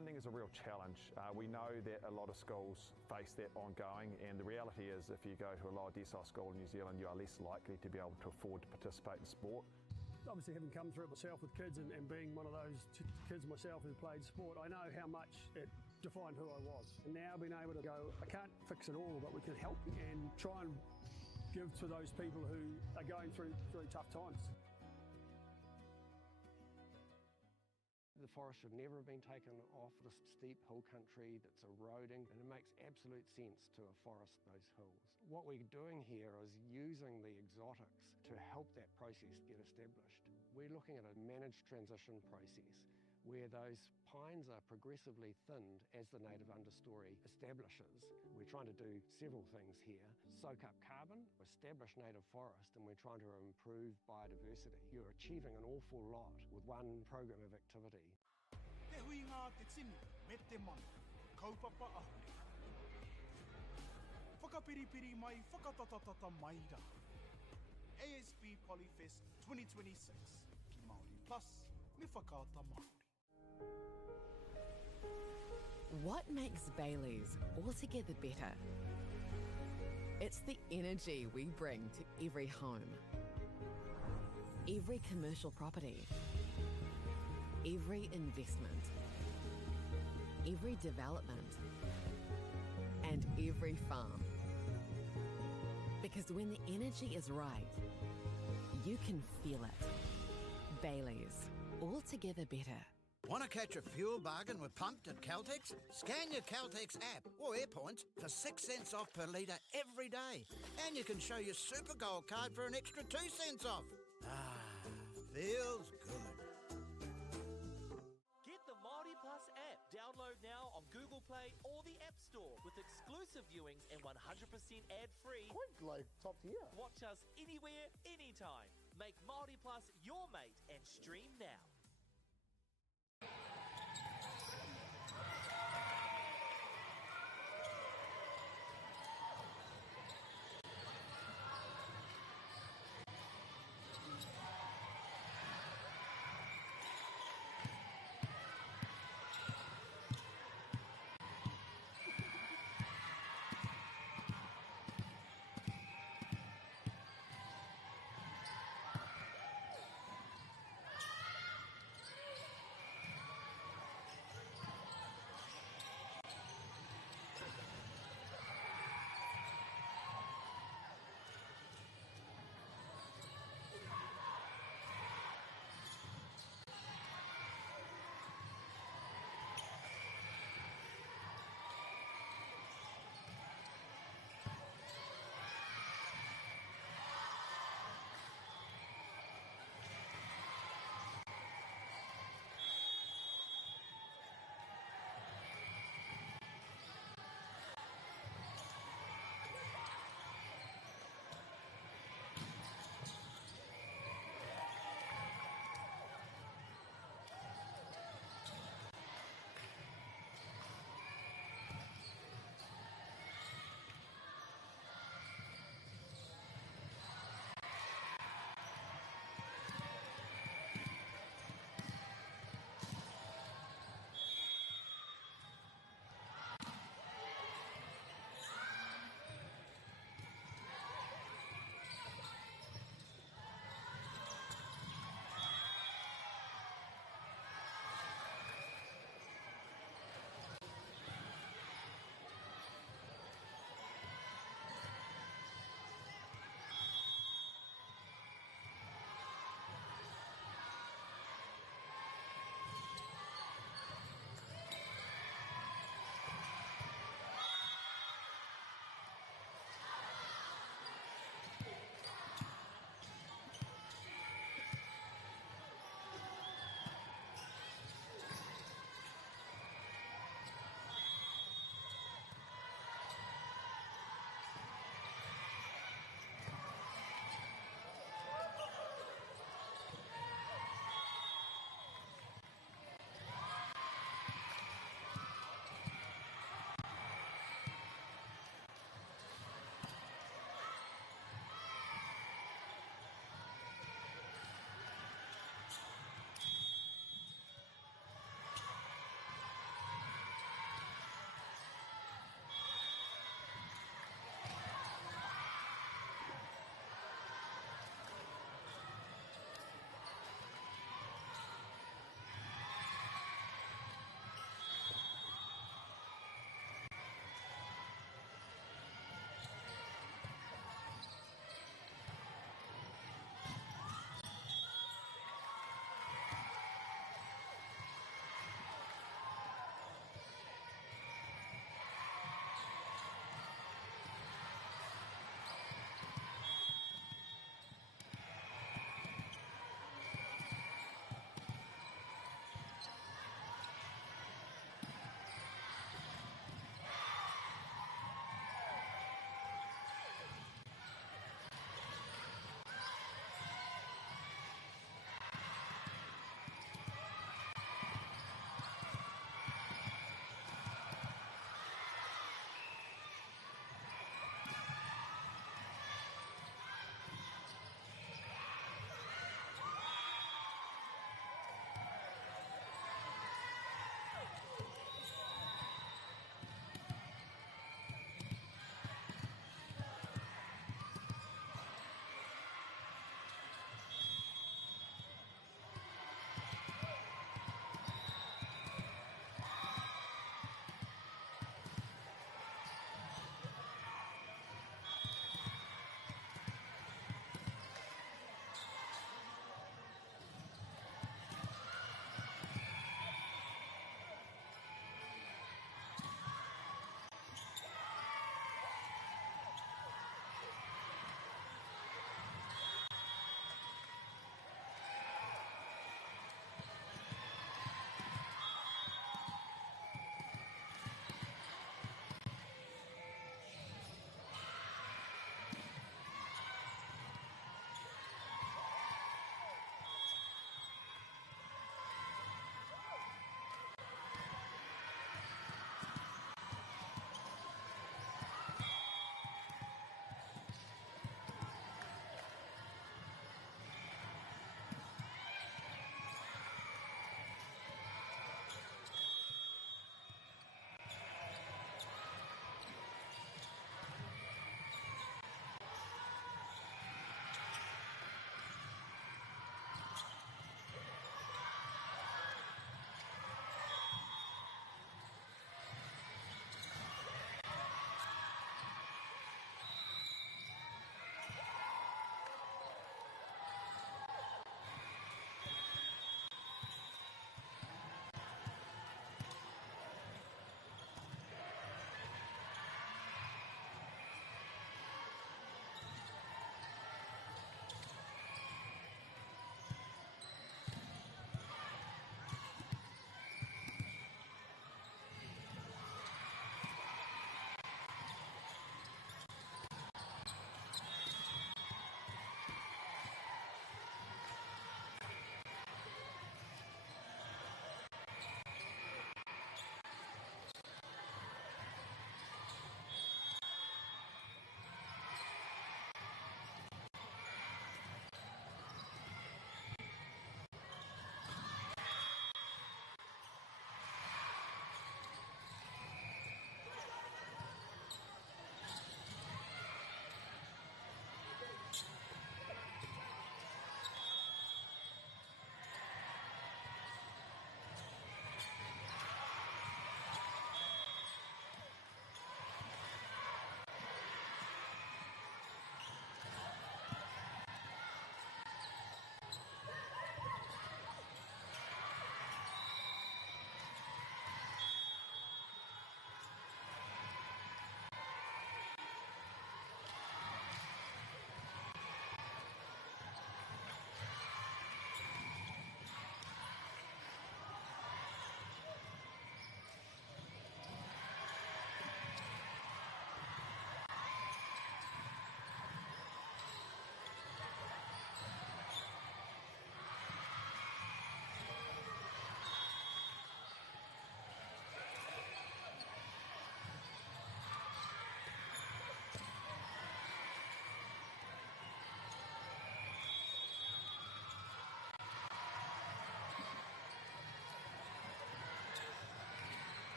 funding is a real challenge. We know that a lot of schools face that ongoing, and the reality is if you go to a lower decile school in New Zealand, you are less likely to be able to afford to participate in sport. Obviously, having come through it myself with kids and being one of those kids myself who played sport, I know how much it defined who I was. And now being able to go, I can't fix it all, but we can help and try and give to those people who are going through very tough times. The forest should never have been taken off this steep hill country that's eroding, and it makes absolute sense to afforest those hills. What we're doing here is using the exotics to help that process get established. We're looking at a managed transition process where those pines are progressively thinned as the native understory establishes. We're trying to do several things here. Soak up carbon, establish native forest, and we're trying to improve biodiversity. You're achieving an awful lot with one program of activity. Te hui ngā te tini, me te mana, kaupapa ahuri. Whakapiripiri mai, whakatatatata mai rā. ASB Polyfest 2026, ki Māori Plus, me whakaata Māori. What makes Bailey's altogether better? It's the energy we bring to every home, every commercial property, every investment, every development, and every farm. Because when the energy is right, you can feel it. Bailey's, altogether better. Want to catch a fuel bargain with Pumped at Caltex? Scan your Caltex app or AirPoints for 6 cents off per litre every day. And you can show your Super Gold card for an extra 2 cents off. Ah, feels good. Get the Māori Plus app. Download now on Google Play or the App Store with exclusive viewings and 100% ad-free. Quite like top tier. Watch us anywhere, anytime. Make Māori Plus your mate and stream now.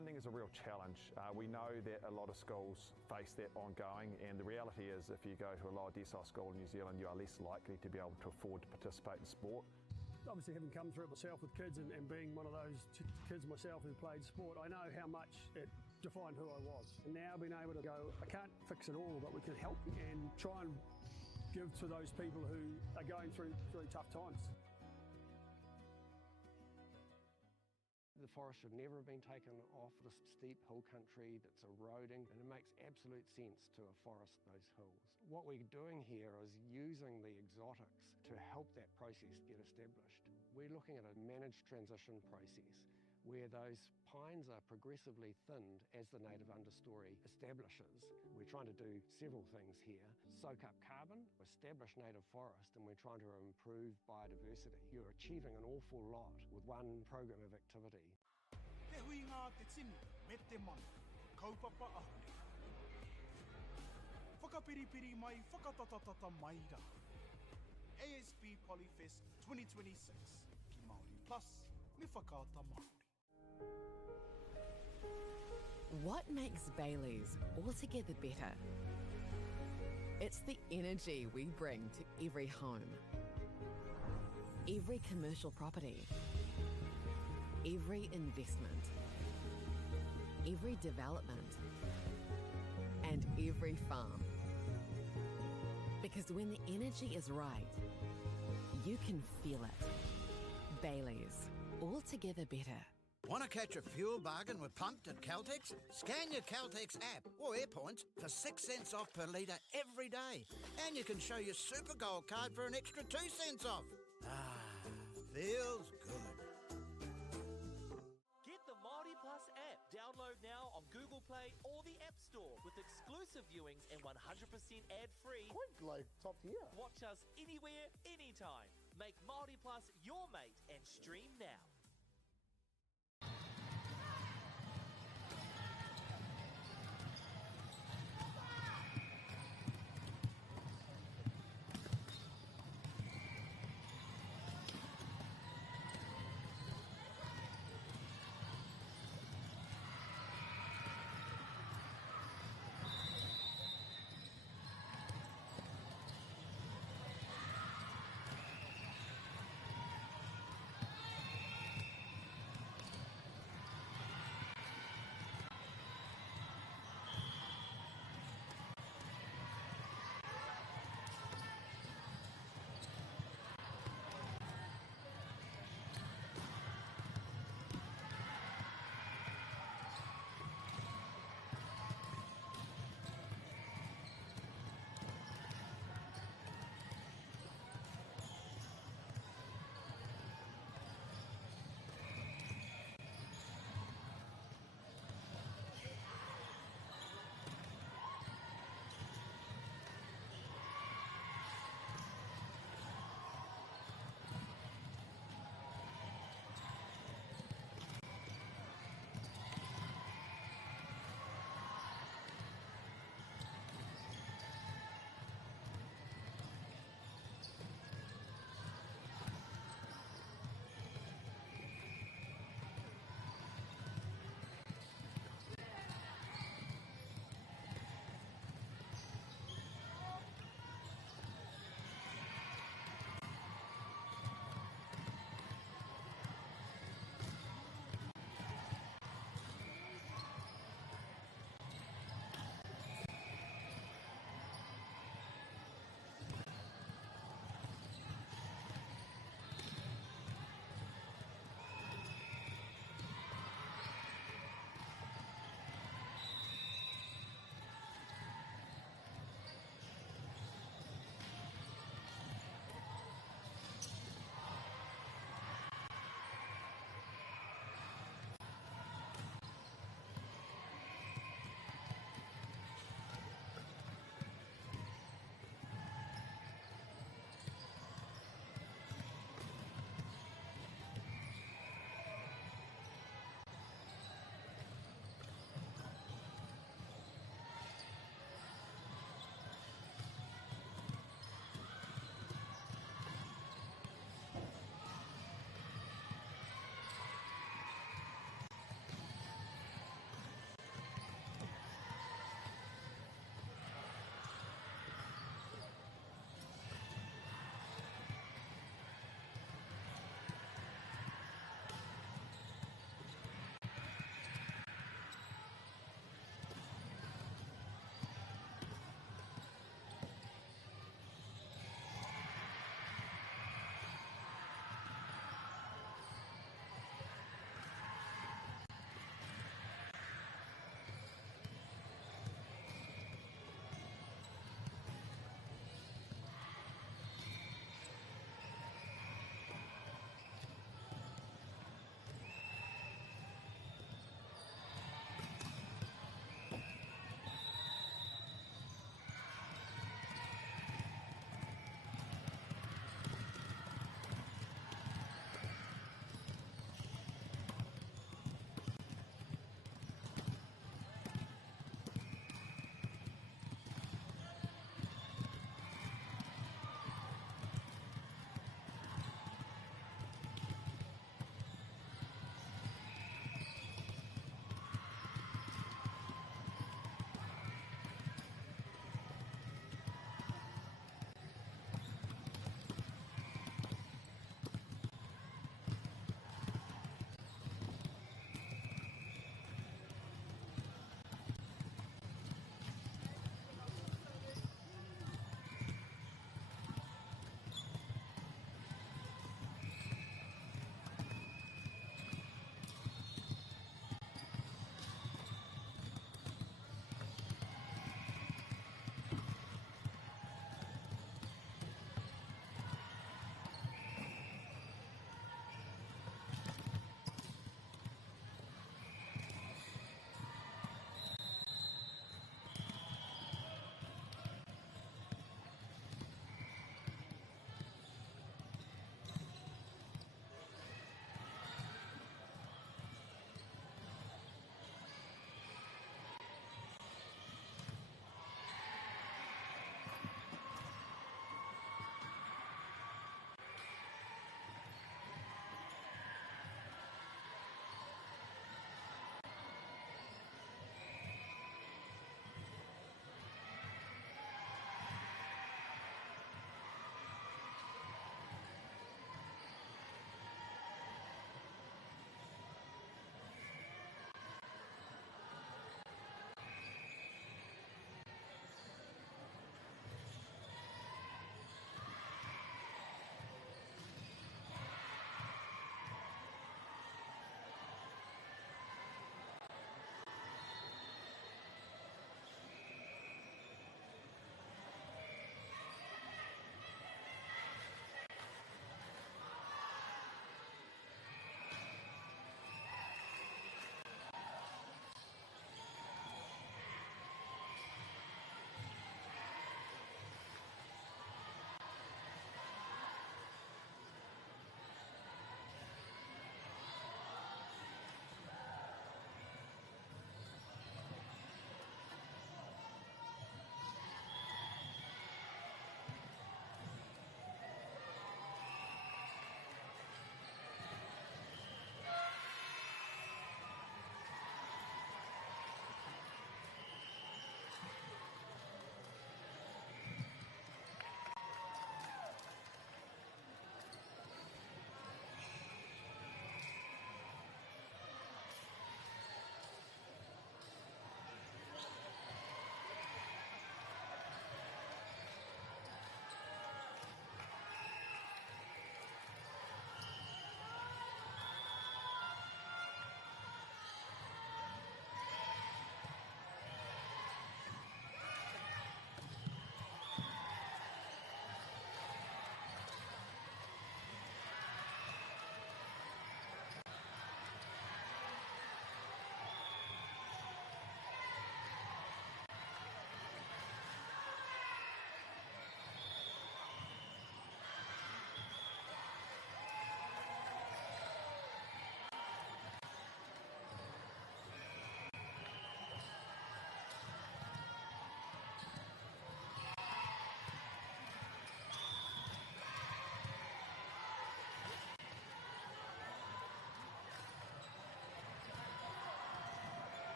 funding is a real challenge. We know that a lot of schools face that ongoing, and the reality is if you go to a lower decile school in New Zealand, you are less likely to be able to afford to participate in sport. Obviously, having come through it myself with kids and being one of those kids myself who played sport, I know how much it defined who I was. And now being able to go, I can't fix it all, but we can help and try and give to those people who are going through really tough times. The forest should never have been taken off this steep hill country that's eroding, and it makes absolute sense to afforest those hills. What we're doing here is using the exotics to help that process get established. We're looking at a managed transition process where those pines are progressively thinned as the native understory establishes. We're trying to do several things here. Soak up carbon, establish native forest, and we're trying to improve biodiversity. You're achieving an awful lot with one program of activity. Te hui ngā te tini, me te mana, kaupapa ahune. Whakapiripiri mai, whakatatatata mai rā. ASB Polyfest 2026, ki Māori Plus, me whakaata Māori. What makes Bailey's altogether better? It's the energy we bring to every home, every commercial property, every investment, every development, and every farm. Because when the energy is right, you can feel it. Bailey's, altogether better. Want to catch a fuel bargain with Pumped at Caltex? Scan your Caltex app or AirPoints for 6 cents off per litre every day. And you can show your Super Gold card for an extra 2 cents off. Ah, feels good. Get the Māori Plus app. Download now on Google Play or the App Store with exclusive viewings and 100% ad-free. Quite like top tier. Watch us anywhere, anytime. Make Māori Plus your mate and stream now.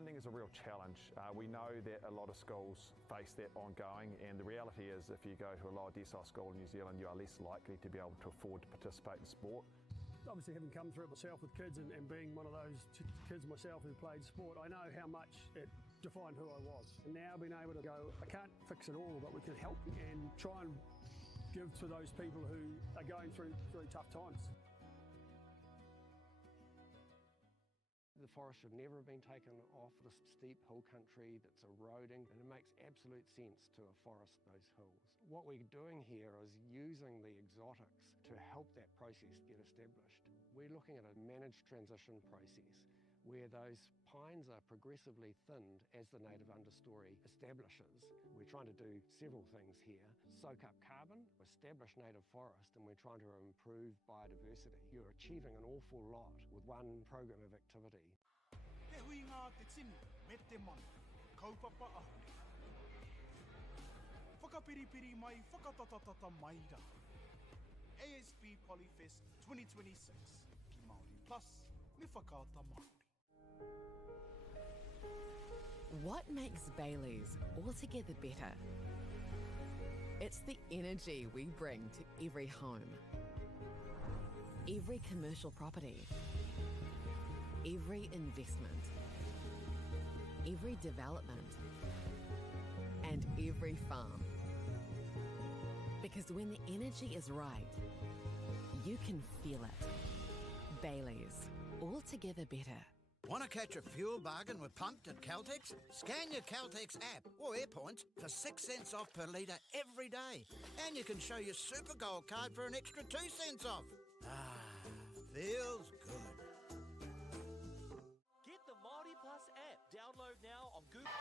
funding is a real challenge. We know that a lot of schools face that ongoing, and the reality is if you go to a lower decile school in New Zealand, you are less likely to be able to afford to participate in sport. Obviously, having come through it myself with kids and being one of those kids myself who played sport, I know how much it defined who I was. And now being able to go, I can't fix it all, but we can help and try and give to those people who are going through very tough times. The forest should never have been taken off this steep hill country that's eroding, and it makes absolute sense to afforest those hills. What we're doing here is using the exotics to help that process get established. We're looking at a managed transition process where those pines are progressively thinned as the native understory establishes. We're trying to do several things here. Soak up carbon, establish native forest, and we're trying to improve biodiversity. You're achieving an awful lot with one program of activity. Te hui ngā te tini, me te mana, kaupapa ahuri. Whakapiripiri mai, whakatatatata mai rā. ASB Polyfest 2026, ki Māori Plus, me whakaata Māori. What makes Bailey's altogether better? It's the energy we bring to every home, every commercial property, every investment, every development, and every farm. Because when the energy is right, you can feel it. Bailey's, altogether better. Want to catch a fuel bargain with Pumped at Caltex? Scan your Caltex app or AirPoints for 6 cents off per litre every day. And you can show your Super Gold card for an extra 2 cents off. Ah, feels good. Get the Māori Plus app. Download now on Google.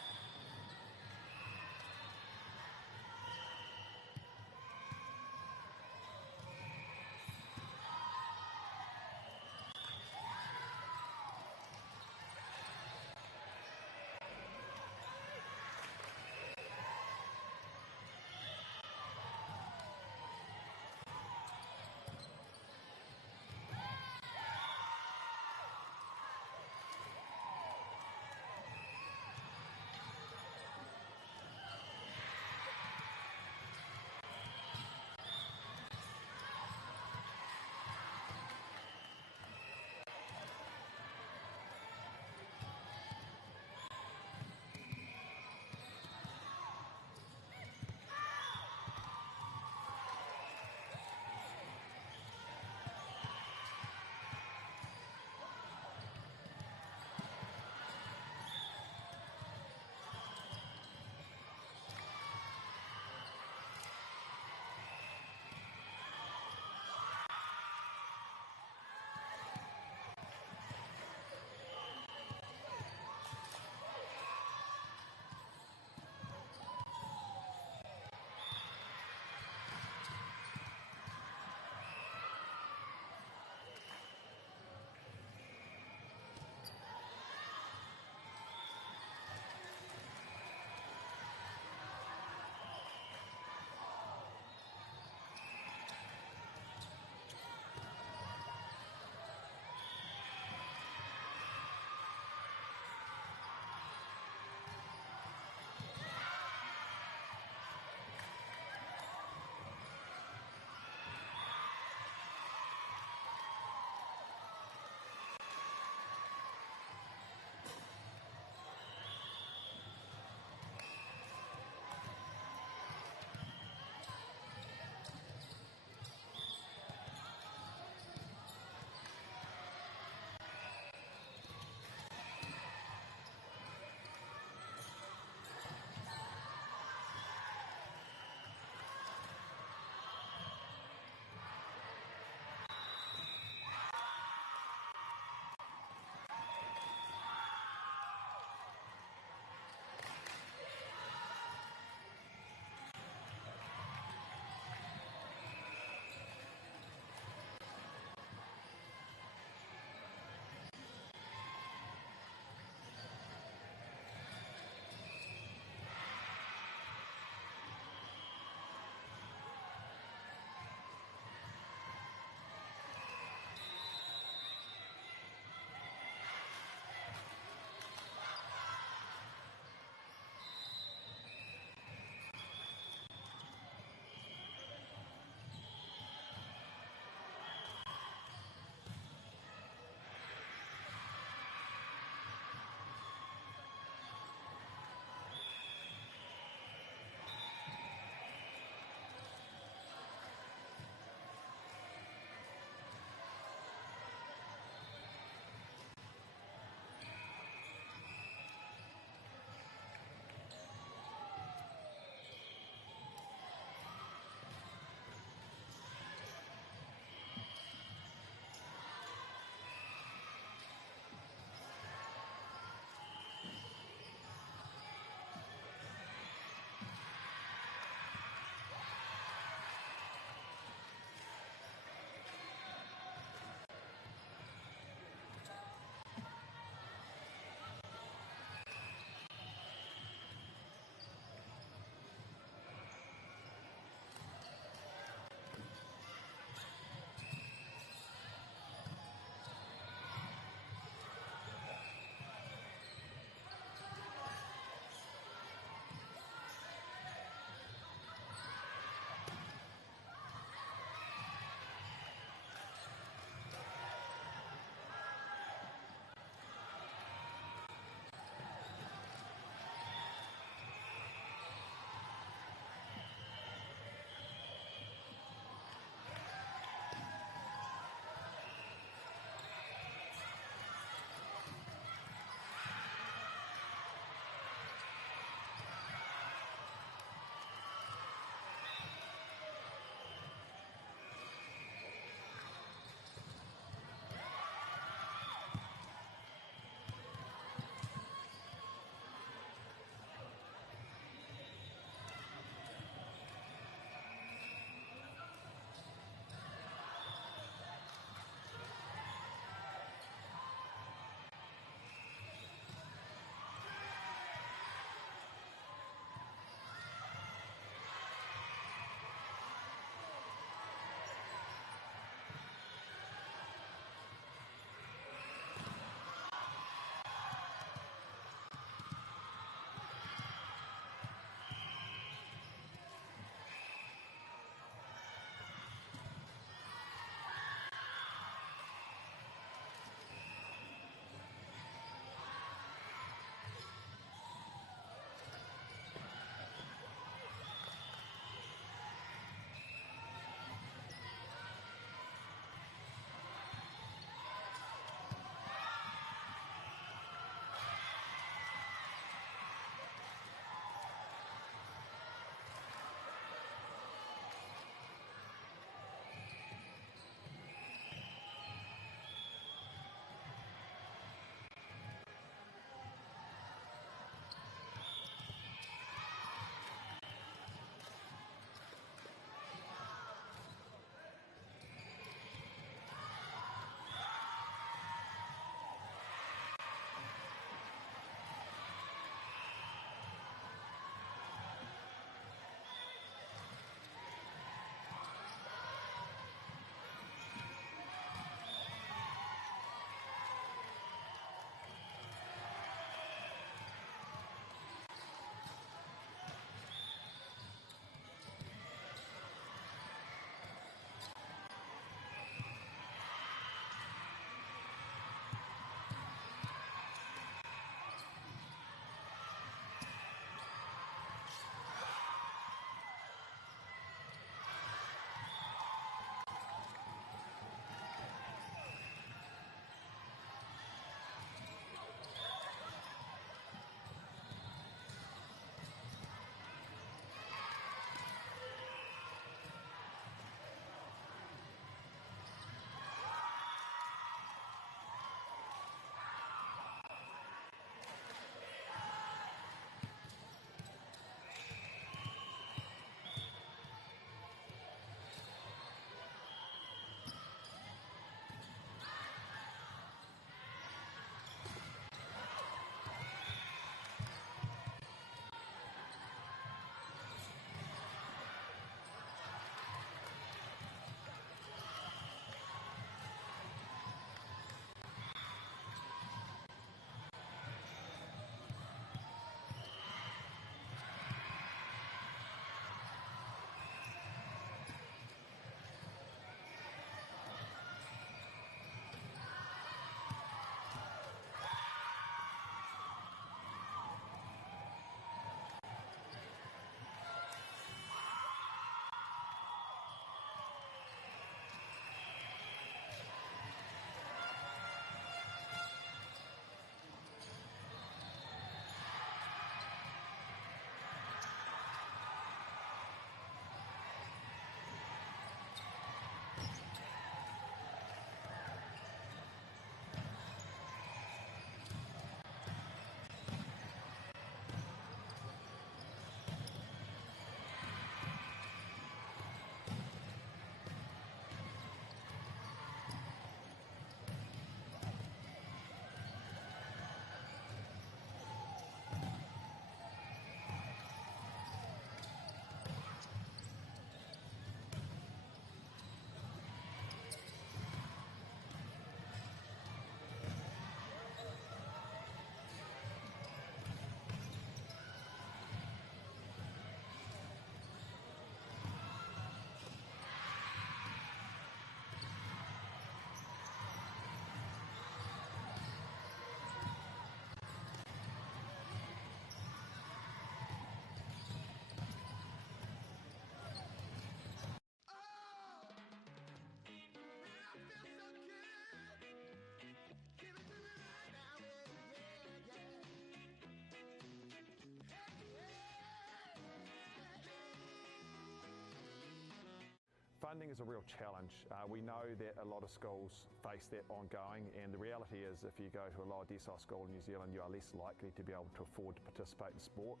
funding is a real challenge. We know that a lot of schools face that ongoing, and the reality is if you go to a lower decile school in New Zealand, you are less likely to be able to afford to participate in sport.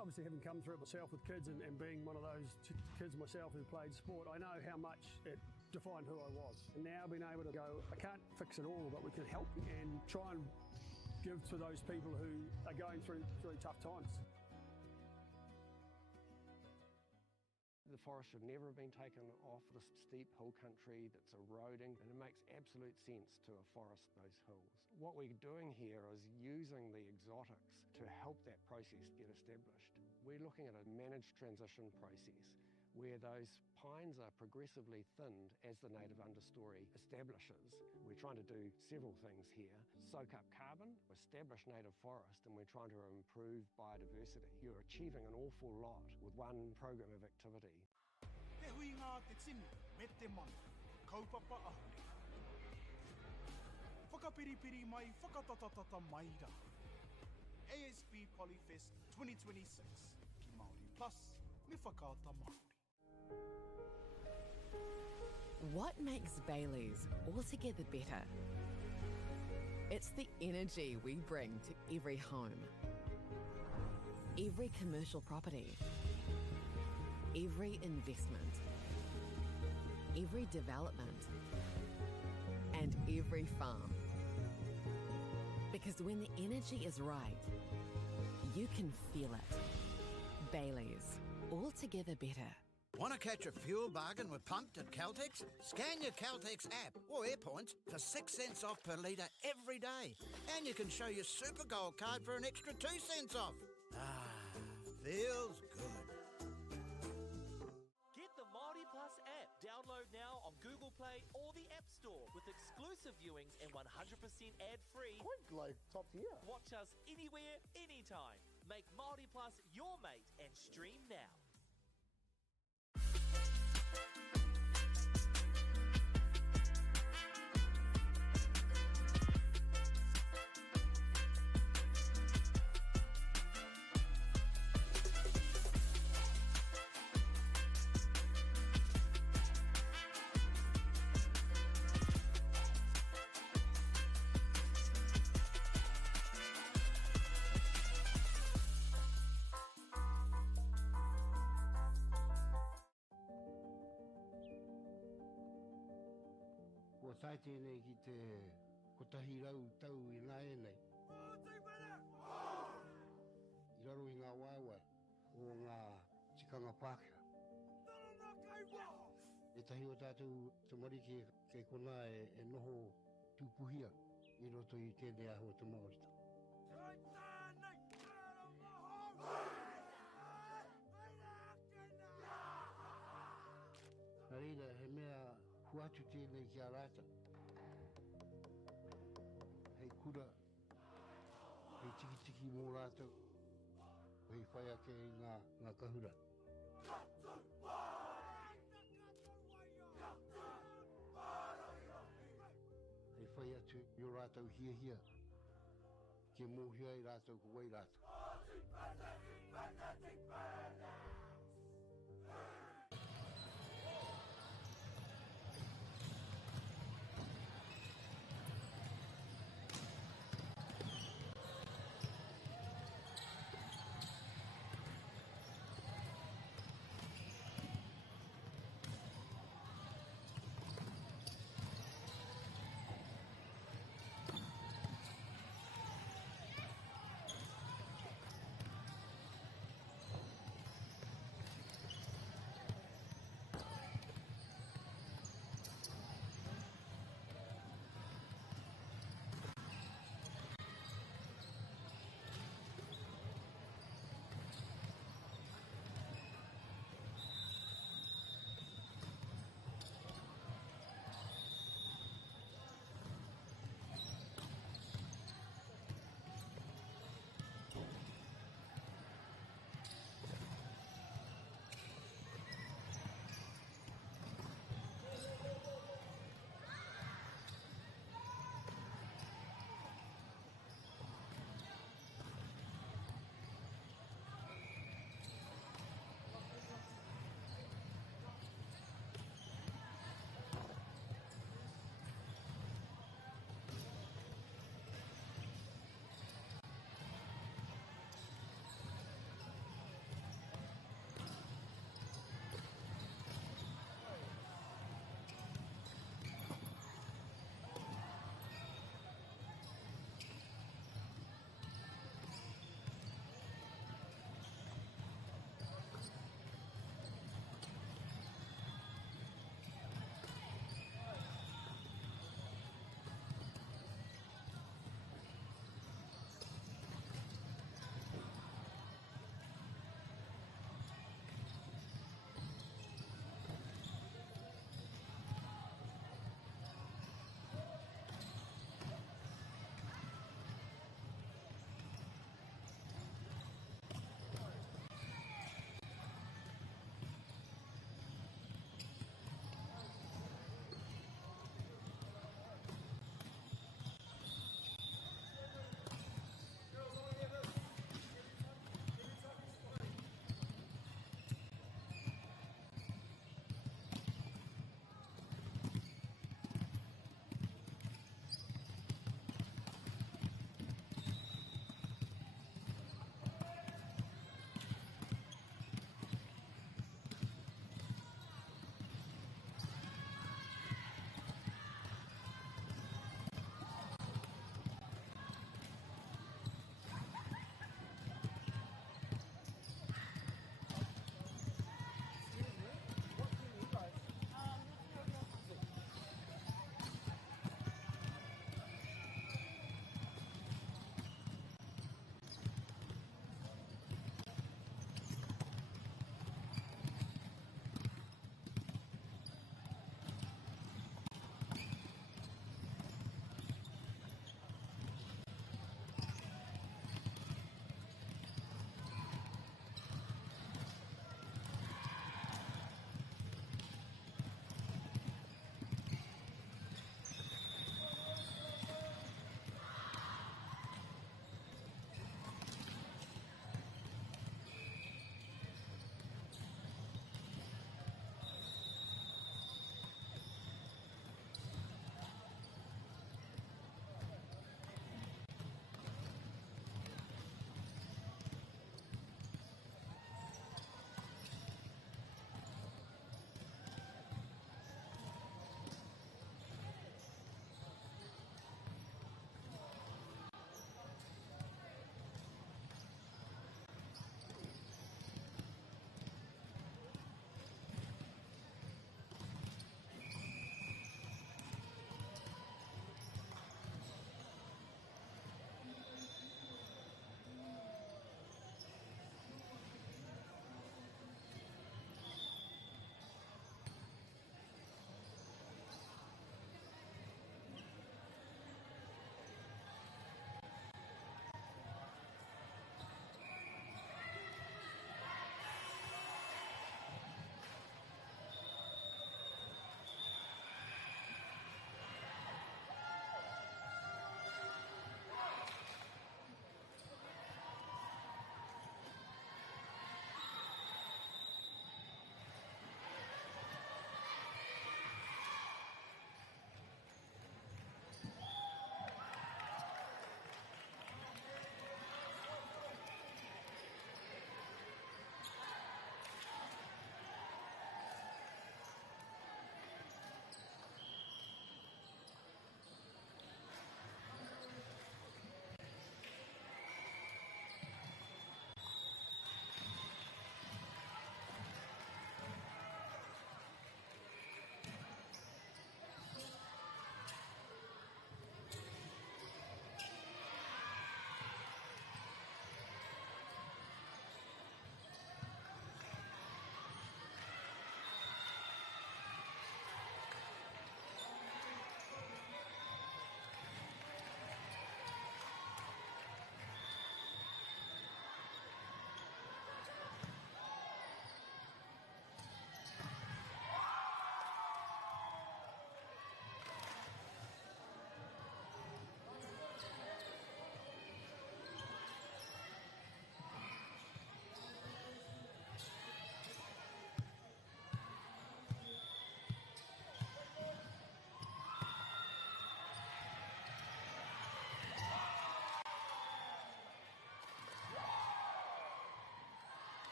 Obviously, having come through it myself with kids and being one of those kids myself who played sport, I know how much it defined who I was. And now being able to go, I can't fix it all, but we can help and try and give to those people who are going through really tough times. The forest should never have been taken off this steep hill country that's eroding, and it makes absolute sense to afforest those hills. What we're doing here is using the exotics to help that process get established. We're looking at a managed transition process where those pines are progressively thinned as the native understory establishes. We're trying to do several things here. Soak up carbon, establish native forest, and we're trying to improve biodiversity. You're achieving an awful lot with one program of activity. Te hui ngā te tini, me te mana, kaupapa ahuri. Whakapiripiri mai, whakatatatata mai rā. ASB Polyfest 2026, ki Māori Plus, me whakaata Māori. What makes Bailey's altogether better? It's the energy we bring to every home, every commercial property, every investment, every development, and every farm. Because when the energy is right, you can feel it. Bailey's, altogether better. Want to catch a fuel bargain with Pumped at Caltex? Scan your Caltex app or AirPoints for 6 cents off per litre every day. And you can show your Super Gold card for an extra 2 cents off. Ah, feels good. Get the Māori Plus app. Download now on Google Play or the App Store with exclusive viewings and 100% ad-free. Quite like top tier. Watch us anywhere, anytime. Make Māori Plus your mate and stream now. Ko tai tēnei ki te kotahi rau tau I ngā enei. I raro I ngā waiwai o ngā tikanga Pākehā. E tahi o tātou te marike kei kona e noho tūpuhia I roto I tēnei aho te Māorita. Nā reira, he mea huatu tēnei ki a rāta. Hei kura, hei tiki mō rātou, hei whai ake I ngā kahura. Hei whai atu I o rātou hia, ke mōhia I rātou ko wai rātou.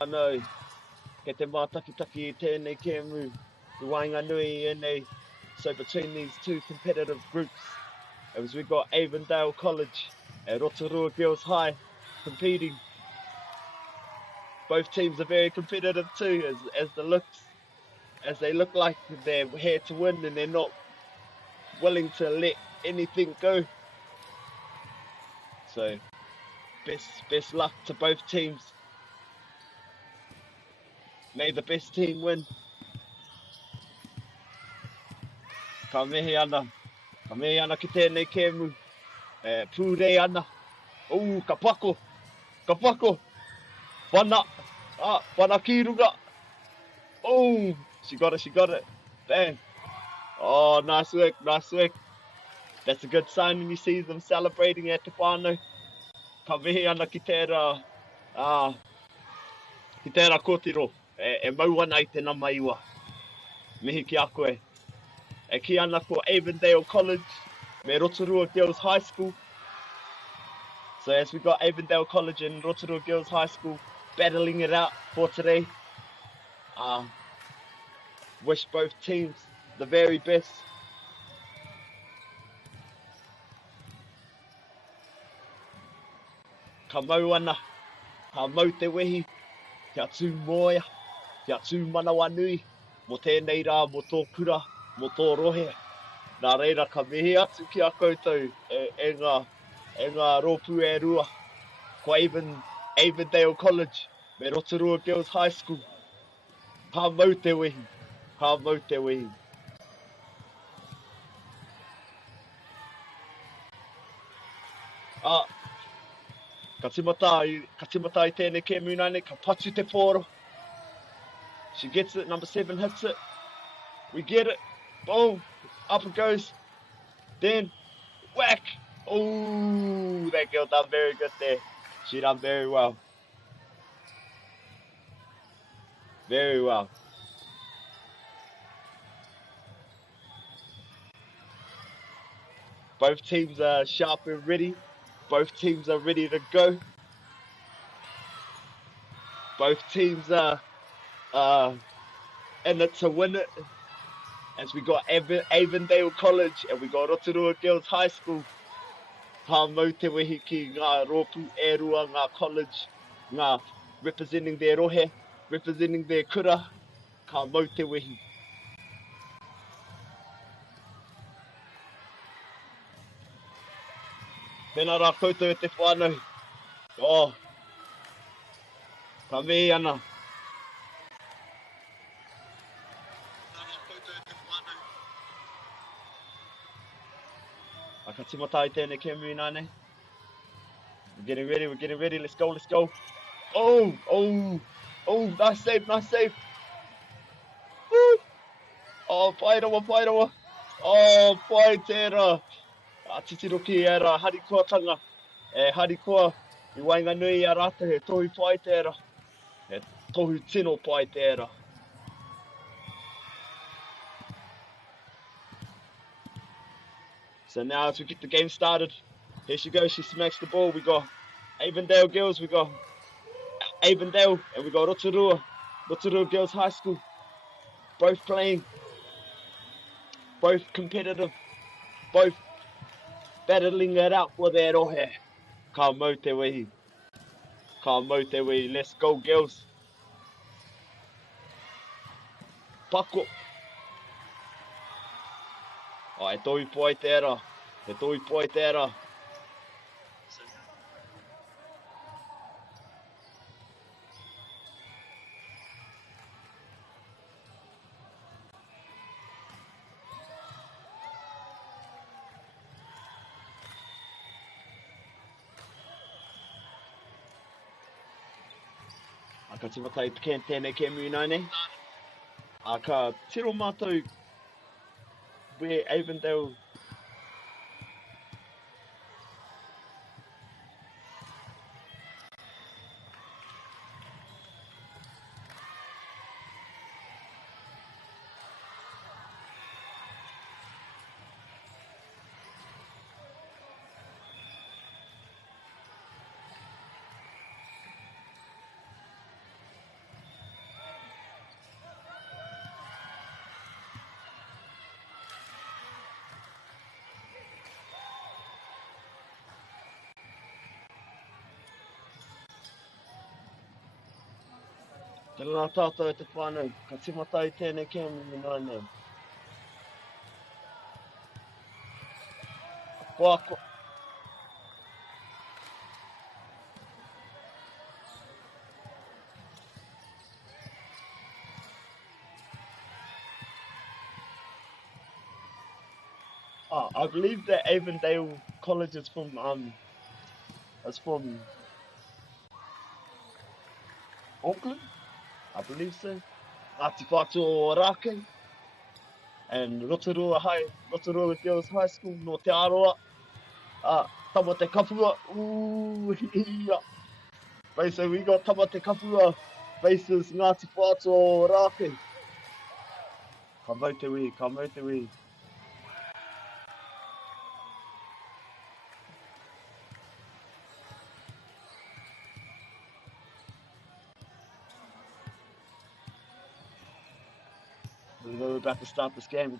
Anō, ke te mātakitaki I tēnei kēmu, I Wainganui ēnei. So between these two competitive groups, as we got Avondale College and Rotorua Girls High competing. Both teams are very competitive too, as they look like they're here to win and they're not willing to let anything go. So best luck to both teams. May the best team win. Ka mihi ana ki tēnei kēmu. Pūrei ana. Ka pako. Whana ki runga. She got it. Bang. Oh, nice work. That's a good sign when you see them celebrating at te whānau. Ka mihi ana ki tērā kōtiro. E mau ana I tēnā maiwa. Mihi ki a koe. E ki ana ko Avondale College, me Rotorua Girls High School. So as we got Avondale College and Rotorua Girls High School battling it out for today. Wish both teams the very best. Ka mau ana, ka mau te wehi, kia tū moia, kia tū manawa nui, mo tēnei rā, mo tō kura, mo tō rohe. Nā reira ka mihi atu ki a koutou e ngā rōpū e rua. Ko Avondale College, me Rotorua Girls High School. Ka mau te wehi. Ka timata I tēnei kēmu nane, ka patu te pōro. She gets it, number 7 hits it. We get it. Boom. Up it goes. Then, whack. Oh, that girl done very good there. She done very well. Very well. Both teams are sharp and ready. Both teams are ready to go. Both teams are in it to win it. As we got Avondale College and we got Rotorua Girls High School. Ka mau te wehi ki ngā rōpū e rua, ngā college, ngā representing their rohe, representing their kura. Ka mau te wehi. Tēnā rā koutou e te whānau. Ka mihi ana. Ka timata I tēnei kēmu nane. We're getting ready, let's go. Oh, nice save. Woo! Oh, pairawa. Oh, pai tērā. Titiro ki era, harikoa tanga. Harikoa, I Wainganui a rata, he tohu pai tērā. He tohu tino pai tērā. So now as we get the game started, here she goes, she smacks the ball. We got Avondale Girls, we got Avondale, and we got Rotorua Girls High School. Both playing, both competitive, both battling it out for their rohe. Ka mau te wehi. Let's go girls. Pako. E toi pai tērā. Ka timata I tēnei kēmu nane. Ka tiro mātou where Avondale Te ngā tātou e te whānau, ka timata i tēnei kēmu mi nai nei. Pōako. I believe that Avondale College is from Auckland, I believe so. Ngāti Whātua Rākei, and Rotorua Girls High School, no Te Aroa. Tamate Kapua, ooh, yeah. So we got Tamate Kapua versus Ngāti Whātua Rākei. Ka mau te wī, ka mau te wī. We're about to start this game.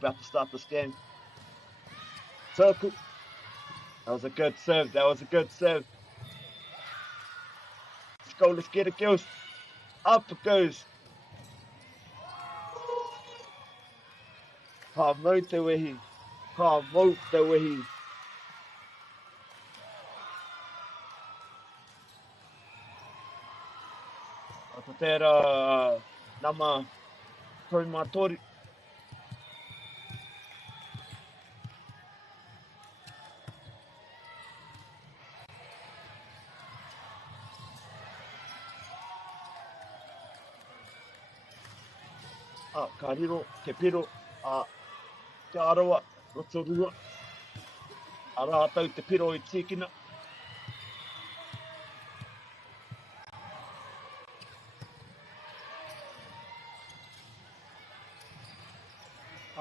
Circle. That was a good serve. Let's go, let's get it, girls. Up it goes. Ka mau te wehi. Ko tērā nama Taumatori. Ka riro, te piro, te arawa, Rotorua. A rātau te piro I tīkina.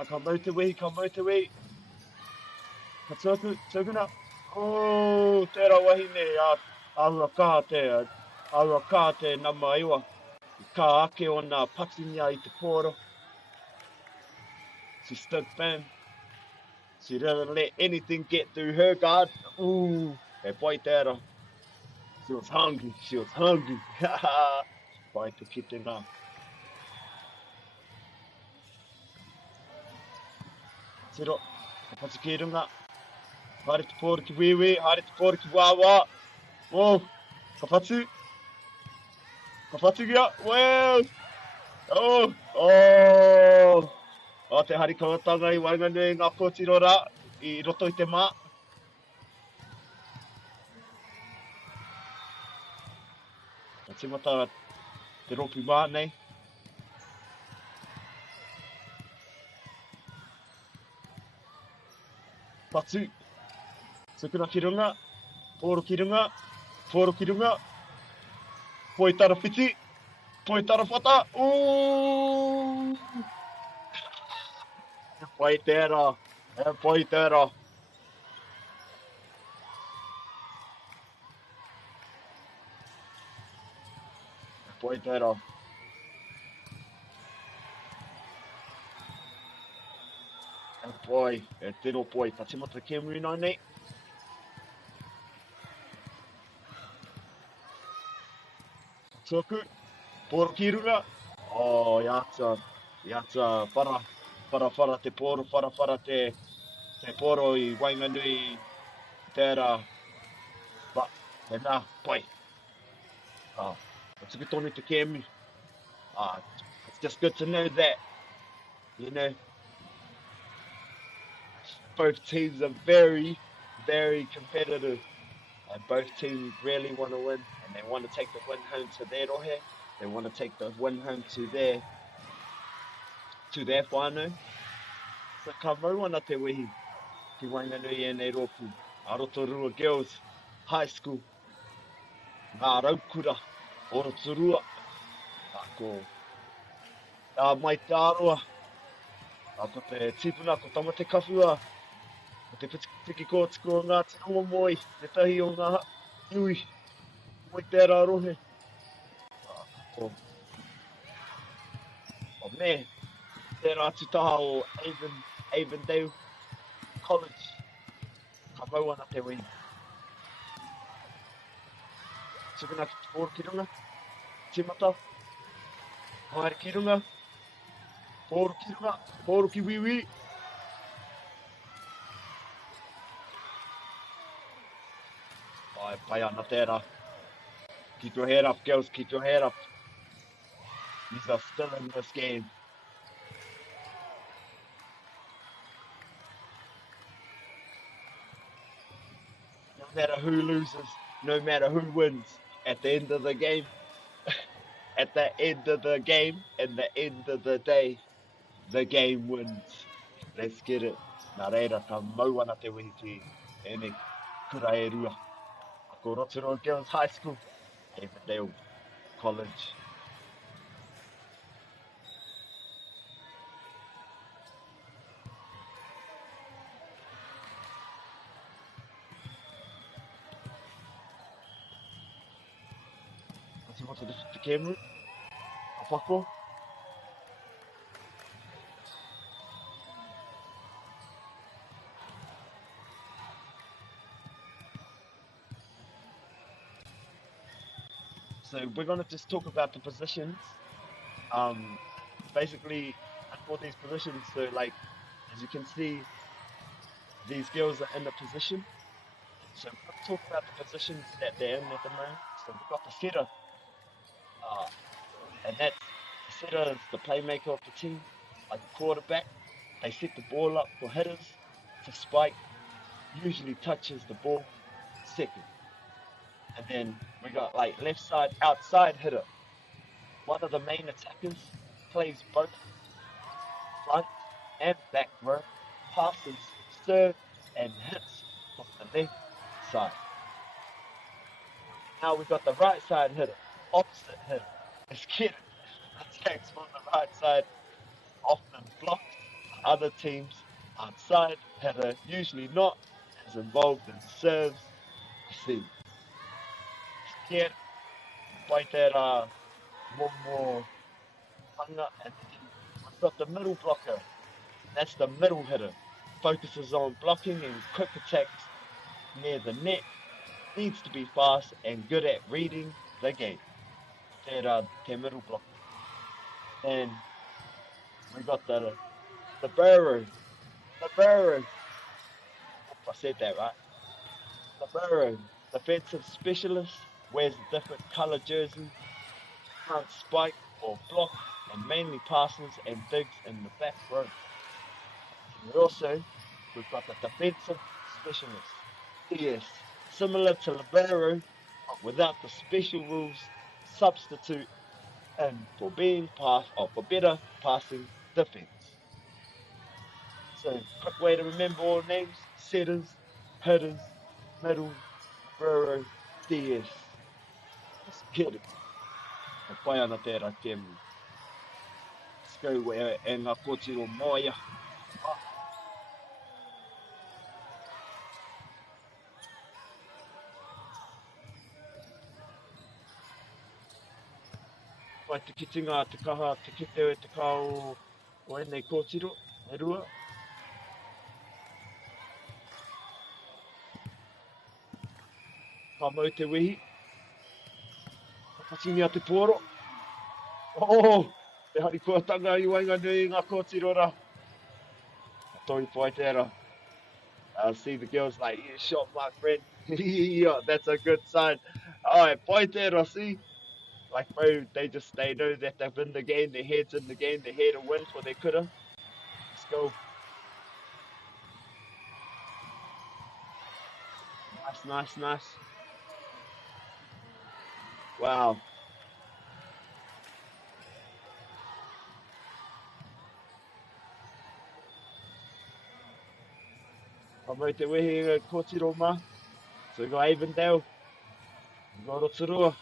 Ka mau te wehi. Ka tūkuna. Oh, tērā wahine, aua kā te nama iwa. Ka ake o nā patinia I te pōro. She stood firm. She didn't let anything get through her guard. Ooh, e pai tērā. She was hungry. Pai te kite ngā. Tiro, ka pati ki runga. Haere te pōro ki wiwi, haere te pōro ki wāwā. Oh, ka patu. Ka patu kia, well. Oh. O te hari kawatanga I Wainganui ngā pōtiro rā, I roto I te mā. Ka timata te ropi mā nei. Patu. Tukuna ki runga. Pōro ki runga. Poitara whiti. Poitara whata. Ooh! E pai tērā. E tero poi. Ka timata kēmui nai nei. Tōku. Pōro ki runga. Oh, iata. Whara te pōro, whara te pōro I Wainganui tērā. Te nā, pai. Tuku tonu te kēmu. It's just good to know that, you know, both teams are very, very competitive. And both teams really want to win. And they want to take the win home to their rohe. They want to take the win home to their whānau. So ka mau ana te wehi ki Wainganui e nei rōpū. A Rotorua Girls High School. Ngā raukura o Rotorua. Mai te aroa. Ko te tipuna, ko Tamate Kapua. Ko te piki kōtuku o ngā te rongo moi. Te tahi o ngā iwi. Moi tērā rohe. Me, tērā atu taha o Avondale College. Ka mau ana te wei. Tukuna ki te pōro ki runga. Timata. Haere ki runga. Pōru ki runga. Pōru ki wiwi. Pai ana tērā. Keep your head up, girls. Keep your head up. These are still in this game. No matter who loses, no matter who wins, at the end of the game, at the end of the game, and the end of the day, the game wins. Let's get it. Nā reira, ka mau ana te wehi ki ene kura e rua. Ko Rotorua Girls High School, Avondale College. What's the camera? Apako? So we're going to just talk about the positions. Basically, for these positions, so like, as you can see, these girls are in a position. So we're going to talk about the positions that they're in at the moment. So we've got the setter, and that's the setter is the playmaker of the team, like a quarterback. They set the ball up for hitters to spike, usually touches the ball second. And then we got like left side outside hitter. One of the main attackers plays both front and back row, passes, serves, and hits from the left side. Now we got the right side hitter, opposite hitter. Let's get it. Attacks from the right side, often blocks other teams outside hitter, usually not as involved in serves. See. Here, right there, one more hanga, and we've got the middle blocker. That's the middle hitter. Focuses on blocking and quick attacks near the net. Needs to be fast and good at reading the game. There, the middle blocker. And we got the barrow. The barrow. I said that right. The barrow. Defensive specialist. Wears a different colour jersey, can't spike or block, and mainly passes and digs in the back row. And we've got the defensive specialist. Yes, similar to libero, but without the special rules, substitute, and for better passing defense. So, quick way to remember all names: setters, hitters, middle, libero, DS. Let's get it. Pai ana tērā tēmu. Skau e ngā kōtiro moia. Pai te kitinga, te kaha, te kiteo e te kao o enei kōtiro, e rua. Ka mau te wehi. Patingia te pōro. Oh, te hari kuatanga I wainga nui ngā kōtiro rā. Toi pai tērā. I'll see the girls like, yeah, shot my friend. Yeah, that's a good sign. Alright, pai tērā, see? Like, bro, they know that they've won the game, their head's in the game, they're here to win for their kura. Let's go. Nice. Wow. Ka mau te wehi kōtiro mā. So we got Avondale. We got Rotorua.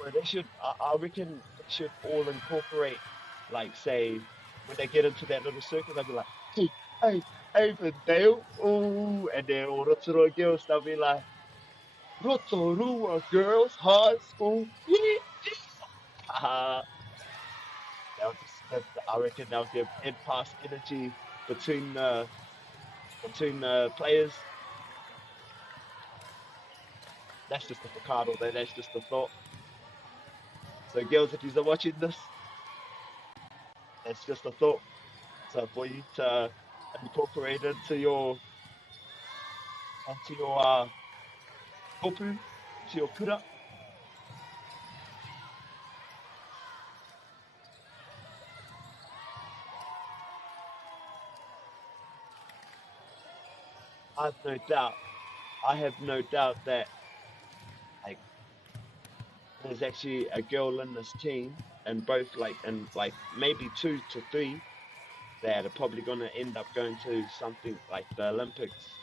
Well, I reckon they should all incorporate, like, say, when they get into that little circle, they'll be like, hey, Avondale, ooh, and then all Rotorua girls, they'll be like, Rotorua Girls High School, yeah. I reckon they'll give in-pass energy between the between the players. That's just a Ricardo there, that's just a thought. So girls, if you're watching this, that's just a thought. So for you to incorporate into your kopu, to your kura. I have no doubt that like there's actually a girl in this team, and both like maybe 2 to 3 that are probably gonna end up going to something like the Olympics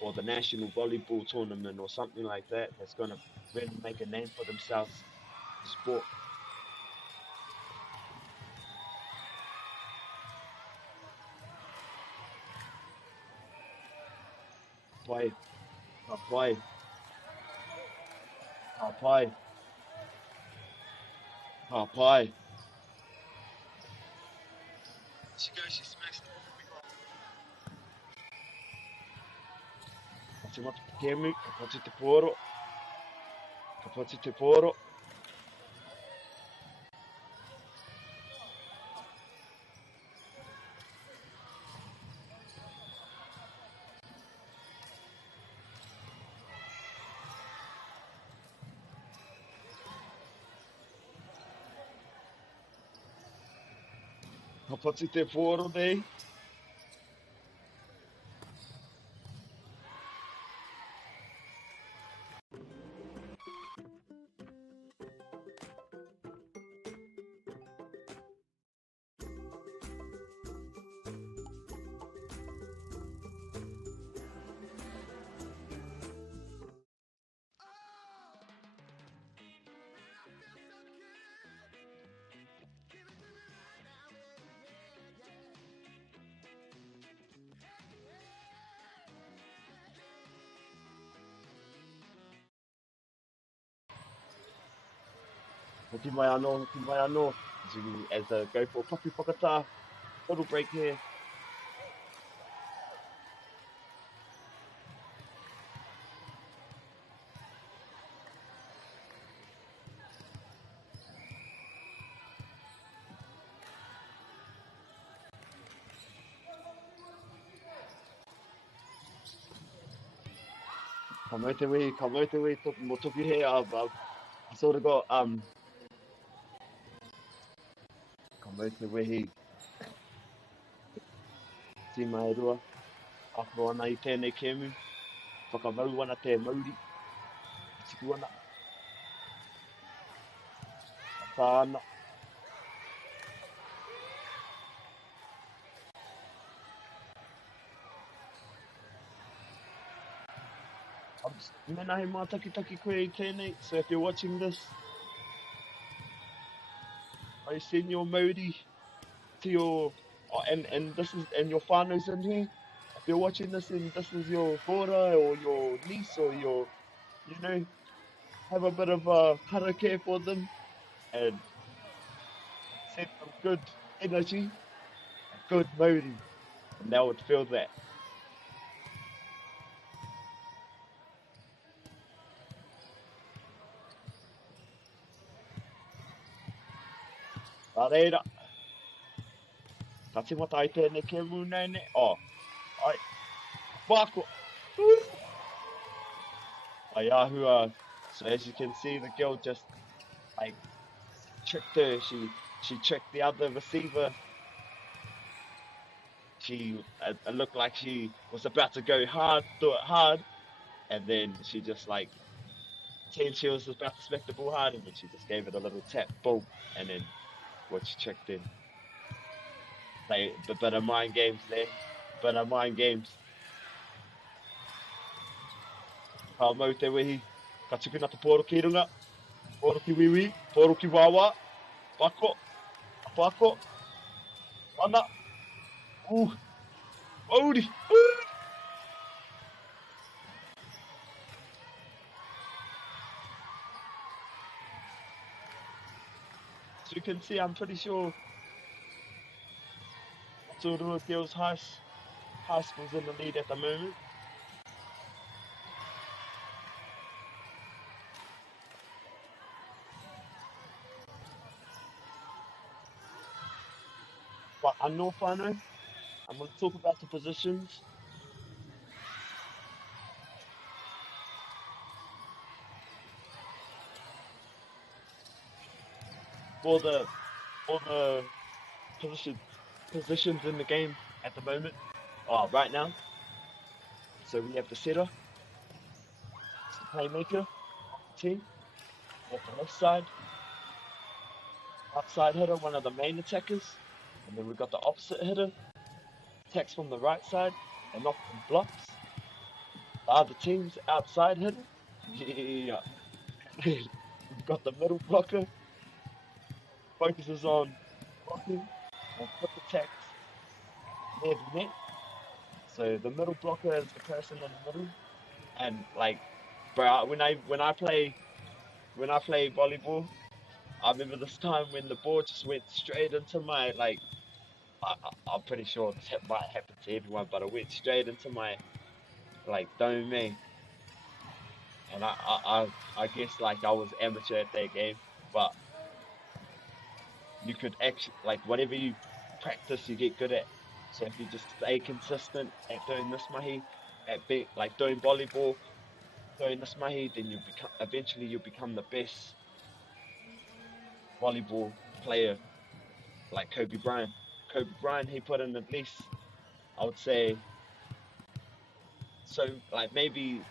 or the national volleyball tournament or something like that. That's gonna really make a name for themselves in sport. Pai, pai, pai, pai. She goes, she smacks the ball. Ka mata te kemu, ka poti te poro, ka poti te poro. Ka poti te poro nei. Hoki mai anō, hoki mai anō. As I go for papi whakatā, little break here. Ka mau te wei, mo toki he, I sort of got, ka mau te wehi, ti mai rua, ako ana I tēnei kemu, whakamau ana te mauri, tiku ana, tā ana. Mena he mātakitaki koe I tēnei, so if you're watching this, I send your mauri to your, and this is, and your whānau's in here. If you're watching this and this is your kora or your niece or your, you know, have a bit of a karakia for them and send them good energy, good mauri, and they would feel that. Tā reira, ka timata I tēnei kemu nei ne, ai, whāko, ai āhua, so as you can see the girl just like tricked her, she tricked the other receiver. She it looked like she was about to go hard, do it hard, and then she just like pretend she was about to smack the ball hard, and then she just gave it a little tap, boom, and then what she checked in. Play a bit of mind games there, bit of mind games. Ka mau te wehi, ka tukuna te poro ki runga, poro ki wiwi, poro ki wawa, whako, whako, ana, mauri, So you can see, I'm pretty sure Tūrua girls high high schools in the lead at the moment. But I know, Fano, I'm going to talk about the positions. For the positions in the game at the moment, right now. So we have the setter, it's the playmaker of the team. We have the left side, outside hitter, one of the main attackers. And then we've got the opposite hitter, attacks from the right side and often blocks. The other team's outside hitter. Yeah. We've got the middle blocker, focuses on blocking and quick attacks near the net. So the middle blocker is the person in the middle. And like, bro, when I play volleyball, I remember this time when the ball just went straight into my like. I'm pretty sure this might happen to everyone, but it went straight into my like domain. And I guess like I was amateur at that game, but you could actually like whatever you practice, you get good at. So if you just stay consistent at doing this mahi, like doing volleyball, doing this mahi, then you'll become the best volleyball player, like Kobe Bryant. Kobe Bryant, he put in at least, I would say, so like maybe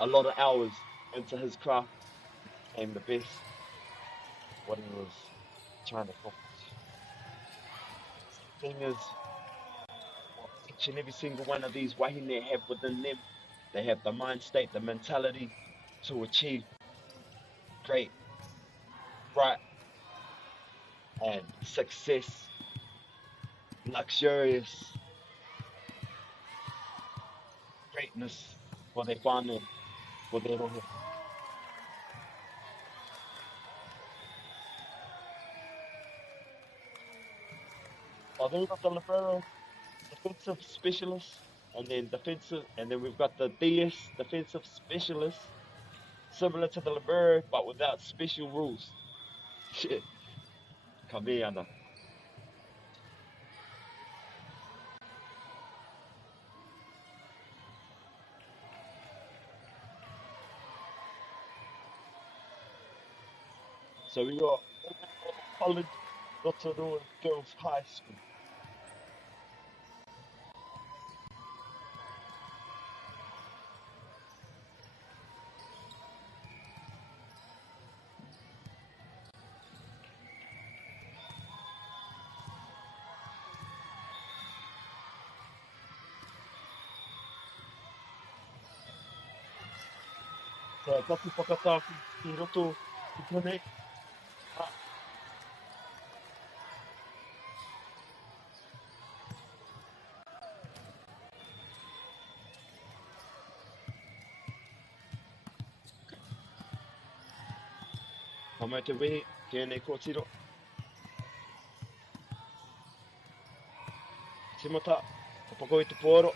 a lot of hours into his craft, became the best what he was trying to accomplish. The thing is, each and every single one of these wahine have within them, they have the mind state, the mentality to achieve great, bright, and success, luxurious greatness for their whānau, for their rohe. Then we've got the libero, defensive specialist, and then we've got the DS, defensive specialist, similar to the libero, but without special rules. Shit. Come here, Anna. So we got College Rotorua Girls High School. So papu whakataki ki roto ki tone. Ka mai te wehe, kia nei kōtiro. Timata, ka pako i te pōro.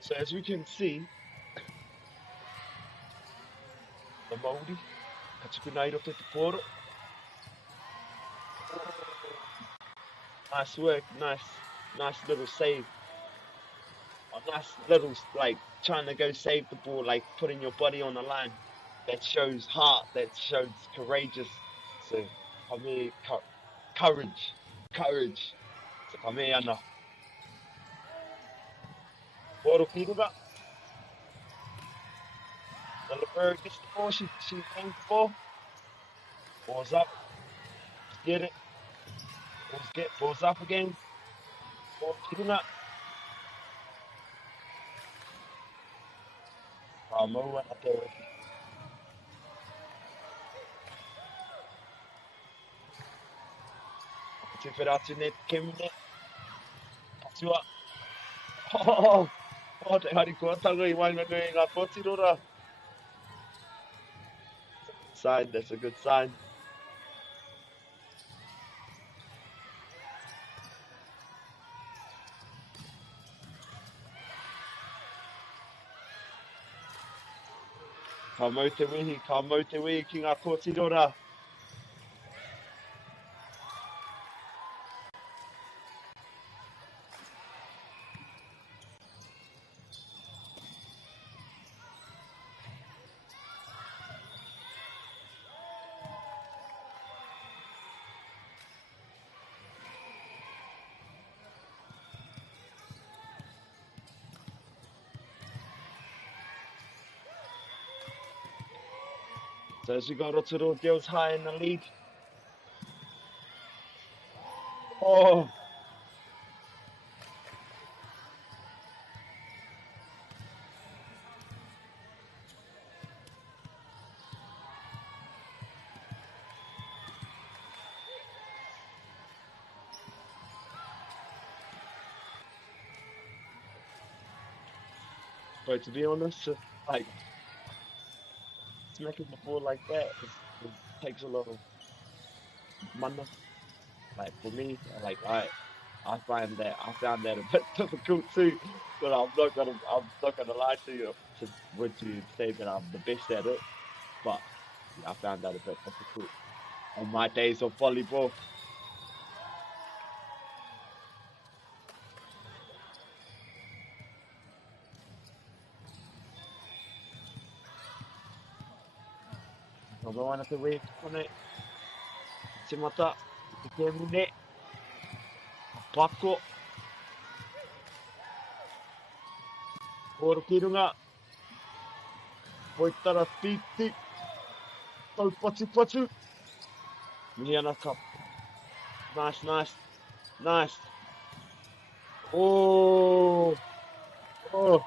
So as we can see, the Māori, ka tuku nei roto te pōro. Nice work, nice little save. A nice little, like, trying to go save the ball, like, putting your body on the line. That shows heart, that shows courageous. So, courage. So, come here, Anna. Pōro Pirura. The libero gets the ball, she aims the ball. Ball's up. Get it. Ball's up again. Pōro Pirura. Maua na te wiki. Te whera atu ne te kemune. Atua. Oh, oh, te hari kua tanga I Wainganui ngā Potirora. Sign, that's a good sign. Ka mau te wihi ki ngā Potirora. So as we got Rotorua Girls High in the lead. Oh, but to be honest, like smacking the ball like that it takes a lot of mana. Like for me, like I found that a bit difficult too. But I'm not gonna lie to you when you say that I'm the best at it. But yeah, I found that a bit difficult on my days of volleyball. No going at the way on it. Timata, te kemune, Pako, Korokirunga, Poitara Titi, Tau Patu Patu, Miana Cup. Nice, nice, nice. Oh, oh.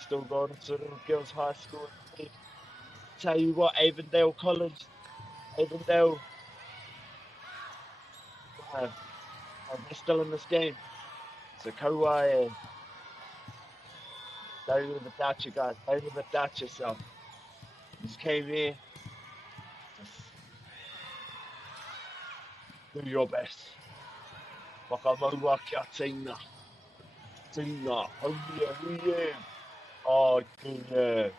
Still going to Little Girls High School. Tell you what, Avondale College, Avondale, they're still in this game. So Kauai, don't even doubt you guys. Don't even doubt yourself. Just came here. Just do your best. Whakamaua kia tina. Tina, haunia, huie. Oh, tina.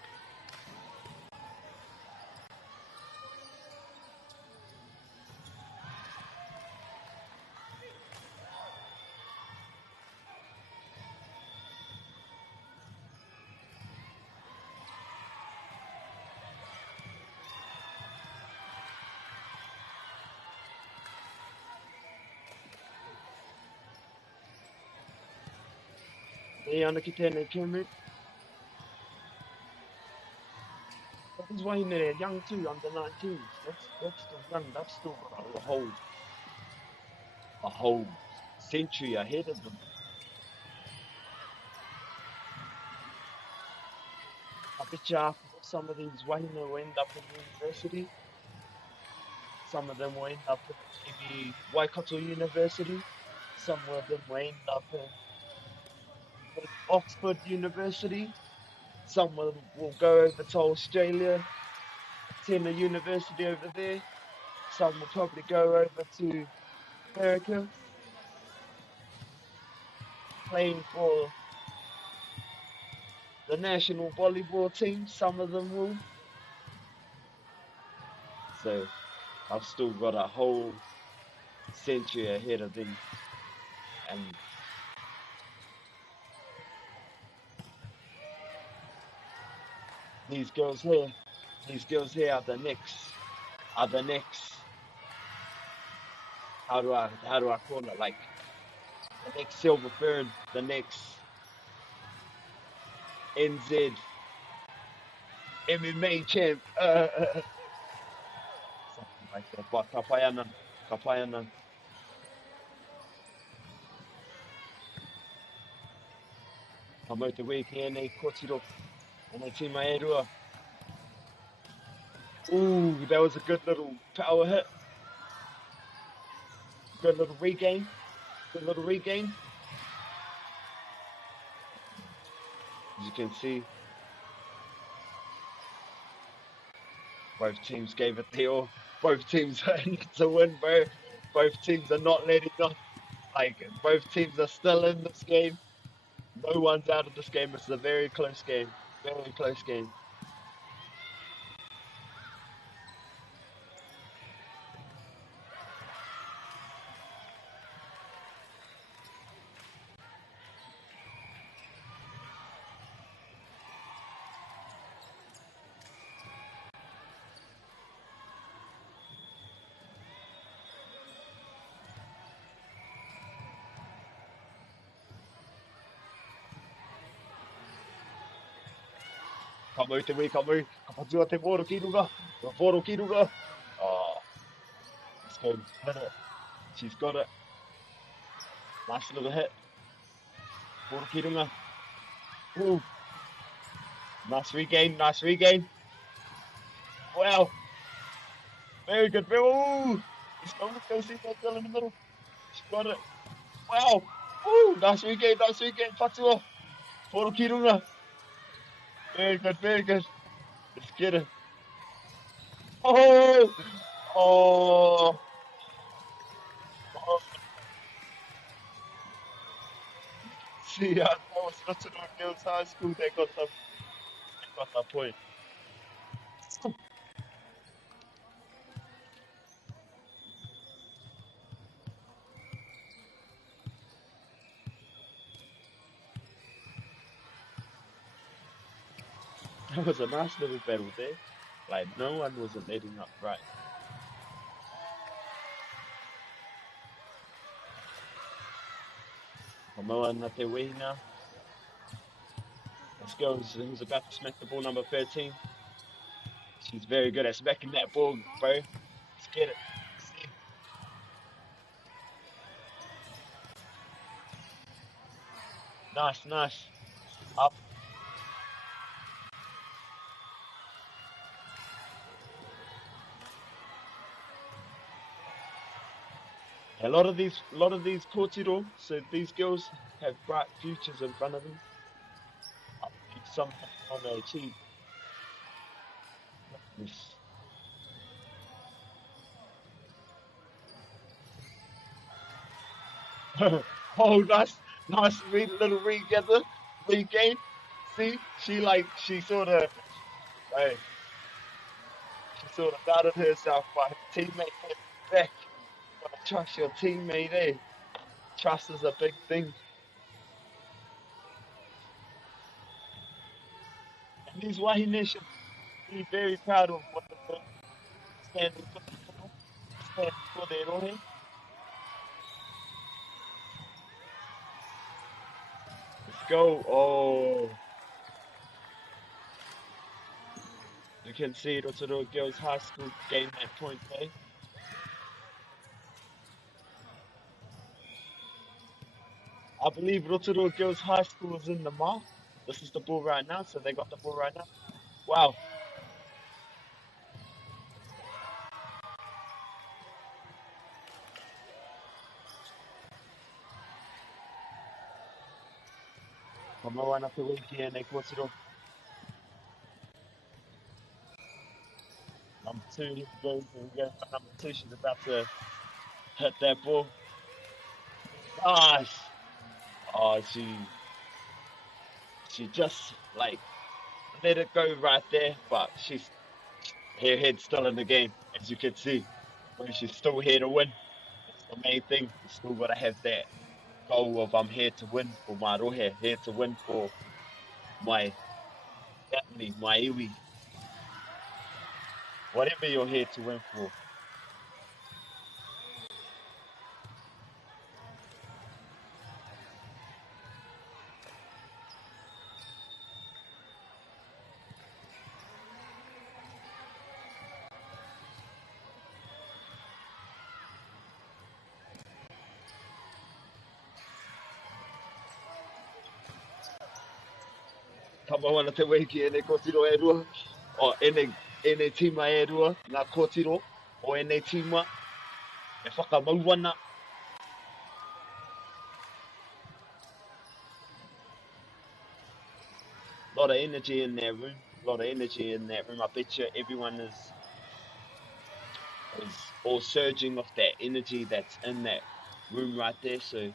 E ana ki tēnei kēmu. That is why they're young too, under 19s. That's still young. That's still got a whole century ahead of them. I bet you after some of these wahine will end up in university. Some of them will end up in maybe Waikato University. Some of them will end up in Oxford University. Some of them will go over to Australia, attend a university over there. Some will probably go over to America, playing for the national volleyball team. Some of them will. So I've still got a whole century ahead of them. And these girls here are the next, how do I call it, like the next Silver Fern, the next NZ MMA champ, something like that. But ka pai ana. Ka mau te wiki e nei kotiro, e nei tima e rua. Ooh, that was a good little power hit. Good little regain. Good little regain. As you can see, both teams gave it their all. Both teams are in it to win, bro. Both teams are not letting up. Like, both teams are still in this game. No one's out of this game. It's a very close game. Very close game. Kamui te wei, kamui. Ka patua te woro ki runga. Ka woro ki runga. Oh, let's go. Hit it. She's got it. Nice little hit. Woro ki runga. Ooh. Nice regain, nice regain. Wow. Very good. Ooh. Let's go see that girl in the middle. She got it. Wow. Ooh, nice regain, nice regain. Patua. Woro ki runga. Very good, very good. Let's get it. Oh! Oh! Oh! See, that was Rotterdam Girls High School. They got that point. That was a nice little battle there. Like, no one wasn't letting up right. Samoa na te wehi now. Let's go. Who's about to smack the ball, number 13. She's very good at smacking that ball, bro. Let's get it. Nice, nice. Up. A lot of these kōtiro, so these girls have bright futures in front of them. Some want to achieve. This. Oh, nice little regain. See, she sort of doubted herself, but her teammate hit back. Trust your teammate, eh? Trust is a big thing. And these wahine should be very proud of what they're standing for their rohe. Let's go. Oh. You can see Rotorua Girls High School gained that point there. I believe Rotorua Girls High School is in the mark. This is the ball right now, so they got the ball right now. Wow. Samoa na te wiki and they kōtiro. Number 2, here we go for number 2. She's about to hit that ball. Nice. Oh, she just like let it go right there, but her head's still in the game, as you can see. But she's still here to win. That's the main thing. You still gotta have that goal of I'm here to win for my rohe, here to win for my family, my iwi. Whatever you're here to win for. Kamawana te wiki e ne kōtiro e rua. O, e nei tima e rua, ngā kōtiro, o nei tima, e whakamauana. Lot of energy in that room, lot of energy in that room. I bet you everyone is all surging off that energy that's in that room right there. So,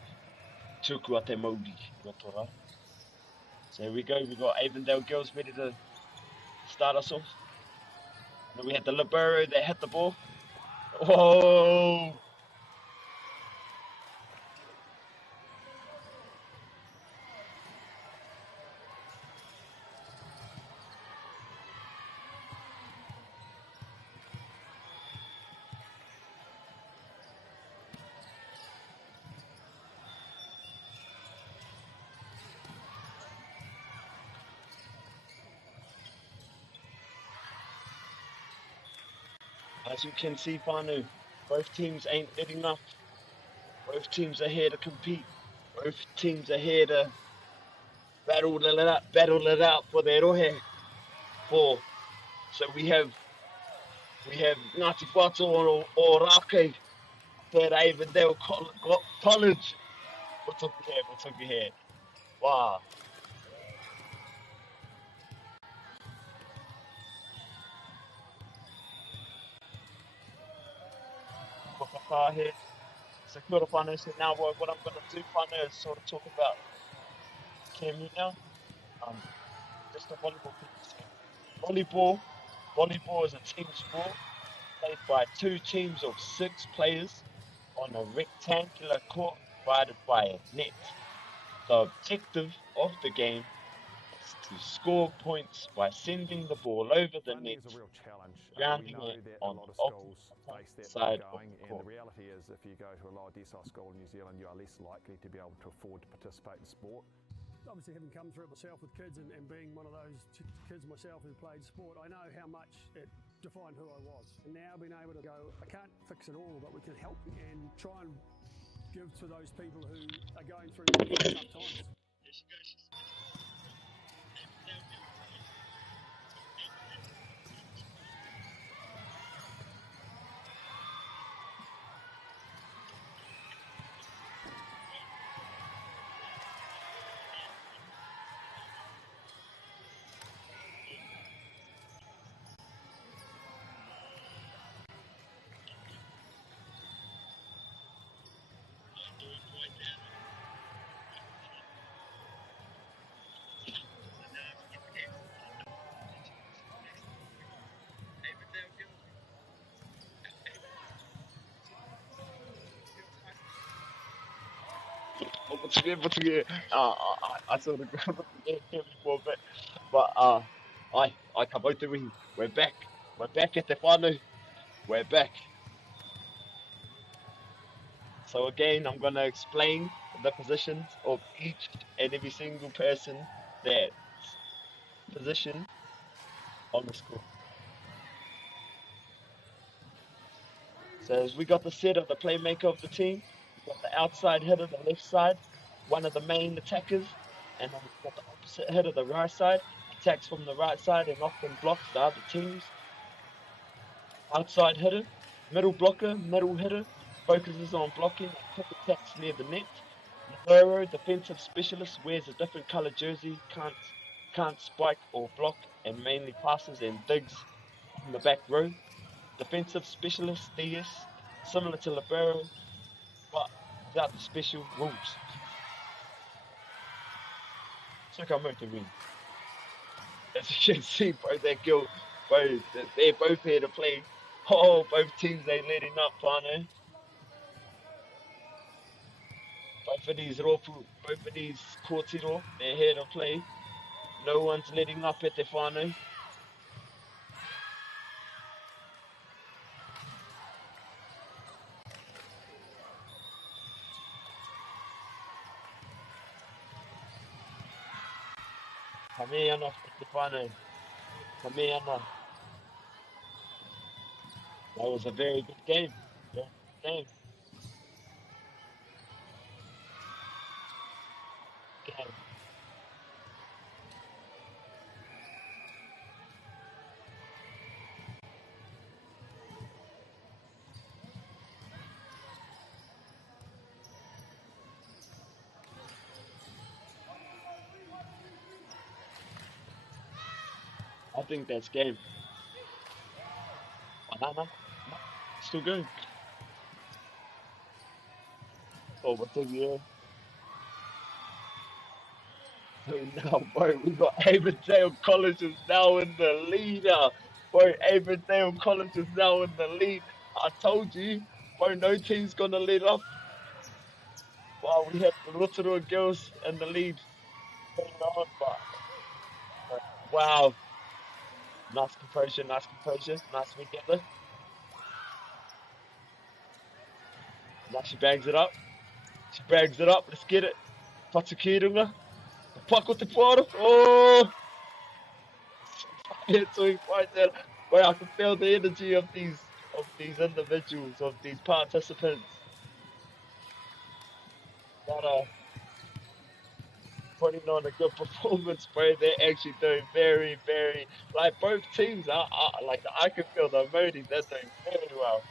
tuku a te mauri, rotora. So here we go, we got Avondale girls ready to start us off. And then we had the libero that hit the ball. Oh! As you can see, Whānau, both teams ain't letting up. Both teams are here to compete. Both teams are here to battle it out for their rohe. So we have Ngāti Whātua o Rākei, third Avondale College. What's up here? Wow. Here. So kia ora whānau, so now what I'm going to do, whānau, is sort of talk about Cameron now. Just a volleyball piece. Volleyball is a team sport played by 2 teams of 6 players on a rectangular court divided by a net. The objective of the game is to score points by sending the ball over the net, Funding is a real challenge. grounding We know it that on a lot the of schools face that side of ongoing, the and court. the reality is if you go to a lower decile school in New Zealand, you are less likely to be able to afford to participate in sport. Obviously, having come through it myself with kids and being one of those kids myself who played sport, I know how much it defined who I was. And now being able to go, I can't fix it all, but we can help and try and give to those people who are going through tough times. What's again? I sort of grabbed it before a bit, but I come out the ring. We're back at the whānau. We're back. So again, I'm gonna explain the positions of each and every single person that's positioned on the score. So as we got the set of the playmaker of the team, we got the outside hitter, the left side, one of the main attackers, and then we've got the opposite hitter, the right side, attacks from the right side and often blocks the other teams. Outside hitter, middle blocker, middle hitter, focuses on blocking and quick attacks near the net. Libero, defensive specialist, wears a different colour jersey, can't spike or block, and mainly passes and digs in the back row. Defensive specialist, DS, similar to Libero, but without the special rules. So come out the ring. As you can see, they're both here to play. Oh, both teams ain't letting up, whānau. Both of these ropu, both of these kōtiro, they're here to play. No one's letting up at the whānau. Kame ana at the whānau. Kame ana. That was a very good game. Very good game. Game. think that's game. Oh, no. Still going. Oh, what's in the air? So now, bro, we got Avondale College is now in the lead. Bro, Avondale College is now in the lead. I told you, bro, no team's gonna let up. Wow, we have the Rotorua girls in the lead. Hang on, but wow. Nice composure, nice together. Now she bags it up. Let's get it. Tatsukirunga. Pako te paro. Oh! It's so right there. Boy, I can feel the energy of these individuals, of these participants that are putting on a good performance, bro. They're actually doing very, very, like both teams like I can feel the emoting. They're doing very well.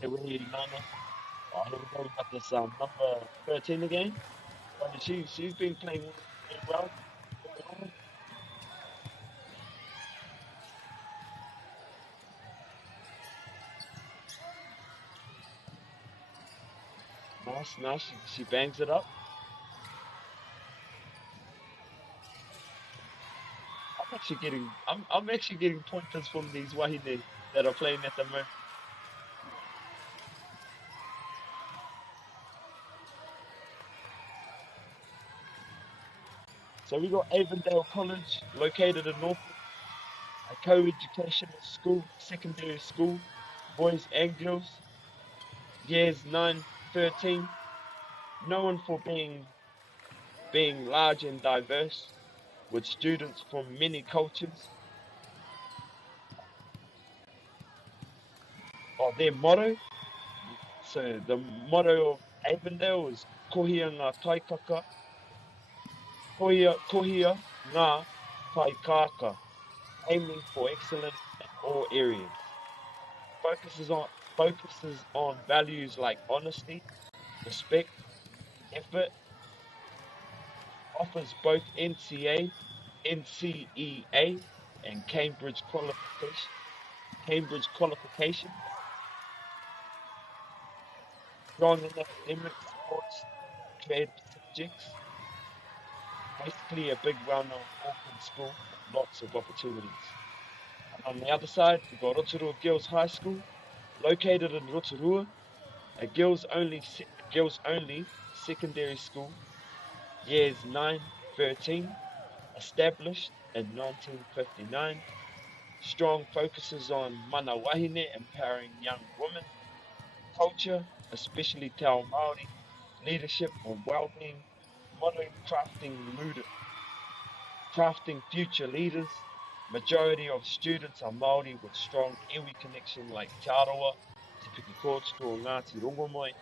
Hey, we need Nana. Oh, here we go. We got this number 13 again. But she's been playing really well. Nice. She bangs it up. I'm actually getting pointers from these wahine that are playing at the moment. So we got Avondale College, located in Norfolk, a co-educational school, secondary school, boys and girls, years 9, 13, known for being large and diverse, with students from many cultures. Their motto, so the motto of Avondale is Kohia ngā taikaka, kohia ngā taikaka, aiming for excellence in all areas. Focuses on values like honesty, respect, effort, offers both NCEA, and Cambridge qualification. Strong in academics, sports, creative subjects. Basically a big well-known Auckland school with lots of opportunities. On the other side, we've got Rotorua Girls High School, located in Rotorua, a girls only secondary school, years 9, 13, established in 1959. Strong focuses on mana wahine, empowering young women, culture, especially Te Ao Māori, leadership and well-being, modern crafting future leaders. Majority of students are Māori with strong iwi connection like Te Arawa, Te Piki or Ngāti Rongomoe.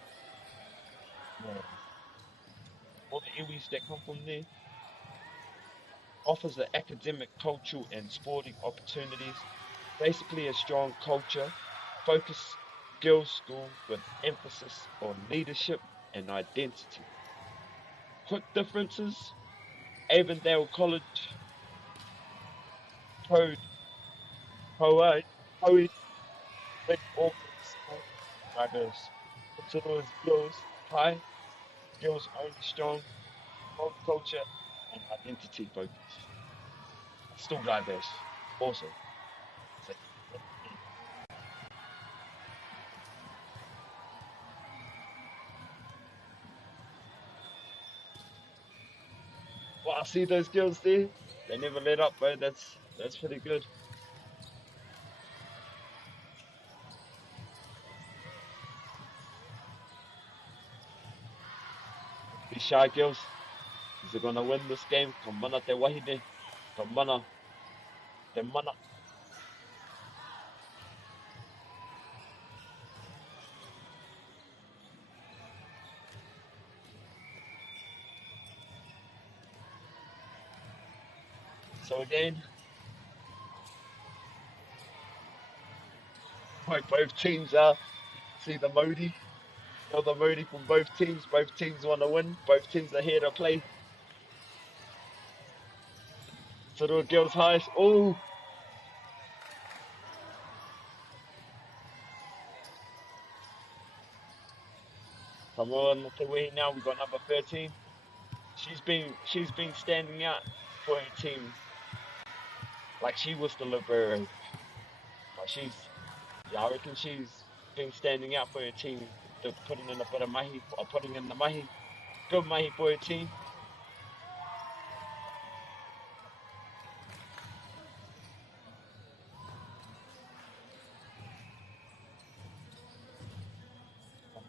All the iwis that come from there. Offers the academic, cultural and sporting opportunities. Basically a strong culture, focused girls' school with emphasis on leadership and identity. Quick differences: Avondale College big Auckland school, diverse. Rotorua's girls high, girls only strong, culture and identity focus. Still diverse, also. Well, I see those girls there. They never let up, bro. That's pretty good. The Shy Girls. Is it gonna win this game? Ka mana te wahine. Ka mana te mana. So again, both teams see the Modi. Feel the Modi from both teams. Both teams want to win. Both teams are here to play. Sort of Girls High. Oh! Come on, now we got number 13. She's been standing out for her team. Like she was the libero. Like I reckon she's been standing out for her team. They're putting in a bit of mahi, or putting in the mahi. Good mahi for her team.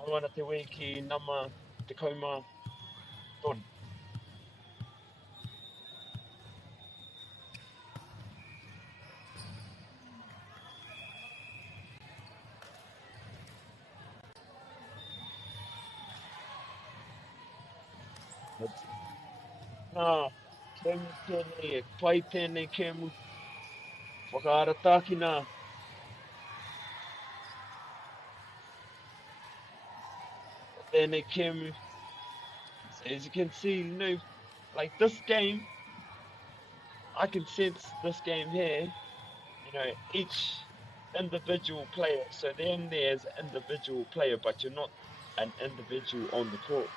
Wana te wei ki nama te kauma ton. Nā, tēnei, pai tēnei kēmu. Whakaarataki nā. Tēnei kēmu. As you can see, like this game, I can sense this game here, each individual player. So then there's an individual player, but you're not an individual on the court.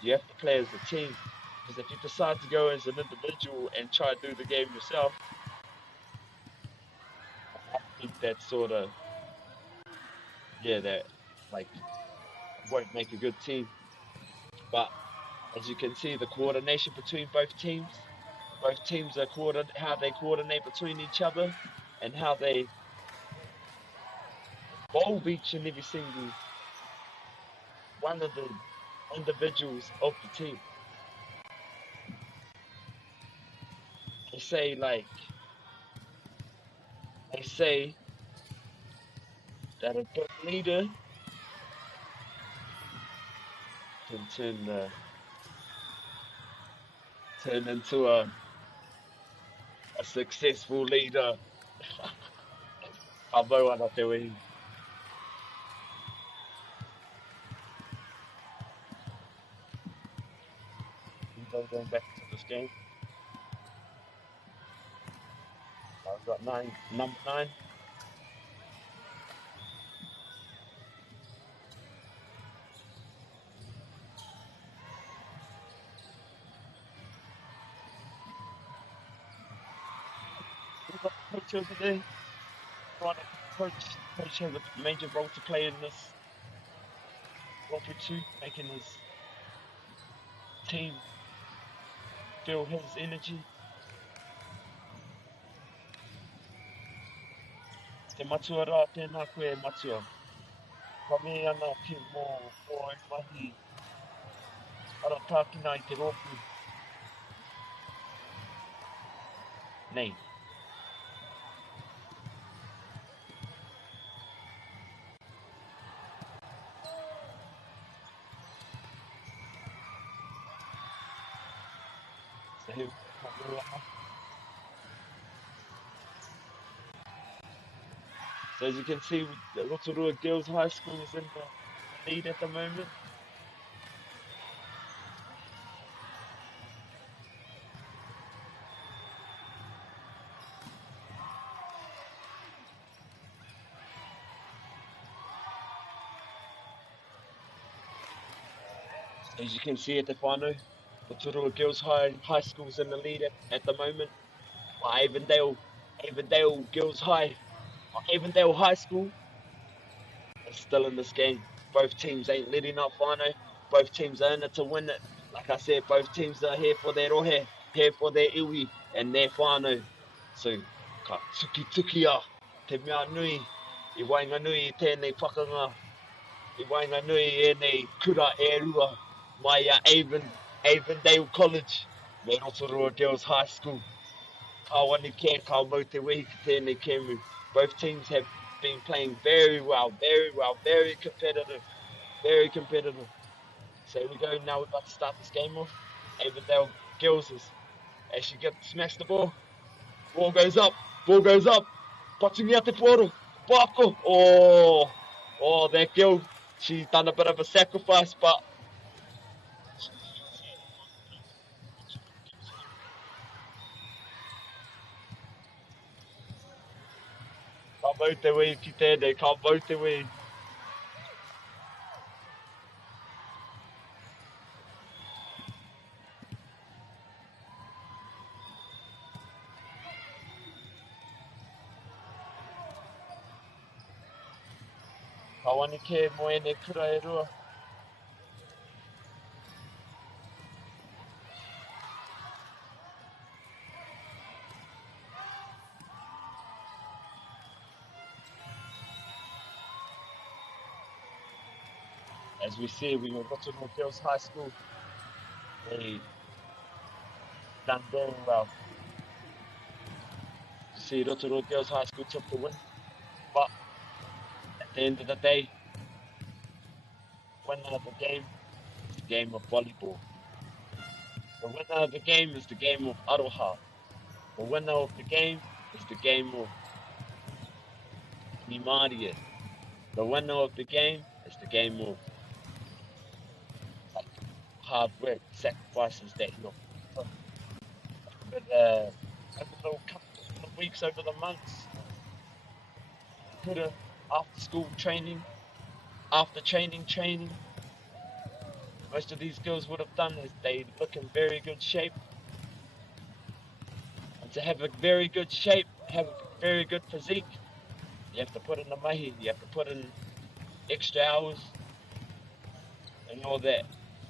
You have to play as a team. Because if you decide to go as an individual and try to do the game yourself, I think that sort of, that like won't make a good team. But as you can see, the coordination between both teams are how they coordinate between each other and how they involve each and every single one of the individuals of the team. They say that a good leader can turn into a successful leader. Abo ana te wehi. Going back to this game. I've got number 9. We've got the coach over there. Coach has a major role to play in this World War II, making his team feel his energy. Te matua rā tēnā koe matua. Ka me ana ki mō mahi. Ara tākina I te rōpū. Nei. So as you can see, the Rotorua Girls High School is in the lead at the moment. As you can see at the whānau, Rotorua Girls High School is in the lead at the moment. Avondale Girls High. Avondale High School is still in this game. Both teams ain't letting up whānau. Both teams are in it to win it. Like I said, both teams are here for their rohe, here for their iwi and their whānau. So, ka tuki a, te mea nui, I wainga nui tēnei whakanga, I wainga nui e nei kura e rua, mai a Avondale College, me Rotorua Girls High School. Ka Wanike, ka mau te wehi ki tēnei kēmu. Both teams have been playing very well, very competitive, very competitive. So here we go now, we're about to start this game off. Avondale Girls as she smacks the ball. Ball goes up, Patungi a te poro, Pako, oh, that girl, she's done a bit of a sacrifice, but ka mau te wei ki tēnei, ka mau te wei. Ka Wanike moene kura e rua. As we see, we got Rotorua Girls High School. They done very well. You see, Rotorua Girls High School took the win, but at the end of the day, winner of the game is the game of volleyball. The winner of the game is the game of aroha. The winner of the game is the game of Nimarie. The winner of the game is the game of hard work, sacrifices that you're put. But over the couple of weeks, over the months, could have after school training, after training, most of these girls would have done is they look in very good shape. And to have a very good shape, have a very good physique, you have to put in the mahi, you have to put in extra hours and all that.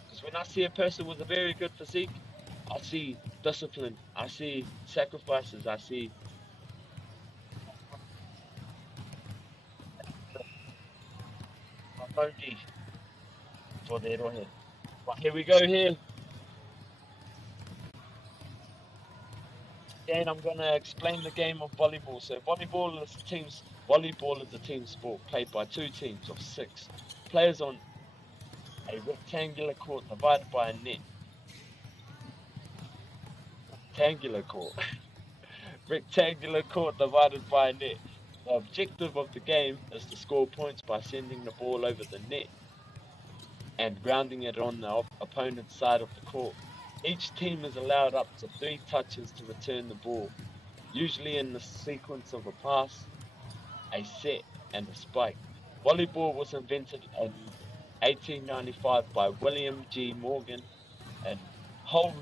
Because when I see a person with a very good physique, I see discipline, I see sacrifices, I see maungi for their rohe. But here we go here. Again, I'm going to explain the game of volleyball. So volleyball is a team sport played by two teams of 6 players on a rectangular court divided by a net. Rectangular court divided by a net. The objective of the game is to score points by sending the ball over the net and grounding it on the opponent's side of the court. Each team is allowed up to 3 touches to return the ball, usually in the sequence of a pass, a set, and a spike. Volleyball was invented in 1895 by William G. Morgan and Holyoke,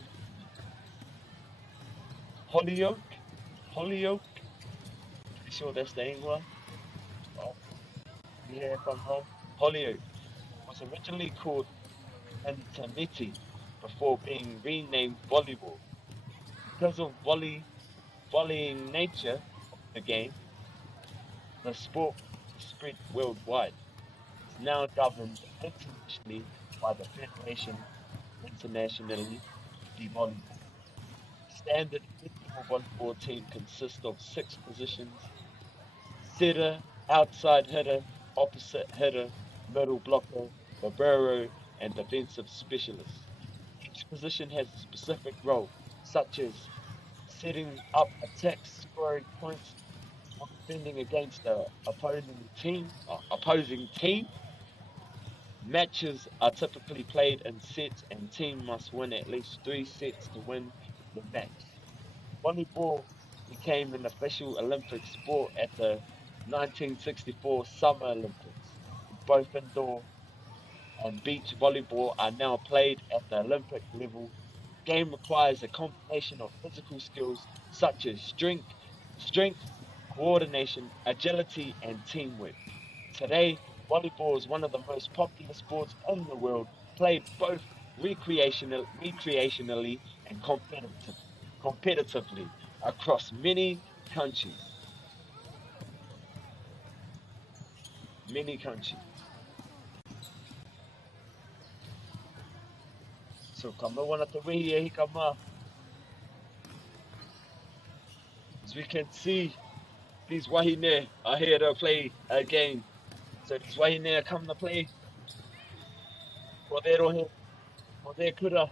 pretty sure that's the English. Oh, yeah, if I'm wrong. Holyoke was originally called Intimity before being renamed volleyball. Because of volleying nature of the game, the sport spread worldwide. It's now governed internationally by the Federation Internationale de Volleyball. Standard volleyball team consists of 6 positions: setter, outside hitter, opposite hitter, middle blocker, libero, and defensive specialist. Each position has a specific role, such as setting up attacks, scoring points, or defending against the opposing team. Matches are typically played in sets and team must win at least 3 sets to win the match. Volleyball became an official Olympic sport at the 1964 Summer Olympics. Both indoor and beach volleyball are now played at the Olympic level. The game requires a combination of physical skills such as strength, coordination, agility, and teamwork. Today, volleyball is one of the most popular sports in the world, played both recreationally and competitively across many countries. So ka mawana te wehi e hika mā. As we can see, these wahine are here to play a game. So these wahine are coming to play for their rohe, for their kura.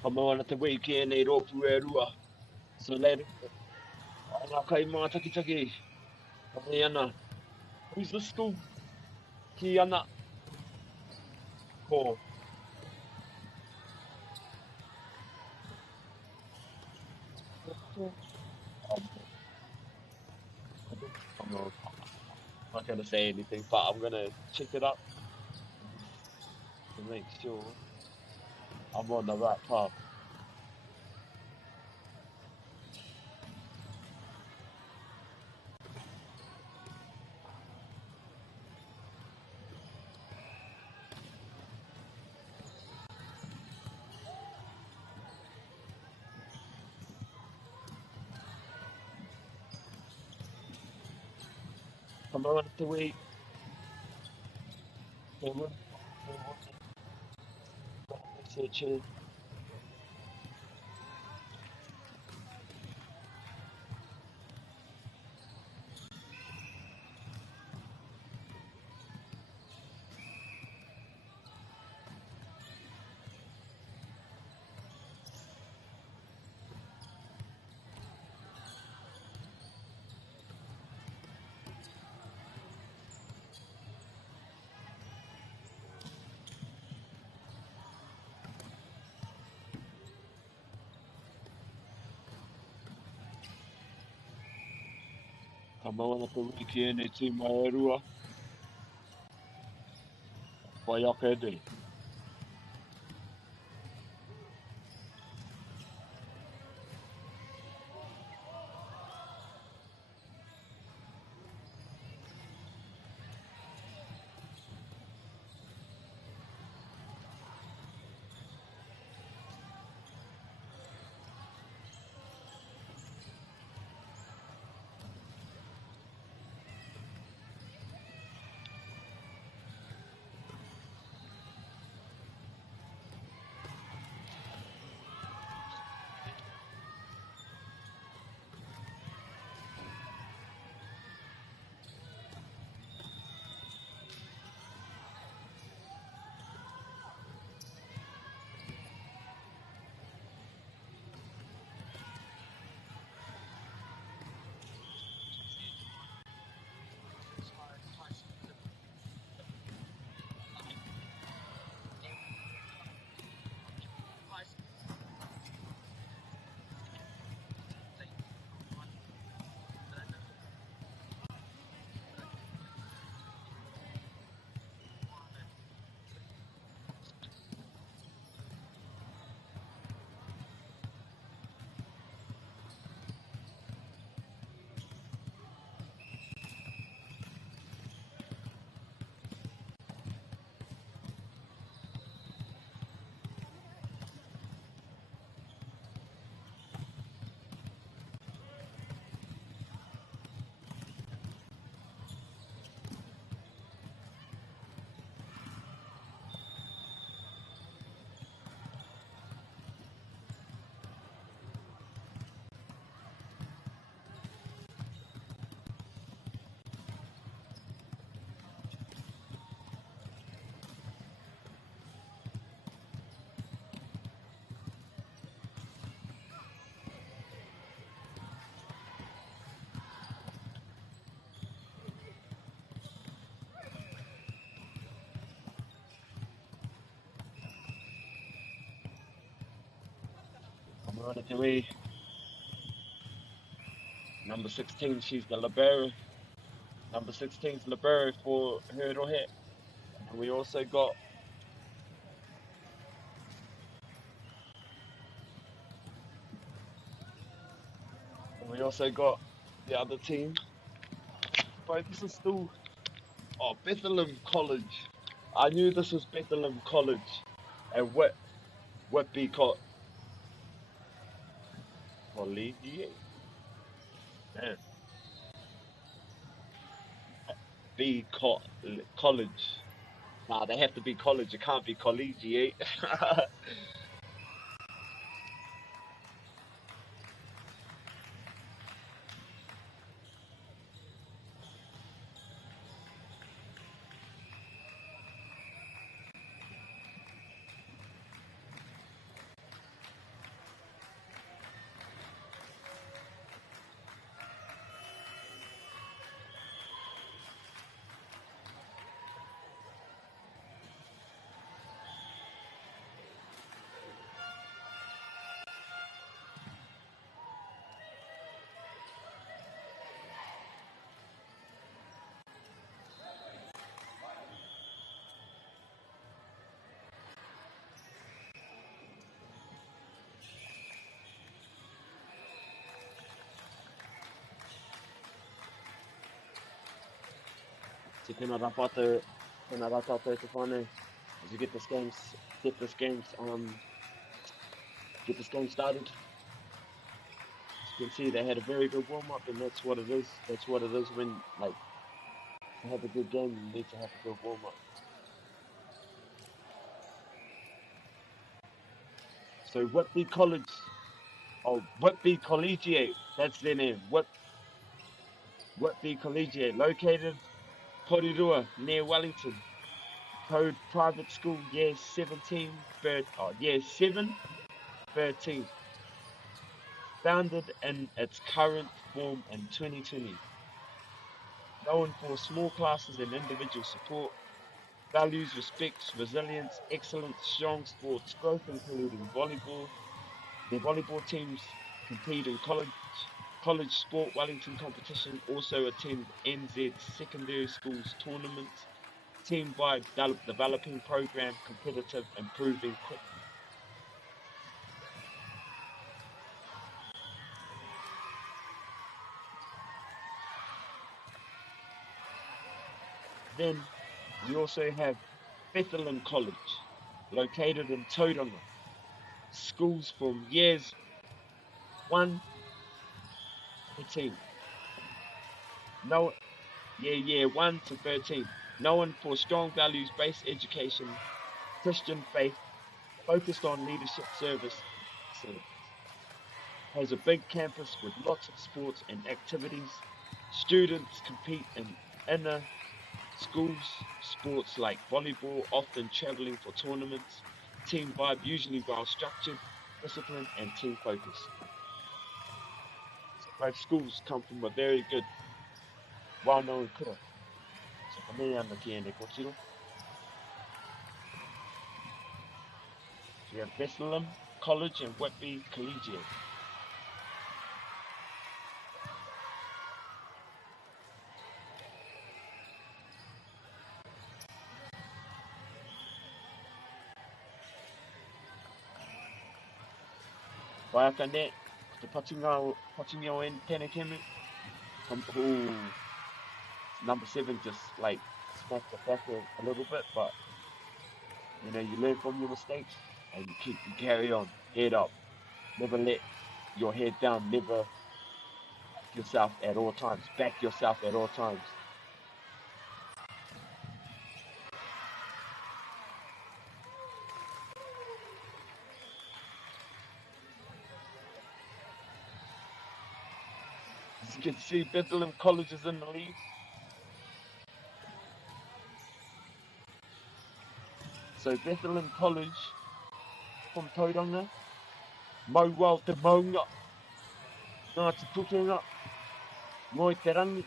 Ka mawana te wehi ki nei rōpu e rua. So later, ana kai mā taki. Ka mei ana. Who's the school? Ki ana. Ko. I'm not going to say anything, but I'm going to check it up to make sure I'm on the right path. Come on, to wait. Searching. Ka mawana te wiki e nei tū mai e rua. Whai aka e nei. Moana Te Wei. Number 16, she's the libero. Number 16 is libero for her rohe. And we also got the other team. But this is still Bethlehem College. I knew this was Bethlehem College. And Whitby Collegiate? Man. College. Nah, they have to be college. It can't be collegiate. So tēnā rā tātou te whānau as we get this game started. As you can see, they had a very good warm-up, and that's what it is. That's what it is when, like, to have a good game, you need to have a good warm-up. So Whitby Collegiate, that's their name. Whitby Collegiate, located Porirua, near Wellington. Code private school, year 7, 13. Founded in its current form in 2020. Known for small classes and individual support, values respect, resilience, excellence, strong sports growth, including volleyball. Their volleyball teams compete in college sport Wellington competition, also attend NZ secondary schools tournaments, team-wide developing program, competitive, improving quick. Then we also have Bethlehem College, located in Tauranga. Schools from years 1 to 10. Year 1 to 13. Known for strong values-based education, Christian faith, focused on leadership service. Has a big campus with lots of sports and activities. Students compete in inner schools sports like volleyball, often traveling for tournaments. Team vibe, usually well structured, disciplined and team focused. So both schools come from a very good, well-known kura. So ka mea ana ki ene kōtiro. We have Bethlehem College and Whitby Collegiate. Waiaka ne, te patinga o tēnei kemu. Number 7 just like smacked the back a little bit, but you know, you learn from your mistakes and you carry on, head up. Never let your head down, never back yourself at all times. Back yourself at all times. As you can see, Bethlehem College is in the lead. So Bethlehem College from Tauranga, mau wau te maunga, ngā te pukenga, ngoi te rangi.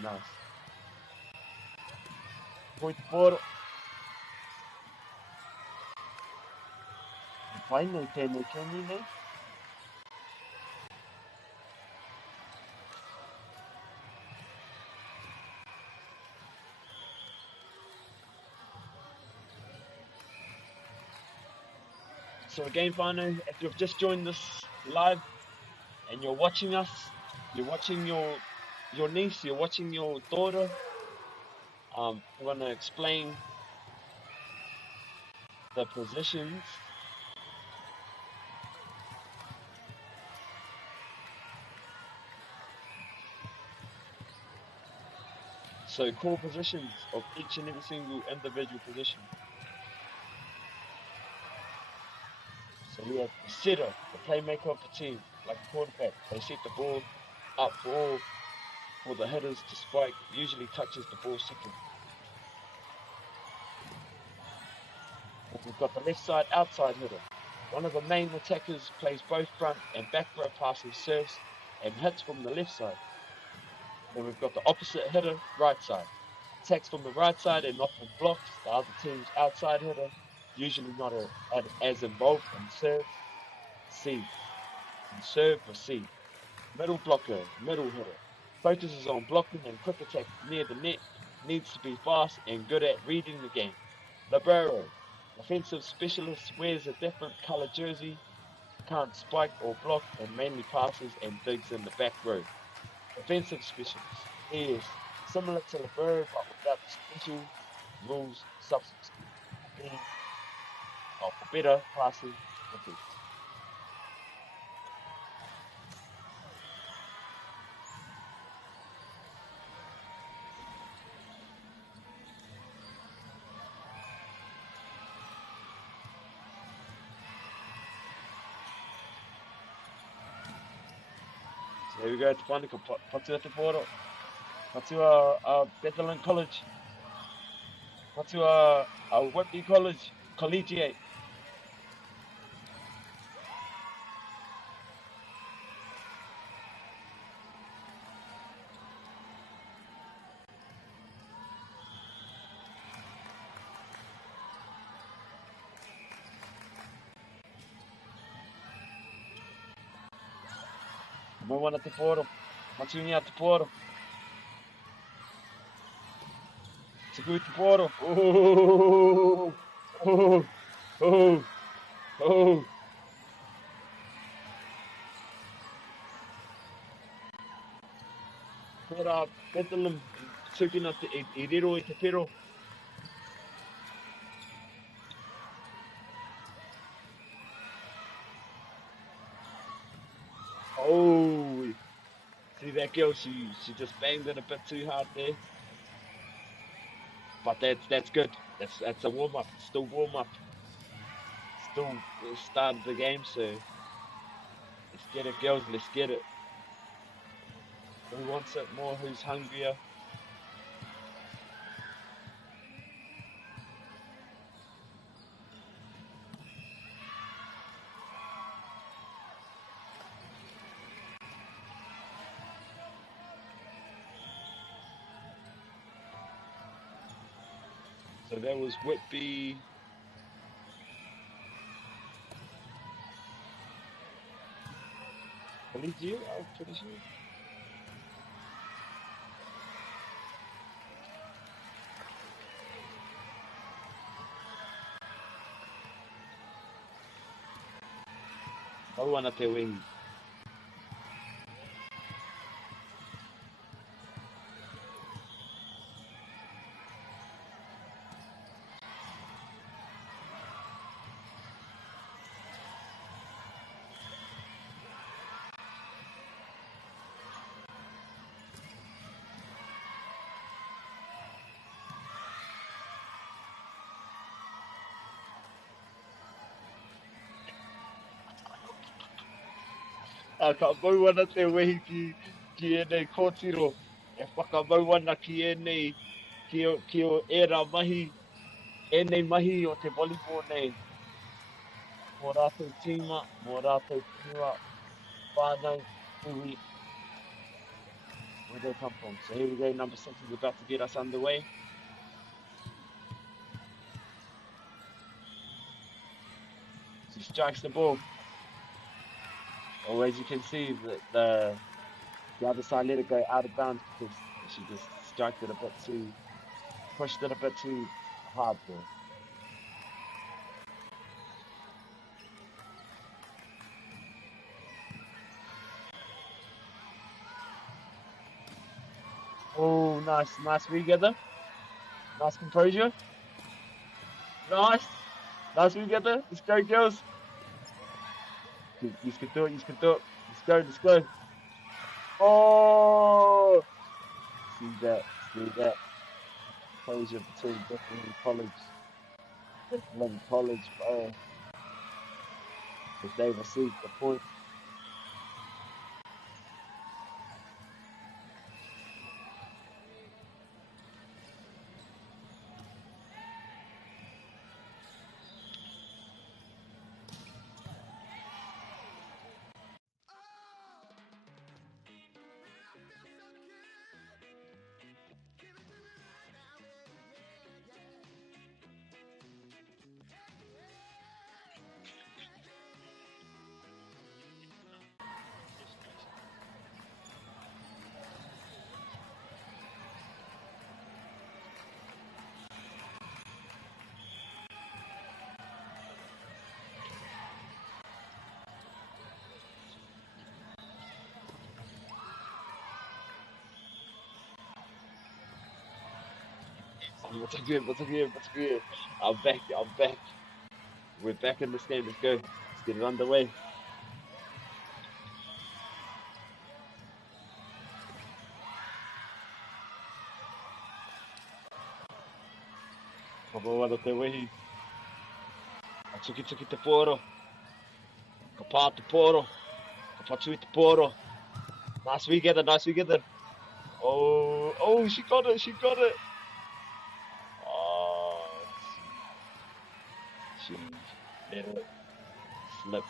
Nice. Koi te poro. Whai nei tēnei keni nei. So again, whānau, if you've just joined this live and you're watching us, you're watching your niece, you're watching your daughter, I'm going to explain the positions. So core positions of each and every single individual position. So we have the setter, the playmaker of the team, like a quarterback. They set the ball up for the hitters to spike, usually touches the ball second. And we've got the left side outside hitter. One of the main attackers plays both front and back row passes, serves and hits from the left side. Then we've got the opposite hitter, right side. Attacks from the right side and often blocks the other team's outside hitter, usually not as involved, and serves, C. And serve, receive. Middle blocker, middle hitter. Focuses on blocking and quick attack near the net. Needs to be fast and good at reading the game. Libero. Offensive specialist, wears a different colour jersey. Can't spike or block and mainly passes and digs in the back row. Defensive specialist. He is similar to Libero but without the special rules substance. For better passing defense. So here we go, te whanaka, Patua te poro. Patua Bethlehem College. Patua Whitby College, Collegiate. Moana te poro. Matunia te poro. Te kui te poro. Oh, oh, oh, oh. Pera Bethlehem, tukina I rero I te pero. Oh, see that girl, she just banged it a bit too hard there. But that's good. That's a warm up. Still warm up. Still started the game, so let's get it, girls. Let's get it. Who wants it more? Who's hungrier? So that was Whitby. Collegiate, I'm pretty sure. Auana te wing. Ka mauana te wehi ki enei kōtiro. E whakamauana ki enei, ki o era mahi, enei mahi o te volleyball nei. Mō rātou tīma, mō rātou pua, whānau, ui. Where they come from. So here we go, number 6 is about to get us underway. strikes the ball. Or as you can see, the other side let it go out of bounds because she just striked it a bit too, pushed it a bit too hard there. Oh, nice regather. Nice composure. Nice regather. Let's go, girls. You can do it, Let's go. Oh! See that. Composure between different college, bro. Because they received the point. What's good? I'm back. We're back in this game. Let's go. Let's get it underway. Kapawa te wehi. Atsuki te poro. Kapa te poro. Kapatui te poro. Nice regather. Oh, she got it. Oh, she let it slip.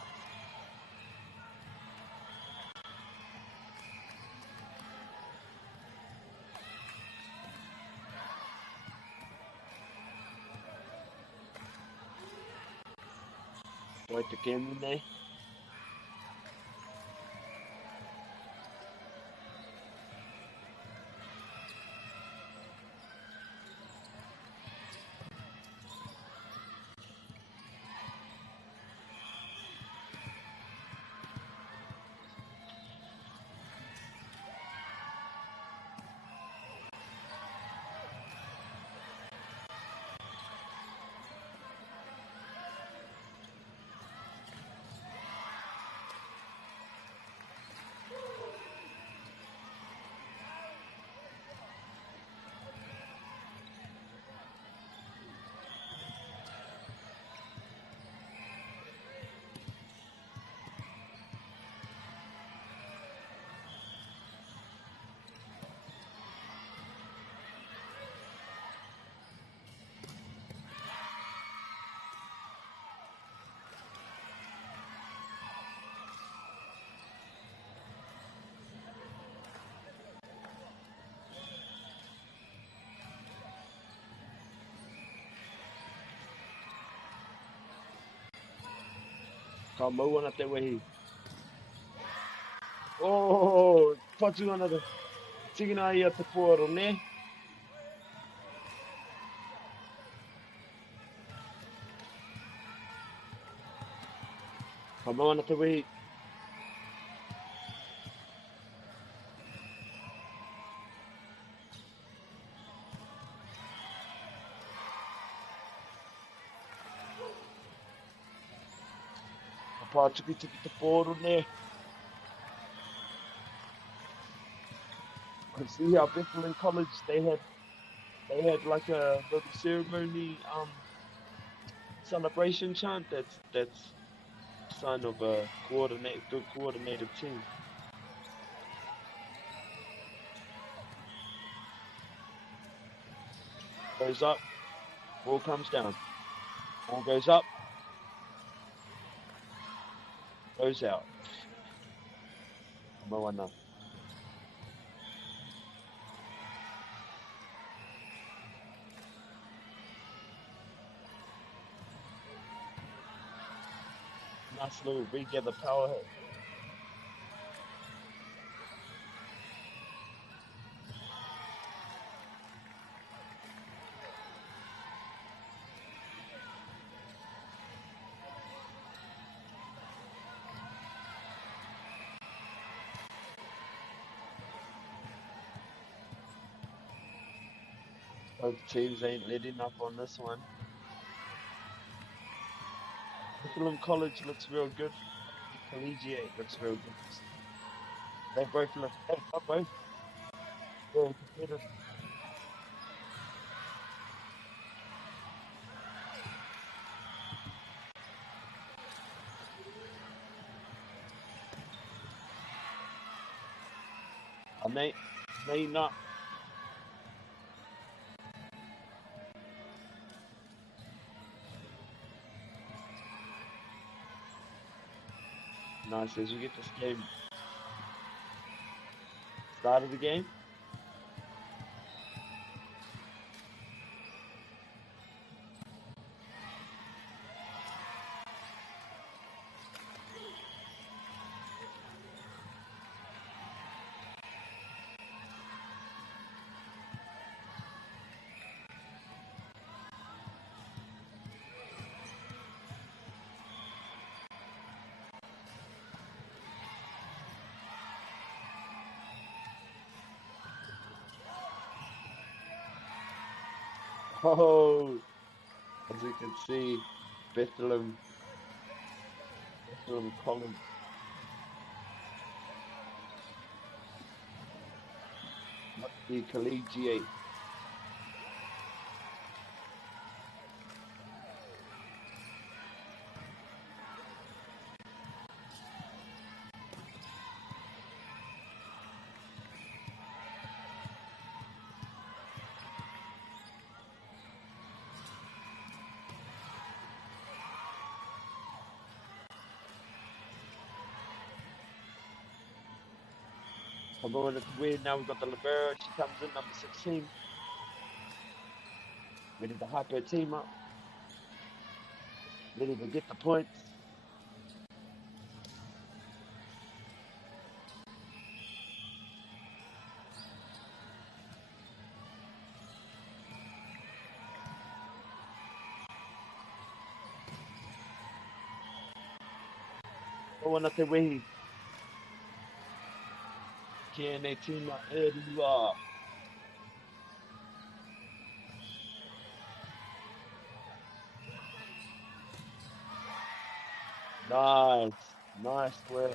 Wait the game in there. Ka mau ana te wehi. Oh, patu ana te tingina ia te poro, ne? Ka mau ana te wehi. Ka pā tuki te poro, ne? I see how Bethel in college they had like a little ceremony celebration chant that's sign of a good coordinated team. Goes up, ball comes down. Ball goes up, goes out. Moana. Nice little regather power hit. Both teams ain't letting up on this one. Fulham College looks real good. Collegiate looks real good. They both look both very competitive. May not. Nice as we get this game started the game. Oh, as you can see, Bethlehem College. Not the Collegiate. I'm going at the win. Now we've got the Libero. She comes in, number 16. Ready to hype her team up. Ready to get the points. Going at the way. Can they team up? Nice. Nice win.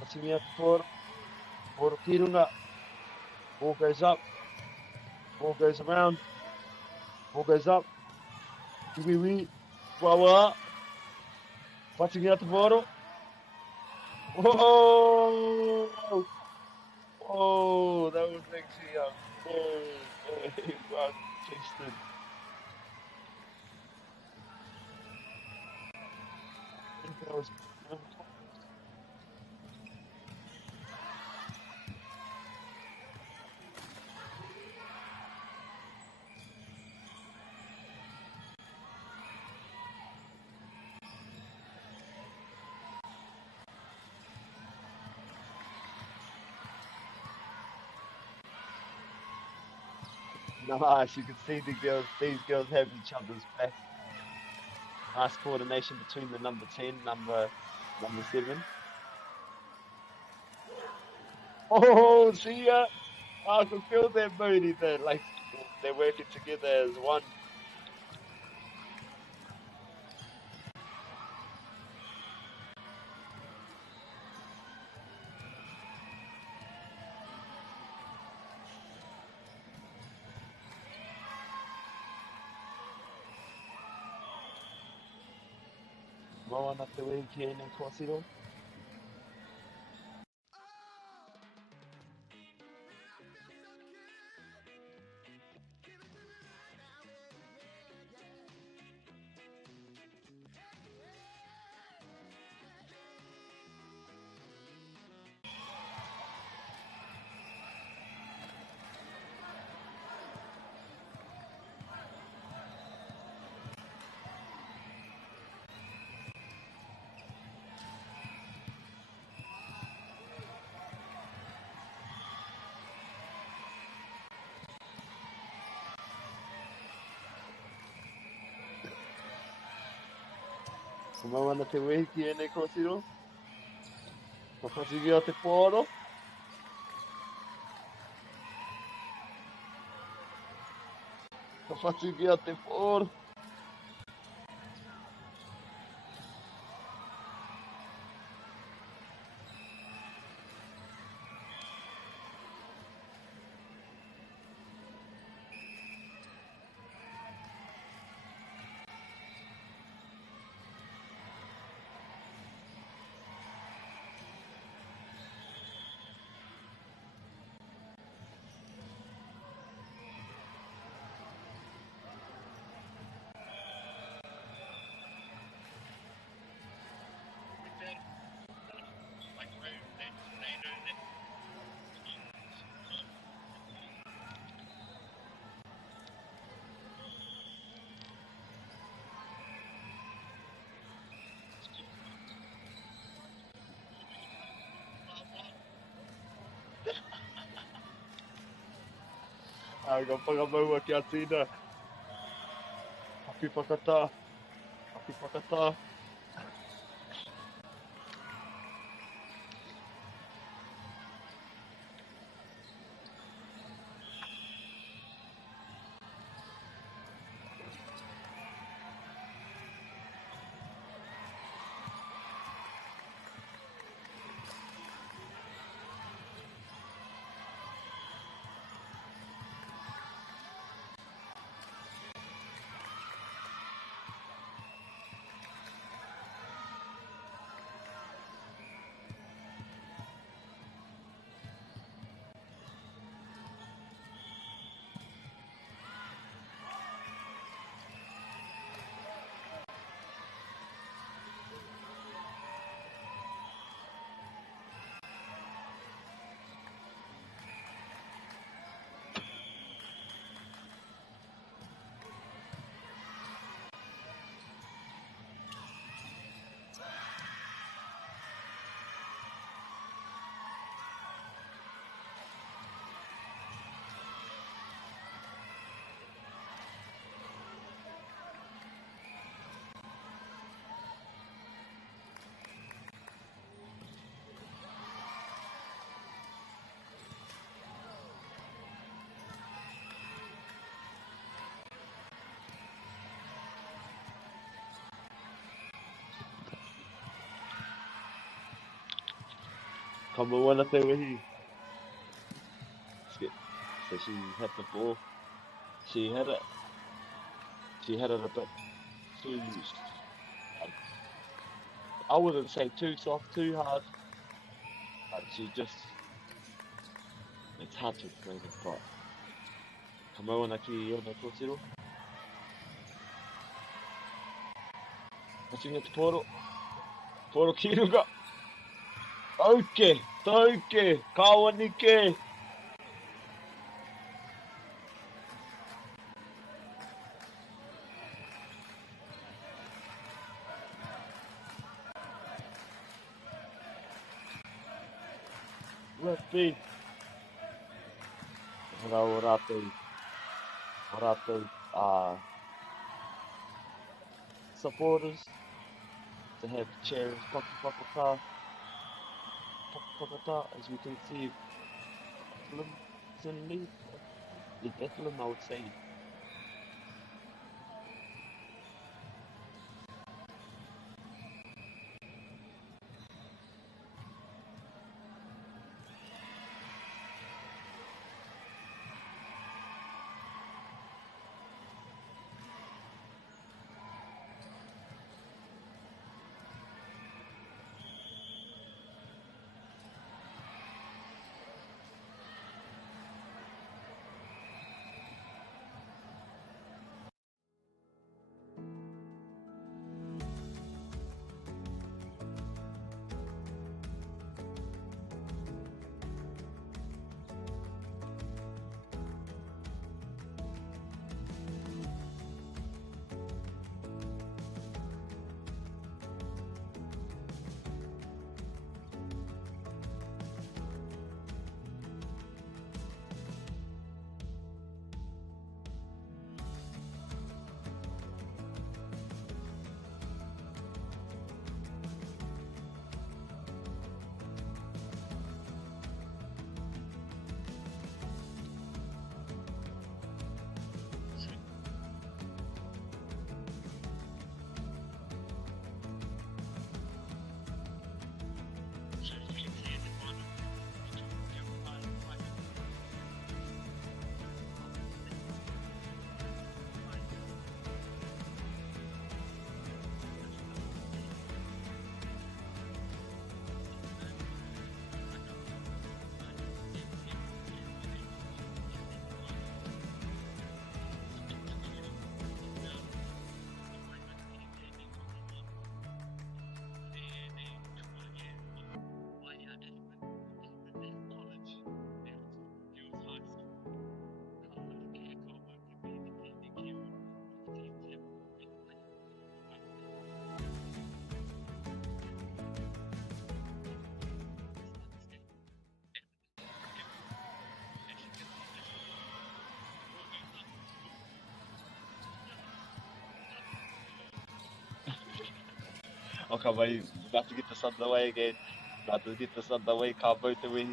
Touching out for Kirunga. Ball goes up. Ball goes around. Ball goes up. Wee. Wawa. Touching out the bottle. Whoa! Oh, that was actually very well tasted. I think that was nice. You can see these girls have each other's back. Nice coordination between the number 10, number 7. Oh, see ya. I can feel their booty there. Like they're working together as one. Moana te weekend in Kōsiro. Ka mau ana te wehi ki ene kōtiro. Ka whatigi o te pōro. Ka whatigi o te pōro. Ka whakamaua ki a Tina. Happy whakatā. Happy whakatā. Ka mau ana te wehi. So she had the ball. She had it. She had it a bit too loose. I wouldn't say too soft, too hard. But she just... It's hard to explain it, but... Ka mau ana ki ona kōtiro. Watching it pōro. Pōro ki runga. Auke, tauke, kawanike. Rugby. O rātou, supporters to have chairs whakapakata, as we can see, Bethlehem, I would say. Okay, wait, about to get this underway again. About to get this underway, can't vote the way.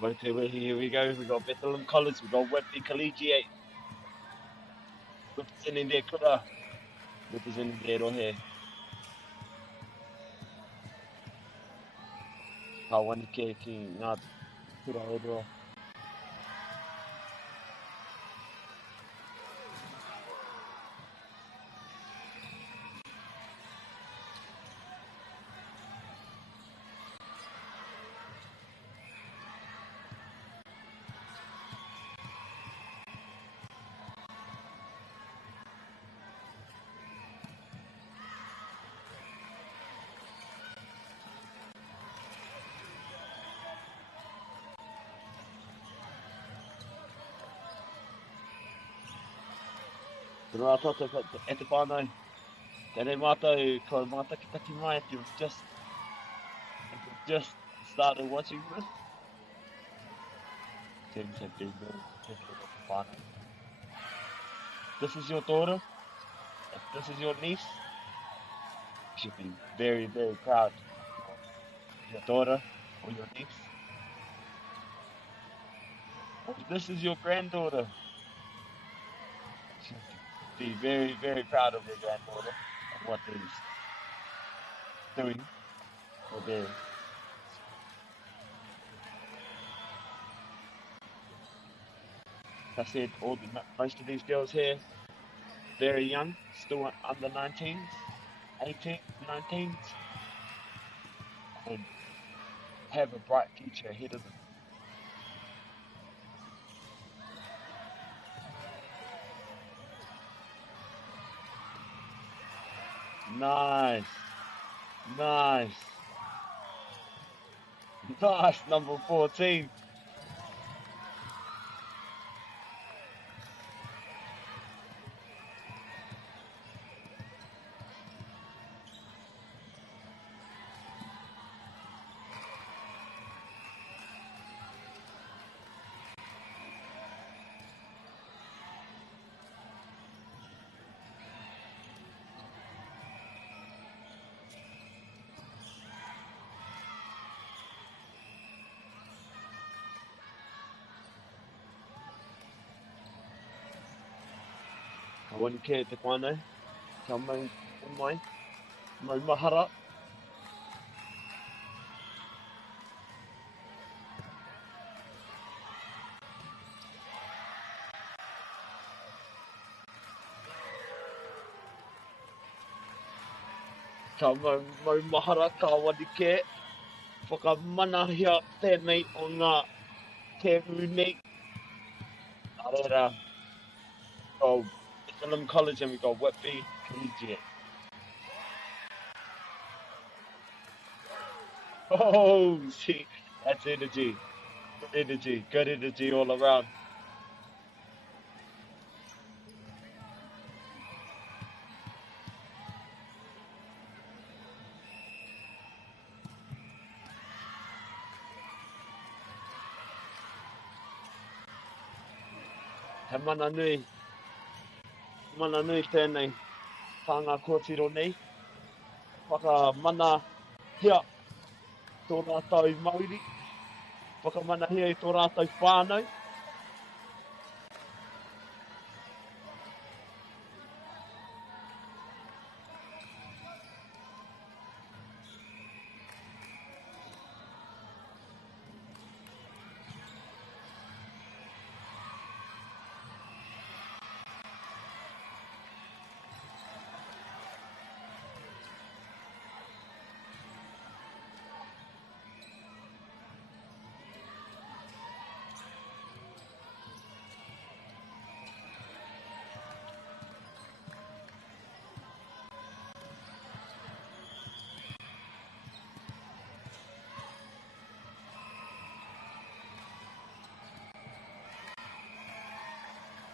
Vote the way, here we go. We got Bethlehem College, we got Whitby Collegiate. Representing their kura. Representing their rohe. Kawanike ki ngā kura e roa. Tērā tātou e te whānau. Tēnei mātou, ko mātou ki taki mai if you've just started watching this. Things have been good. Whānau. This is your daughter. If this is your niece, you should be very, very proud of your daughter or your niece. If this is your granddaughter, you should be very, very proud of your granddaughter and what they're doing for their. Like I said, most of these girls here, very young, still under 19s, 18, 19s, and have a bright future ahead of them. Nice. Nice. Nice, number 14. Ka wani ke te whānau, ka mau mai, mau mahara. Ka mau mahara, ka wani ke. Whakamanahia tēnei o ngā teru nei. Arera, go Bethlehem College and we got Whitby Collegiate. Oh, see, that's energy. Good energy all around. He mana nui tēnei whanga kōtiro nei. Whakamana hia tō rātou Māori. Whakamana hia i tō rātou whānau.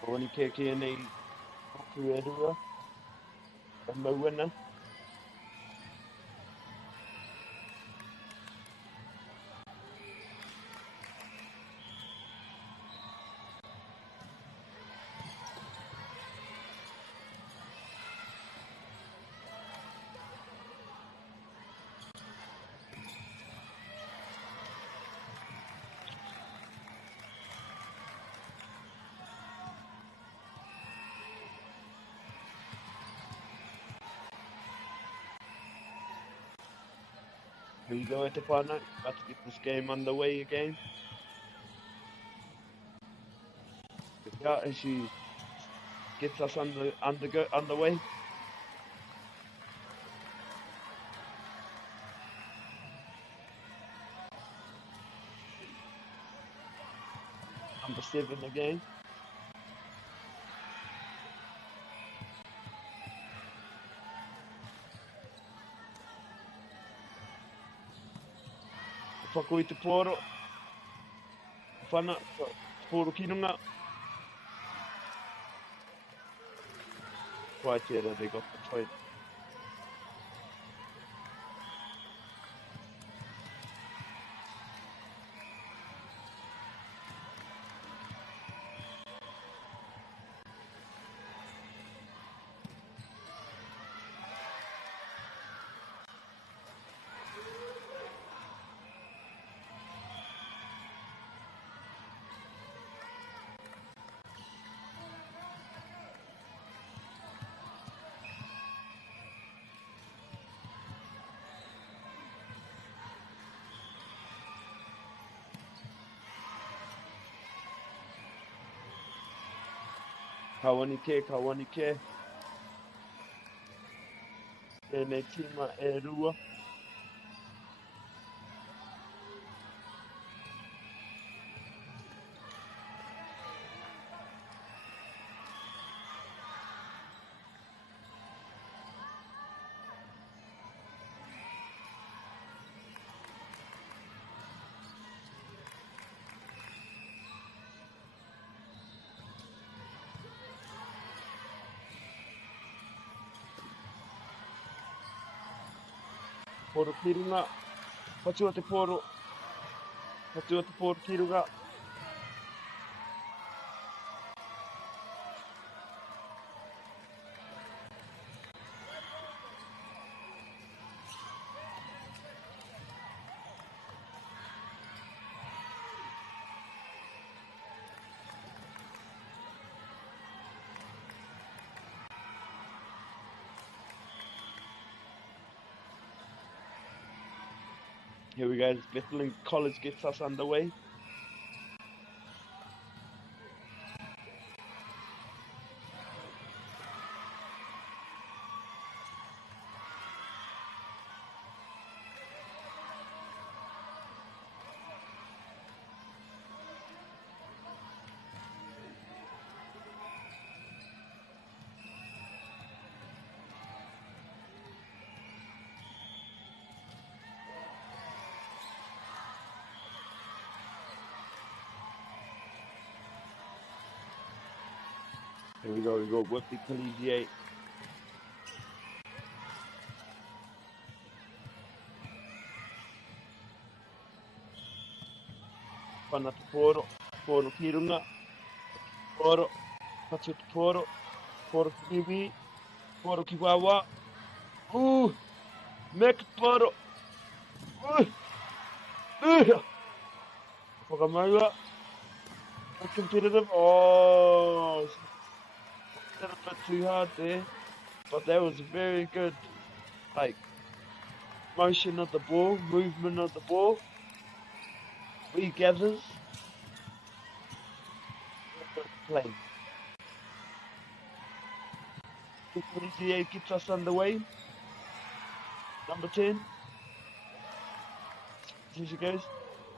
Wani ke nei aku e rua, e mauana. Here we go, te whānau. About to get this game underway again. Yeah, and she gets us underway. Number 7 again. Whakoi te pōro. Whana, pōro kinunga. Quite tērā, they got the point. Kawanike, kawanike. Tēnei tima e rua. Pōro kirunga. Patua te pōro. Patua te pōro kirunga. Here we go, Bethlehem College gets us underway. Here we go Whitby Collegiate. Whana te pōro, pōro kirunga, pōro, patu te pōro, pōro kiwi, pōro ki wawa. Mek pōro. Whakamaua. Competitive. Oh, a little bit too hard there, but that was very good, like, motion of the ball, movement of the ball, regathers, play. 2:28 gets us underway. Number 10. Here she goes.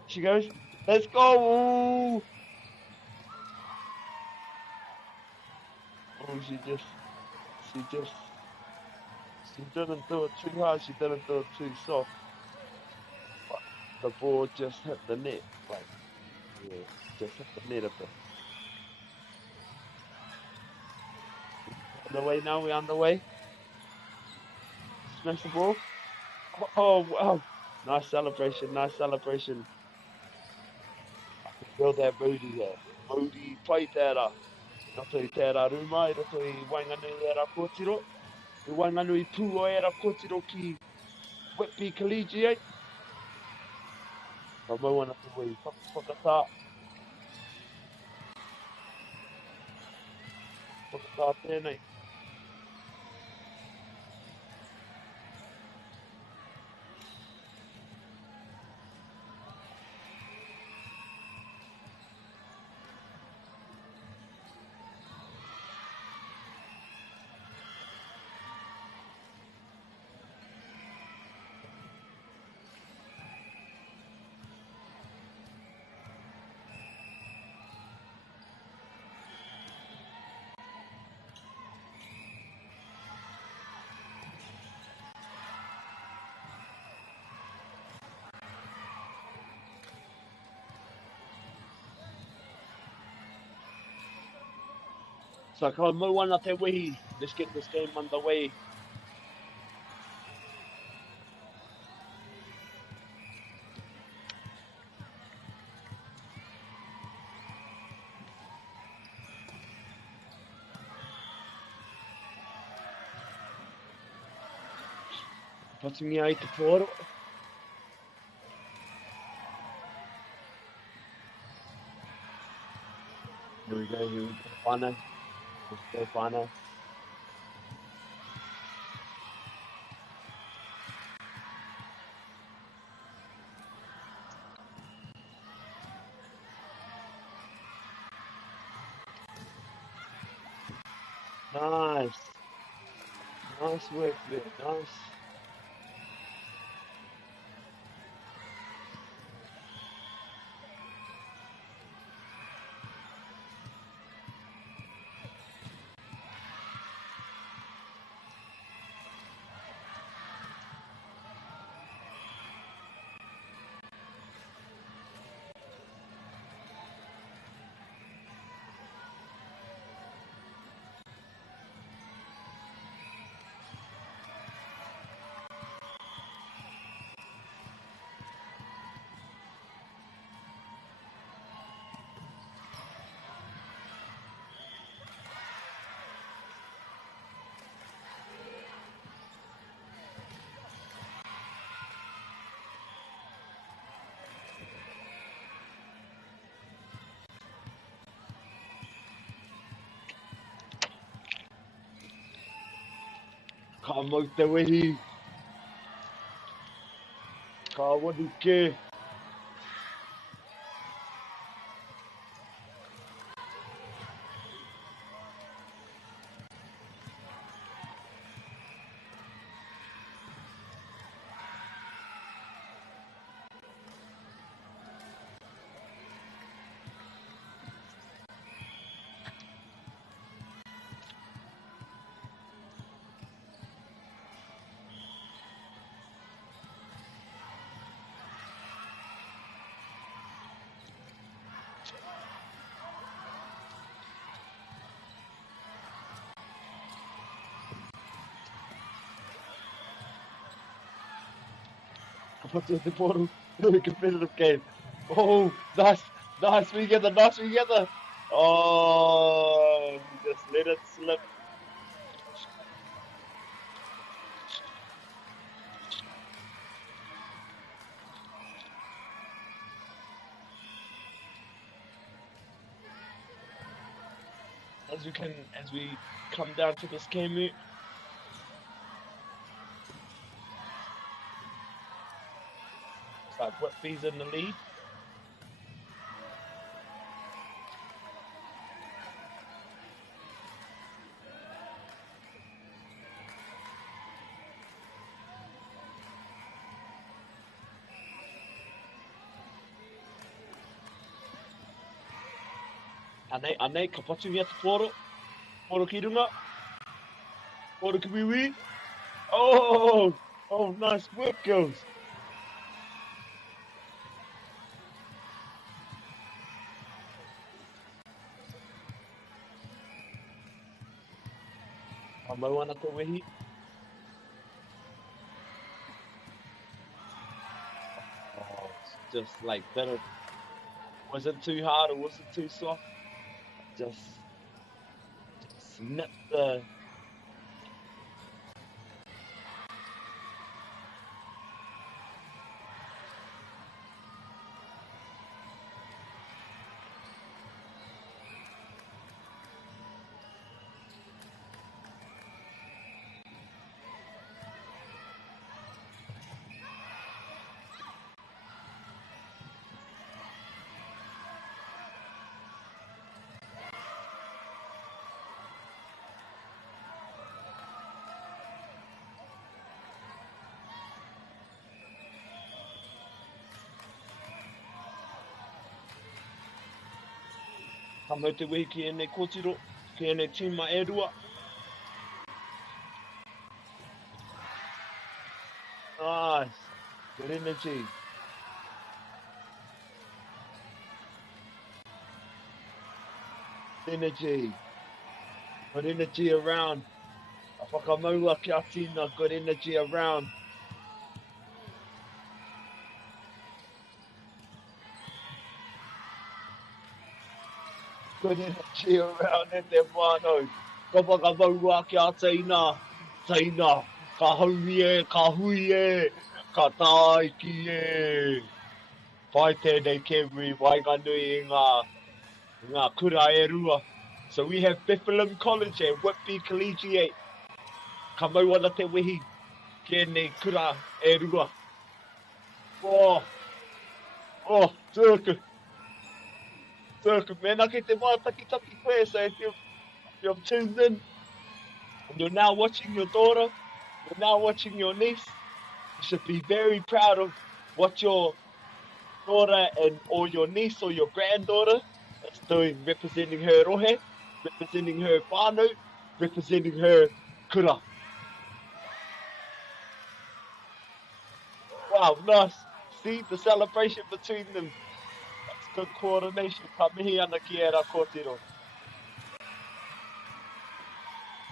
She goes. Let's go! Ooh. Oh, she didn't do it too hard, she didn't do it too soft. But the ball just hit the net, like, yeah, just hit the net a bit. Underway now, we're underway. Smash the ball. Oh, wow. Nice celebration, nice celebration. I can feel that Moody there. Moody pai tērā. Roto I tērā ruma, I roto I Wainganui e Rakotiro. I Wainganui Pūo e Rakotiro ki Whitby Collegiate. Ka mau ana te wei whakatā. Whakatā tēnei. So ka mau ana te wehi. Let's get this game underway. Patungi ai te pōro. Here we go, whānau. Let's go, whānau. Nice. Nice work there, nice. Ka mau te wehi. Ka wadu ke. What's the portal? Really competitive game. Oh, nice, nice. We get the nice. We get the. Oh, he just let it slip. As we come down to this game, it's like Whitby's in the lead. Anei, ka patu mea te pōro. Pōro ki runga. Pōro ki wiwi. Oh, oh, nice work, girls. Ka mau ana te wehi. Oh, it's just like better. Was it too hard or was it too soft? Just snip the. Ka mau te wehi ki ene kōtiro, ki ene tīma e rua. Nice. Good energy. Energy. Good energy around. A whakamaua ki a tina, good energy around. Good energy around e te whānau. Ka whakamaua ki a tina. Tina, ka haui e, ka hui e, ka tāiki e. Pai tēnei Kemri, Waiganui i ngā kura e rua. So we have Bethlehem College and Whitby Collegiate. Ka mau ana te wehi, kēnei kura e rua. Oh, tuku. Tuku, mena ki te mātaki koe, so if you've tuned in, and you're now watching your daughter, you're now watching your niece, you should be very proud of what your daughter or your niece or your granddaughter is doing, representing her rohe, representing her whānau, representing her kura. Wow, nice. See the celebration between them. That's good coordination. Ka mihi ana ki e rā kōtiro.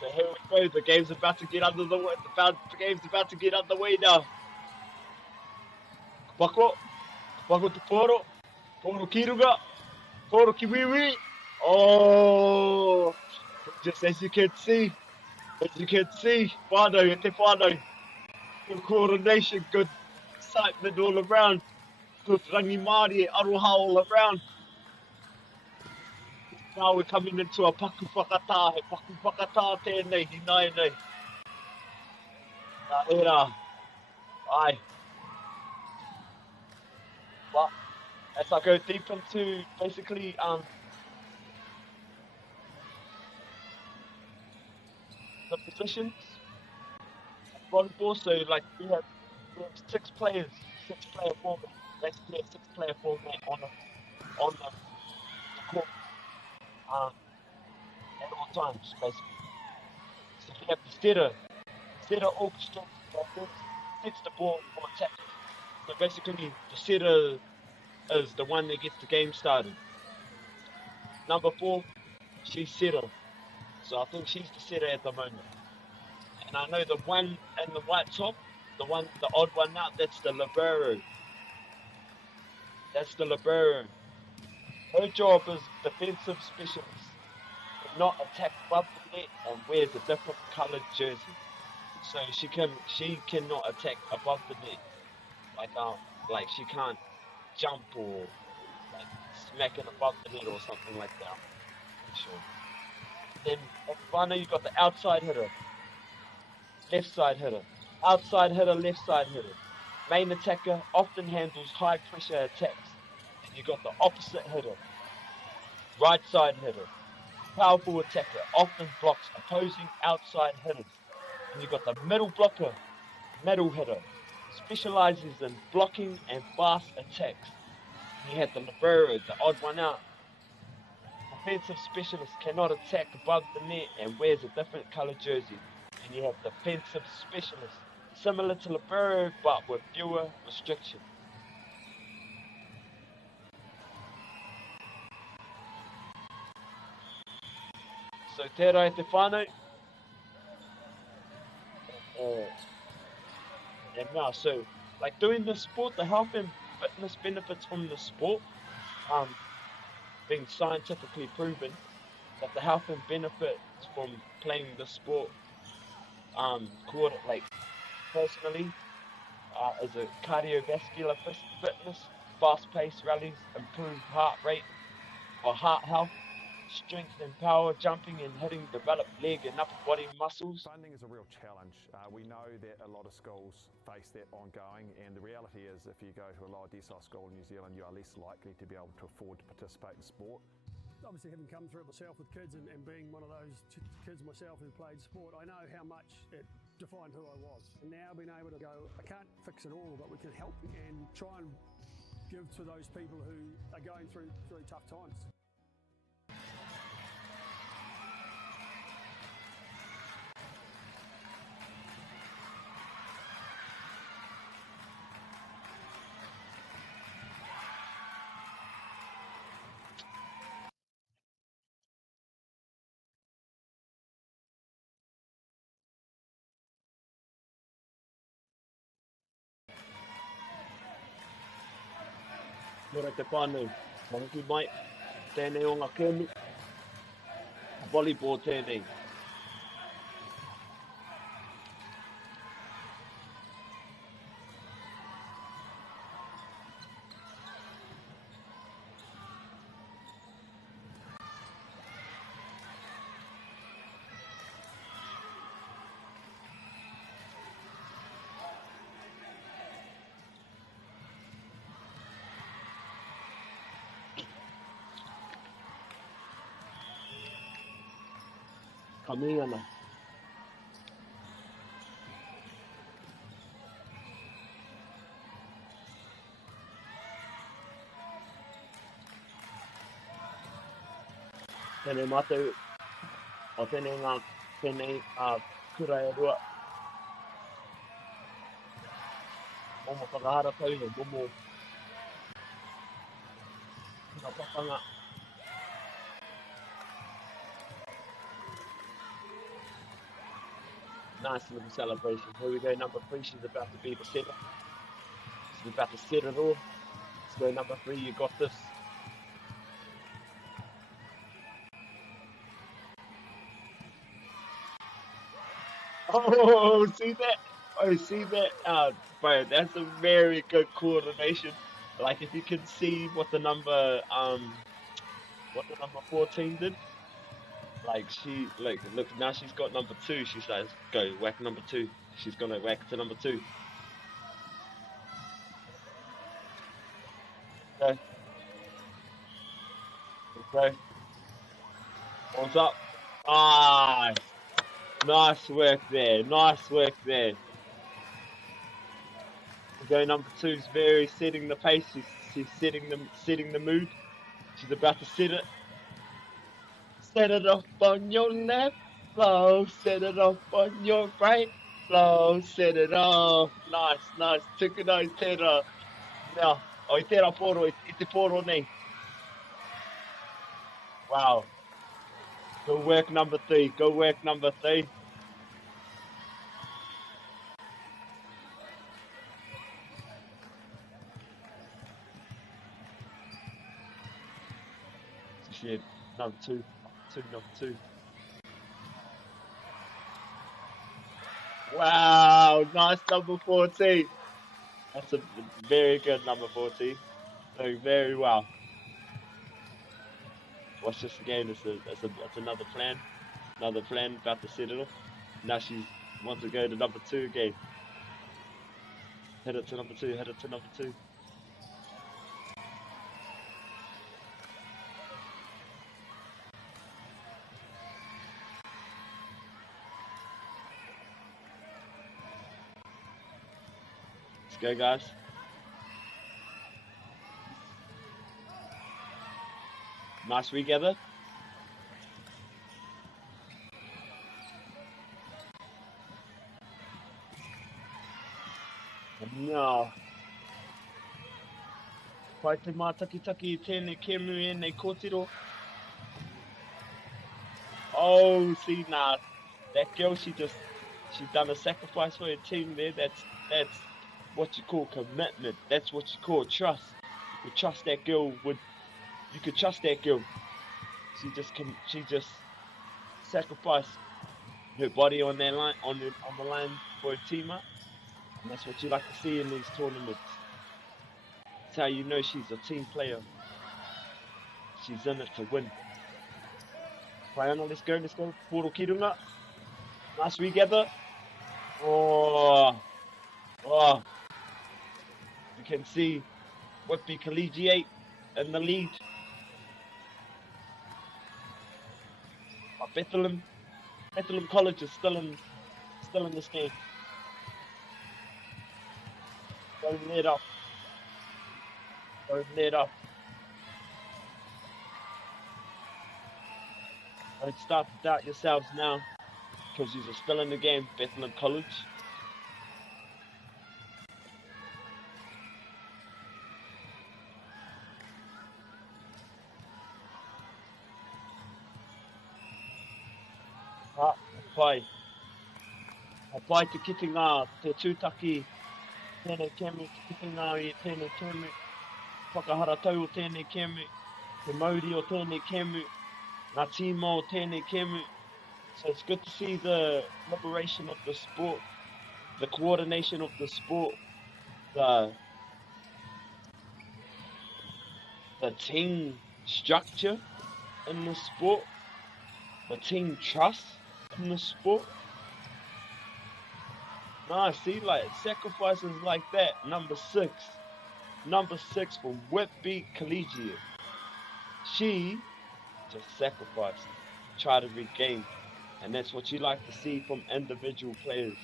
So here we go. The game's about to get under the way. The game's about to get underway now. Pako te poro. Poro kiruga. Poro kiwiwi. Oh, just as you can see, whānau e te whānau. Good coordination, good excitement all around. Good rangi Māori e aroha all around. Now we're coming into a paku whakatā, he paku whakatā tēnei, hi nai nei. Nā era, ai. But as I go deep into basically the positions, volleyball, so like we have 6 players, 6-player format. Basically a 6-player format on the court at all times, basically. So we have the setter orchestrates the offense, sets the ball for attack. So basically the setter is the one that gets the game started. Number 4, she's setter. So I think she's the setter at the moment. And I know the one in the white top, the odd one out, that's the libero. That's the libero. Her job is defensive specialist, not attack above the net, and wears a different coloured jersey. So she cannot attack above the net. Like she can't jump or like smack it above the net or something like that. I'm sure. Then at whānau you've got the outside hitter, left side hitter, outside hitter, left side hitter. Main attacker often handles high pressure attacks. And you've got the opposite hitter, right side hitter. Powerful attacker often blocks opposing outside hitters. And you've got the middle blocker, middle hitter, specializes in blocking and fast attacks. And you have the libero, the odd one out. Defensive specialist cannot attack above the net and wears a different color jersey. And you have defensive specialist, similar to libero but with fewer restrictions. So tērā e te whānau. And now, so like doing the sport, the health and fitness benefits from the sport, being scientifically proven that the health and benefits from playing the sport, like personally, is a cardiovascular fitness, fast-paced rallies, improved heart rate or heart health, strength and power, jumping and hitting developed leg and upper body muscles. Funding is a real challenge. We know that a lot of schools face that ongoing, and the reality is if you go to a lower decile school in New Zealand, you are less likely to be able to afford to participate in sport. Obviously, having come through it myself with kids and being one of those kids myself who played sport, I know how much it defined who I was. And now being able to go, I can't fix it all, but we can help and try and give to those people who are going through really tough times. Kura te whānau. Manaki mai. Tēnei o ngā kēmu. Volleyball tēnei. Ka mi ana. Tēnei mātou o tēnei kura e rua. Momo whakahara tau he momo kura papanga. Nice little celebration. Here we go, number 3, she's about to be the setter. She's about to set it all. Let's go, number 3, you got this. Oh, see that? Oh, see that? Bro, that's a very good coordination. Like, if you can see what the number 14 did. Like, look, now she's got number 2. She says, go, whack number 2. She's gonna whack to number 2. Okay. Okay. Arms up. Ah, nice work there. Nice work there. Okay, number 2's very setting the pace. She's setting the mood. She's about to set it. Set it off on your left, flow. Set it off on your right, flow. Set it off. Nice, nice. Tuku i tērā. Now, i tērā poro, i te poro nei. Wow. Go work number 3. Go work number 3. Shit. Number 2. Number 2. Wow, nice number 14. That's a very good number 14. Doing very well. Watch this again. It's another plan. Another plan about to set it off. Now she wants to go to number 2 again. Head it to number 2. Head it to number 2. Go, guys. Nice regather. No. Pai te mātakitaki I tēnei kēmu e nei kōtiro. Oh, see, nah. That girl, she's done a sacrifice for her team there. That's what you call commitment. That's what you call trust. You trust that girl you could trust that girl. She just sacrificed her body on that line, on the line for her team up. And that's what you like to see in these tournaments. That's how you know she's a team player. She's in it to win. Whaiana, let's go. Poro Kirunga. Nice regather. Oh. You can see Whitby Collegiate in the lead. But Bethlehem College is still in the stand. Don't let up. Don't let up. Don't start to doubt yourselves now, because you're still in the game, Bethlehem College. Pai te kitinga, te tūtaki, tēnei kēmu, te kitinga I tēnei kēmu. whakahara tau o tēnei kēmu, te mauri o tēnei kēmu, ngā tīma o tēnei kēmu. So it's good to see the liberation of the sport, the coordination of the sport, the team structure in the sport, the team trust in the sport. Nah, see, like sacrifices like that. Number six from Whitby Collegiate. She just sacrificed, try to regain, and that's what you like to see from individual players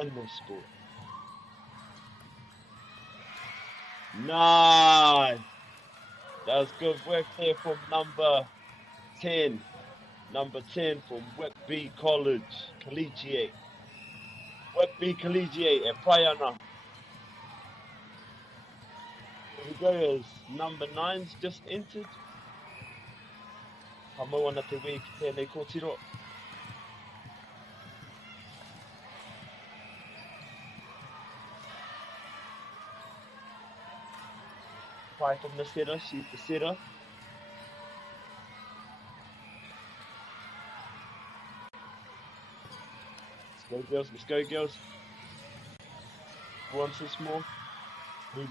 in the sport. Nice. That was good work there from number 10. Number 10 from Whitby Collegiate. Whitby Collegiate at Praiana. Here we go as number 9's just entered. Ka moana te wei ki tēnei kōtiro. Pai from the setter, she's the setter. Let's go girls, let's go girls. Who wants this more? Who?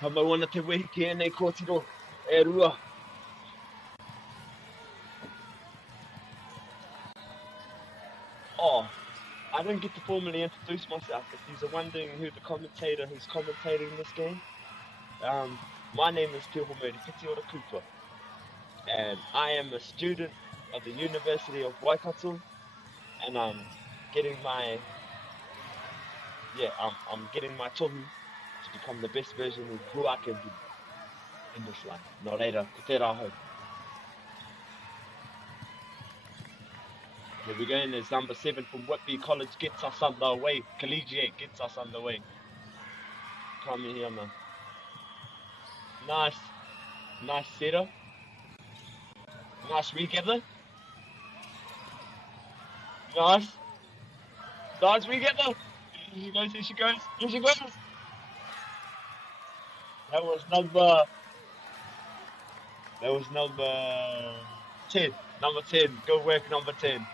Ka moana te wehi ki ēnei kōtiro e rua. Oh, I didn't get to formally introduce myself. If you're wondering who the commentator who's commentating this game, my name is Te Homeri Whitiora Cooper, and I am a student of the University of Waikato, and I'm getting my tohu to become the best version of who I can be in this life. Nō reira, ko te rāhau. Here we go, and there's number 7 from Whitby College gets us underway. Collegiate gets us underway. Come here, man. Nice setter. Nice regather. Nice regather. Here she goes. That was number 10. Number 10. Good work, number 10.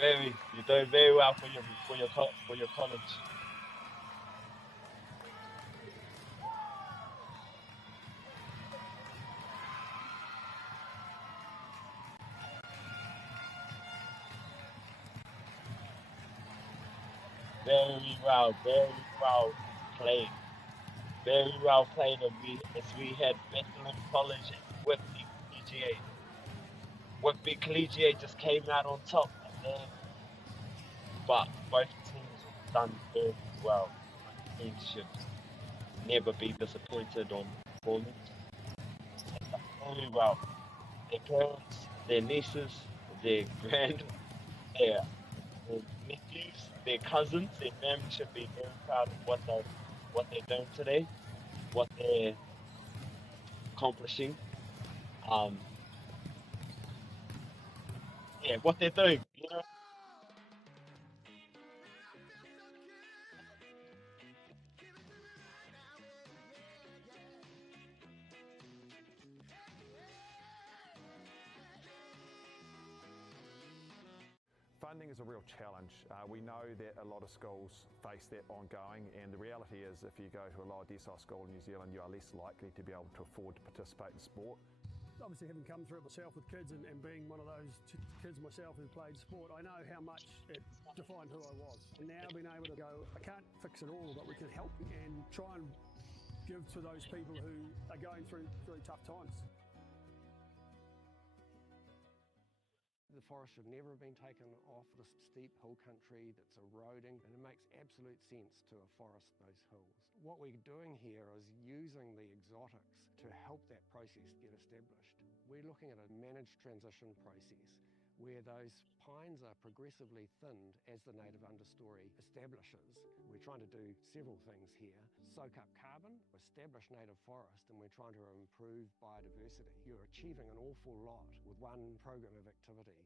You're doing very well for your college. Very well played. Very well played as we had Bethlehem College and Whitby Collegiate. Whitby Collegiate just came out on top. But both teams have done very well. Teams should never be disappointed on performance. They've done very well. Their parents, their nieces, their their nephews, their cousins, their family should be very proud of what they're doing today, what they're accomplishing. What they're doing, you know. Funding is a real challenge. We know that a lot of schools face that ongoing, and the reality is if you go to a lower decile school in New Zealand, you are less likely to be able to afford to participate in sport. Obviously, having come through it myself with kids and being one of those kids myself who played sport, I know how much it defined who I was. And now being able to go, I can't fix it all, but we can help and try and give to those people who are going through really tough times. The forest should never have been taken off this steep hill country that's eroding, and it makes absolute sense to afforest those hills. What we're doing here is using the exotics to help that process get established. We're looking at a managed transition process where those pines are progressively thinned as the native understory establishes. We're trying to do several things here. Soak up carbon, establish native forest, and we're trying to improve biodiversity. You're achieving an awful lot with one program of activity.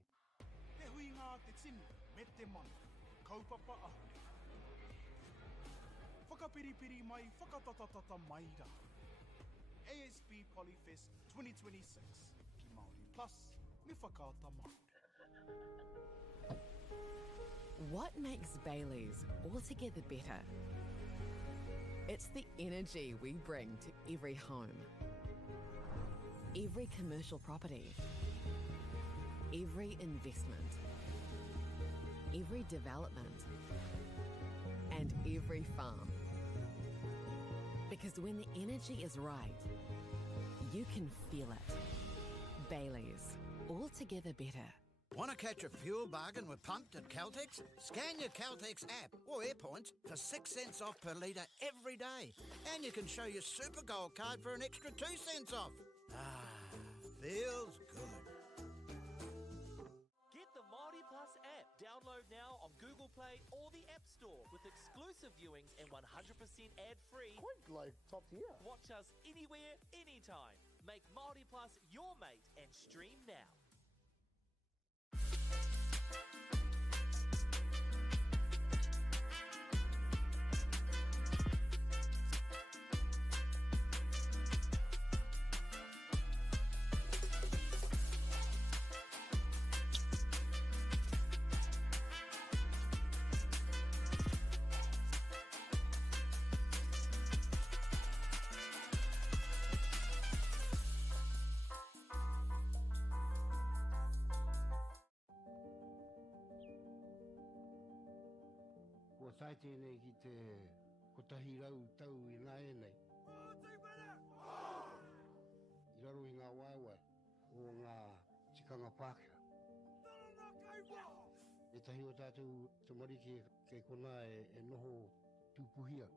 Te hui ngā te tinu, me te mana, kaupapa ahuri. Whakapiripiri mai, whakatatatata mai rā. ASB Polyfest 2026, ki Māori Plus, me whakaata Māori. What makes Bailey's altogether better? It's the energy we bring to every home, every commercial property, every investment, every development, and every farm. Because when the energy is right, you can feel it. Bailey's, altogether better. Want to catch a fuel bargain with Pumped at Caltex? Scan your Caltex app or AirPoints for 6 cents off per litre every day. And you can show your Super Gold card for an extra 2 cents off. Ah, feels good. Get the Māori Plus app. Download now on Google Play or the App Store with exclusive viewings and 100% ad-free. Quite like top tier. Watch us anywhere, anytime. Make Māori Plus your mate and stream now. Ko tai tēnei ki te kotahi rau tau I ngā enei. I raro I ngā waiwai o ngā tikanga Pākehā. E tahi o tātou te marike kei kona e noho tūpuhia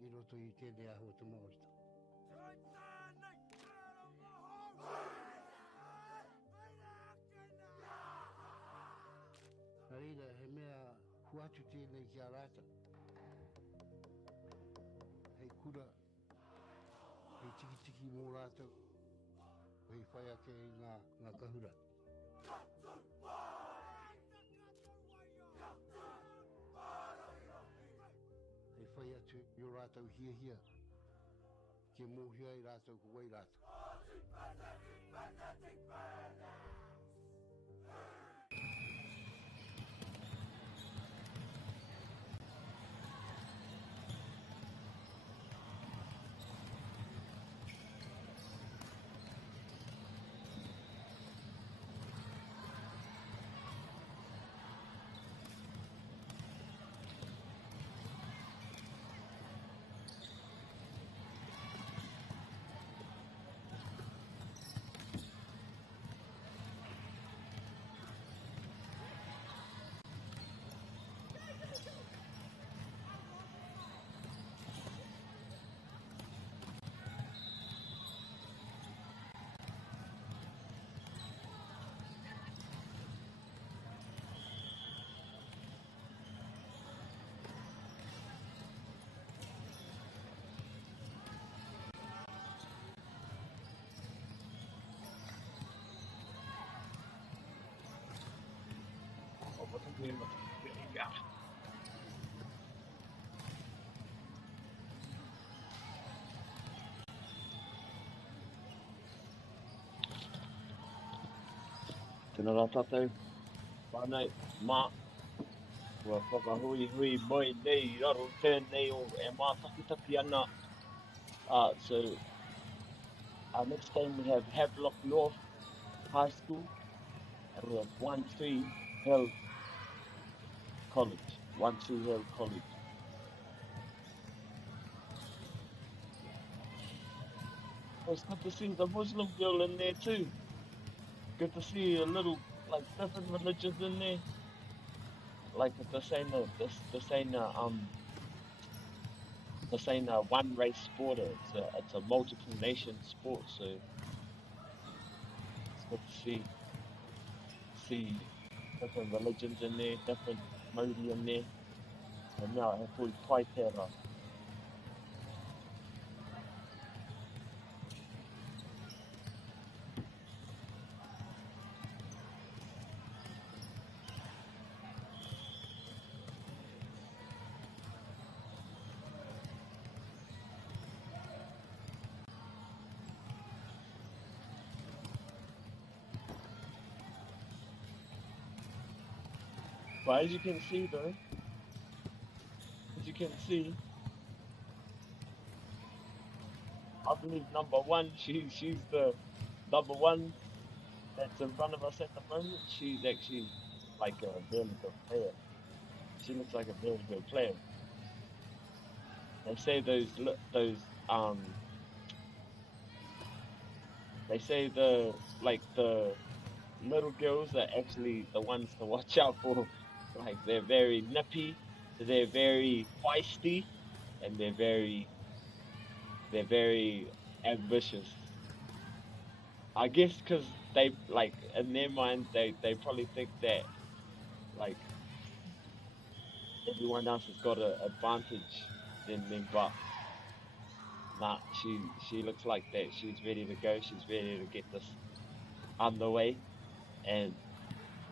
I roto I tēnei aho te Māorita. Nā reira, he mea huatu tēnei ki a rāta. Hei kura, hei tiki mō rātou, hei whai ake I ngā kahura. Hei whai atu I o rātou hia, ke mōhia I rātou ko wai rātou. Tēnā rā tātou, whānau, mā, kua whakahui mai nei, raro tēnei o e mā taki ana. So, our next game we have Havelock North High School, and we have 1-3 Hill College. 1-3 Hill College. It's good to see the Muslim girl in there too. Good to see a little, like, different religions in there. Like, this ain't a one race sport. It's a multiple nation sport. So it's good to see different religions in there, different mauri in there. And now he tui pai tērā. But as you can see though, I believe number one, she's the number one that's in front of us at the moment. She's actually like a very good player. She looks like a very good player. They say they say the little girls are actually the ones to watch out for. Like they're very nippy, they're very feisty, and they're very ambitious. I guess because they like in their mind they probably think that like everyone else has got an advantage than them, but nah, she looks like that. She's ready to go. She's ready to get this underway and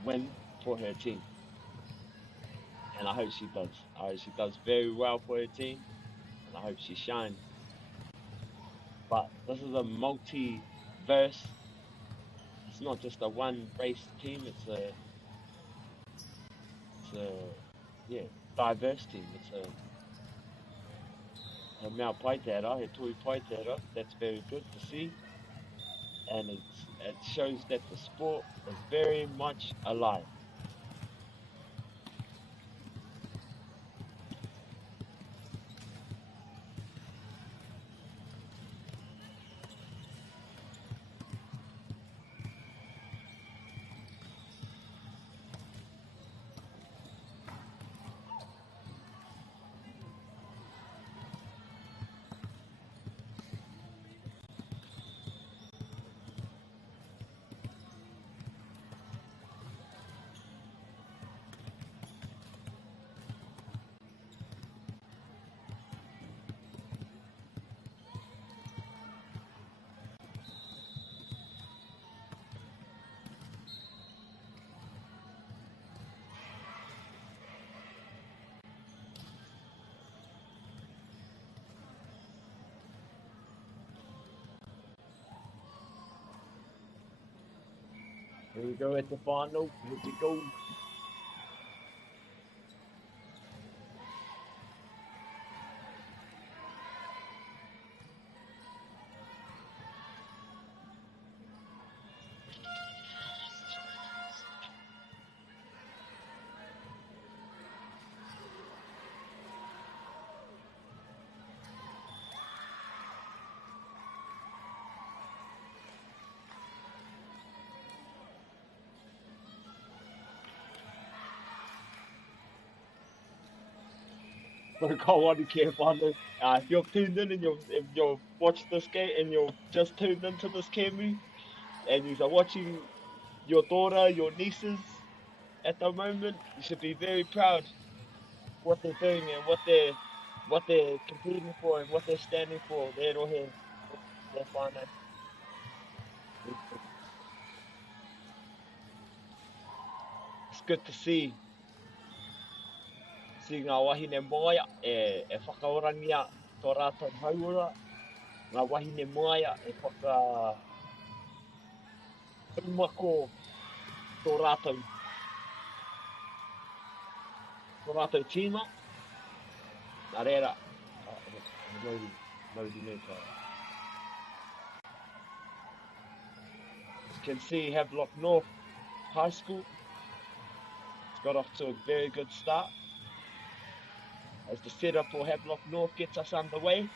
win for her team. And I hope she does. I hope she does very well for her team, and I hope she shines. But this is a multi-verse. It's not just a one-race team. It's a diverse team. It's a mea pai tērā, he tui pai tērā. That's very good to see, and it shows that the sport is very much alive. Here we go at the final. Here we go. If you've tuned in and you've watched this game and you've just tuned into this Kemu and you're watching your daughter, your nieces at the moment, you should be very proud what they're doing and what they're competing for and what they're standing for. They're all here. They're fine. It's good to see. Ngā wahine moia e whakaorangia tō rātou haura. Ngā wahine moia e whakaumako tō rātou tīma. Nā reira, mauri nei tā. As you can see, Havelock North High School. It's got off to a very good start. As the setup for Havelock North gets us underway. Here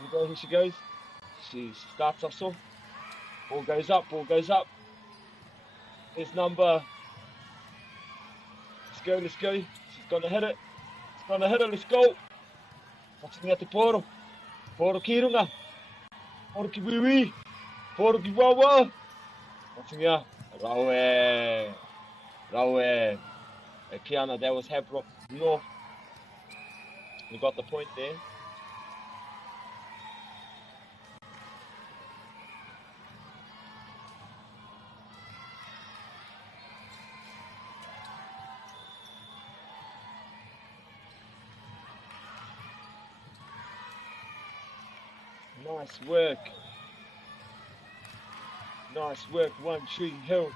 we go, here she goes. She starts us off. Ball goes up, ball goes up. Here's number. Let's go. She's gonna hit it. Let's go. Watching at the poro. Poro ki runga. Poro ki wiwi. Poro ki wawa. Watching ya. Raue. Raue. Kiana, that was Havelock North. We got the point there. Nice work. Nice work, One Tree Hill.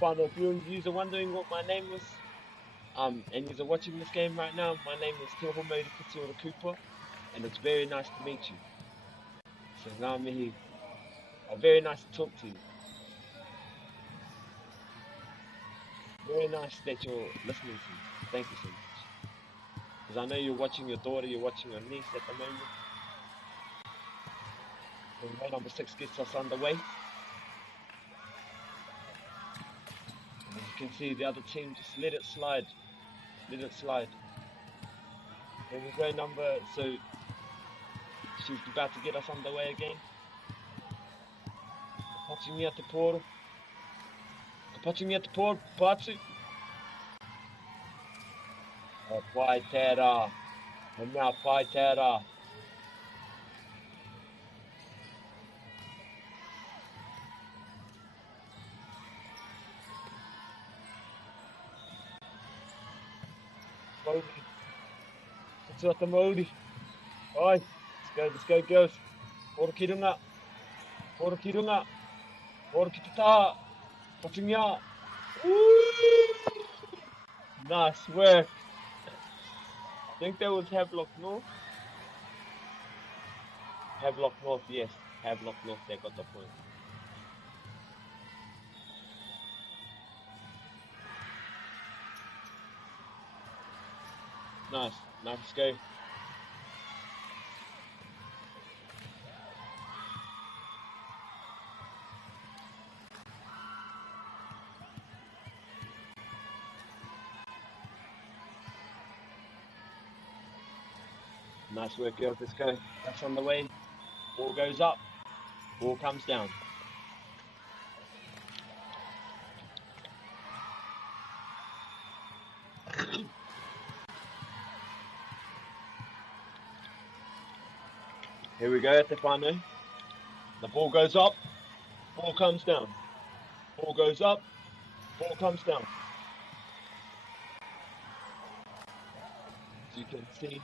Final viewing, you are wondering what my name was, and you're watching this game right now, my name is Te Homeri Kitiora Cooper, and it's very nice to meet you. So ngā mihi, very nice to talk to you. Very nice that you're listening to me. Thank you so much. Because I know you're watching your daughter, you're watching your niece at the moment. And round number 6 gets us underway. And as you can see, the other team just let it slide. Let it slide. There we go, so she's about to get us underway again. Pachi at the portal. Pachi at the portal, Pachi. Pai tērā. He mea pai tērā. Mauri. It's at the Mauri. Oi, let's go, girls. Ora ki runga. Ora ki runga. Ora ki te taha. Patingia. Nice work. I think that was Havelock North. Havelock North, yes. Havelock North, they got the point. Nice, nice, let's go. Nice work, girls. Let's go. That's on the way. Ball goes up. Ball comes down. Here we go, Stefano. The ball goes up. Ball comes down. Ball goes up. Ball comes down. As you can see.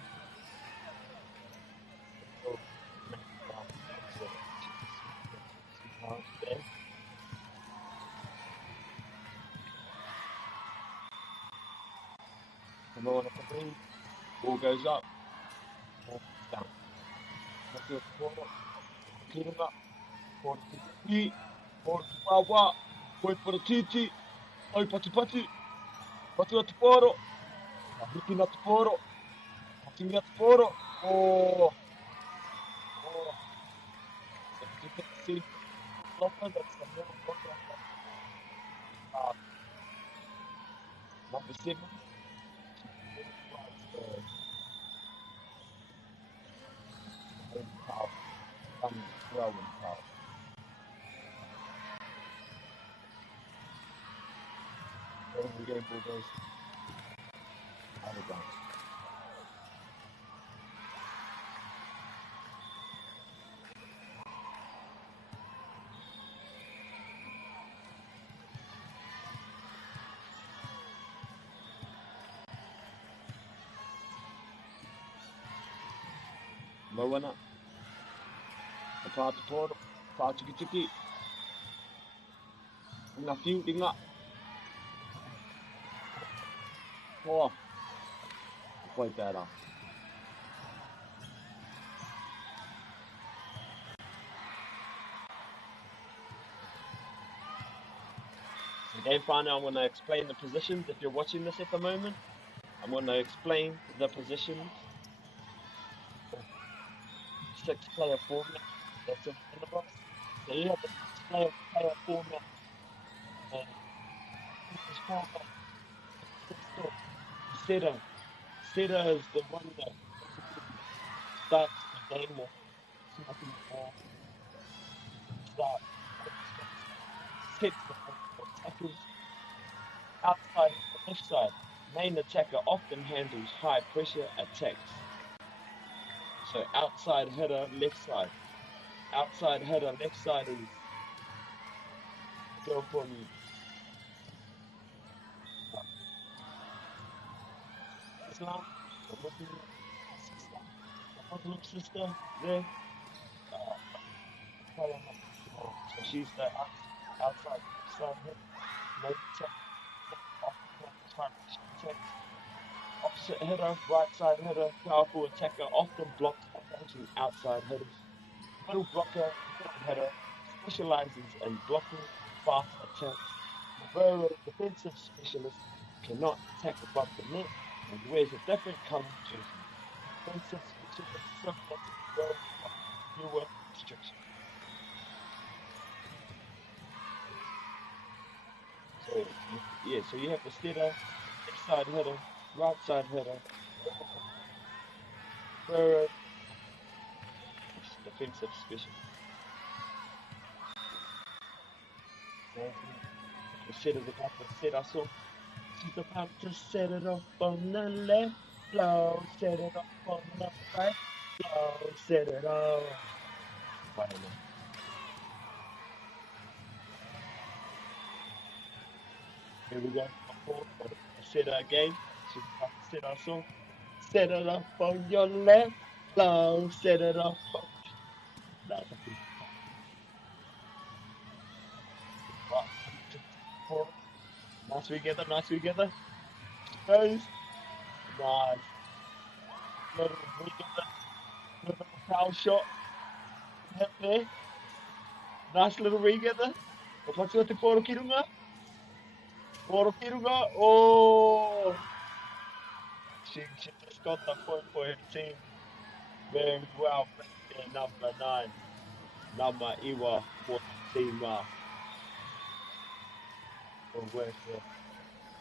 Ball goes up. Ball down. Koi para titi. Oi pati pati. Pati atu poro. Hiki na tu poro. Hiki na tu poro. Oh. Oh. As you can see, that's the middle blocker. Number 7. Well, we get ball goes out of bounds. Moana. Apart the portal. Apart to Kitiki. Ngā whiu di ngā. Oh. Quite better. Again, finally, I'm going to explain the positions. If you're watching this at the moment, I'm going to explain the positions. 6-player format. That's in front of us. So you have the 6-player format. And this format. Setter is the one that starts the game off smacking the ball. Start. Hits the ball. Tackles outside the left side. Main attacker often handles high pressure attacks. So outside header, left side. Outside header, left side is go from Islam, the Muslim sister there. So she's the outside side header. Main attacker, opposite header, right side header, powerful attacker, often blocks attacking outside headers. Middle blocker, middle header, specializes in blocking fast attacks. Where a defensive specialist cannot attack above the net and wears a different color jersey. Defensive specialist subject to fewer restrictions. So yeah, so you have the setter, left side header, right side header, where defensive specialist. The setter's about to set us off. She's about to set it off on the left, blow, set it off on the right, blow, set it off. Wait a minute. Here we go. Set it again. She's about to set us off. Set it off on your left, blow, set it off on. Right. Nice together, nice together. Goes. Nice. Little together. Little foul shot. Hit there. Nice little regather. What's with the Poro Kirunga? Poro Kirunga. Oh! She just got the point for her team. Very well. Number 9. Nama Iwa for the team.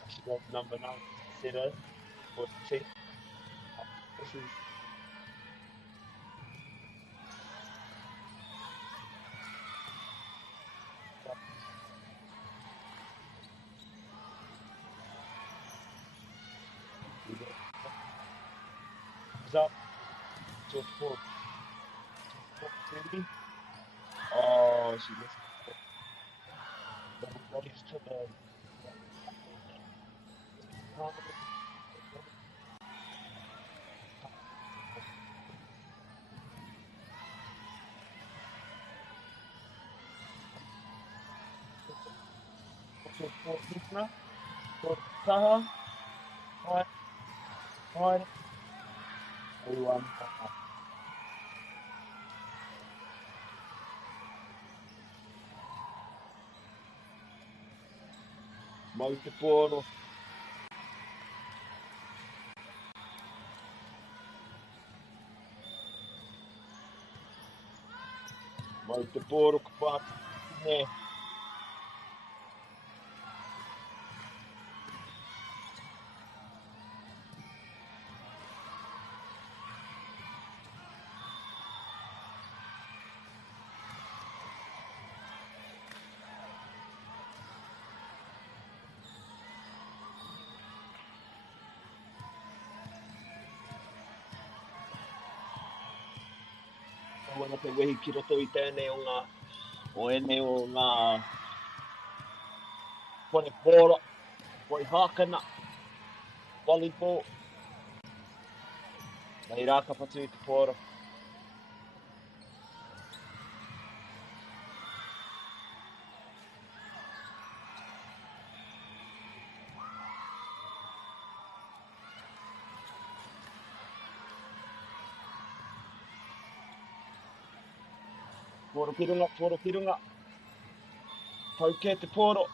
She got number 9 setter for the team. This is up to 4. Oh, she missed it. Bodies to the for Taha. Hard. Everyone. Multiple. Multiple. Yeah. Wana te wehi ki roto I tēnei o ngā pone pōra, poi hākana, volleyball. Nei rā ka patu I te pōra. Pōro pirunga, pōro pirunga. Tau ke te pōro.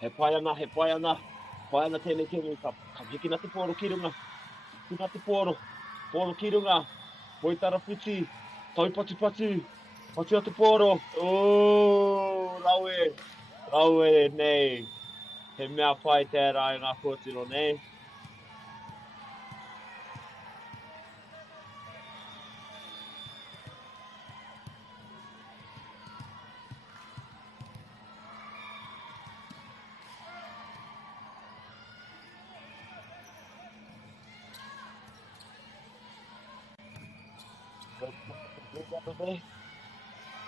He pai ana, he pai ana. Pai ana tēnei tēnei ka hiki na te pōro ki runga. Hiki na te pōro. Pōro ki runga. Poitara puti. Tau patu patu. Patu a te pōro. Oh, raue. Raue nei. He mea pai tērā i ngā kōtiro nei.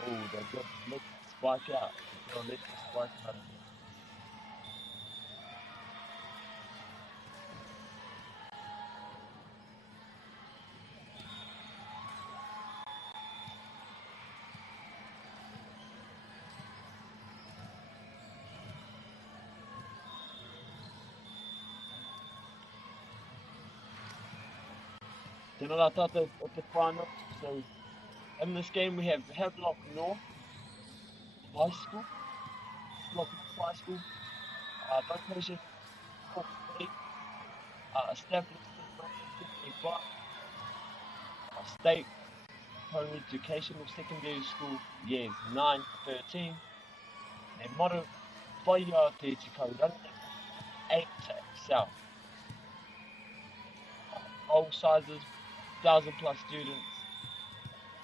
Oh, they just let spike out. They'll let the spike out. Tēnā rā tātou o te whānau. So, in this game we have Havelock North High School. Havelock North High School. Location, established in 1955. State co-educational secondary school, years 9 to 13. Their motto, whaia te tikauranga, aim to excel. All sizes, 1,000 plus students,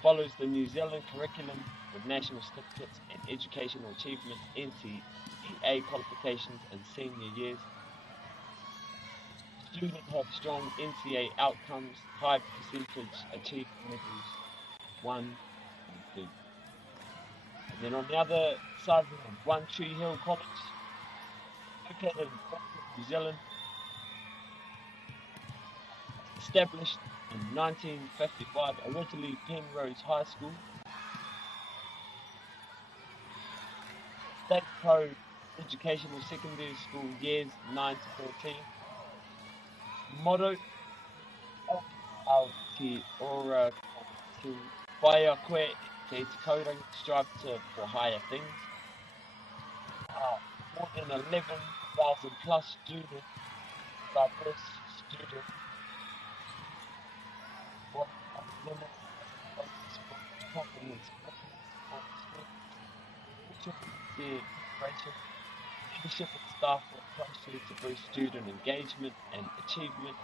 follows the New Zealand curriculum with national certificates and educational achievement NCEA qualifications in senior years. Students have strong NCEA outcomes, high percentage achieved levels 1 and 2. And then on the other side we have One Tree Hill College, located in Auckland, New Zealand, established in 1955, originally Penrose High School. State Code Educational Secondary School, years 9 to 13. Motto, Aotearoa ora ki whaia koe te tikauranga, strive for higher things. More than 11,000 plus students, diverse students. What confidence, leadership and staff work closely to boost student engagement and achievement.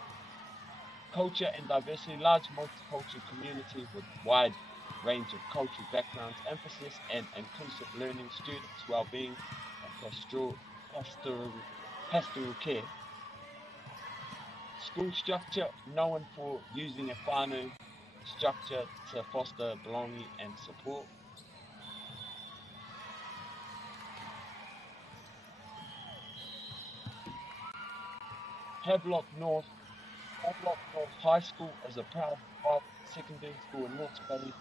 Culture and diversity, large multicultural community with wide range of cultural backgrounds, emphasis and inclusive learning, students' well-being and pastoral care. School structure, known for using a whānau structure to foster belonging and support. Havelock North High School is a proud private secondary school in Hawke's Bay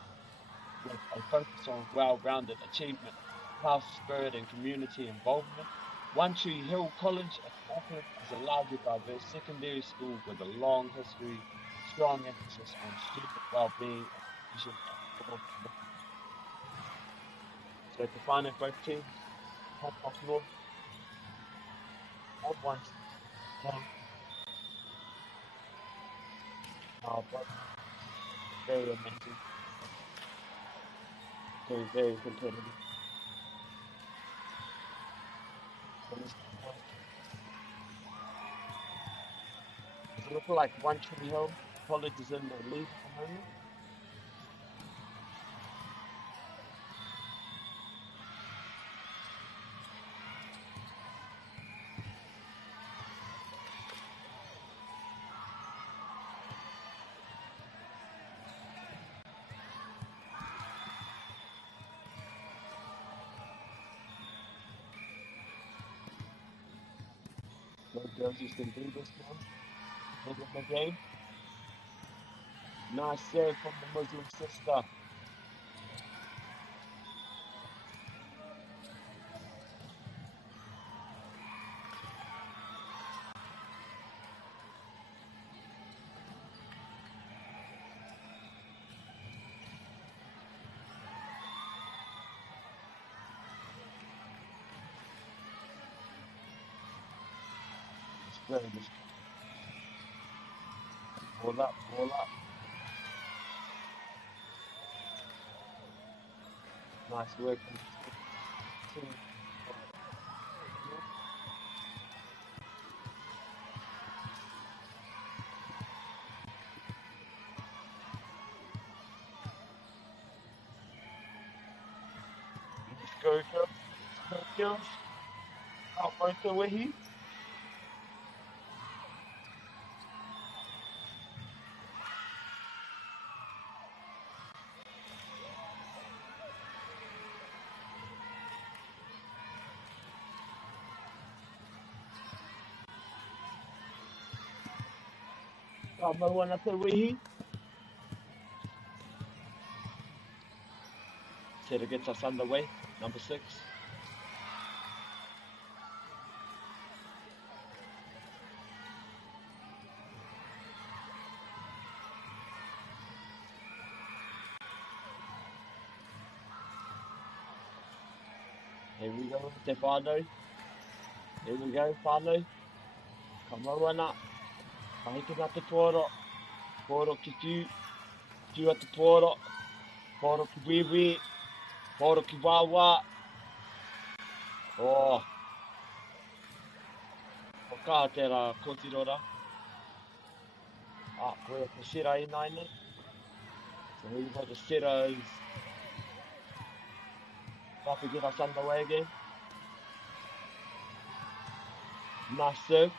with a focus on well-rounded achievement, class spirit and community involvement. One Tree Hill College in Auckland is a larger diverse secondary school with a long history, strong emphasis on student well-being and vision. So to find out both teams, Havelock North, and one but very amazing. Very, very competitive. It looks like One Tree Hill College is in the lead at the moment. No Jerseys can do this now. Look at the game. Nice save from the Muslim sister. Very good. Ball up, ball up. Nice work. Let's go, girls. Go, girls. Out right the way. Number one at the way. Taylor gets us underway. Number 6. Here we go, Stefano. Here we go, Fano. Come on up. Kahiki at the poro. Poro ki tu. Tu at the poro. Poro ki wiwi. Poro ki wawa. Oh. Ka te ra kotirora. Ah, koe te sira I naine. So here you got the siras. About to get us underway again. Nice serve.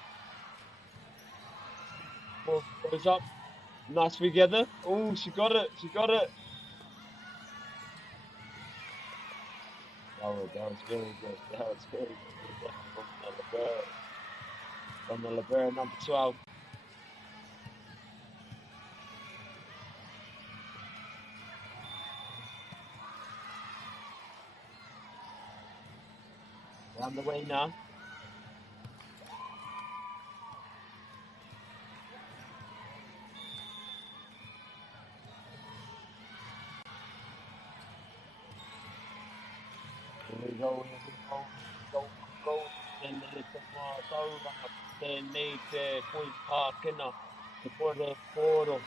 Ball goes up. Nice together. Oh, she got it. She got it. That was very good. That was very good. From the Libera, number 12. We're on the way now. Here we go, go. Then they hit the then they point parkina. The border poro.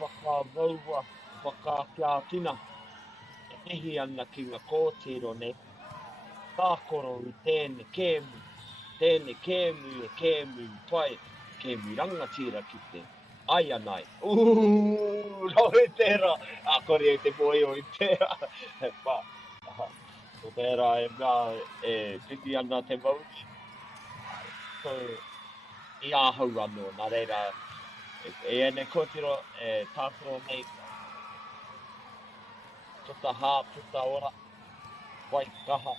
Whakavaua. Whakaakiatina. E nehi ana ki ngā kōtiro ne. Tākoro I tēne kēmu e kēmu pai. Kēmu rangatira ki te ai anai. Rau e tērā. A kore e te boi o I tērā. Pa. So tērā e mea e piti ana te mauri. So I āhau anō, nā reira. E ene kōtiro e tākoro nei. Puta hā, puta ora. Wai kaha.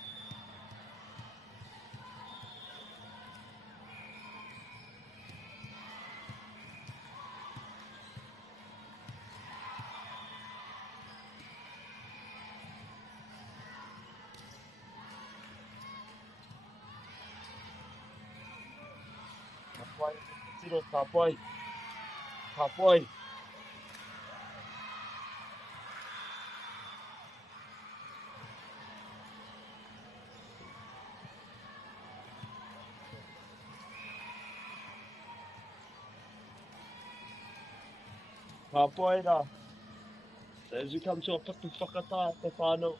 Ka pai, tiro ka pai. Ka pai. Ka pai rā. So as we come to a fucking whakatā te whānau.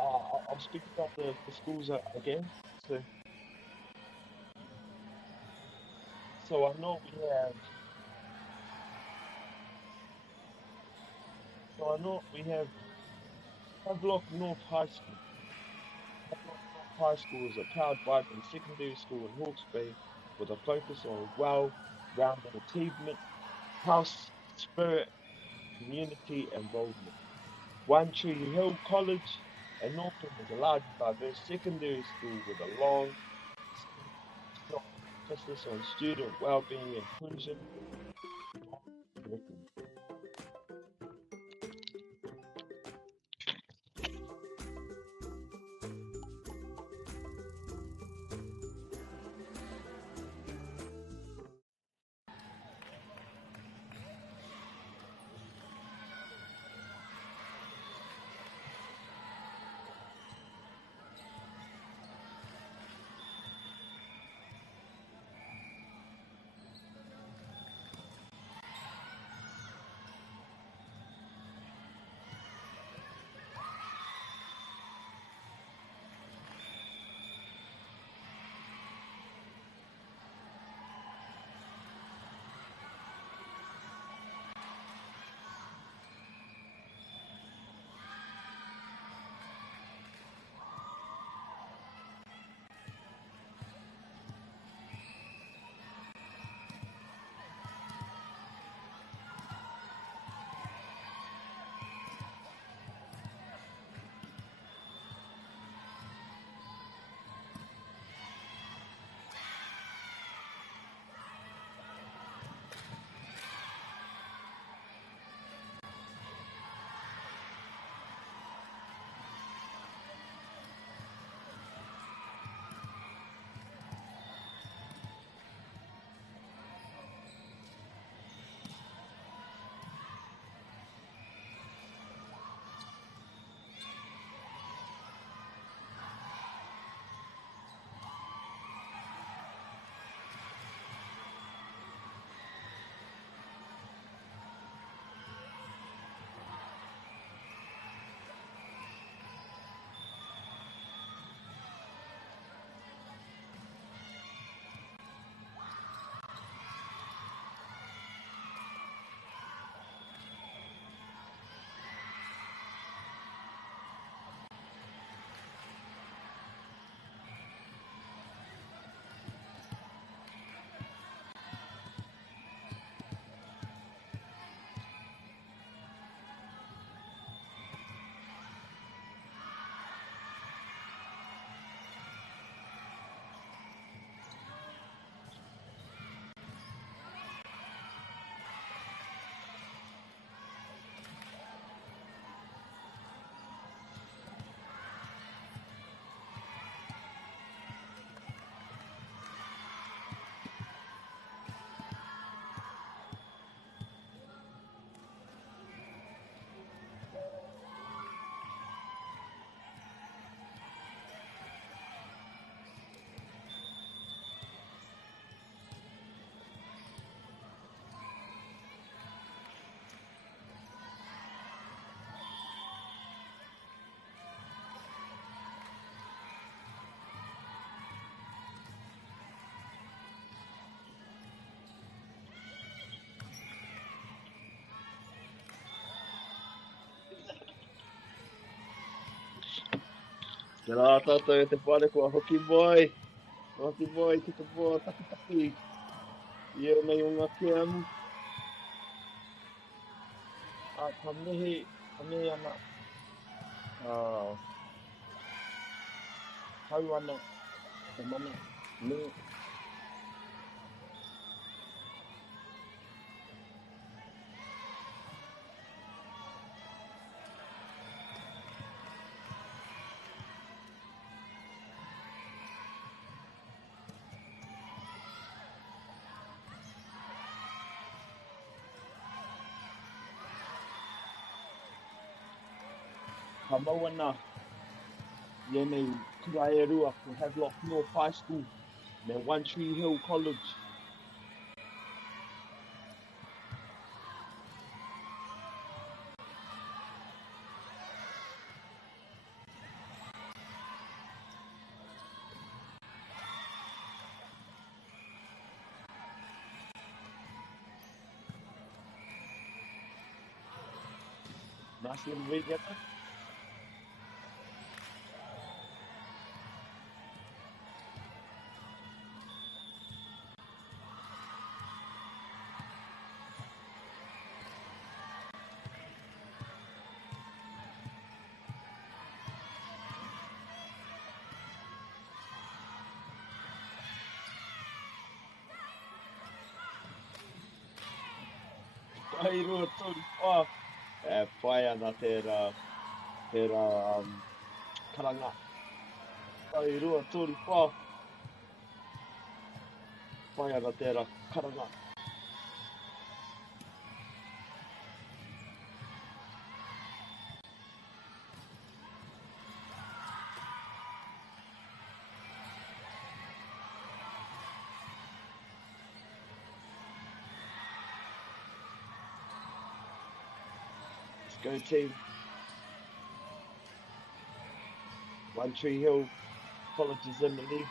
I'll speak about the schools again. So I know we have Havelock North High School. Havelock North High School is a proud, vibrant secondary school in Hawke's Bay with a focus on well-rounded achievement, house spirit, community involvement. One Tree Hill College in Northland is a large, diverse secondary school with a long, strong emphasis on student well-being and inclusion. Te rā tātou e te whare kua hoki moi. Hoki moi ki te mua takitaki. Ia nei o ngā keamu. Ka mihi ana. Hau ana. Te mana. Me. Ka mau ana. Ia nei kurae rua ko Havelock North High School. Me One Tree Hill College. Nice little regatta. Ai rua tōru whā. E whai ana tērā karanga. Ai rua tōru whā. Whai ana tērā karanga. Go team. One Tree Hill College is in the league.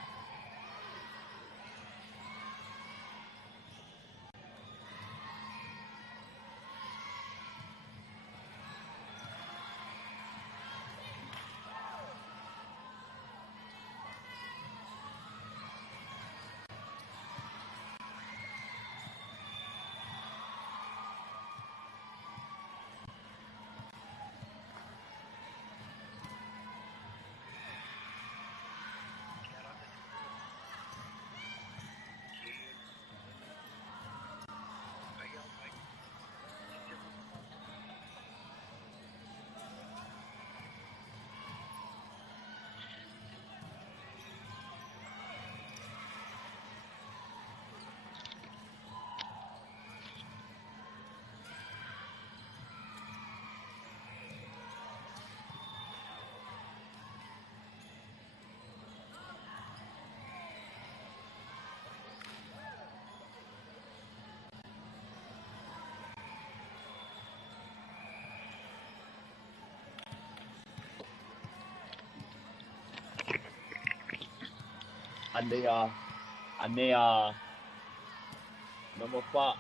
Anea, number 5.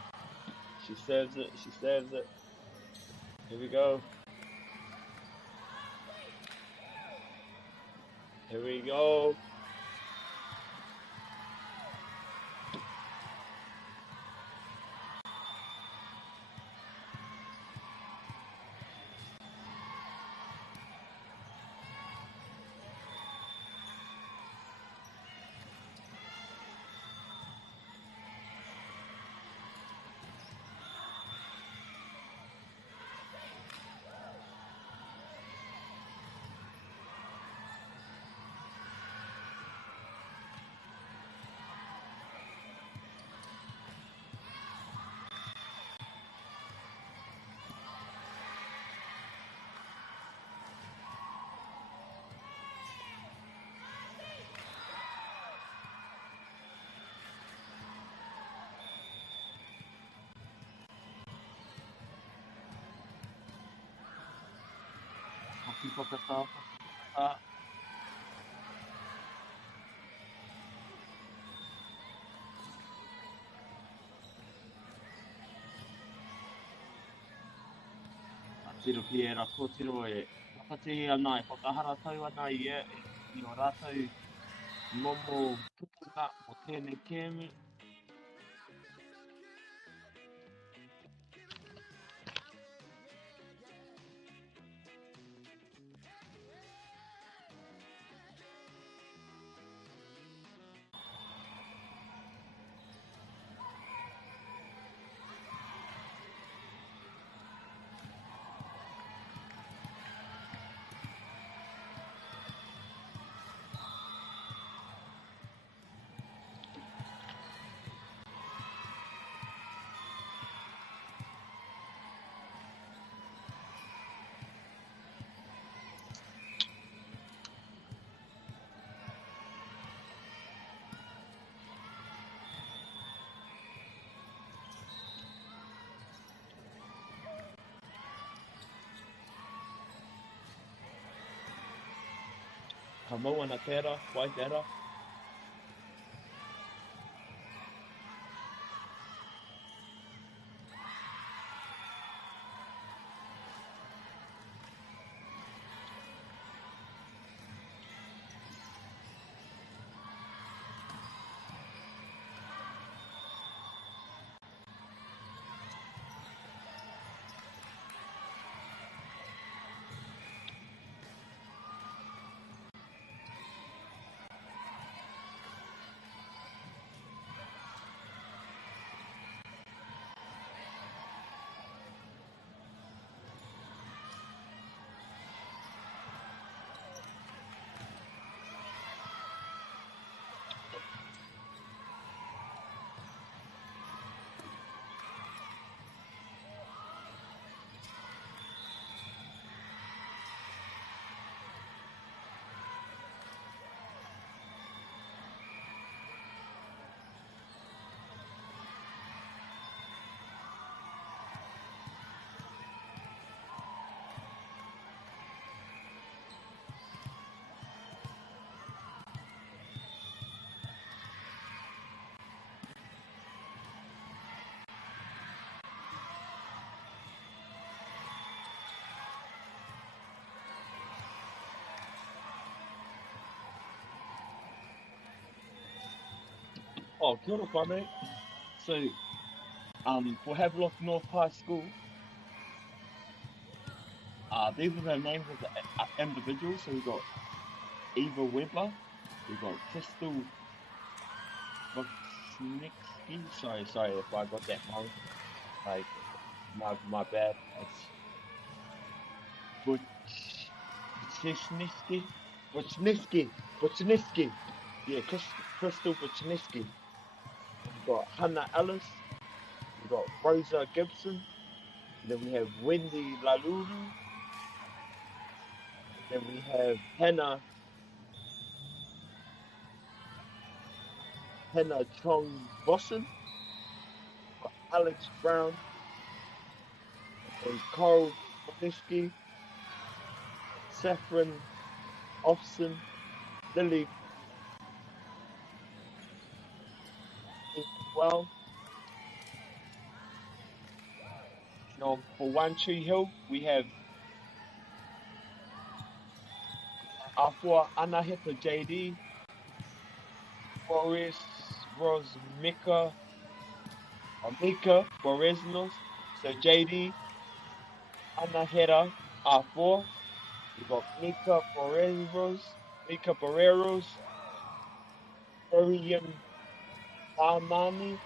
She serves it. Here we go. Whakata. Tiro ki e ra kōtiro e whakatehi ana e whakahara tau ana i e I o rātou momo tupuna o tēnei kēmi. Ka maua na tērā, wai tērā. Oh, kia ora whānau. So, for Havelock North High School, these are the names of the individuals. So we've got Eva Weber, we've got Crystal Bochniewski. Sorry if I got that wrong. Like, my bad. It's Bochniewski. Yeah, Crystal Bochniewski. We've got Hannah Ellis. We've got Rosa Gibson. Then we have Wendy Lalulu. Then we have Hannah Chong Bossen. Alex Brown. And Carl Bonisky. Saffron Ofson. Lily well. Now for One Tree Hill, we have Afua Anahita JD, Boris Mika Boresnos. So JD, Anahita Afua. We got Mika Boreros, Orion Damani,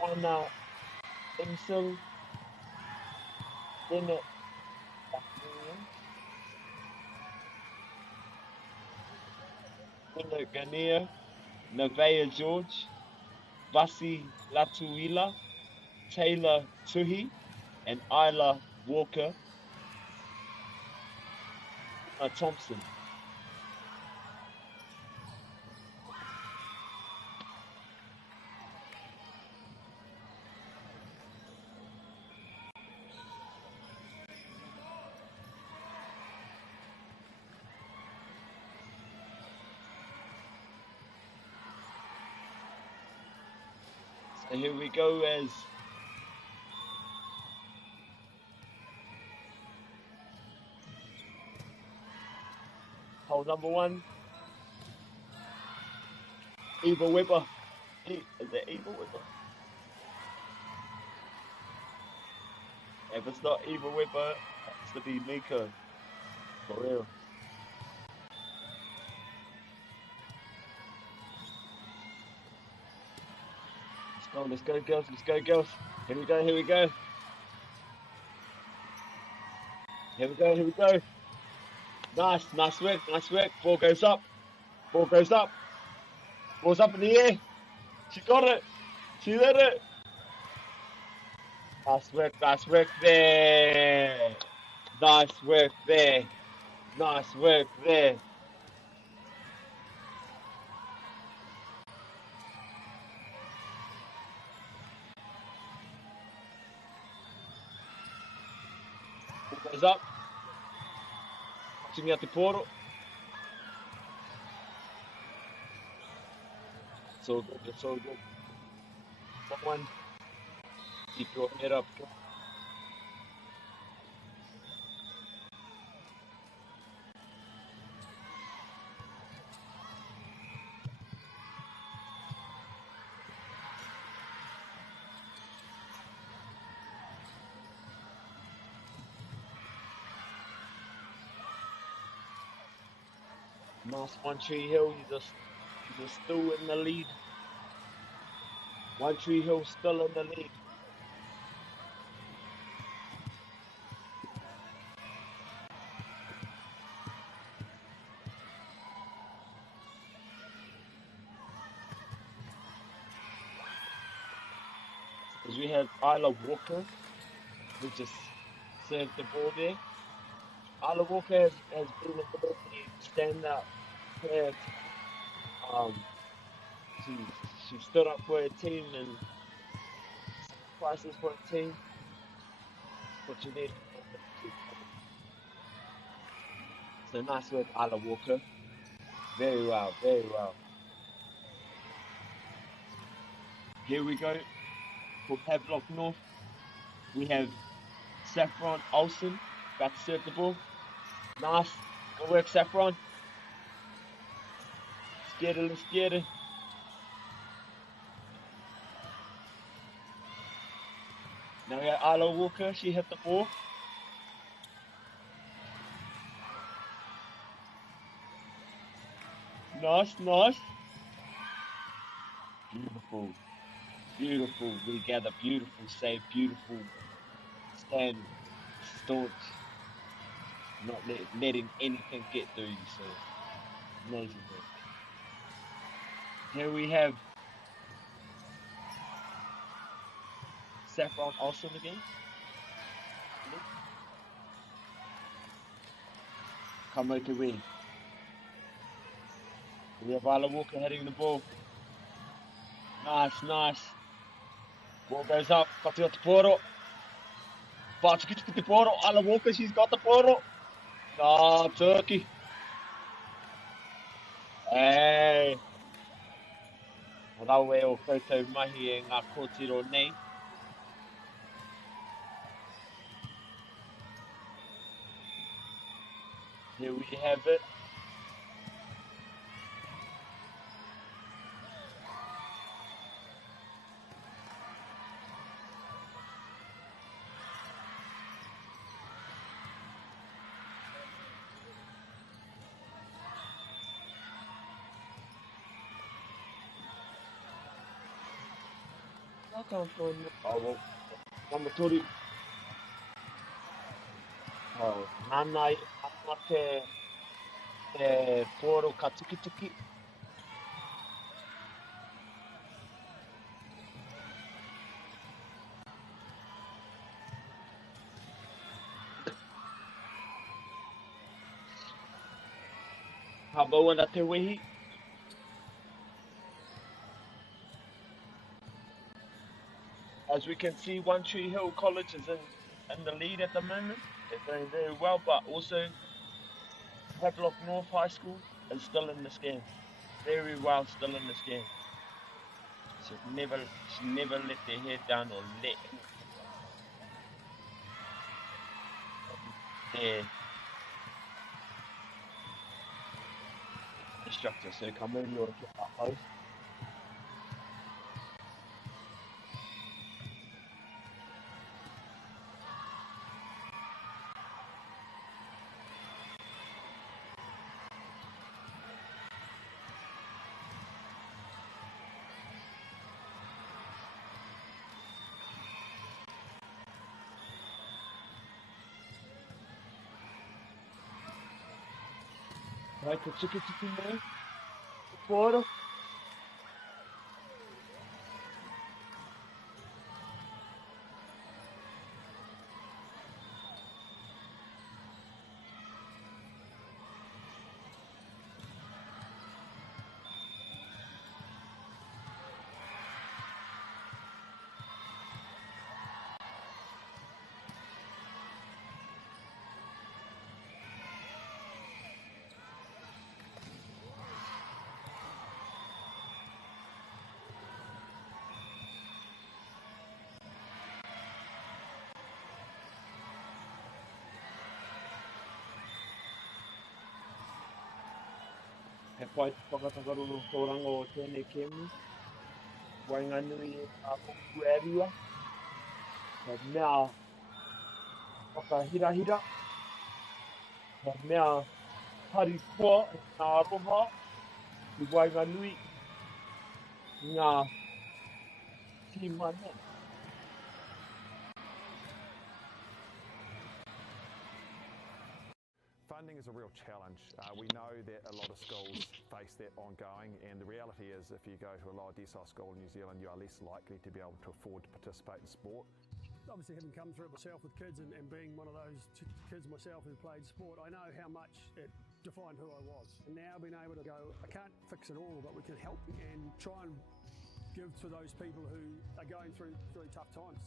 Wana Imsil, Bennett Gania, Nevaeh George, Vasi Latuila, Taylor Tuhi, and Isla Walker Thompson. So here we go as Hole number 1. Eva Weber. Is it Eva Weber? If it's not Eva Weber, it has to be Miko. For real. Let's go girls, let's go girls. Here we go, here we go. Here we go, here we go. Nice, nice work, nice work. Ball goes up. Ball goes up. Ball's up in the air. She got it. She did it. Nice work there. Nice work there. Nice work there. Ball goes up. Touching out the portal. It's all good, it's all good. Someone keep your head up. Nice One Tree Hill, you're still in the lead. One Tree Hill still in the lead. As we have Isla Walker, who just served the ball there. Isla Walker has been a very standout player. She stood up for her team and sacrifices for her team. What you need. So nice work, Isla Walker. Very well, very well. Here we go for Havelock North. We have Saffron Olsen about to serve the ball. Nice. Good work, Saffron. Let's get it. Now we have Isla Walker. She hit the ball. Nice, nice. Beautiful. Beautiful regather, beautiful save, beautiful stand, staunch, not letting anything get through you, so amazing work. Here we have Saffron Olsen again. Kamoka win. We have Isla Walker heading the ball. Nice, nice. Ball goes up, got the portal. But to get the portal, Isla Walker, she's got the portal. No, Turkey. Hey. Rawe o koutou mahi e ngā kōtiro nei. Here we have it. Number 30. Oh, Nanai, te poro ka tiki. Habaua na te wehi. As we can see, One Tree Hill College is in the lead at the moment. They're doing very well, but also Havelock North High School is still in this game. Very well still in this game. Should never let their head down or let instructor, so ka muri o ke ahau. Vai te tiki mai, fora. He pai te whakatakaruru tōranga o tēnei kēmu. Wainga nui e a moku erua. He mea whakahirahira. He mea hari kua e ngā roha. I wainga nui ngā tīmane. Funding is a real challenge. We know that a lot of schools face that ongoing, and the reality is if you go to a lower decile school in New Zealand, you are less likely to be able to afford to participate in sport. Obviously, having come through it myself with kids and being one of those kids myself who played sport, I know how much it defined who I was. And now being able to go, I can't fix it all, but we can help and try and give to those people who are going through really tough times.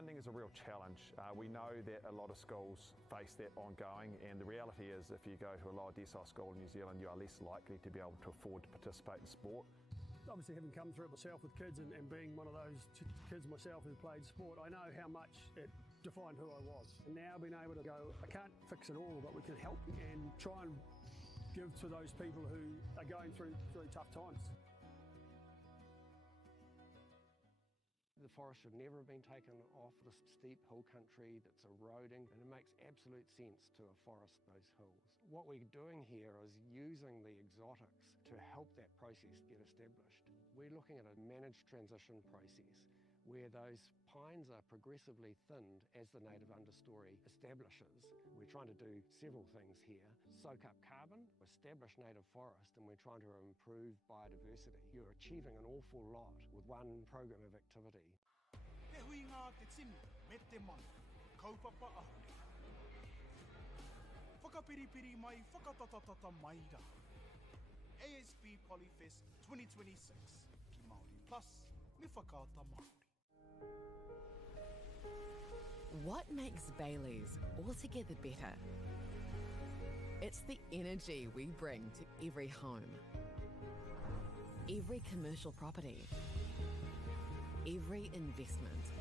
funding is a real challenge. We know that a lot of schools face that ongoing, and the reality is if you go to a lower decile school in New Zealand, you are less likely to be able to afford to participate in sport. Obviously, having come through it myself with kids and being one of those kids myself who played sport, I know how much it defined who I was. And now being able to go, I can't fix it all, but we can help and try and give to those people who are going through tough times. The forest should never have been taken off this steep hill country that's eroding, and it makes absolute sense to afforest those hills. What we're doing here is using the exotics to help that process get established. We're looking at a managed transition process where those pines are progressively thinned as the native understory establishes. We're trying to do several things here. Soak up carbon, establish native forest, and we're trying to improve biodiversity. You're achieving an awful lot with one program of activity. Te hui ngā te tini, me te mana, kaupapa ahuri. Whakapiripiri mai, whakatatatata mai rā. ASB Polyfest 2026, ki Māori Plus, me whakaata Māori. What makes Bailey's altogether better? It's the energy we bring to every home, every commercial property, every investment.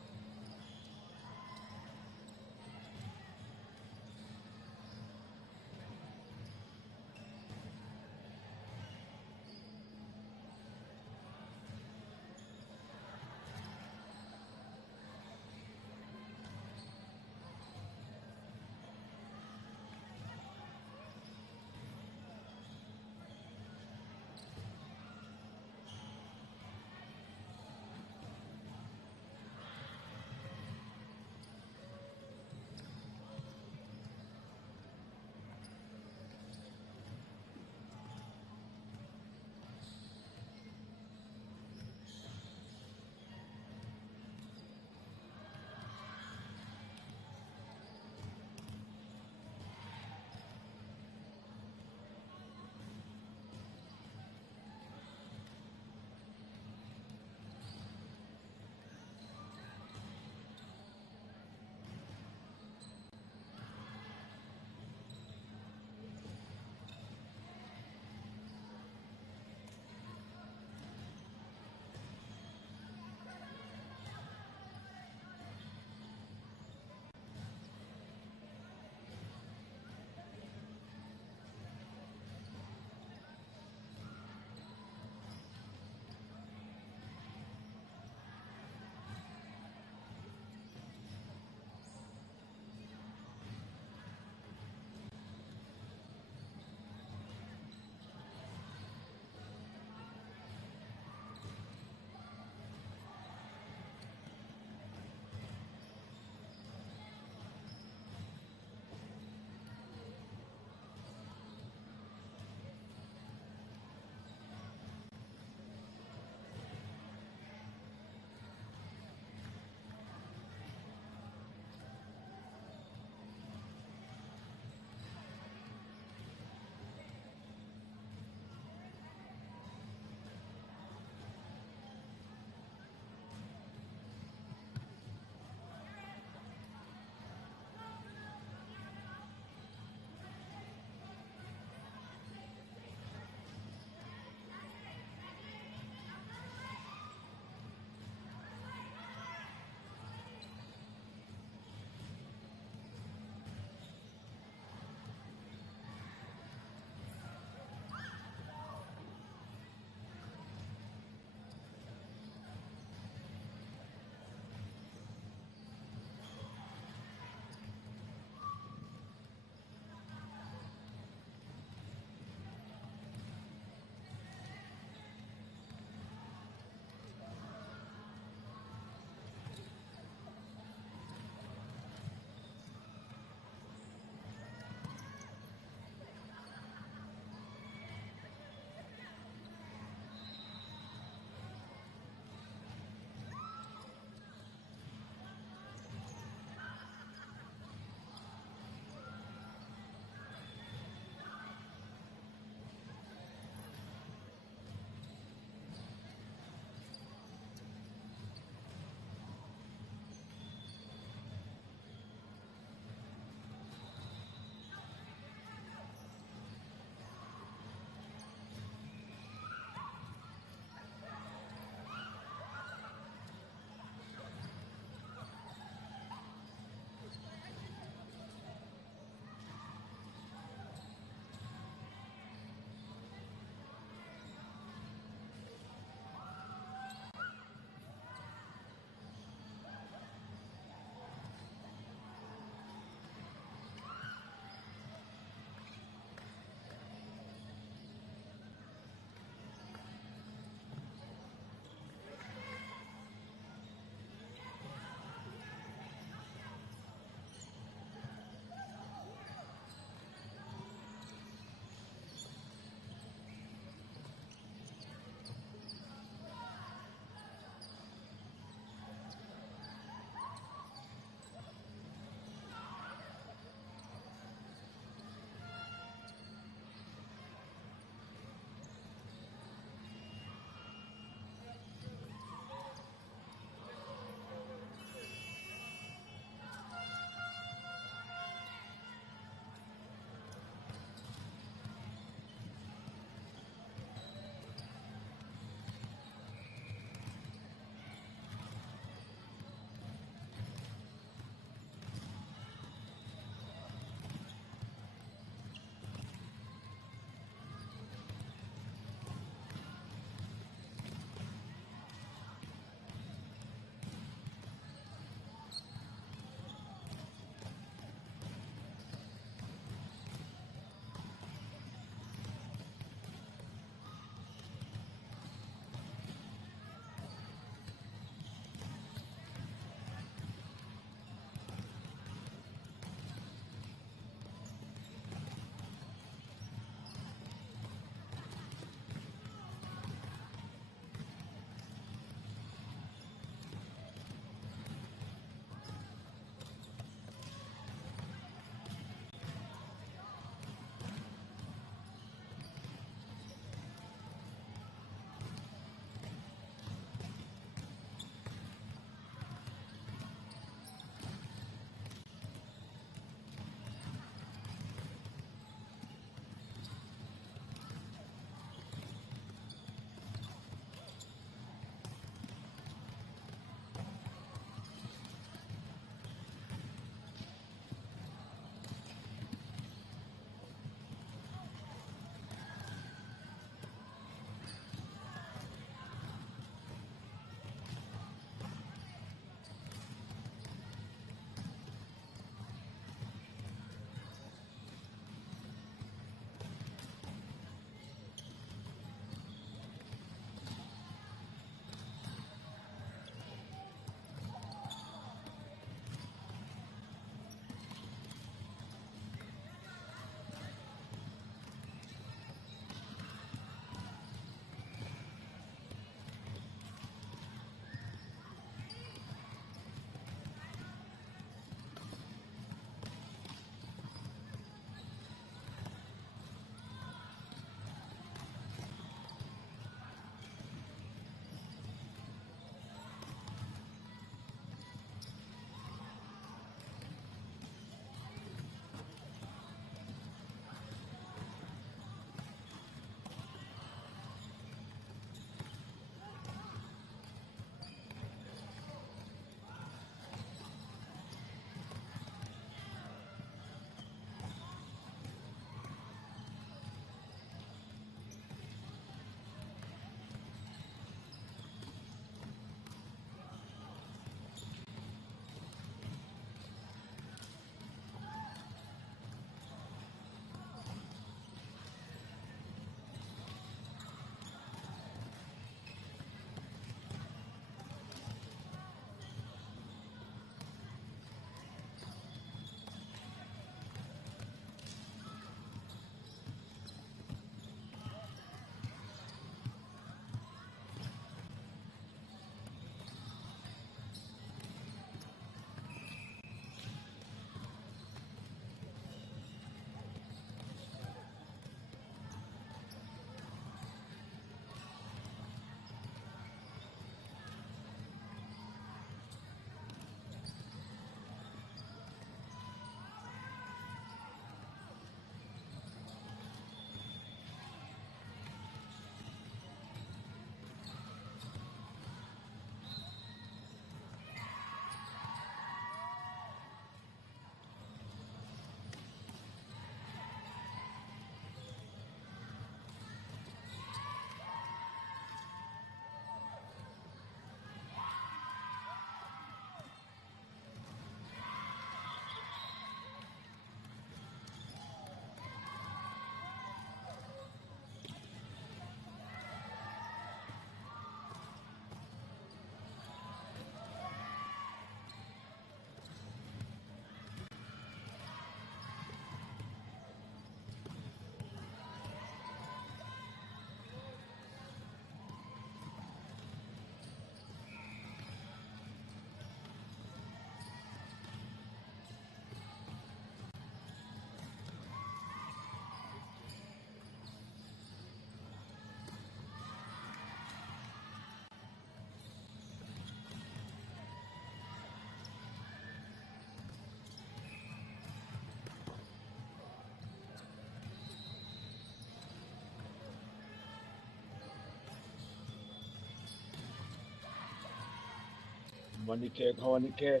Manike, Kawanike.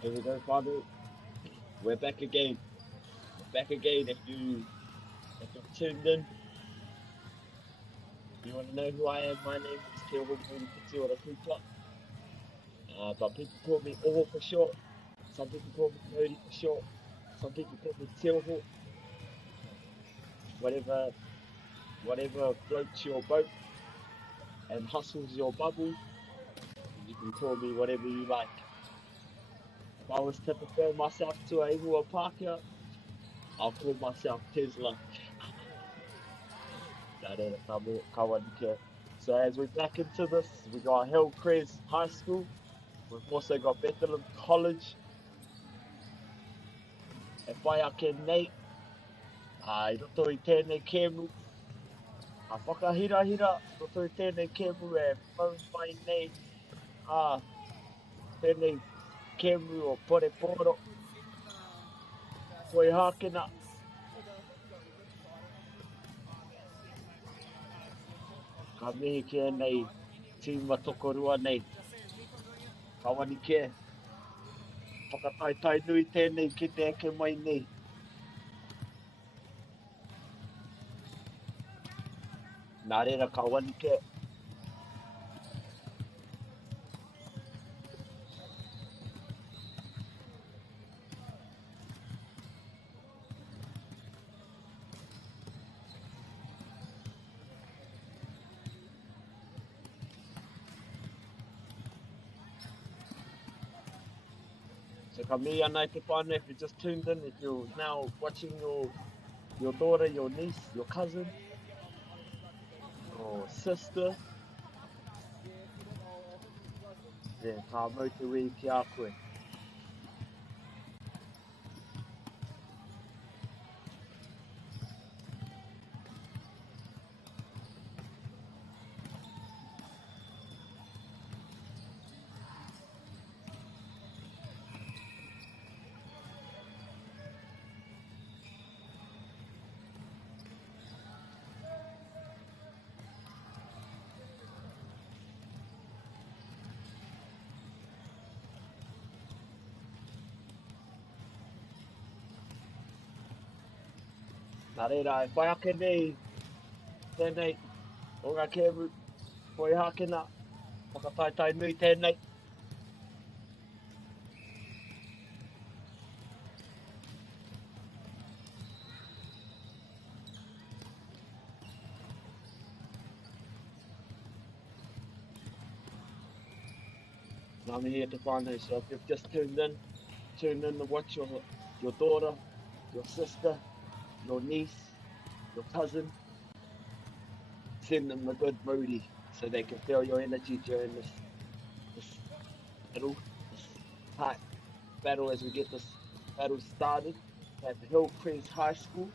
Here we go, Father. We're back again. We're back again. If you're tuned in, you want to know who I am, my name is Te Oho Muri Piti Ora Kupa. But people call me Oho for short. Some people call me Murray for short. Some people call me Te Oho. Whatever floats your boat and hustles your bubble, you can call me whatever you like. If I was to prefer myself to a Ihua Pākehā, I'll call myself Tesla. So as we're back into this, we got Hillcrest High School. We've also got Bethlehem College. E whai ake nei, I roto I tēnei kēmu. A whakahirahira, roto I tēnei kēmu e mau mai nei. Tēnei kēmu o Poreporo. Koe hākena. Ka mihi kia nei, tīma tokorua nei. Kawani ke. Whakataitai nui tēnei ki te eke mai nei. Nā reira kawani ke. So ka mihi ana I te whānau, if you just tuned in, if you're now watching your daughter, your niece, your cousin, your sister, then ka mau te wei ki a koe. Nā reira, e whai ake nei, tēnei, o ngā kēmu, koe hākena, whakataitai nui tēnei. Nā mihi e te whānau, so if you've just tuned in to watch your daughter, your sister, your niece, your cousin, send them a good moody so they can feel your energy during this battle, this tight battle as we get this battle started. We have Hillcrest High School,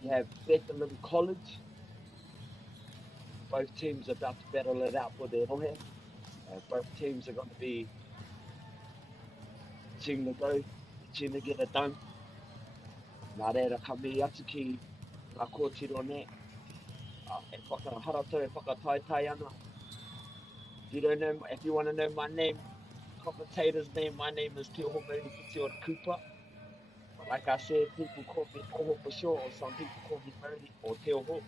we have Bethlehem College. Both teams are about to battle it out for their rohe. Both teams are going to be itching to go, itching to get it done. Nā reira ka mihi atu ki ngā kōtiro ne. E whakaharata e whakataitai ana. If you want to know my name, commentator's name, my name is Te Oho Muri Piti Ora Kupa. Like I said, people call me Oho for short, or some people call me Murray or Te Oho.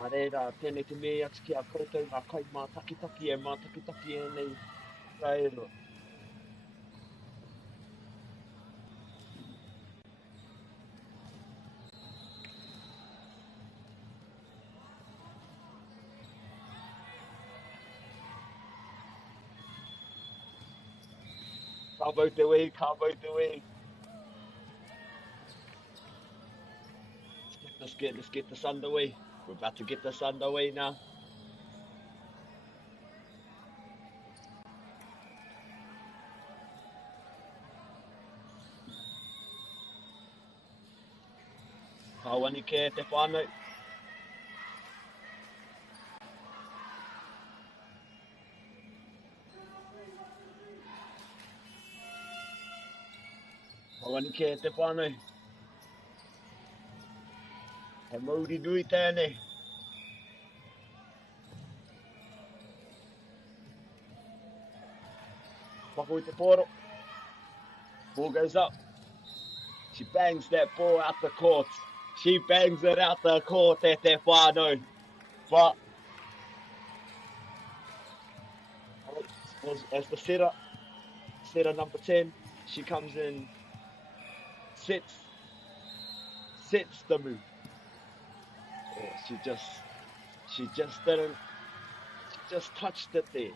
Nā reira, tēnei te mihi atu ki a koutou ngā kai mātakitaki e mātakitaki e nei raiero. Ka mau te wei, ka mau te wei. Let's get this underway. We're about to get this underway now. Kawani ke te whānau. Kawani ke te whānau. He mauri nui tēnei. Whako i te poro. Ball goes up. She bangs that ball out the court. She bangs it out the court at te whānau. But as the setter number 10, she comes in, sets the move. Oh, she just touched it there.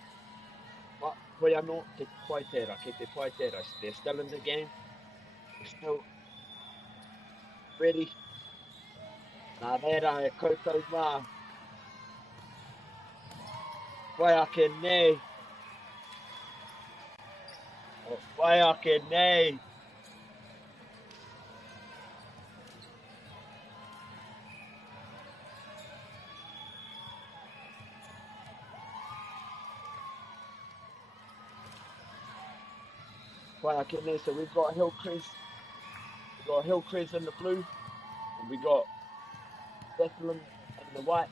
But koe anō te Paitera, ke te Paitera. They're still in the game. They're still ready. Nā reira e koutou mā. Wai ake nei. Oh, wai ake nei. Wai ake nei. So we've got Hillcrest. We've got Hillcrest in the blue. And we got Bethlehem in the white.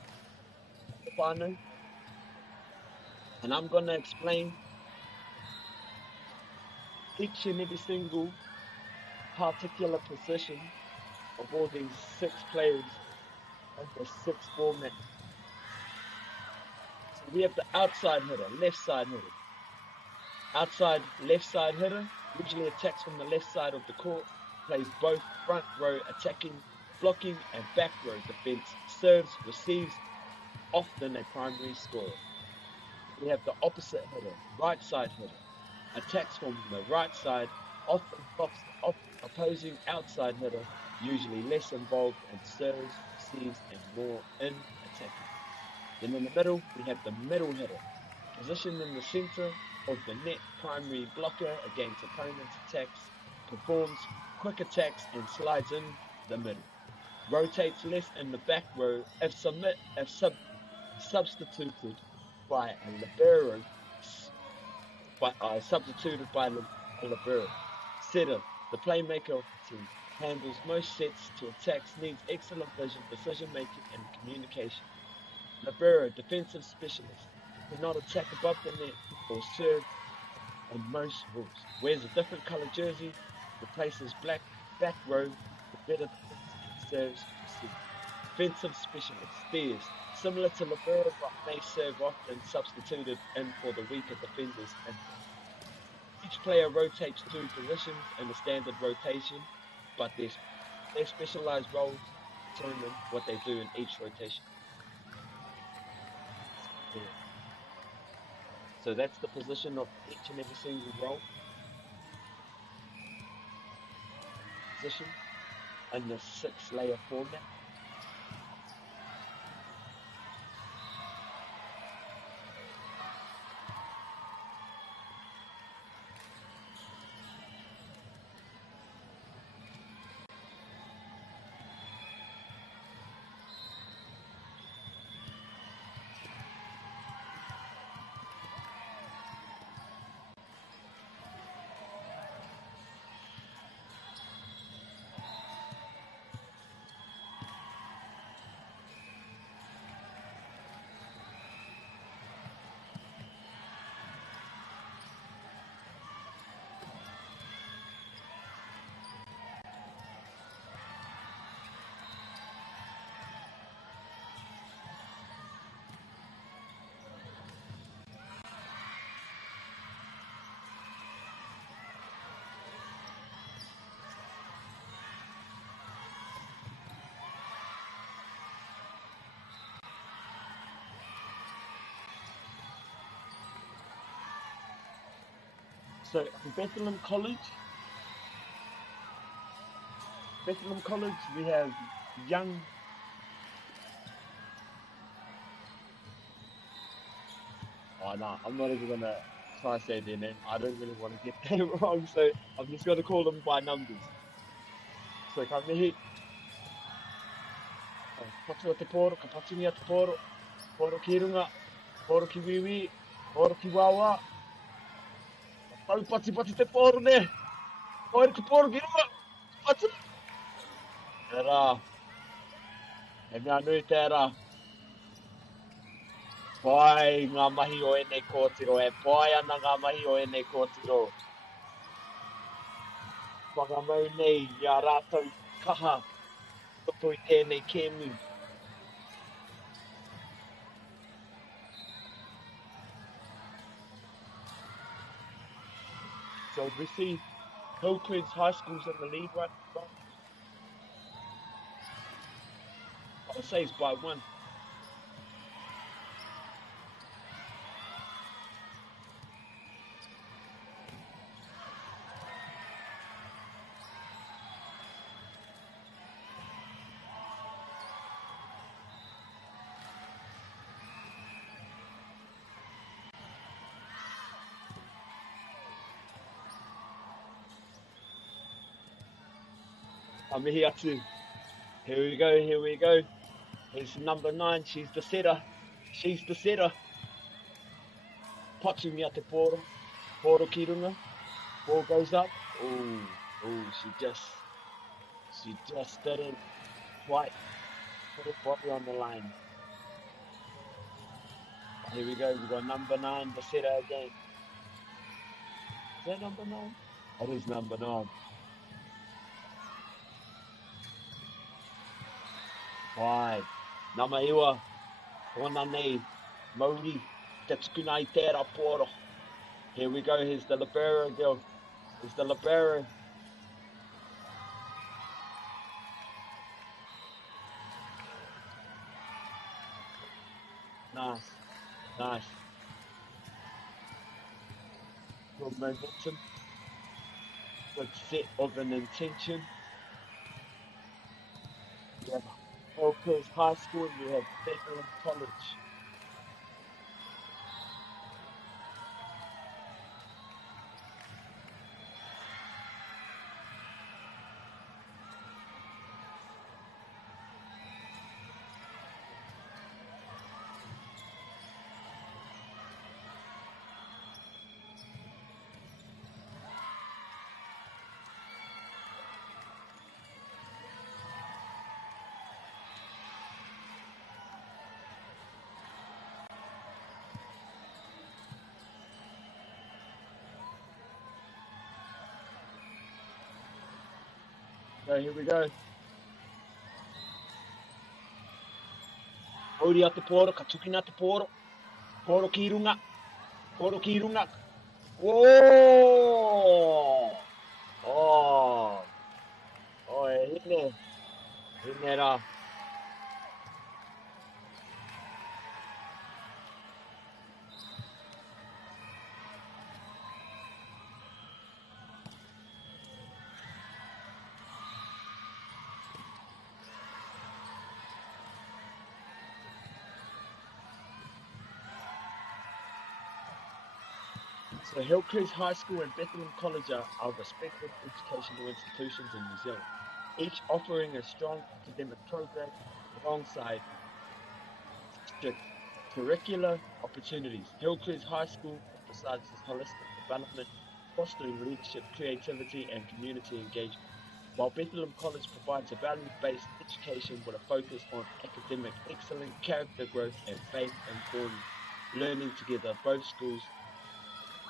The whānau. And I'm going to explain each and every single particular position of all these 6 players of the 6 format. So we have the outside hitter, left side hitter. Outside left side hitter usually attacks from the left side of the court, plays both front row attacking, blocking and back row defense, serves, receives, often a primary scorer. We have the opposite hitter, right side hitter, attacks from the right side, often stops the opposing outside hitter, usually less involved and serves, receives and more in attacking. Then in the middle, we have the middle hitter, positioned in the center of the net, primary blocker against opponent's attacks, performs quick attacks and slides in the middle. Rotates less in the back row if substituted by a libero, substituted by a libero. Setter, the playmaker of the team, handles most sets to attacks, needs excellent vision, decision making and communication. Libero, defensive specialist, cannot attack above the net or serve in most rules. Wears a different color jersey, replaces black back row for better defense and serves receive. Defensive specialist, steers, similar to libero but may serve often substituted in for the weaker defenders. And each player rotates 2 positions in a standard rotation, but their specialized roles determine what they do in each rotation. Yeah. So that's the position of each and every single role. Position in the 6-layer format. So Bethlehem College, we have young oh no, I'm not even gonna try to say their name. I don't really want to get that wrong, so I'm just gonna call them by numbers. So ka mihi patu te poro, ka patingi a te poro, poro ki runga, poro ki wiwi, poro ki wawa. Tau pati te poro ne. Koere ki poro ki runga. Pati. Tērā. He mea nui tērā. Pai ngā mahi o ene kōtiro, e pai ana ngā mahi o ene kōtiro. Whakamau nei, ia rātou kaha, toto i tēnei kēmu. So we see Hillcrest High School's in the lead right now. I'll say it's by one. Amihi atu. Here we go, here we go. Here's number 9, she's the setter. She's the setter. Patu mia te poro. Poro ki runga. Ball goes up. Oh, she just didn't quite put her body on the line. Here we go, we've got number 9, the setter again. Is that number 9? That is number 9. Why? Nama iwa, ona nei, mauri, te tukuna I tērā poro. Here we go, here's the libero girl. Here's the libero. Nice, nice. Good momentum. Good set of an intention. We have Hillcrest High School and we have Bethlehem College. So here we go. Ori a te poro, ka tukina te poro. Poro ki runga. Poro ki runga. Oh! Oh! Oh, e hine. Hine rā. So Hillcrest High School and Bethlehem College are respected educational institutions in New Zealand, each offering a strong academic program alongside strict curricular opportunities. Hillcrest High School emphasizes holistic development, fostering leadership, creativity, and community engagement, while Bethlehem College provides a value-based education with a focus on academic excellence, character growth, and faith-informed learning together. Both schools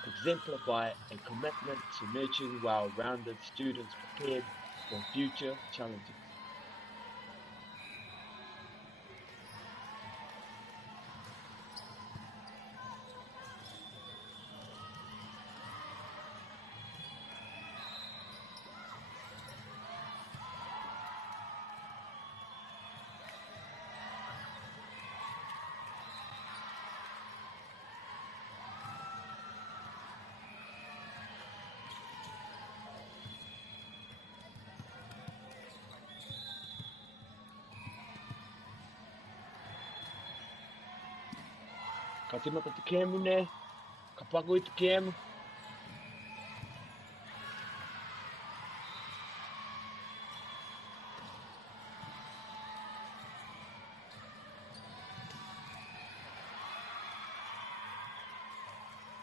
exemplify a commitment to nurturing well-rounded students prepared for future challenges. Ka tīmata te kēmu ne, ka paku I te kēmu.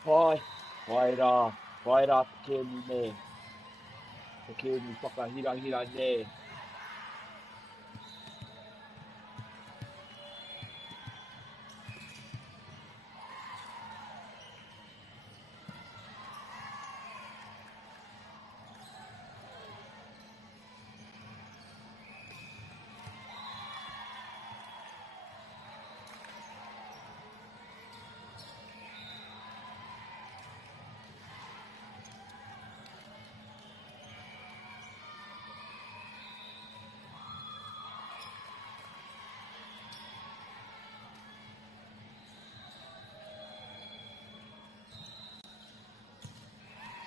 Pai rā te kēmu ne. Te kēmu whakahirahira ne.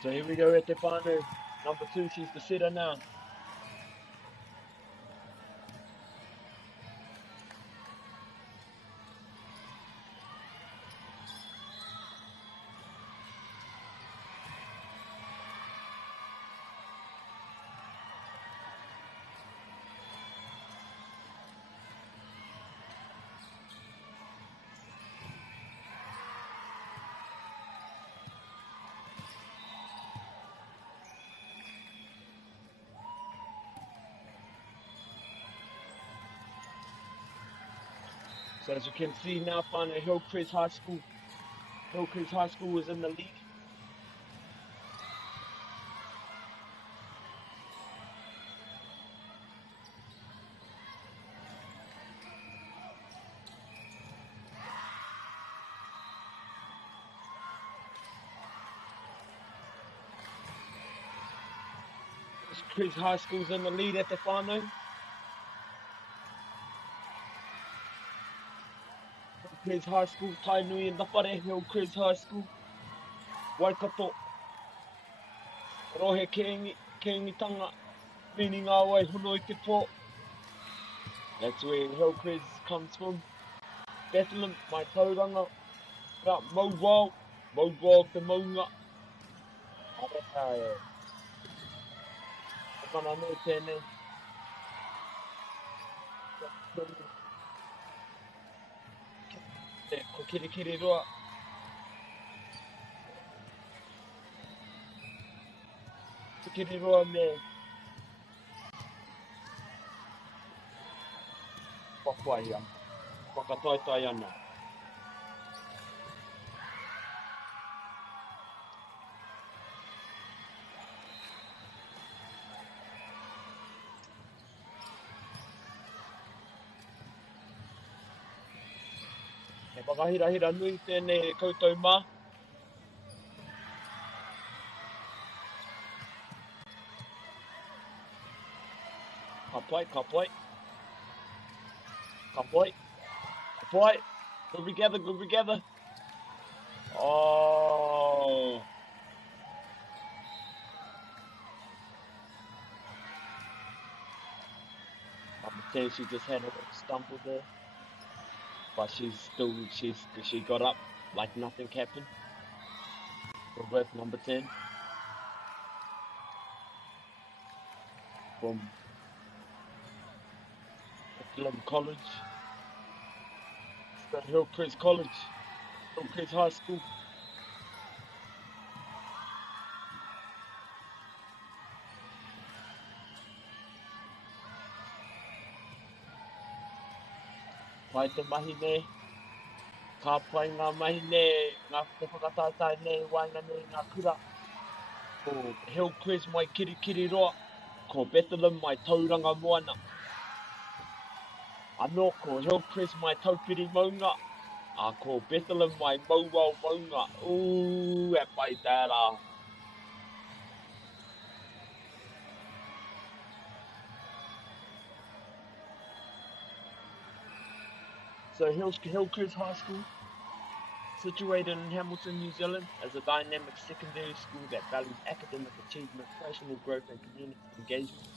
So here we go at Stefano. Number 2, she's the setter now. So as you can see now, finally Hillcrest High School. Hillcrest High School is in the lead. Hillcrest High School's in the lead at the final. Hillcrest High School, Tainui in the whare, Hillcrest High School. Waikato. Rohe Keingitanga, meaning our way, Honoi Te Po. That's where Hillcrest comes from. Bethlehem, my tauranga. Mauwau, Mauwau te maunga. Areha e mana no tēnei. Ko kirikiri roa. Kirikiri roa me. Whakwai ana. Whakataitai ana. E whakahirahira nui tēnei koutou mā. Ka pai, ka pai. Ka pai. Ka pai. Good together, good together. Oh. I'm saying she just had a little stumble there. But she got up like nothing happened. For birth number 10. From Bethlehem College. Hillcrest College. Hillcrest High School. Pai te mahi nei. Ka pai ngā mahi nei. Ngā te whakatautai nei. Wainga nei ngā kura. Ko Hillcrest mai kirikiri roa. Ko Bethlehem mai tauranga moana. Anō ko Hillcrest mai taupiri maunga. A ko Bethlehem mai mauwau maunga. Ooh, e pai tērā. So Hillcrest High School, situated in Hamilton, New Zealand, is a dynamic secondary school that values academic achievement, personal growth and community engagement.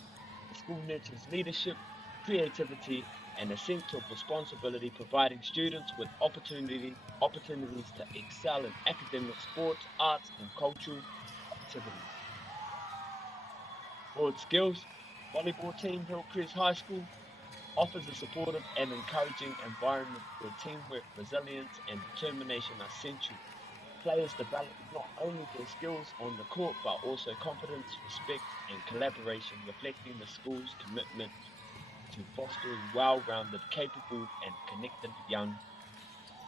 The school nurtures leadership, creativity and a sense of responsibility, providing students with opportunities to excel in academic, sports, arts and cultural activities. For its skills, volleyball team Hillcrest High School offers a supportive and encouraging environment where teamwork, resilience and determination are central. Players develop not only their skills on the court but also confidence, respect and collaboration, reflecting the school's commitment to fostering well-rounded, capable and connected young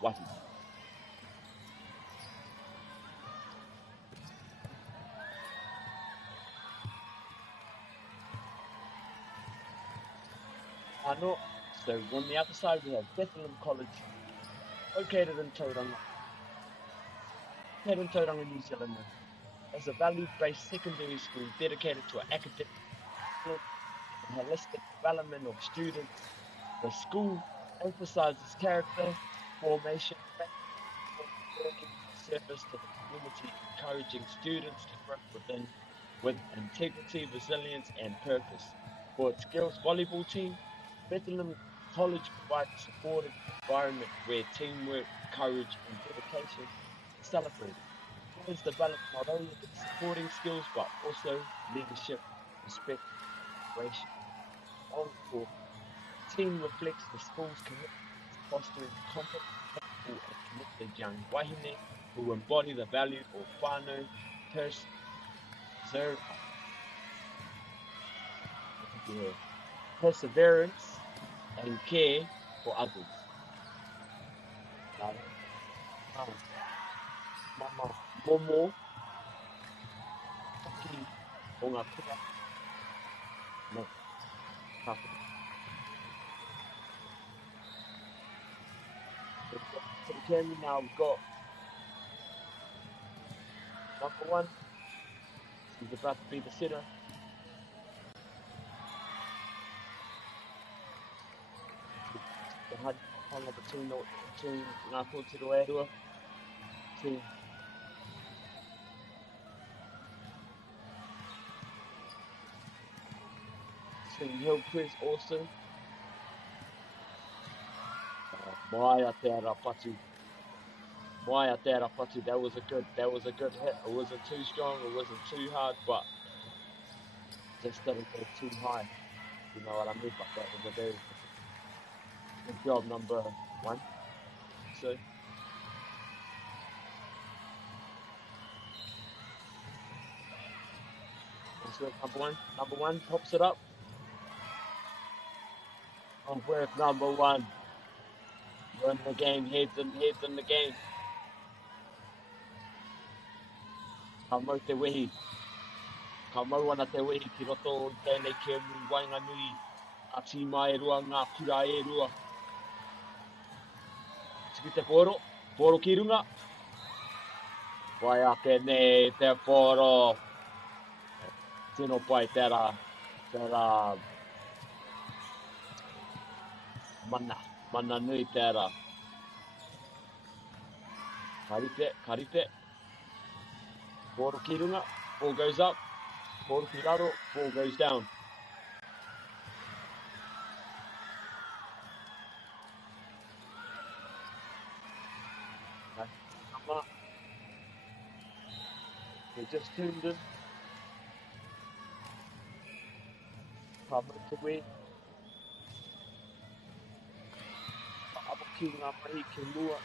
wahine. Anō, so on the other side we have Bethlehem College, located in Tauranga. Located in Tauranga, New Zealand, as a value-based secondary school dedicated to academic and holistic development of students. The school emphasizes character formation, service to the community, encouraging students to grow with integrity, resilience, and purpose. For its girls volleyball team, Bethlehem College provides a supportive environment where teamwork, courage, and dedication is celebrated. Players develop not only supporting skills but also leadership, respect, and cooperation. On the court, the team reflects the school's commitment to fostering competent, capable, and connected young wahine who embody the value of whānau, perseverance, and care for others. Mama Momo Taki o ngā kura no kapu. For the camera now, we've got number 1. He's about to be the sitter. The hard hanga between ngā kōtiro Airua. Team Hillcrest also. Mai a te ara patu. That was a good hit. It wasn't too strong, it wasn't too hard, but just didn't go too high. You know what I mean? But that was a very good job, number 1. So that's work number one pops it up. On work number 1. Win the game, heads in the game. Ka mau te wehi. Ka mau ana te wehi ki roto o tēnei ke mu Wainganui. A tīma e rua, ngā kura e rua. Tiki te poro ki runga. Wai ake nei te poro. Tino pai tērā mana nui tērā. Karite. Poro ki runga, ball goes up. Poro ki raro, ball goes down. They just tuned in. Public to win. Abuki ngā mahi ki mua.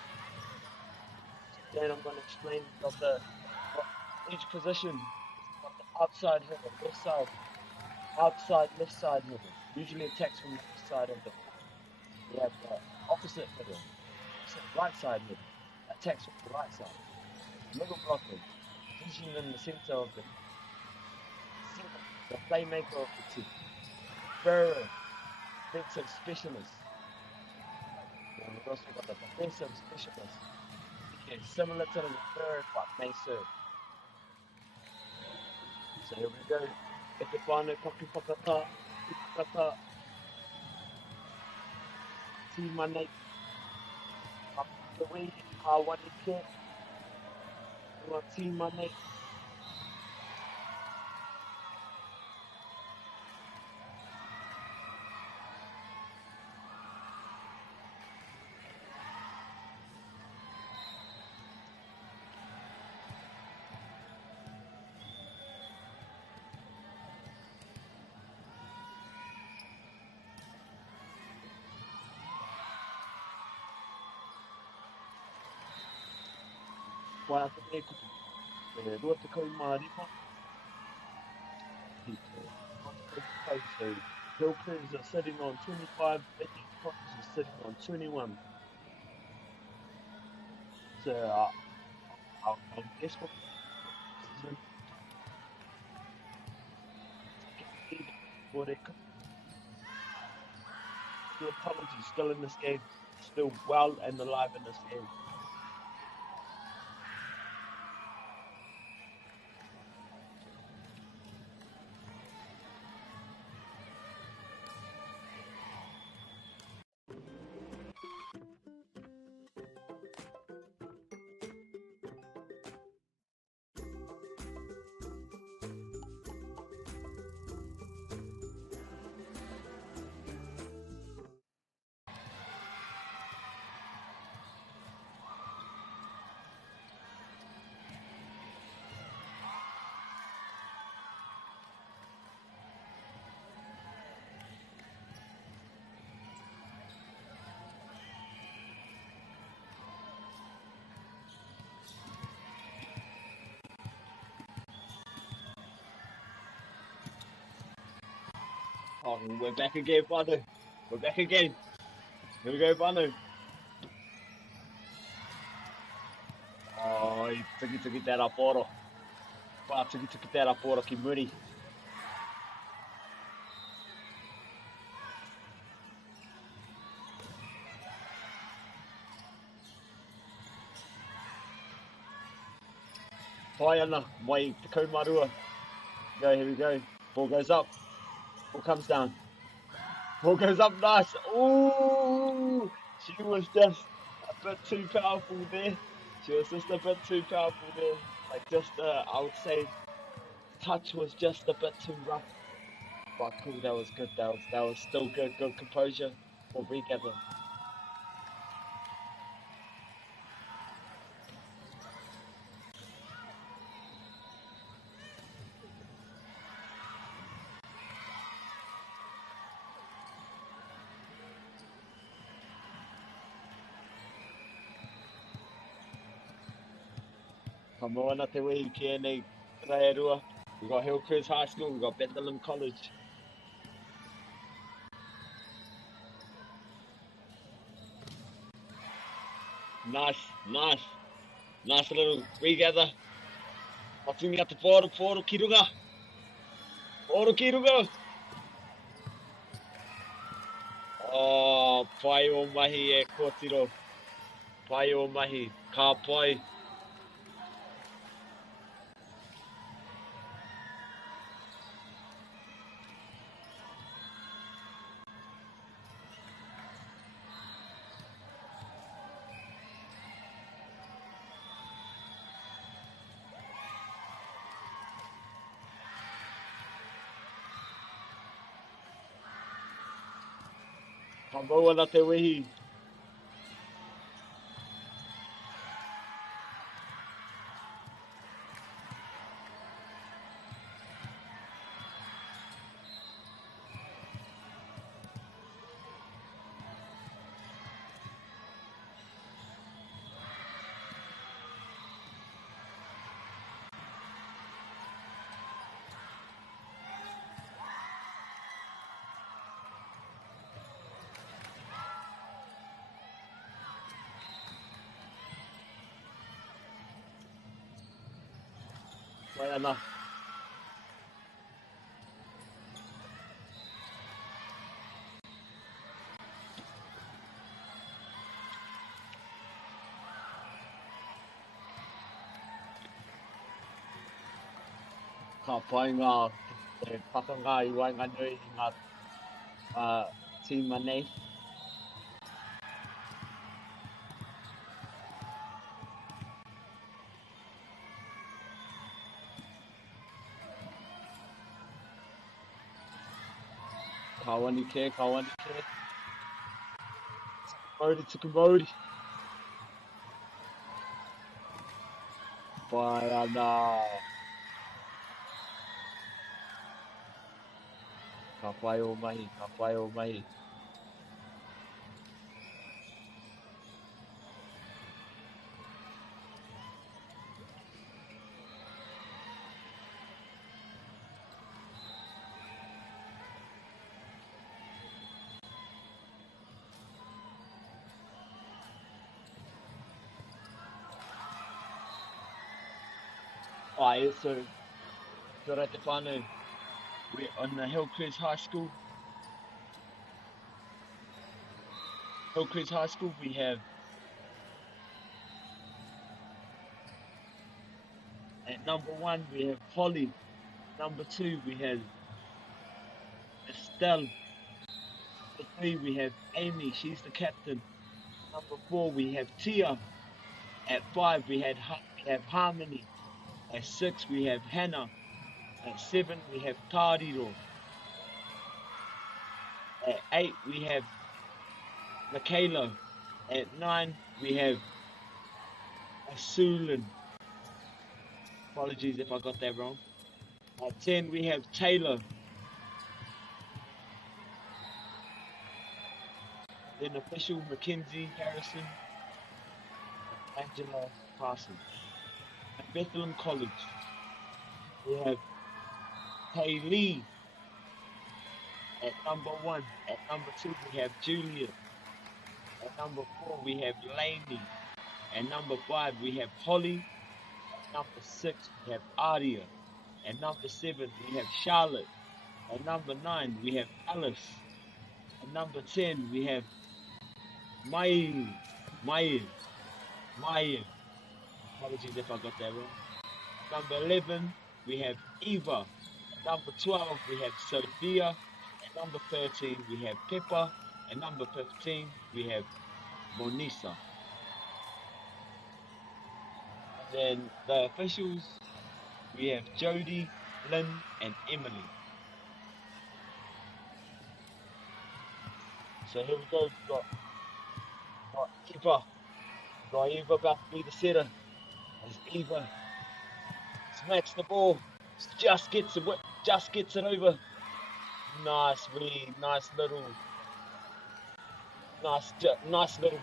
Then I'm going to explain what each position. Got the outside hitter, left side. Outside, left side hitter. Usually attacks from the left side of the court. We have the opposite hitter. Right side hitter. Attacks from the right side. Middle blockers. Position in the center of the playmaker of the team. Third, defensive specialist. And we've also got the defensive specialist. Okay, similar to the third, but may serve. So here we go. If the whānau paku whakata. Tīmanei. Pakuwei, Hawanike. Tīmanei. Wai ake nei kutu. E rua te kau mā ripa. So Hillcrest are sitting on 25, Betty Cox is sitting on 21. So I'll guess what for their still Collins is still in this game, still well and alive in this game. Oh, we're back again, Whanu. We're back again. Here we go, Whanu. Oh, I tuki tērā pōro. Wā tuki tērā pōro ki muri. Whai ana, mai te kaumarua. Go, here we go. Ball goes up. Ball comes down. Ball goes up, nice. Ooh, she was just a bit too powerful there. She was just a bit too powerful there. Like just, I would say, touch was just a bit too rough. But cool, that was good. That was still good. Good composure for regather. Ka moana te wehi ki nei Raerua. We got Hillcrest High School, we got Bethlehem College. Nice, nice. Nice little regather. Watching at the pōro ki runga. Pōro ki runga. Oh, pai o mahi e kōtiro. Pai o mahi, ka pai. Ka maua na te wehi. Wai ana. Ka pai ngā e whakanga I Wainganui I ngā tīma nei. Ka wani ke, ka wani ke. Tukumodi. Pai ana. Ka pai o mahi, ka pai o mahi. Ai, so, kia ora te whānau. We're on the Hillcrest High School. Hillcrest High School, we have at number 1 we have Holly. Number 2 we have Estelle. Number 3 we have Amy, she's the captain. Number 4 we have Tia. At 5 we have Harmony. At 6 we have Hannah. At 7 we have Tariro. At 8 we have Michaela. At 9 we have Asulin. Apologies if I got that wrong. At 10 we have Taylor. Then official Mackenzie Harrison. Angela Parsons. At Bethlehem College we have Tay Lee. At number 1, at number 2, we have Julian. At number 4, we have Lainey. At number 5, we have Holly. At number 6, we have Aria. At number 7, we have Charlotte. At number 9, we have Alice. At number 10, we have Mayan. Apologies if I got that wrong. Number 11, we have Eva. At number 12, we have Sophia. At number 13, we have Pippa. At number 15, we have Monisa. And then the officials, we have Jody, Lynn, and Emily. So here we go. We've got Eva. We've got Eva about to be the setter. As Eva smacks the ball, just gets it over. Nice read, nice little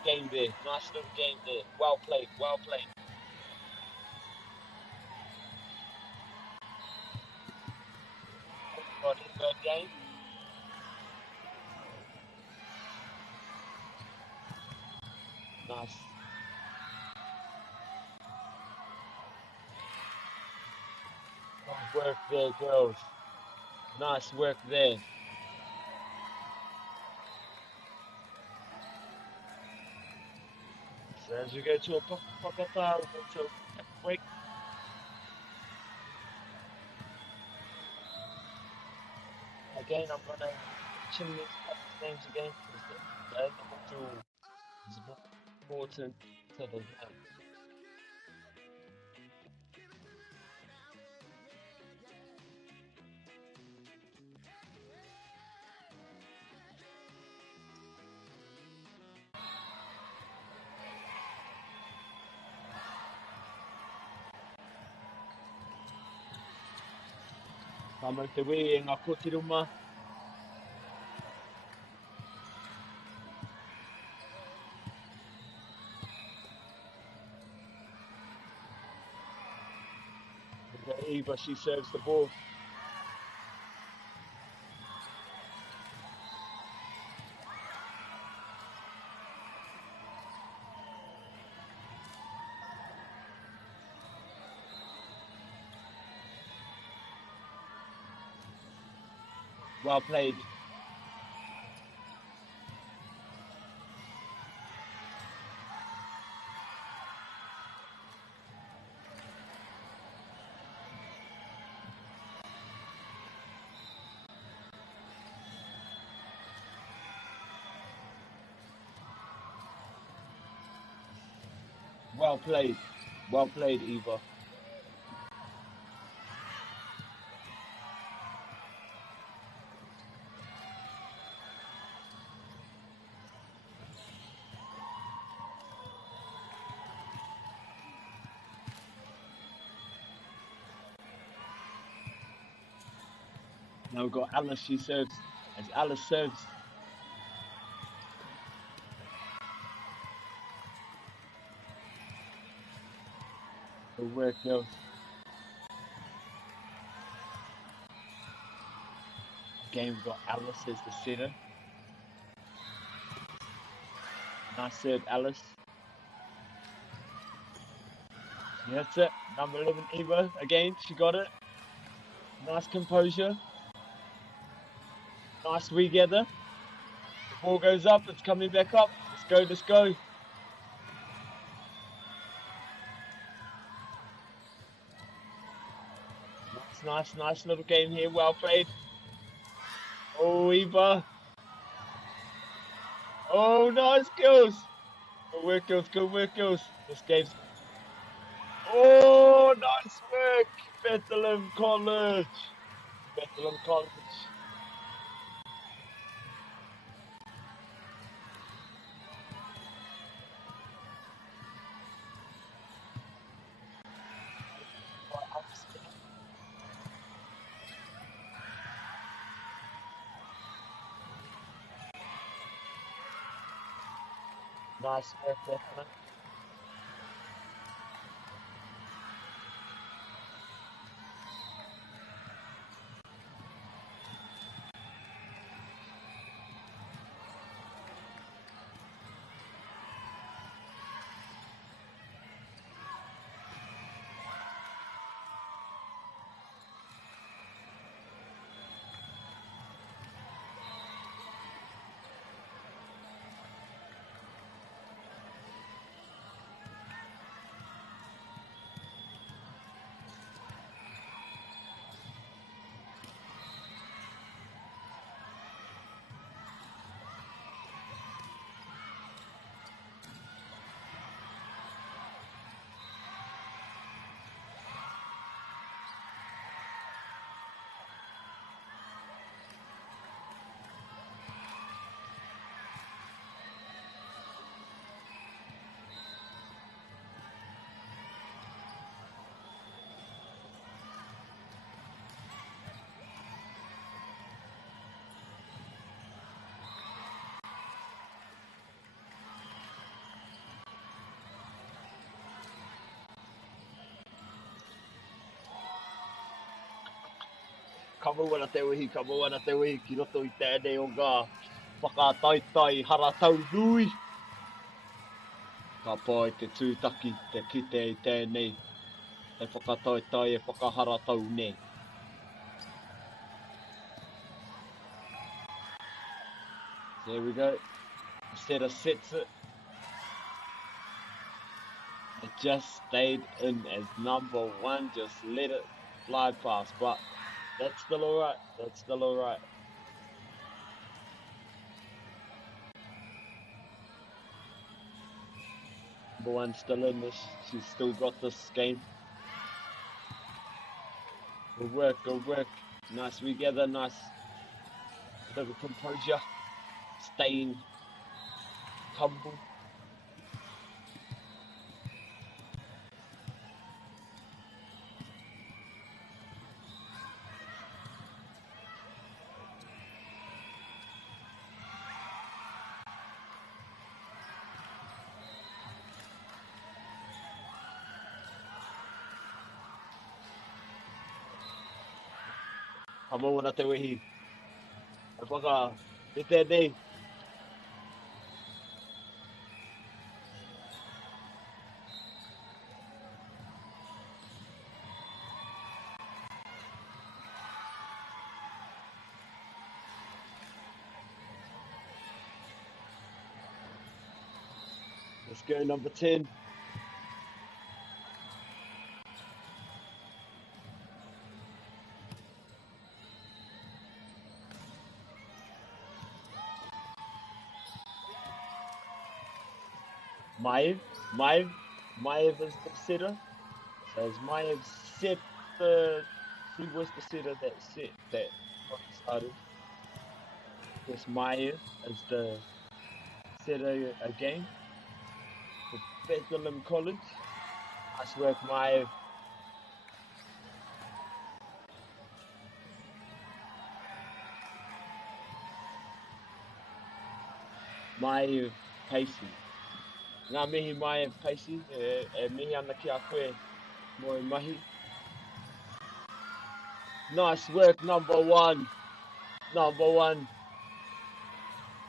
game there. Well played. Got Eva again. Nice. Nice work there, girls. Nice work there. So as we go to a pocket we'll go to a break. Again, I'm gonna chill these names again because the individual is important to the game. Kama te wei e ngā kotiruma. Eva, she serves the ball. Well played. Well played, Eva. Now we've got Alice, she serves. As Alice serves. Good work, girls. Again, we've got Alice as the setter. Nice serve, Alice. Yeah, that's it. Number 11, Eva. Again, she got it. Nice composure. Nice regather. The ball goes up, it's coming back up. Let's go. Nice little game here. Well played. Oh, Eva. Oh, nice girls. Good work, girls. This game's... Oh, nice work. Bethlehem College. Nice work, Bethlehem. ka moana te uhi, ka moana te uhi, ki roto I tēnei o ngā whakataitahi haratau nui. Ka pāi te tūtaki, te kite I tēnei, e whakataitahi e whakaharatau nei. There we go. The setter sets it. It just stayed in as number one, just let it fly past, but that's still alright, that's still alright. Number one still in this, she's still got this game. Good work, good work. Nice regather, nice bit of composure, staying humble. Ka moana te wehi. E whaka, te tēnei. Let's go, number 10. Maev is the setter. So as Maev set he was the setter that started. Yes, Maev is the setter again for Bethlehem College. Nice work, Maev. Maev Pacey. Ngā mihi Maev Pacey, e mihi ana ki a koe moi mahi. Nice work, number one. Number one.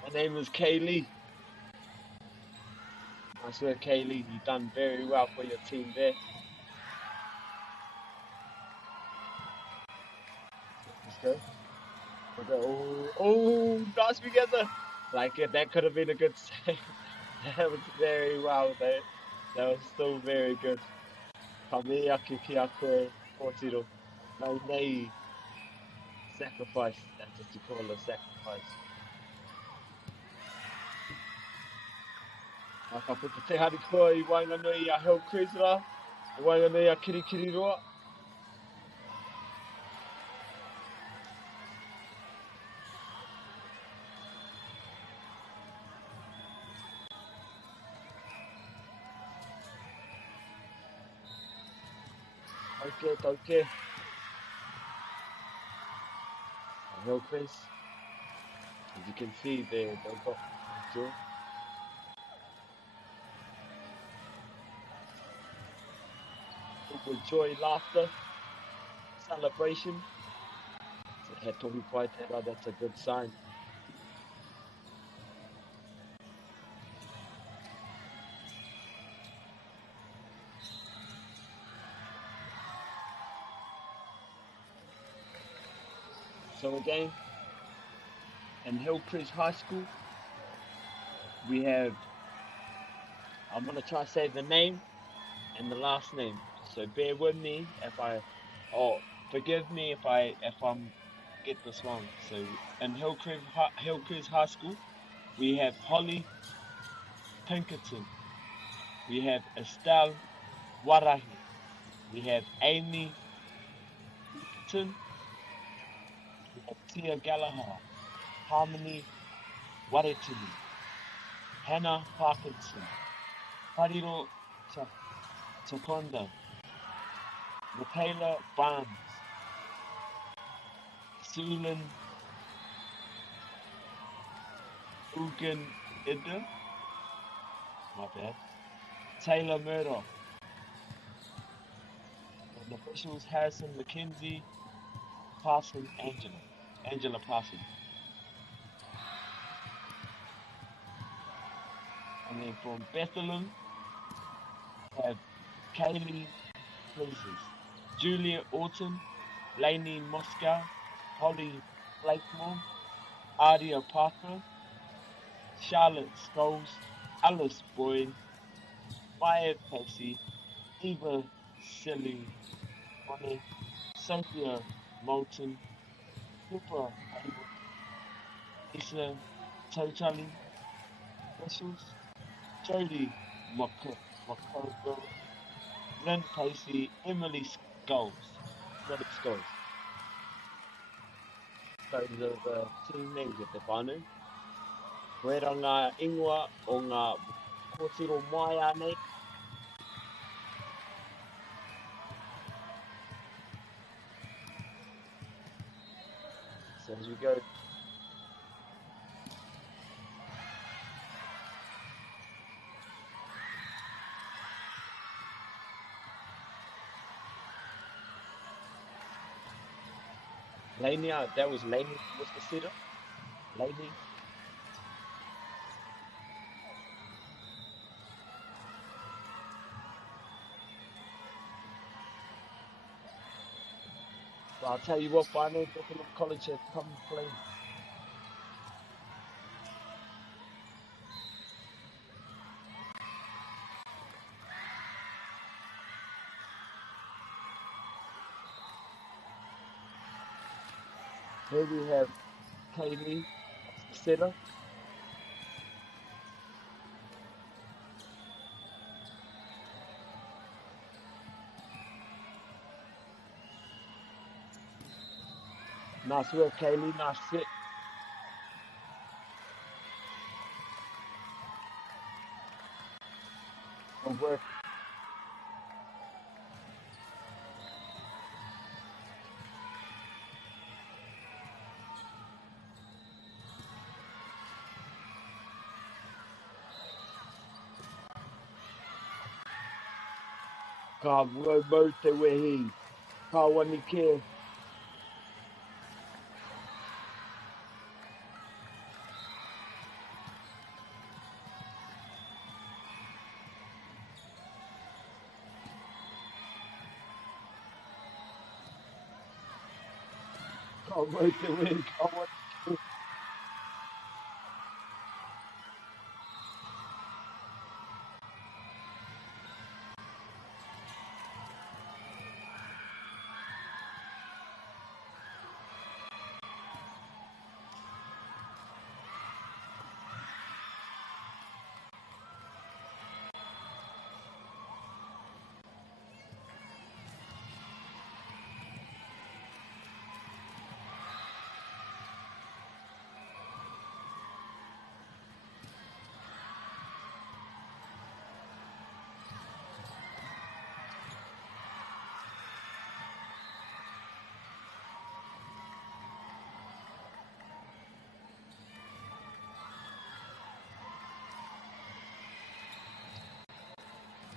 Her name is Kaylee. Nice work, Kaylee. You've done very well for your team there. Let's go. Oh, nice together. Like it, that could have been a good save. That was very well there. That was still very good. Ka mea ake ki a koe kōtiro. No nei sacrifice. That's what you call a sacrifice. Ka puta te hari koe I Wainganui a Hillcrest rā. I Wainganui a Kirikiri roa. Okay. Hillcrest. As you can see, they've got Joe. With joy, laughter, celebration. He tohi pai tērā, that's a good sign. So again, in Hillcrest High School, we have, I'm going to try to say the name and the last name. So bear with me if forgive me if I'm get this wrong. So in Hillcrest High School, we have Holly Pinkerton. We have Estelle Warahi. We have Amy Pinkerton. We have Tia Gallagher. Harmony Waretini. Hannah Parkinson. Pariro Chakonda. Michaela Barnes. Sulan Ugan Idda. My bad. Taylor Murdoch. The officials Harrison McKenzie, Parson Angela. Angela Parson. And then from Bethlehem, we have Kaylee Princess, Julia Orton, Lainey Moscow, Holly Blakemore, Aria Parker, Charlotte Scholes, Alice Boyd, Maya Pacey, Eva Silly, Bonnie, Sophia Moulton, Cooper Hayward, Lisa Totally, Whistles, Jodie McCover, Lynn Pacey, Emily Scholes. Emily Scholes. Those are the team names of the whānau. Koera ngā ingoa o ngā kōtiro mai anei. So as we go Lainey, that was Lainey was the sitter. Lainey. But I'll tell you what, finally, Bethlehem College has come play. Here we have Kaylee, the sitter. Nice work, Kaylee. Nice sit. Good work. Ka mau te wehi. Ka wani ke. Ka mau te wehi. Ka wani ke.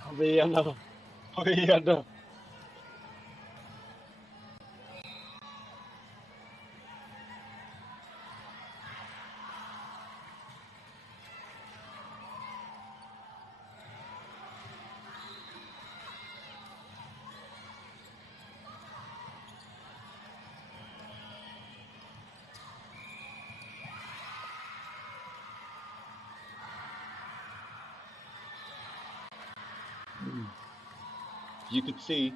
Hawiana. Hawiana. You could see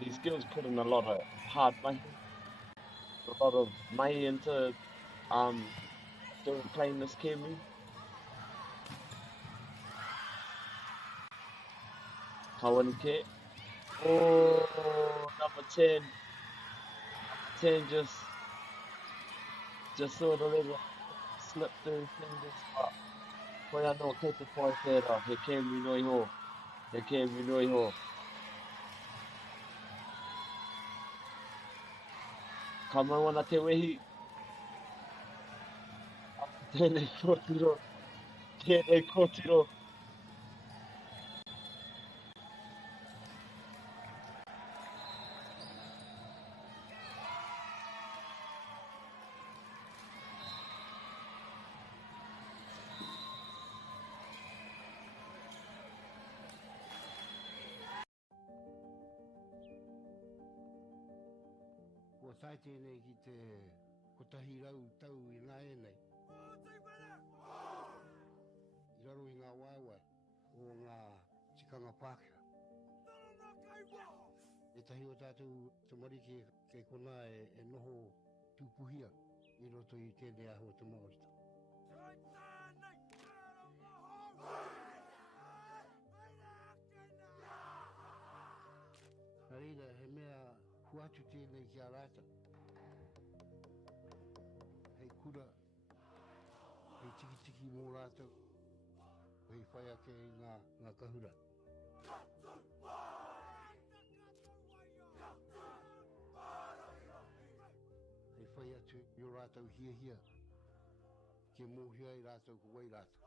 these girls put in a lot of hard money, a lot of money into doing playing this Kiwi. Kawanike. Oh, number 10. 10 just sort of little slip through fingers. But koe anō kei te whai tērā, he Kiwi no iho. He Kiwi no iho. Ka mau ana te wehi. Tēnei kōtiro. Tēnei kōtiro. sai tēnei ki te kotahi rau tau I nā e nei. I raro I ngā waiwai o ngā tikanga Pākehā. E tahi o tātou te marike kei kona e noho tūpuhia I roto I tēnei aho te Māorita. Reira, he mea huatu tēnei ki a rāta. Hei kura, hei tiki mō rātou, hei whai ake I ngā kahura. Hei whai atu I o rātou hia, ke mōhia I rātou ko wai rātou.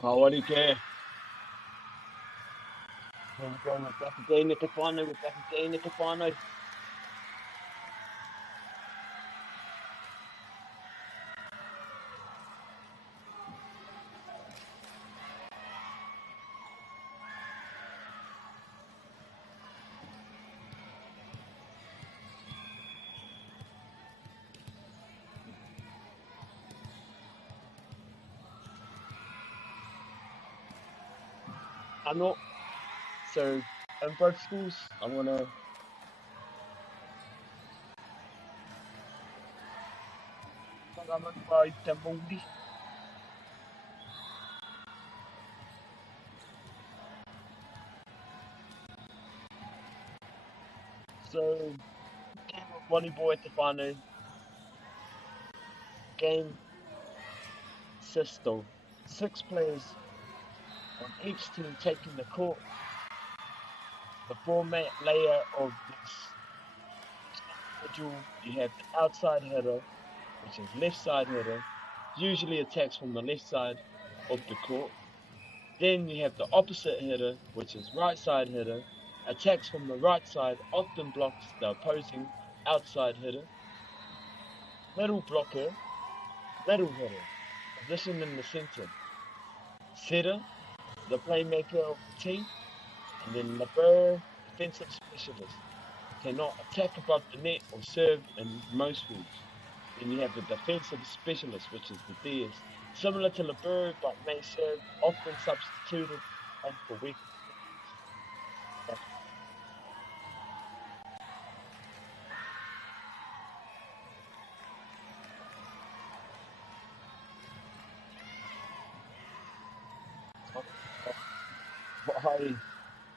Kāwari ke. Here we go, we're back again at the whānau, Ano. So, in both schools, I'm going to whakamanua I te Māori. So, game of volleyball at the whānau. Game system. 6 players on each team taking the court. The format layer of this individual, you have the outside header, which is left side header, usually attacks from the left side of the court. Then you have the opposite header, which is right side header, attacks from the right side, often blocks the opposing outside header. Middle blocker, middle header, position in the center. Setter, the playmaker of the team. And then libero, defensive specialist, cannot attack above the net or serve in most rules. Then you have the defensive specialist, which is the DS, similar to libero but may serve, often substituted and for weak.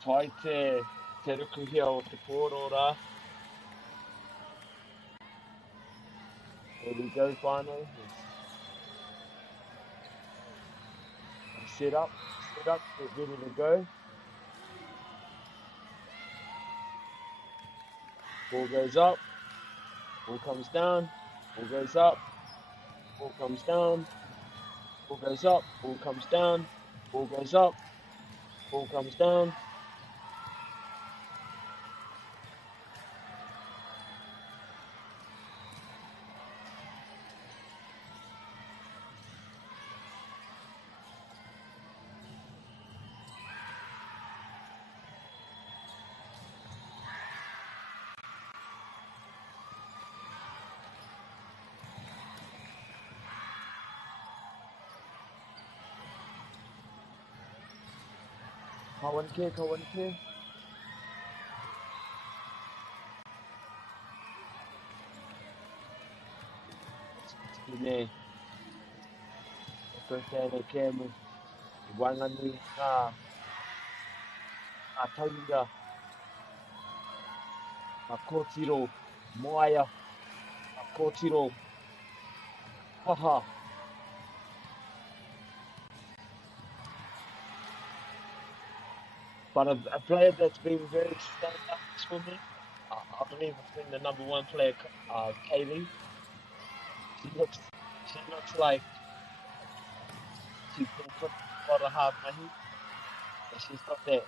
Whai te rukuhia o te kōro rā. Here we go, whānau. Set up, get ready to go. Ball goes up, ball comes down, ball goes up, ball comes down, ball goes up, ball comes down, ball goes up, ball comes down. Kawanike. Nē, pētēne kēmu, wangani ngā tauranga, ngā kōtiro, moaia, ngā kōtiro, haha. But a player that's been very stand-up for me, I believe it's been the number 1 player, Kaylee. She looks like she can put a lot of hard money, and she's got that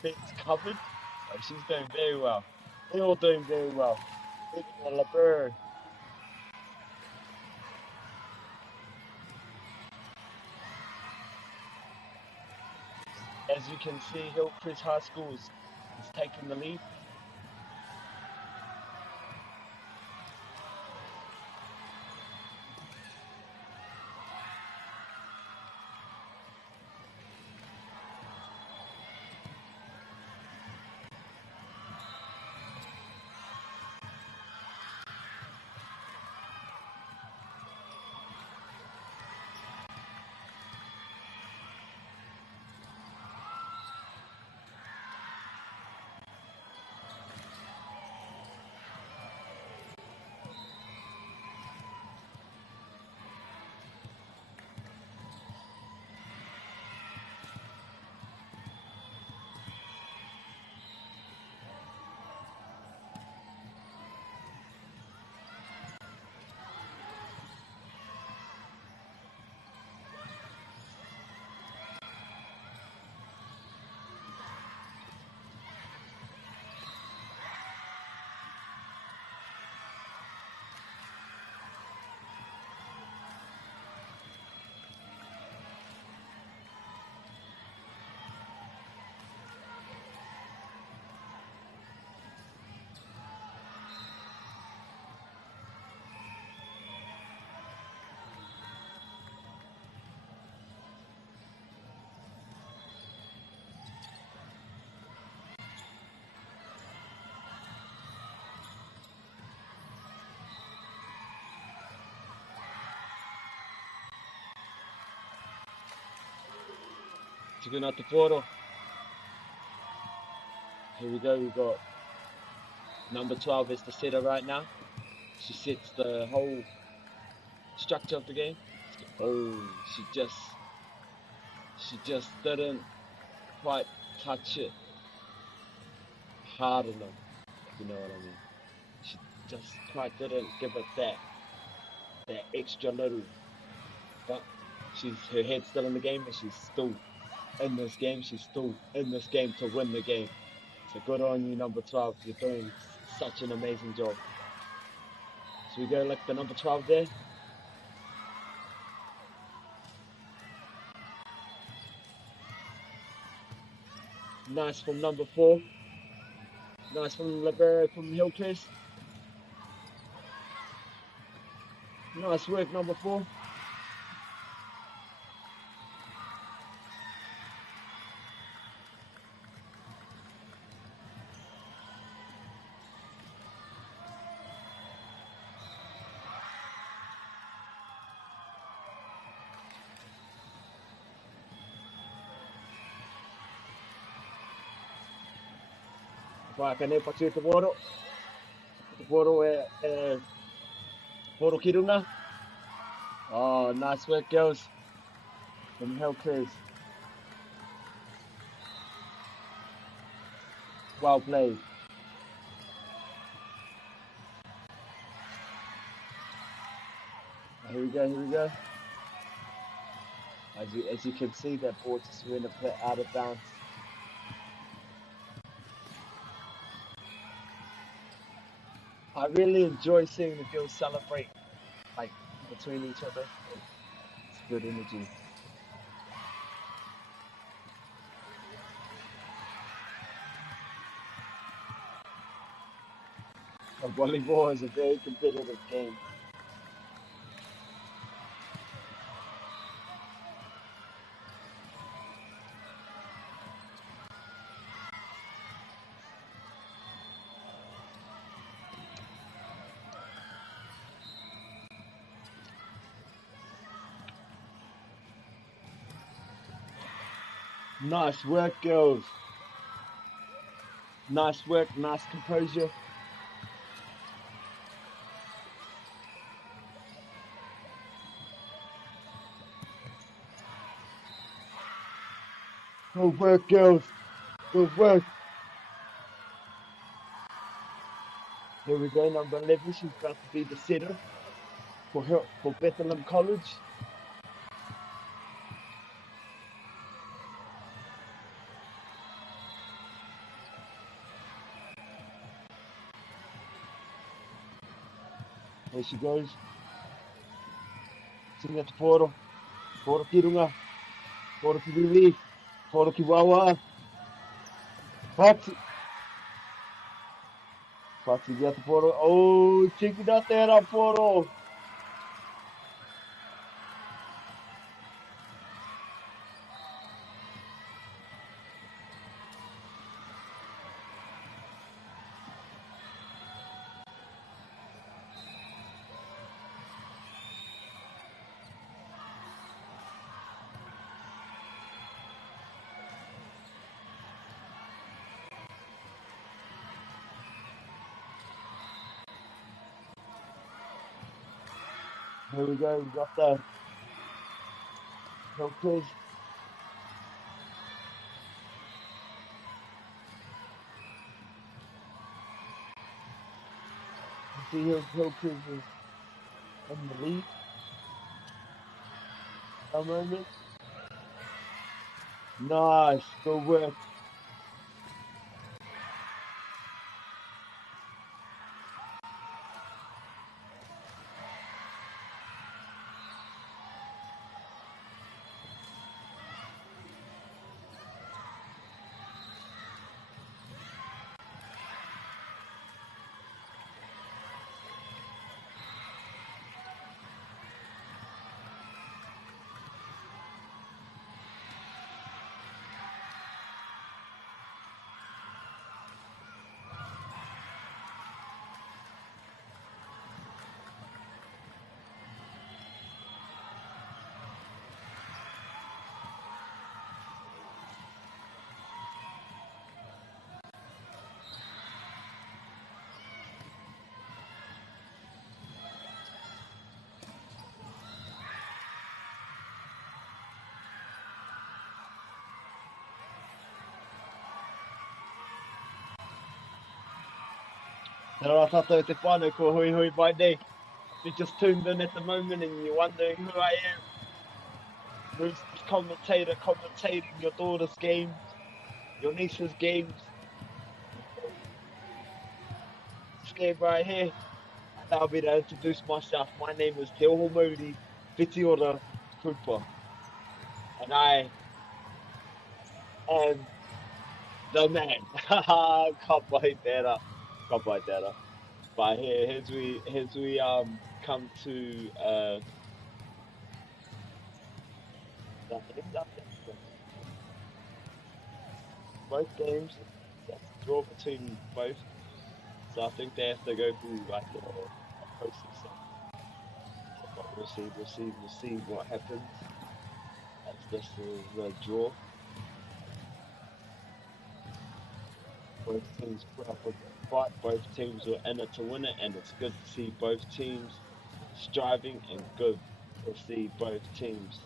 things covered. So she's doing very well. They're all doing very well. Even the libero. As you can see, Hillcrest High School is taking the lead. Chicken out the photo. Here we go, we've got number 12 is the setter right now. She sets the whole structure of the game. Oh, she just didn't quite touch it hard enough, if you know what I mean. She just quite didn't give it that extra little. But her head's still in the game, and she's still in this game. She's still in this game to win the game. So good on you, number 12. You're doing such an amazing job. So we go like the number 12 there. Nice from number 4. Nice from Libero from Hillcrest. Nice work, number 4. Vai, canei pati te boro boro kirunga. Oh, nice work, girls from Hillcrest. Well played. Here we go. As you can see, that ball just went a bit out of bounds. I really enjoy seeing the girls celebrate, like, between each other. It's good energy. Volleyball is a very competitive game. Nice work, girls. Nice work, nice composure. Good work, girls. Good work. Here we go, number 11. She's about to be the setter for Bethlehem College. There she goes. Sing at Poro Kirunga, Poro Kirunga. Poro ki wawa. Pati. Pati dia te poro. Oh, tiki da tera poro. Here we go, we got the Hill Quiz. See Hill Quiz is in the lead at the moment. Nice, good work. Tērā tātou te whānau ko hui hui by day. If you just tuned in at the moment and you're wondering who I am, who's this commentator commentating your daughter's games, your niece's games, this game right here, I'll be to introduce myself. My name is Te Oho Mauri Whitiora Kupa, and I am the man. Ka pai tērā, ka pai tērā. But here, as we come to both games, that's a draw between both. So I think they have to go through like a process. But we'll see what happens. As this is a draw. Both teams put up a fight. Both teams were in it to win it, and it's good to see both teams striving and good to see both teams.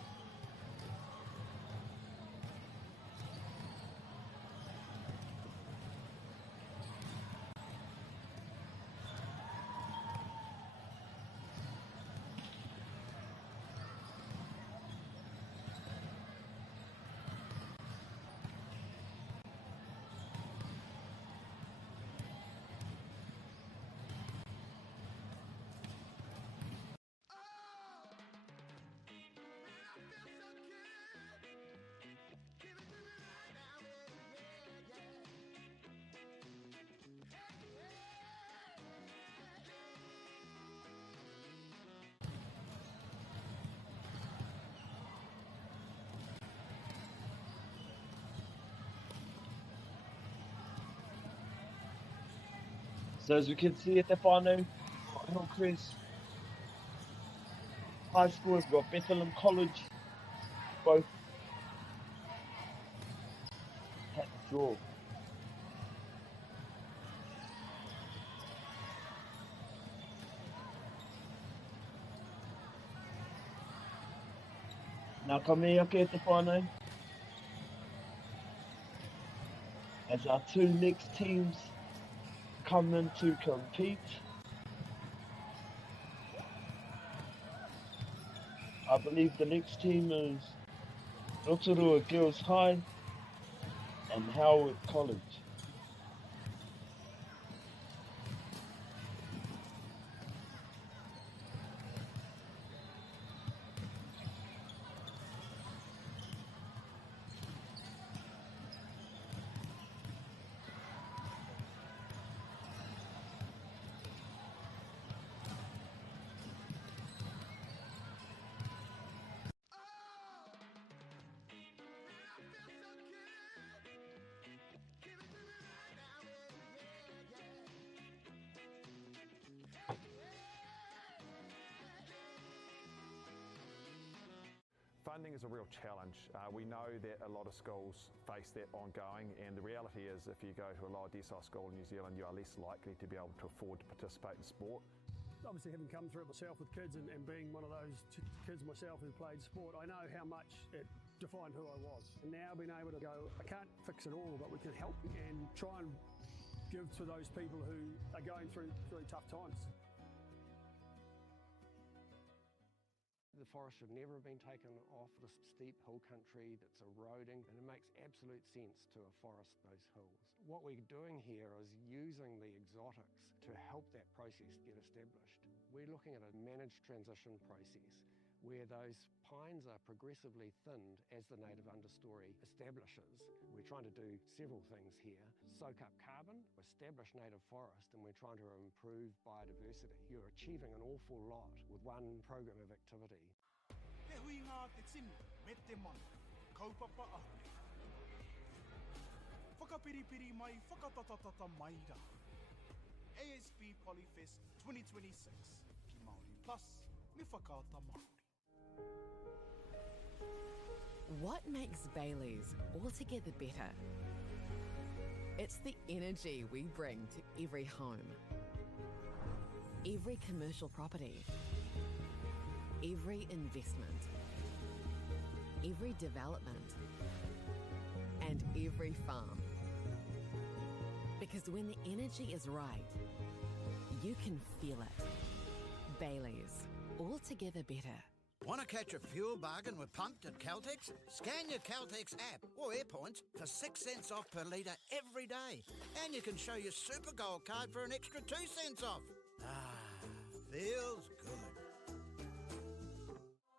So as we can see at the whānau, Hillcrest High School has got Bethlehem College, both had to draw. Now come here, okay, at the whānau. As our two next teams come in to compete. I believe the next team is Rotorua Girls High and Howard College. funding is a real challenge. We know that a lot of schools face that ongoing, and the reality is if you go to a lower decile school in New Zealand, you are less likely to be able to afford to participate in sport. Obviously, having come through it myself with kids and being one of those kids myself who played sport, I know how much it defined who I was. And now being able to go, I can't fix it all, but we can help and try and give to those people who are going through really tough times. The forest should never have been taken off this steep hill country that's eroding, and it makes absolute sense to afforest those hills. What we're doing here is using the exotics to help that process get established. We're looking at a managed transition process where those pines are progressively thinned as the native understory establishes. We're trying to do several things here. Soak up carbon, establish native forest, and we're trying to improve biodiversity. You're achieving an awful lot with one program of activity. Te hui ngā te tini, me te mana, kaupapa ahuri. Whakapiripiri mai, whakatatatata mai rā. ASB Polyfest 2026, ki Māori Plus, me whakaata Māori. What makes Bailey's altogether better? It's the energy we bring to every home, every commercial property, every investment, every development, and every farm. Because when the energy is right, you can feel it. Bailey's, altogether better. Want to catch a fuel bargain with Pumped at Caltex? Scan your Caltex app or AirPoints for 6 cents off per litre every day. And you can show your Super Gold card for an extra 2 cents off. Ah, feels good.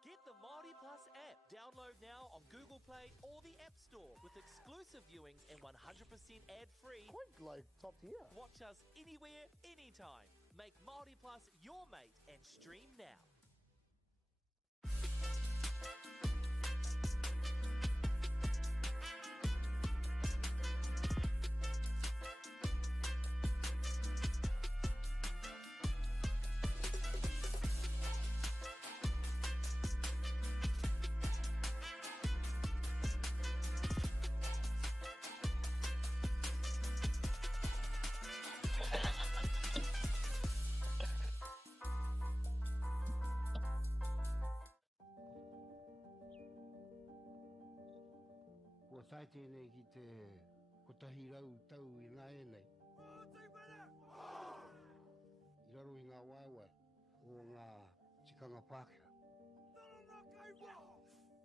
Get the Māori Plus app. Download now on Google Play or the App Store with exclusive viewings and 100% ad-free. Quite like top tier. Watch us anywhere, anytime. Make Māori Plus your mate and stream now. Ko tai tēnei ki te kotahi rau tau I ngā enei. I raro I ngā waiwai o ngā tikanga Pākehā.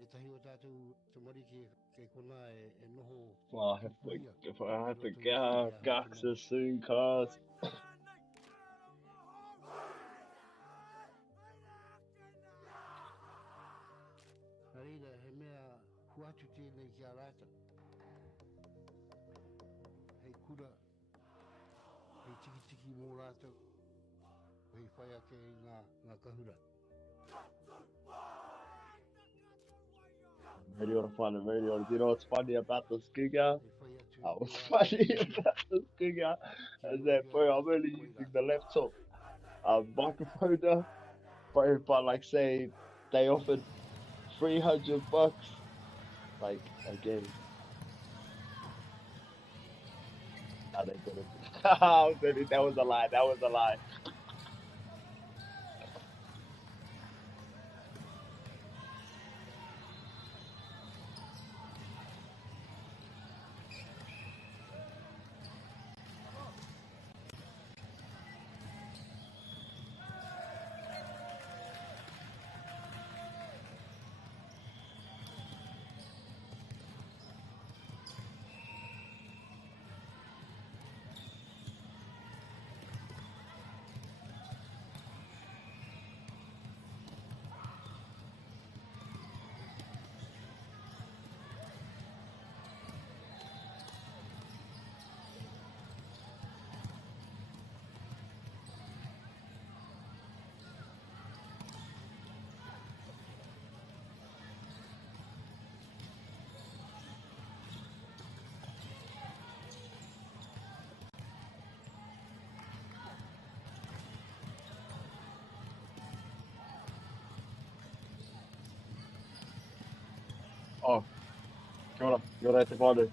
E tahi o tātou te marike kei kona e noho. Well, if I have to get Gaxa soon, cuz. Reira, he mea huatu tēnei ki a rāta. Hei kura, hei tiki mō rātou, hei whai ake I ngā kahura. Radio to find the radio. You know what's funny about this giga? What's funny about this giga is that, bro, I'm only using the laptop microphone, but like say they offered $300, like again. Nah, they couldn't. That was a lie. That was a lie. Oh, kia ora te whānau.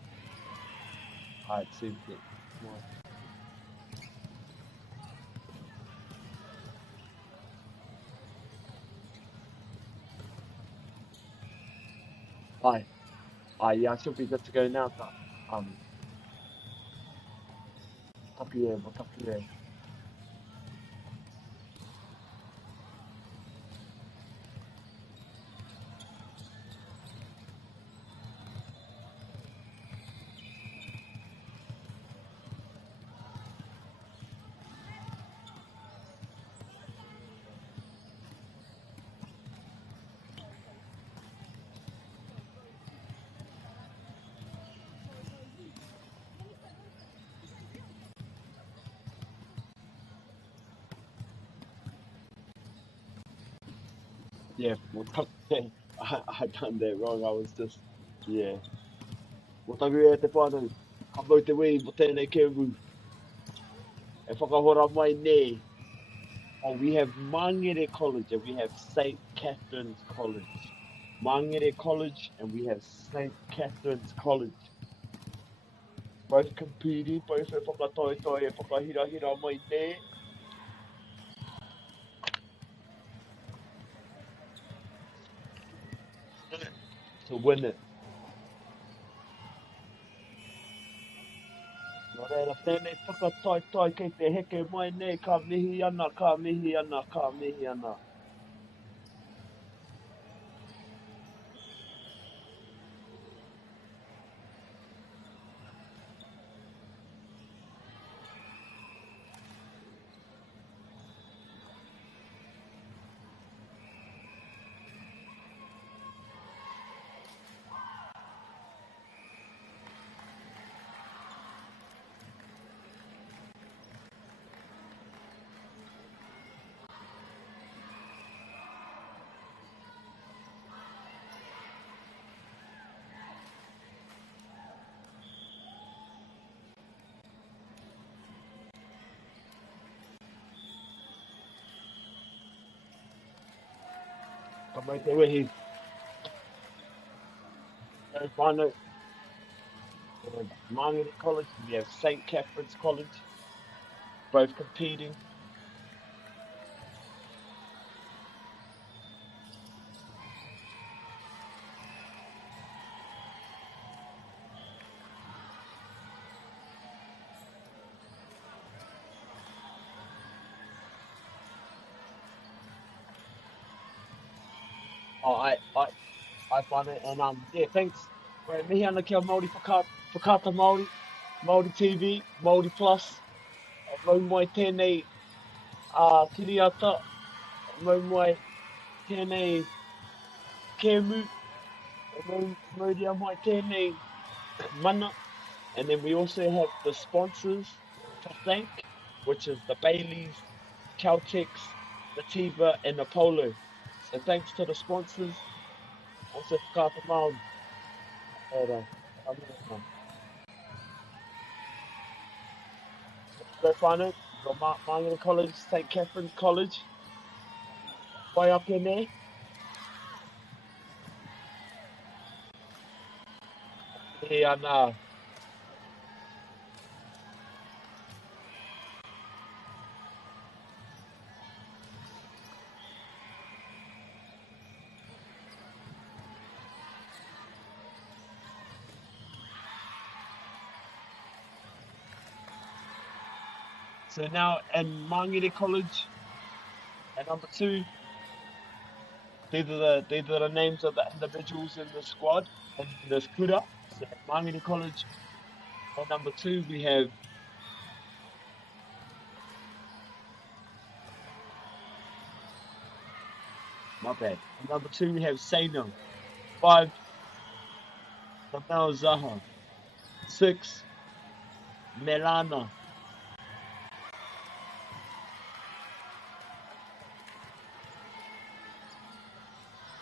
Hai, same thing. Hi. Yeah, I should be good to go now, but, tapu e, mo tapu e. Yeah, mo tapu e. I done that wrong, I was just, yeah. Mo tapu e te whānau. Ka mau te wei mo tēnei kēmu. E whakahora mai nei. Oh, we have Mangere College and we have St. Catherine's College. Mangere College and we have St. Catherine's College. Both competing, both e whakatoitoi e whakahirahira mai nei. To win it. Nō reira, tēnei whakataitoi kei te heke mai nei, ka mihi ana, ka mihi ana, ka mihi ana. Ka mai te wehi. E whānau. We have Mangere College, we have St. Catherine's College. Both competing. Oh, I find it, and yeah, thanks. Well, mihi ana kia Māori whakata Māori, Māori TV, Māori Plus. Mau mai tēnei kiriata, mau mai tēnei kēmu, mau ria mai tēnei mana. And then we also have the sponsors to thank, which is the Baileys, Caltex, the Tiva, and the Polo. So thanks to the sponsors. Also whakata Māori. Ora, amina. Go whānau, got Mangere College, St. Catherine's College. Wai ake ne. E ana. So now in Mangere College, at number 2, these are the names of the individuals in the squad in this kura. So at Mangere College, at number 2 we have my bad. At number 2 we have Seino. 5, Kamel Zaha. 6, Melana.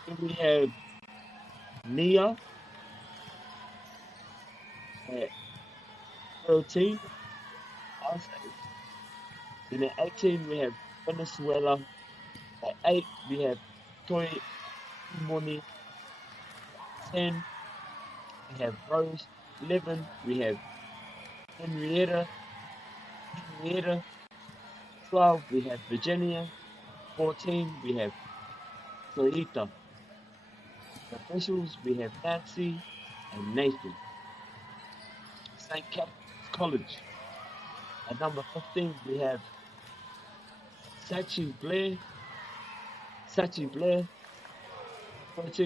Then we have Nia at 13. Then at 18 we have Venezuela. At 8 we have Toi Moni. 10 we have Rose. 11, we have Henrietta. 12, we have Virginia. 14, we have Toyota. The officials, we have Nancy and Nathan. St. Catherine's College. At number 15, we have Sachi Blair. 13,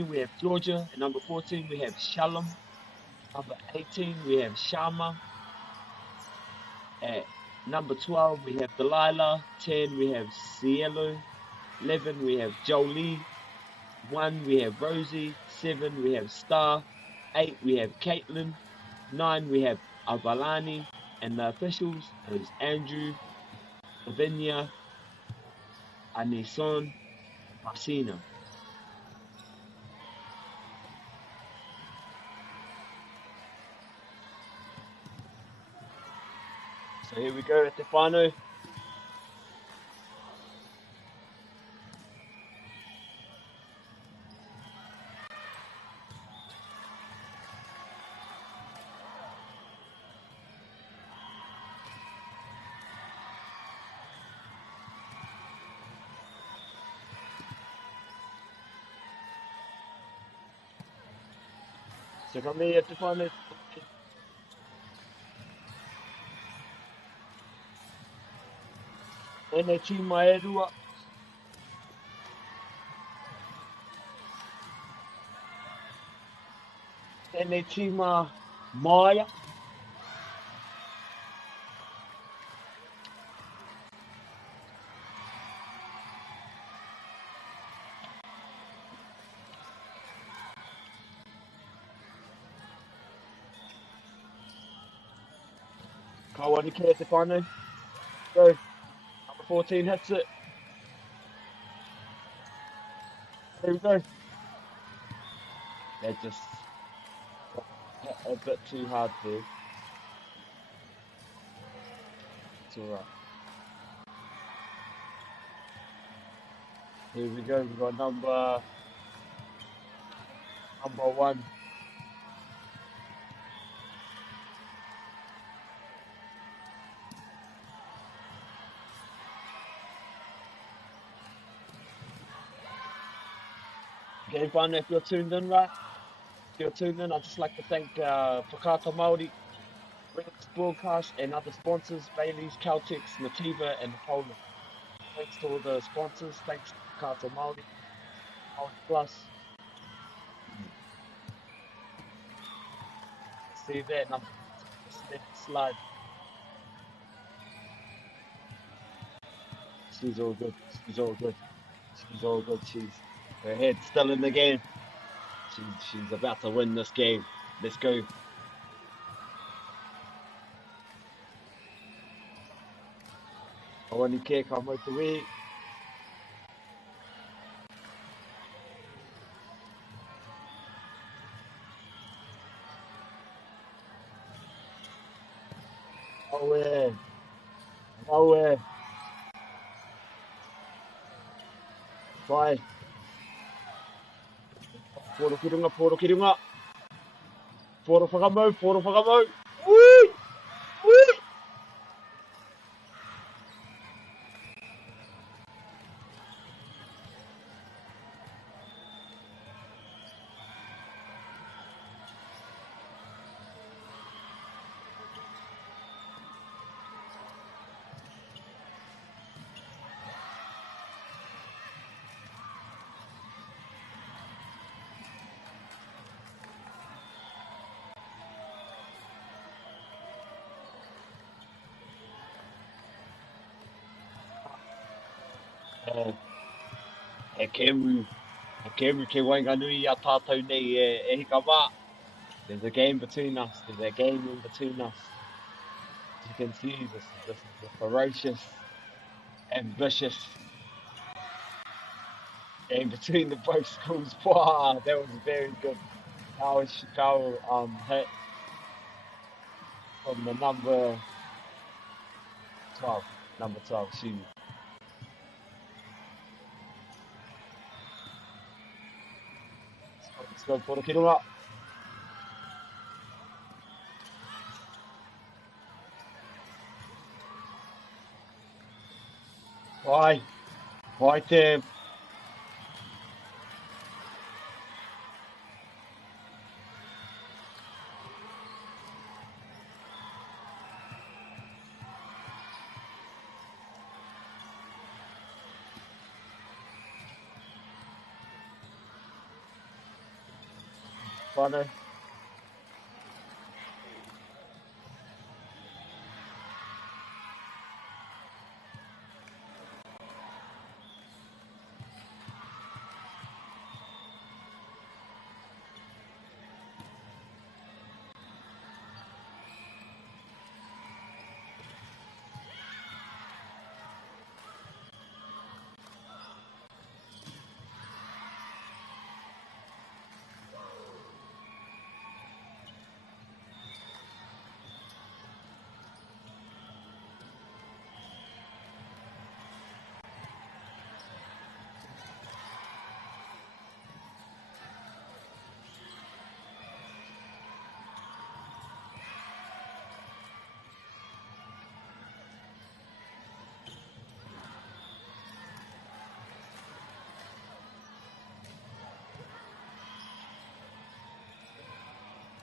we have Georgia. At number 14, we have Shalom. Number 18, we have Shama. At number 12, we have Delilah. 10, we have Cielo. 11, we have Jolie. 1, we have Rosie. 7, we have Star. 8, we have Caitlin. 9, we have Abalani. And the officials is Andrew, Lavinia, Anison, Marcina. So here we go, Stefano. So come here, Stefano. Ene tima e rua. Ene tima Maya. Kawani K, Stefano. Go. Number 14 hits it. Here we go. They're just a bit too hard there. It's alright. Here we go. We've got number 1. Okay, fun if you're tuned in, right? If you're tuned in, I'd just like to thank Whakaata Māori, Rinks Broadcast, and other sponsors, Bailey's, Caltex, Nativa, and Polar. Thanks to all the sponsors. Thanks to Whakaata Māori, Māori Plus. See that number. Slide. She's all good. She's all good. She's all good. Her head's still in the game. She's about to win this game. Let's go. Awani ke ka mau te wē. Aue. Aue. Vai. Poro ki runga. Poro whakamau. Ui! Ui! He kemu ke Wainganui a tātou nei e hika wā. There's a game between us. There's a game in between us. As you can see, this is a ferocious, ambitious game between the both schools. Wow, that was very good. How Shikao hit from the number 12. Number 12, Shimi. Let's go for the Kirunga. Ai te whānau.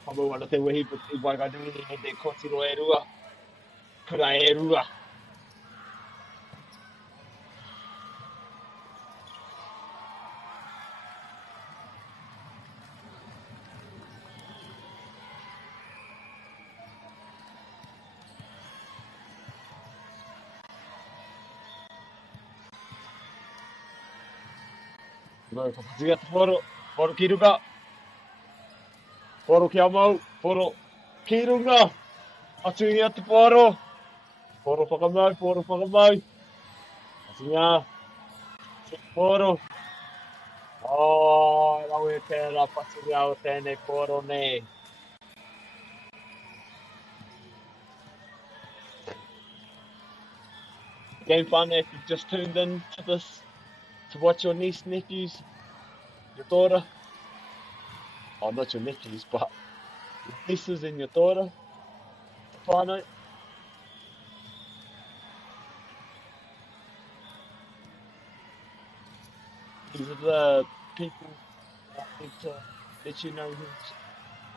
Pamo ana te wehi I Waiganui he te kotiro e rua. Kura e rua. Nō whakatia te whoro. Whoro ki runga. Whoro ki a mau. Whoro ki runga. Atu ia te whoro. Whoro whakamau. Whoro whakamau. Atu ia. Whoro. Oh, rau e tērā paturi au tēnei whoro nei. Game fun if you've just tuned in to this, to watch your niece, nephews, your daughter. Oh, not your nephews, but your nieces and your daughter. Whānau. These are the people that I need to let you know who's,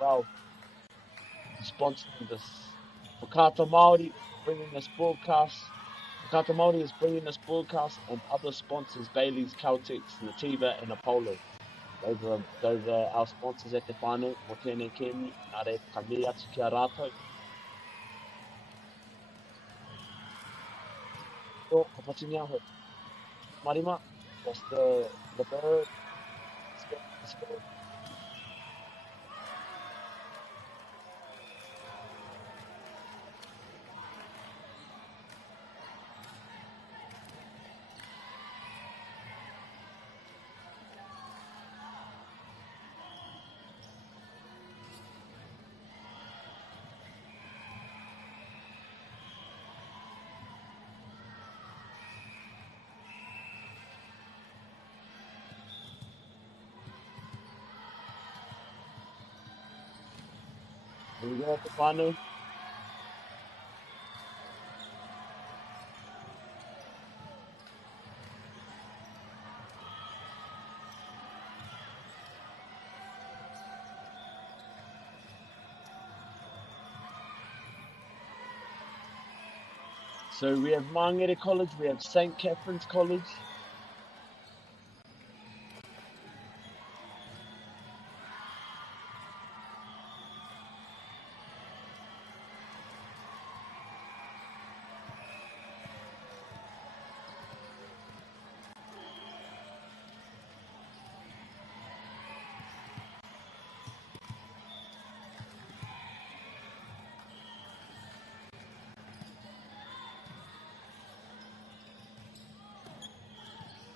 well, sponsoring this. Whakata Māori bringing this broadcast. Whakata Māori is bringing this broadcast and other sponsors, Bailey's, Caltex, Nativa and Apollo. Those are our sponsors at te whānau, mo tēnei kēni, nā re ka me atu ki a rātou. So, ka pati mea hoi. Marima, just the bird. Let's go. Here we go, te whānau. So we have Mangere College, we have St. Catherine's College.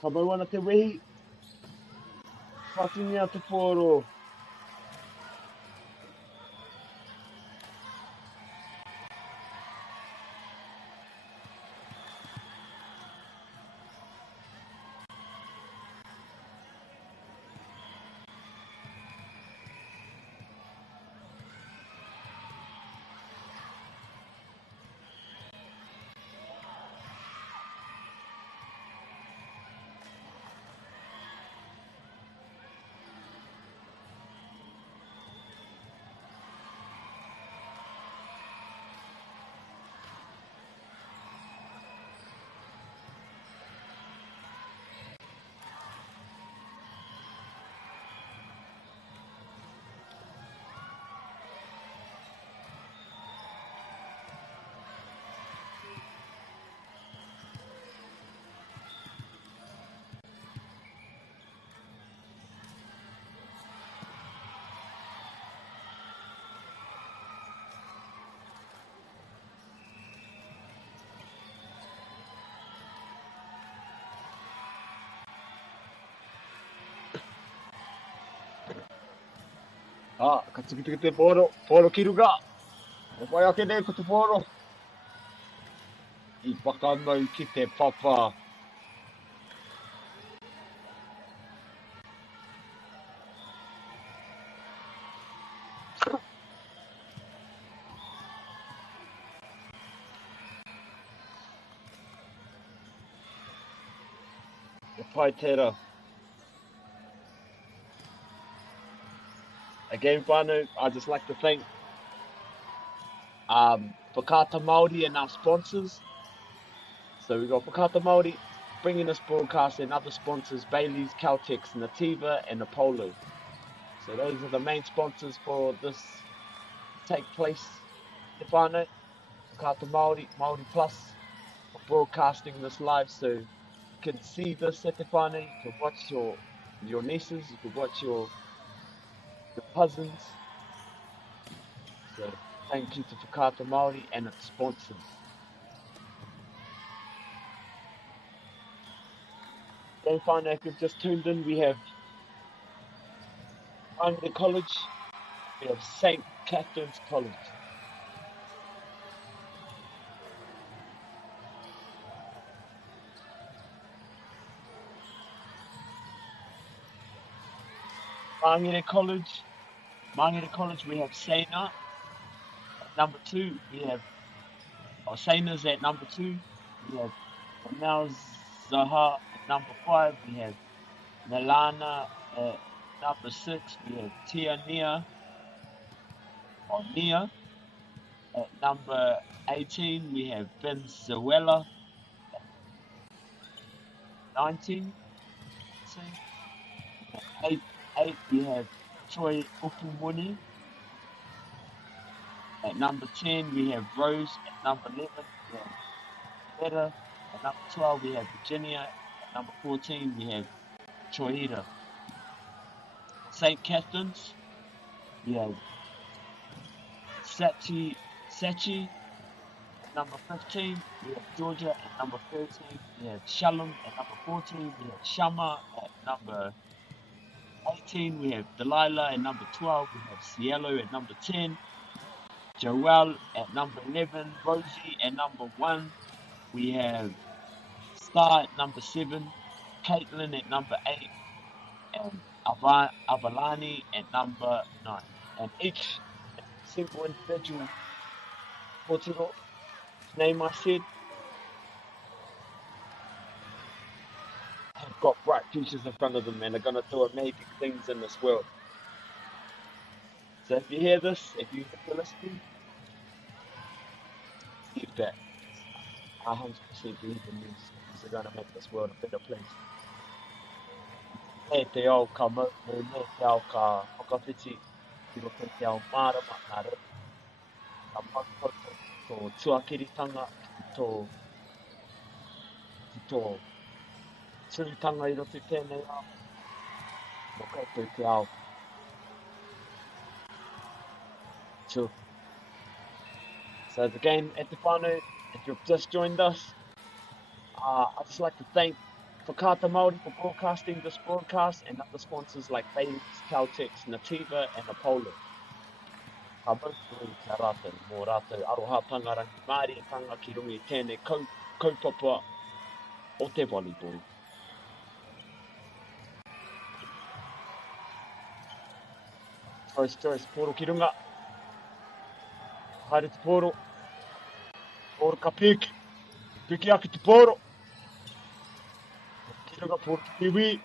Ka mau ana te wehi. Whatingia te whoro. Ka tuki te poro. Poro kiruga. E whai ake ne ko te poro. I whakamau ki te papa. E whai tērā. Again, whānau, I'd just like to thank Whakaata Māori and our sponsors. So we've got Whakaata Māori bringing us broadcast and other sponsors, Bailey's, Caltex, Nativa and Apollo. So those are the main sponsors for this to take place. Te whānau, Whakaata Māori, Māori Plus, for broadcasting this live so you can see this at Te whānau, you can watch your nieces, you can watch your cousins. So thank you to Whakaata Māori and its sponsors. Don't find out if you've just tuned in, we have Whangarei College, we have St. Catherine's College. Whangarei College, we have Saina at number 2, we have Saina's at number 2, we have Manal Zaha at number 5, we have Nalana at number 6, we have Tia Nia at number 18, we have Venezuela at 19, at 8 we have Troy Upumuni. At number 10 we have Rose. At number 11 we have Beta. At number 12 we have Virginia. At number 14 we have Choida. St. Catherine's we have Sachi. At number 15 we have Georgia. At number 13 we have Shalom. At number 14 we have Shama. At number 18 we have Delilah. At number 12 we have Cielo. At number 10 Joel. At number 11 Rosie. At number 1 we have Star. At number 7 Caitlin. At number 8 and Avalani at number 9. And each single individual kōtiro name I said have got bright futures in front of them and are going to do amazing things in this world. So if you hear this, if you're listening, keep that. I 100% believe in these. They're going to make this world a better place. E te ao ka mau, me te ao ka whakawhiti, ki roto te ao mārama ngā reo. Ka mautauto tō tuakiritanga, ki tō turitanga I roto tēnei ao. Mō koutou te ao. So again, at Te Whānau, if you've just joined us, I'd just like to thank Whakaata Māori for broadcasting this broadcast and other sponsors like Bailey's, Caltex, Nativa and Apollo. Ka mautui kia rātou, mō rātou aroha pangarangi Māori tanga ki rungi tēnei kaupapa o te volleyball. Choice, poro ki runga. Haere te poro. Poro ka piki. Piki aki te poro. Ki runga poro ki piwi.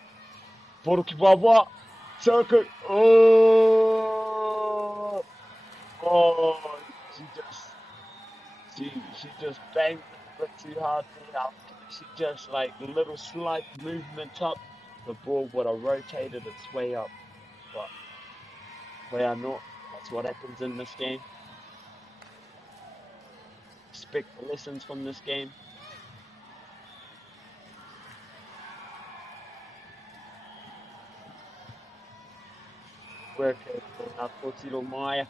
Poro ki wawa. Circuit. Oh, she just banged it a bit too hard there. She just like a little slight movement up. The ball would have rotated its way up. But we are not. That's what happens in this game. Expect the lessons from this game. Work it for Kōtiro Maya.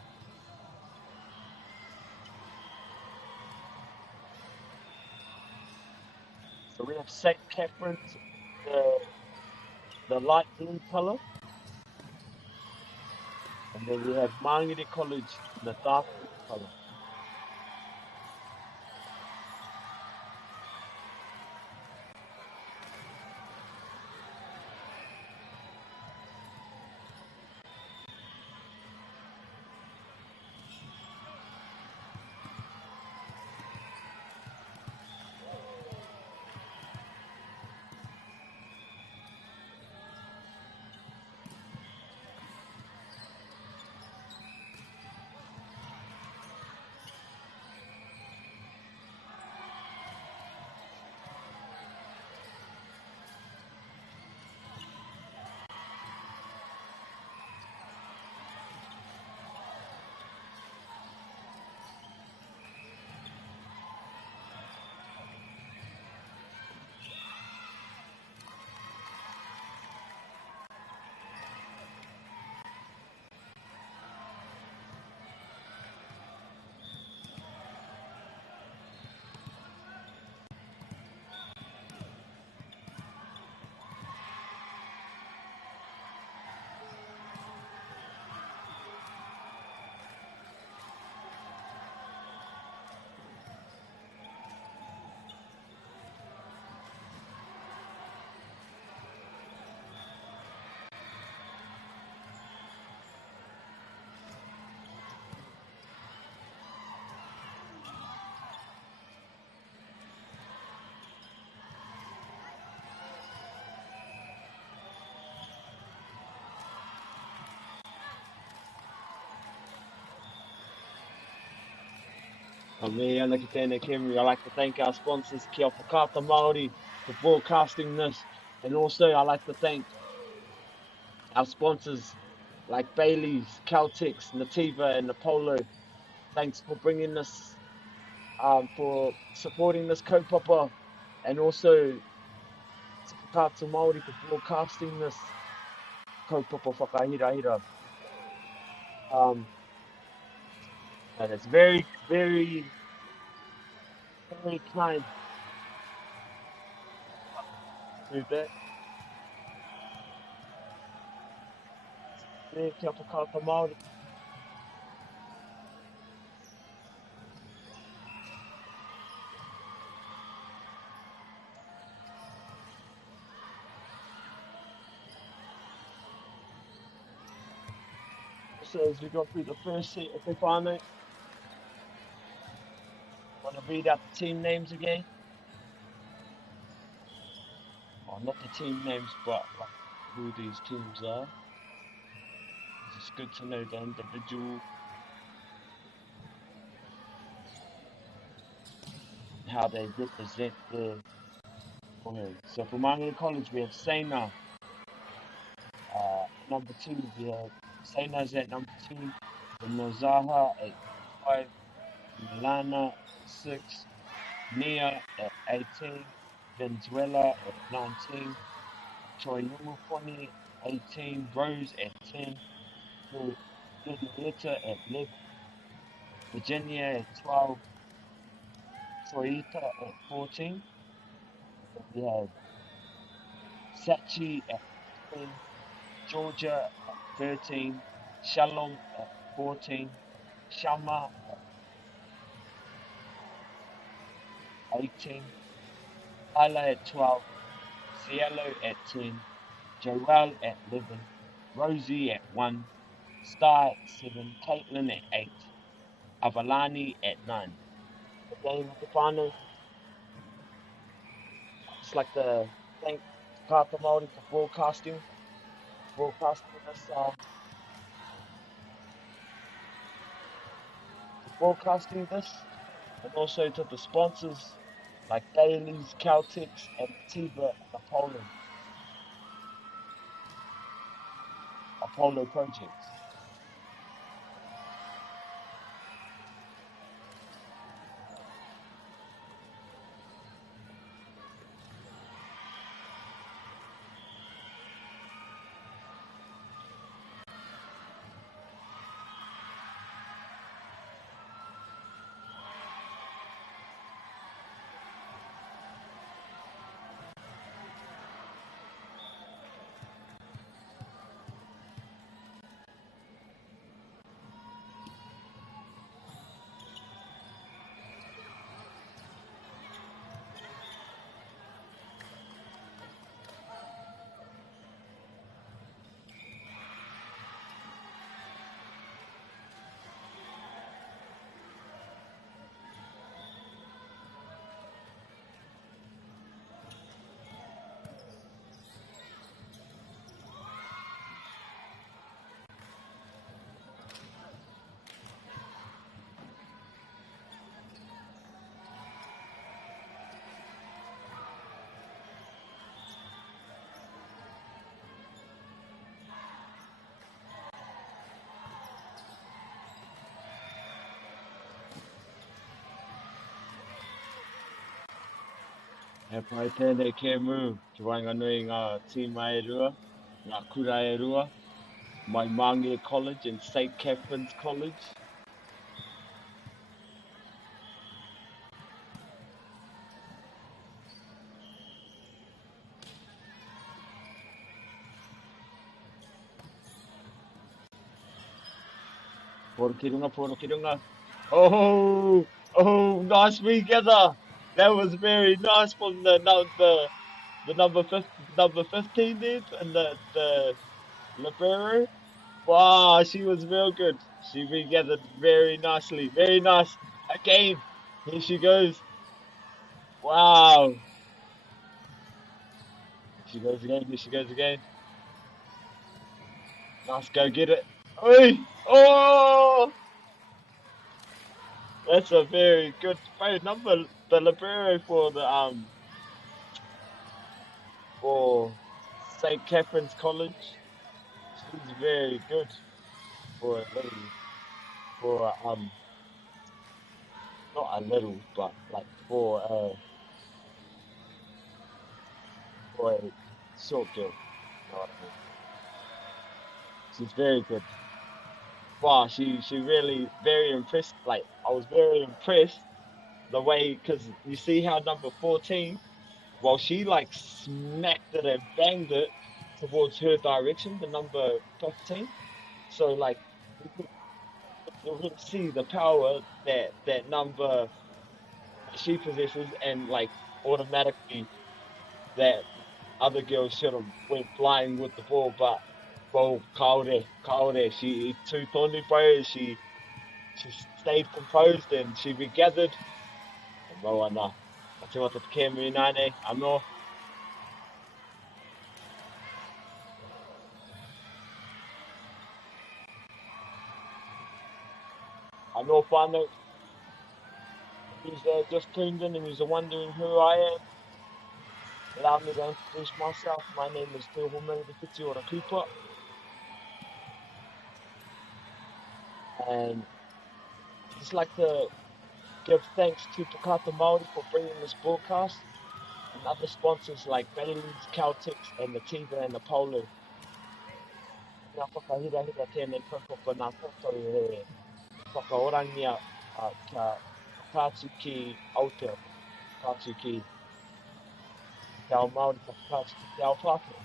So we have St. Catherine's, the light blue colour. And then we have Mangere College in the dark colour. Me, like I'd like to thank our sponsors, Kia Whakaata Māori, for broadcasting this. And also, I'd like to thank our sponsors like Bailey's, Caltex, Nativa, and Apollo. Thanks for bringing this, for supporting this kaupapa. And also, Te Whakaata Māori for broadcasting this kaupapa whakahirahira. And it's very, very, very kind to do that. Kia Whakaata Māori. So as we go through the first set of the final, want to read out the team names again? Oh, not the team names, but like who these teams are. It's good to know the individual, how they represent the. Okay, so for Mangere College, we have Sena. Number 2, we have Sena's at number 2, then Nozaha at 5, Milana at 6, Nia at 18, Venezuela at 19, Troy Numufoni 18, Rose at 10, Julieta at 11, Virginia at 12, Toyota at 14, we have Sachi at 15, Georgia at 13, Shalom at 14, Shama at 18, Tyler at 12, Cielo at 10, Joel at 11, Rosie at 1, Star at 7, Caitlin at 8, Avalani at 9. The game of the final. Just like to thank Kata Māori for broadcasting this, and also to the sponsors like Bailey's, Caltex, and Tiva and Apollo Projects. E pai tēnei ke mū, ki wainganui ngā tīma e rua, ngā kura e rua, mai Māngia College and St. Catherine's College. Poro ki runga, poro ki runga. Oh, oh, nice regather. That was very nice from the number 15 there, and the libero. Wow, she was real good. She regathered very nicely. Very nice. Again, here she goes. Wow. Here she goes again. Here she goes again. Nice, go get it. Oi! Oh! That's a very good phone number. The libero for St. Catherine's College. She's very good for a little, for not a little, but like for a short girl. You know what I mean? She's very good. Wow, she really very impressed. Like I was very impressed the way, because you see how number 14, well, she like smacked it and banged it towards her direction, the number 15. So like you can see the power that number she possesses, and like automatically that other girl should have went flying with the ball, but well, kaore, she too tonu pai, she stayed composed and she regathered. And well, ana, I te wata te kēmu nane, anō. Anō whānau, he's just tuned in and he's wondering who I am. Allow me to introduce myself. My name is Te Homerewhiti Ora Kupa. And I'd just like to give thanks to Pakata Māori for bringing this broadcast, and other sponsors like Bailey's, Caltex, and the Tiva and the Polo. Ngā whakahirahira tēnei kaupapa nā koutou he whakaorangia kia kātu ki Aotearoa, kātu ki te ao Māori, kātu ki te ao Pākehā.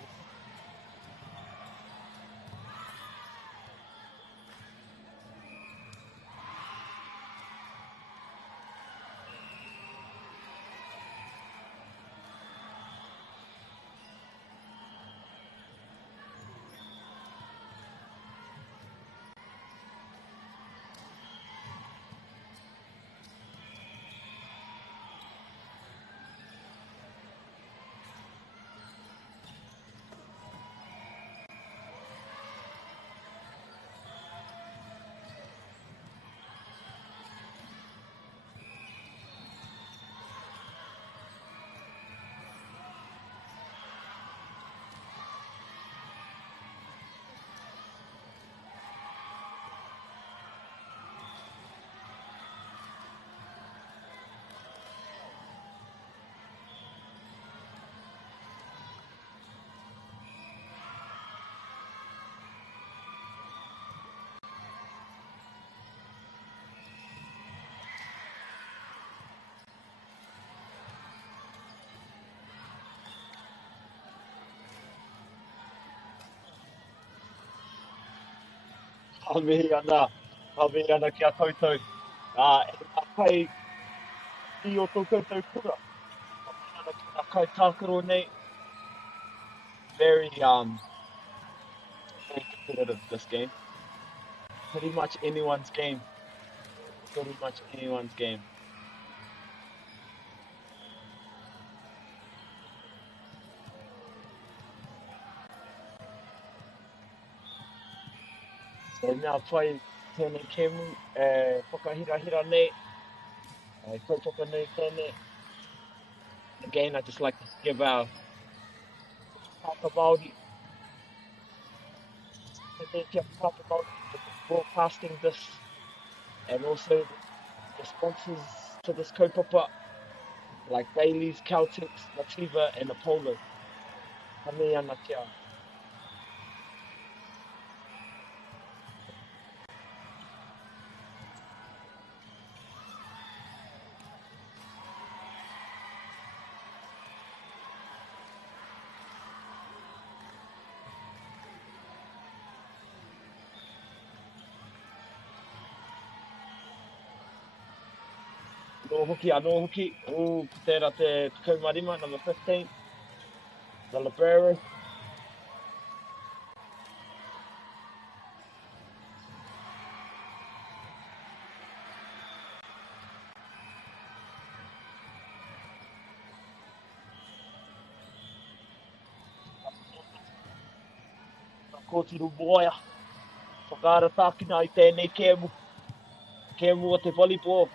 Hawihi ana kia koutou. E ngā kai i o tō koutou kura. Hawihi ana ki ngā kai tākaro nei. Very competitive, this game. Pretty much anyone's game. Pretty much anyone's game. So nā pai tēnei kēmu, whakahirahira nei, kaupapa nei tēnei. Again, I'd just like to give our Papa Māori, tēnei kia Papa Māori for broadcasting this, and also the sponsors to this kaupapa, like Bailey's, Celtics, Nativa, and Apollo. Kami ana kia. No hoki, no hoki. O tērā te Marima, number 15. The Library. Ko tiru moia. Whakaara tākina i tēnei kēmu. Kēmu o te volleyball.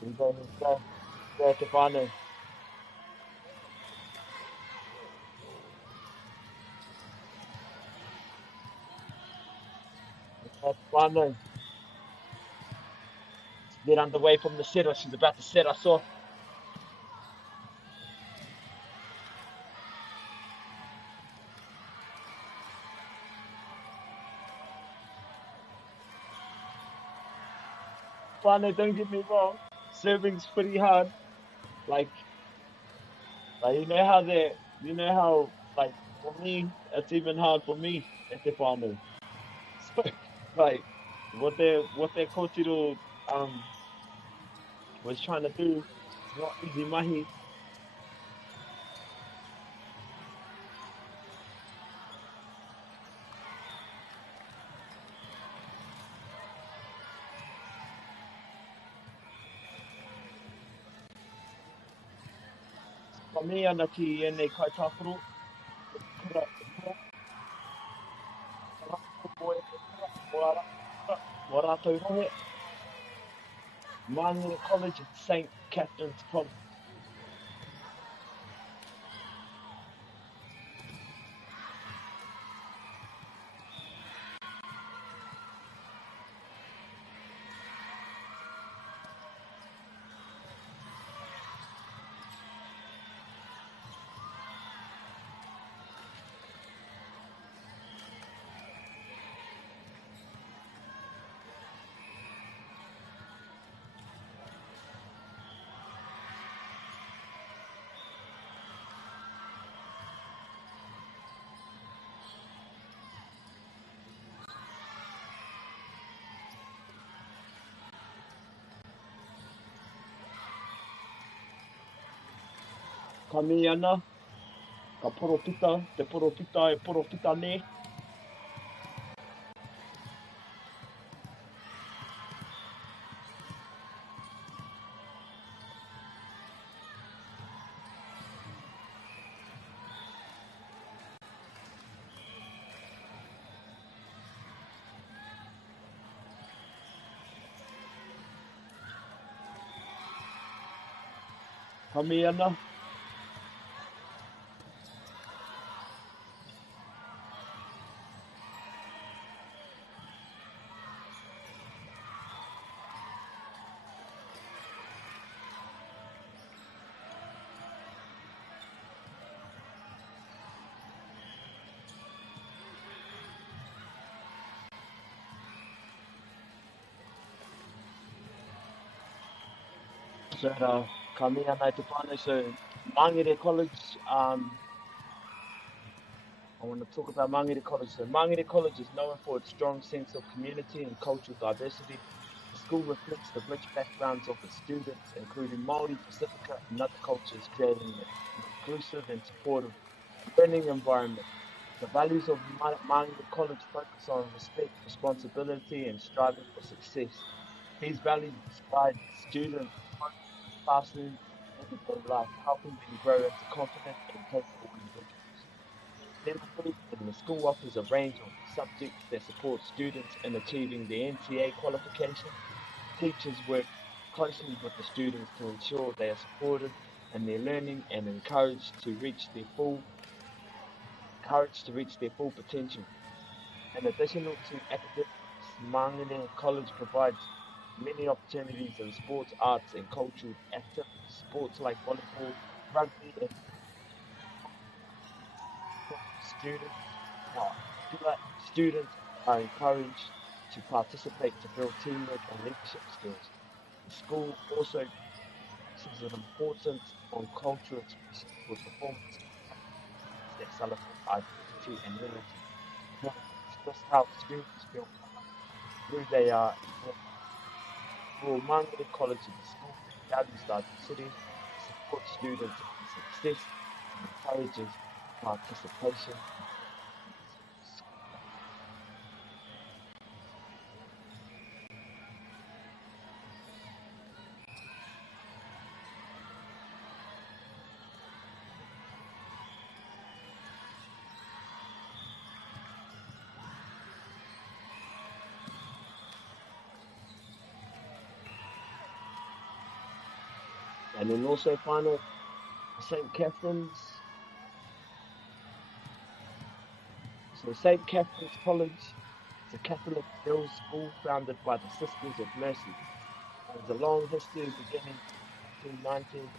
Ko te whānau. Ko te whānau. Get underway from the setter. She's about to set us off. Whānau, don't get me wrong. Serving's pretty hard. Like you know how like for me, it's even hard for me at the whānau. So, like what their kōtiro was trying to do, it's not easy mahi. Pa me ana ki ēnei kaitākaro, kura, mō rātou rohe, Māngere College at St. Catherine's College. Ka mi ana, ka poropita, te poropita e poropita ne. Ka mi ana. So, ka mi ana I te whānau, so Māngere College, I want to talk about Māngere College. So Māngere College is known for its strong sense of community and cultural diversity. The school reflects the rich backgrounds of its students, including Māori, Pacifica, and other cultures, creating an inclusive and supportive learning environment. The values of Māngere College focus on respect, responsibility, and striving for success. These values guide students classroom and everyday life, helping them grow into confident and capable individuals. Typically, the school offers a range of subjects that support students in achieving the NTA qualification. Teachers work closely with the students to ensure they are supported in their learning and encouraged to reach their full potential. In addition to academics, Māngere College provides many opportunities in sports, arts, and cultural activities. Sports like volleyball, rugby, and students, uh, students are encouraged to participate to build teamwork and leadership skills. The school also places an importance on cultural expression with performance that celebrate identity and unity. This helps students feel who they are. For Mangere College, the school values diversity, supports students' success, and encourages participation. And then also final St. Catherine's. So St. Catherine's College is a Catholic girls' school founded by the Sisters of Mercy. It has a long history beginning in 1919,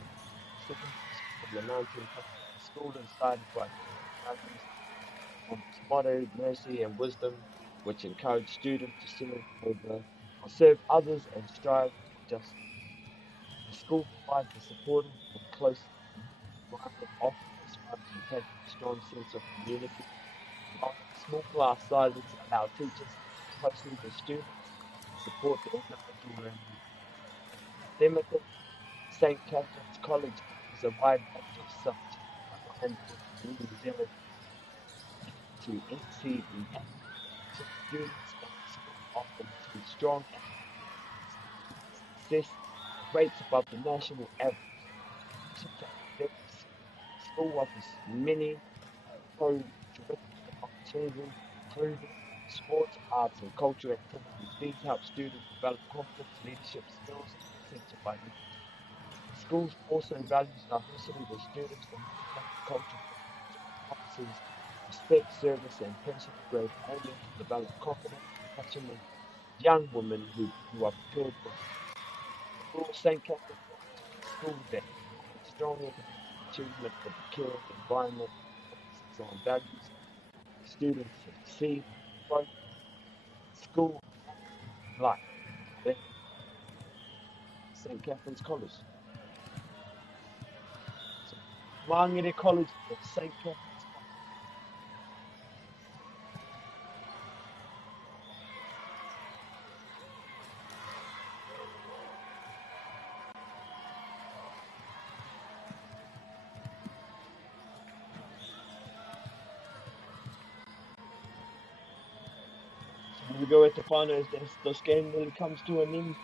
of the 1950s. The school is started by values on its motto, mercy and wisdom, which encourage students to serve others and strive for justice. The school provides a supportive and close environment, often inspiring and has a strong sense of community. Small class sizes allow teachers to work closely with students, support the individual learning. Academically, St. Catherine's College is a wide range of subjects aligned with New Zealand to NCEA. Students at the school often achieve strong success rates above the national average. The school offers many co-curricular opportunities, including sports, arts, and cultural activities. These help students develop confidence, leadership skills, and a sense of identity. The school also values diversity with students from different cultural offices, respect, service, and personal growth, aiming to develop confident, passionate young women who are prepared for school. St. Catherine's School that provides strong academic achievement with a caring environment, focuses on values, students succeed both school and life. That's St. Catherine's College. So, Mangere College at St. Catherine's. So we go at the finals. This game really comes to an end.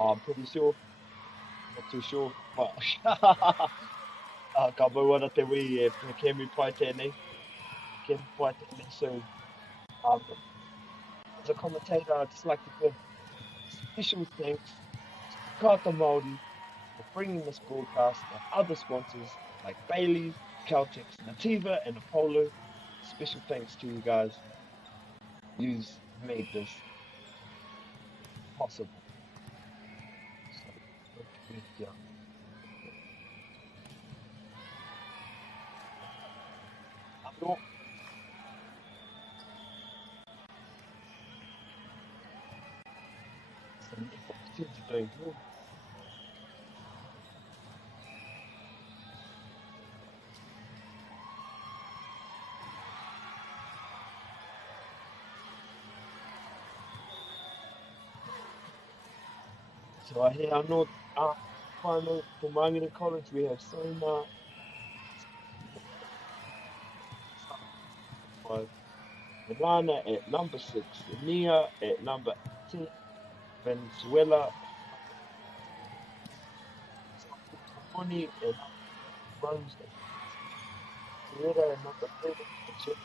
I'm pretty sure. Not too sure. But ka mauara te wii e kemi pai tēnei. Kemi pai tēnei. So as a commentator, I'd just like to give special thanks to Kata Māori for bringing this broadcast and other sponsors like Bailey's, Caltex, Nativa, and Apollo. Special thanks to you guys. You've made this possible. So, I'm doing good. So I hear I'm not final for Mangere College. We have Soma, Milana at number 6, Nia at number 10, Venezuela, Moni at Rose, Toyota at number 13,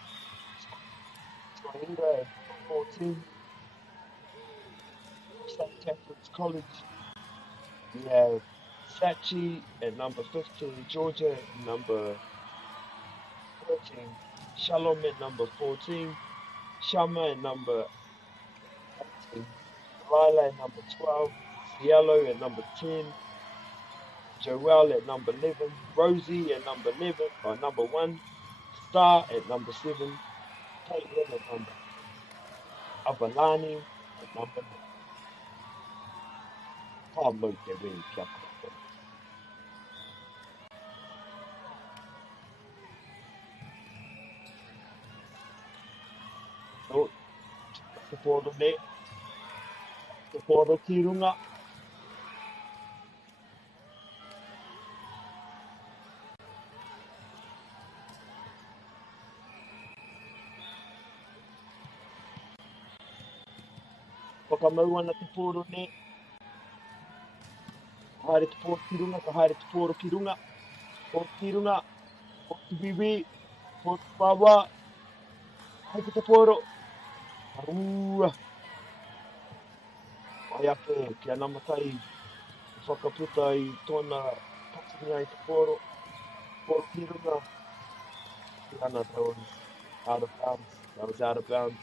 Toyota at 14, St. Catherine's College. We have Sachi at number 15, Georgia at number 13, Shalom at number 14, Shama at number Lila at number 12, Cielo at number 10, Joelle at number 11, Rosie at number 1, Star at number 7, Caitlin at number 8, Avalani at number 9. Pa mau te wei kia koutou. No, te pōro ne, te pōro ki runga. Whakamau ana te pōro ne. Haere te pōro ki runga, ka haere te pōro ki runga. Pōro ki runga, pōro ki wiwi, pōro ki wāwā. Hai ki te pōro. Arua. Ai ake, kia namatai, whakaputa i tōna patinga i te pōro. Pōro ki runga. Ki ana, that was out of bounds. That was out of bounds.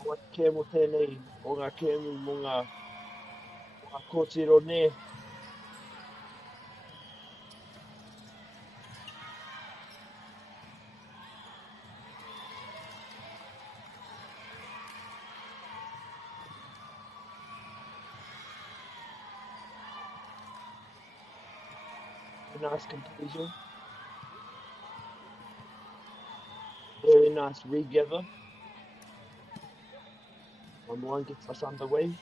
Awa te kēmu tēnei, o ngā kēmu mo ngā kōtiro ne. Nice conclusion. Very nice regather. One more gets us underway.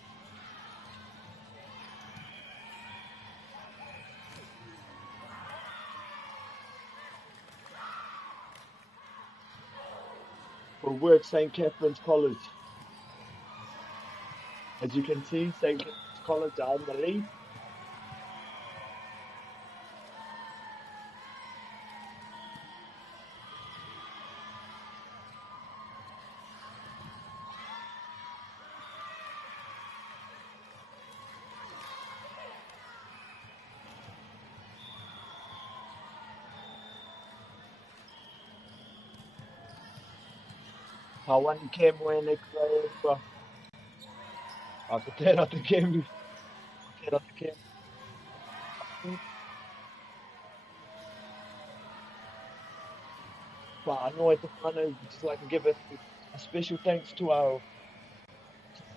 For work, St. Catherine's College. As you can see, St. Catherine's College are in the lead. Hawani kēmu e nei kua e kua. A ko tērā te kēmu. Tērā te kēmu. But I know te whānau, just like to give a special thanks to our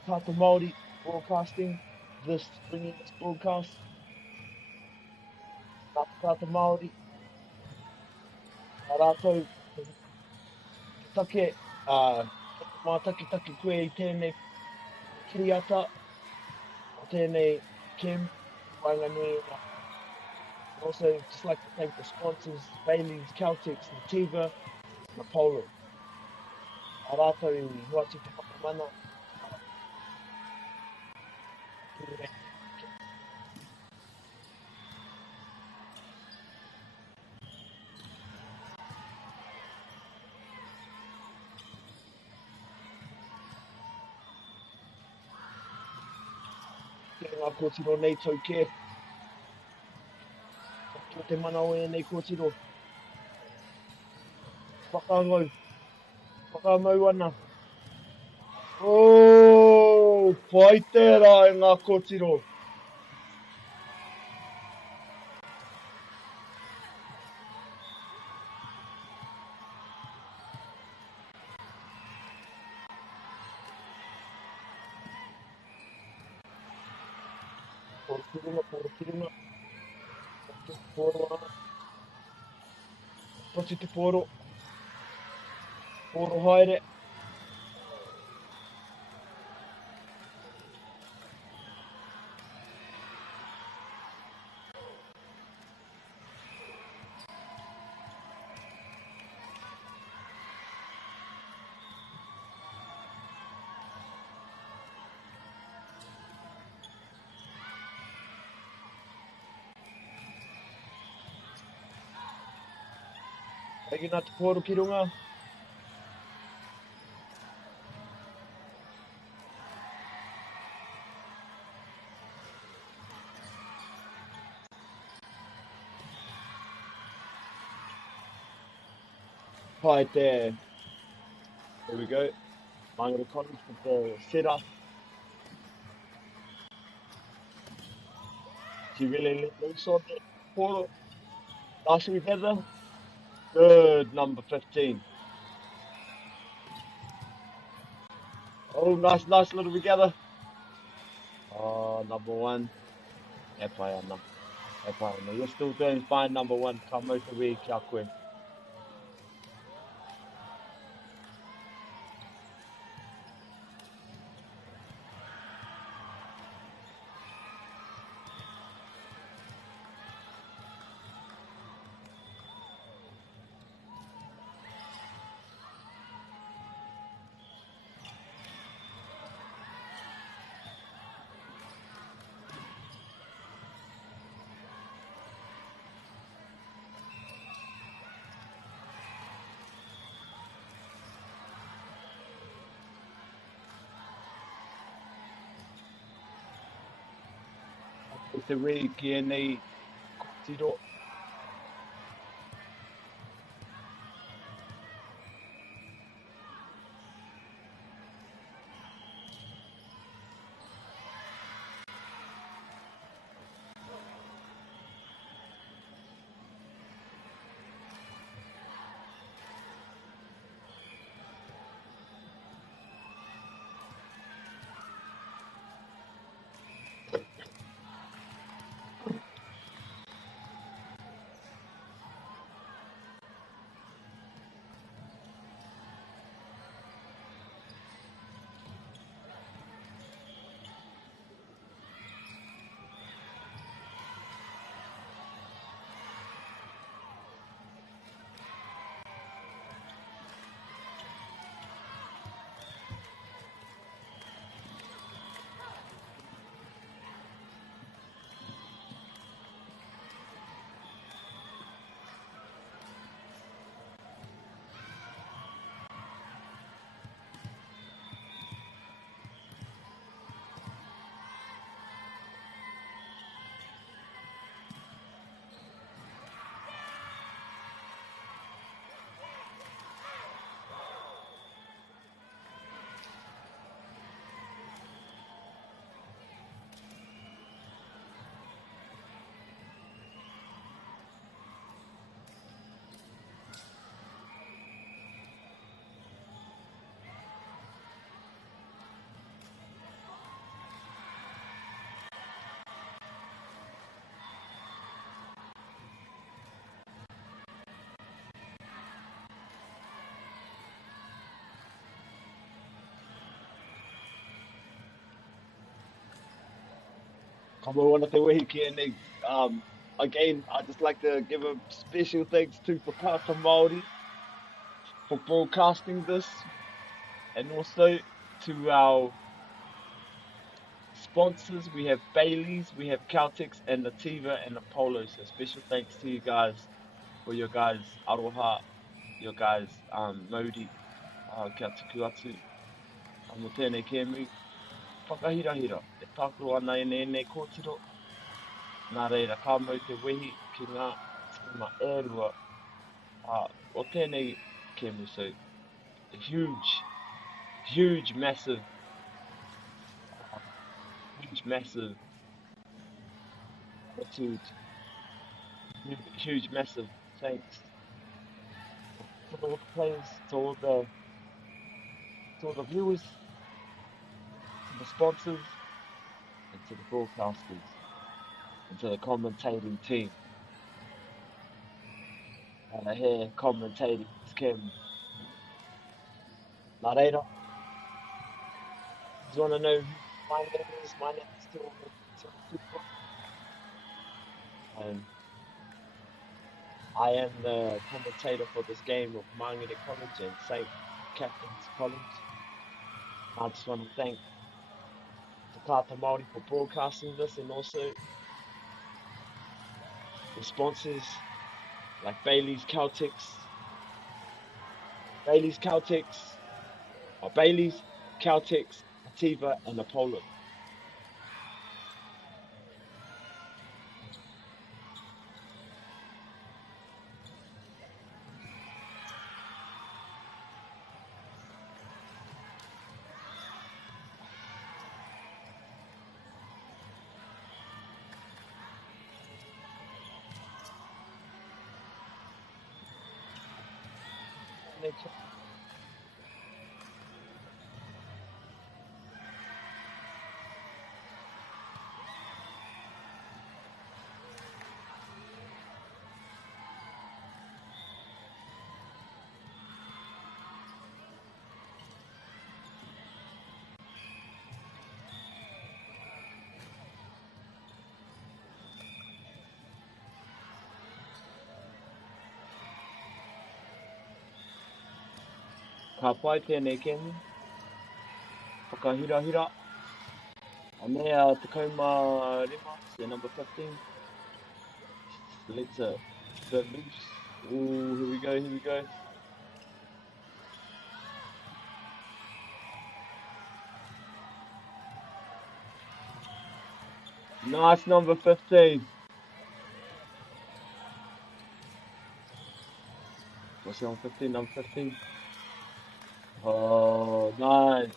Tata Māori broadcasting, bringing this broadcast. Tata Māori. A rātou, take, mā take koe I tēnei kiriata, o tēnei Kim, Wainganui. Also, just like to thank the sponsors, Bailey's, Caltex, Nativa, Napolo. A rātou I hoatu te whakamana. Ngā kōtiro nei tau kē. Ko te manao e nei kōtiro. Whakamau ana. Oh, pai tērā e ngā kōtiro. Porokirunga. Poro ana. Tosi te poro. Poro haere. Eki nā te poro ki runga. Kai there. There we go. Mangere College with the setup. She really let loose on that quarter. Nicely together. Good number 15. Oh, nice little together. Oh, number 1. Epaiana. You're still doing fine, number 1. Ka mau te wē kia koe. Te wē ki e nei kotiro. Ka mau ana te wehi ki e nei. Again, I'd just like to give a special thanks to Whakaata Māori for broadcasting this, and also to our sponsors. We have Bailey's, we have Caltex, and Nativa, and Apollo. So special thanks to you guys for your guys' aroha, your guys' mauri, kia tuku atu. Mo tēnei kēmu, whakahirahira, e tākuro ana e nei kōtiro. Nā reira, ka mau te wehi ki ngā tima e rua o tēnei kēmu. So a huge, massive gratitude, huge, massive thanks to all the players, to all the viewers, to the sponsors, and to the broadcasters, and to the commentating team. And I hear commentating is Kim. Nā reira, if you want to know who my name is Teo Tupa. And I am the commentator for this game of Mangere College and St. Catherine's College. I just want to thank Whakaata Māori for broadcasting this, and also the sponsors like Bailey's, Caltex, Nativa, and Apollo. tēnei kia. Ka pai tēnei kēmu. Whakahirahira. Anea te kauma rima, the number 15. Let's bit loose. Ooh, here we go, here we go. Nice number 15. What's on 15? Number 15. Oh, nice.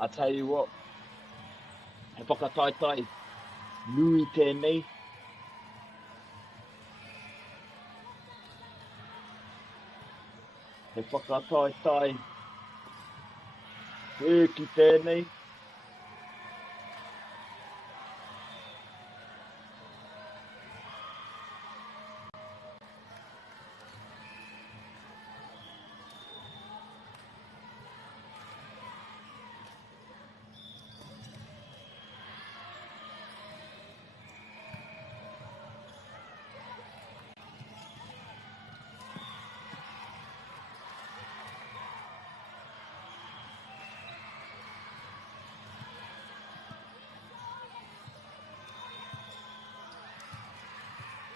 I tell you what, he whakataitai nui tēnei. He whakataitai ki tēnei.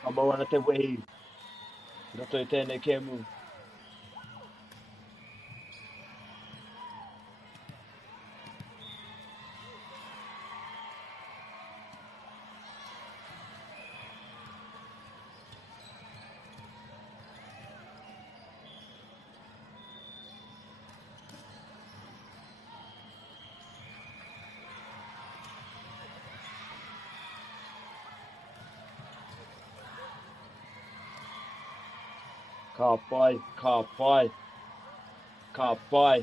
Ka mau ana te wehi. Roto I tēnei kēmu. Ka pai, ka pai, ka pai.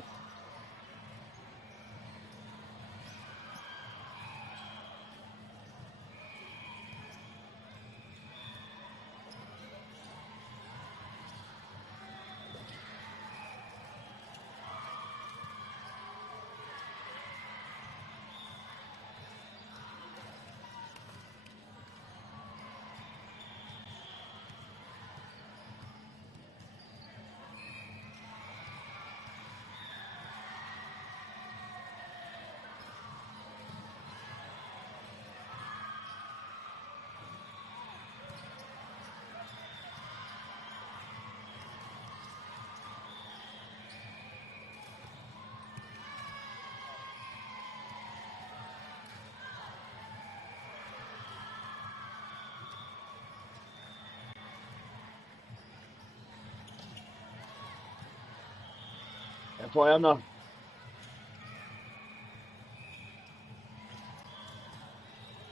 E whai ana.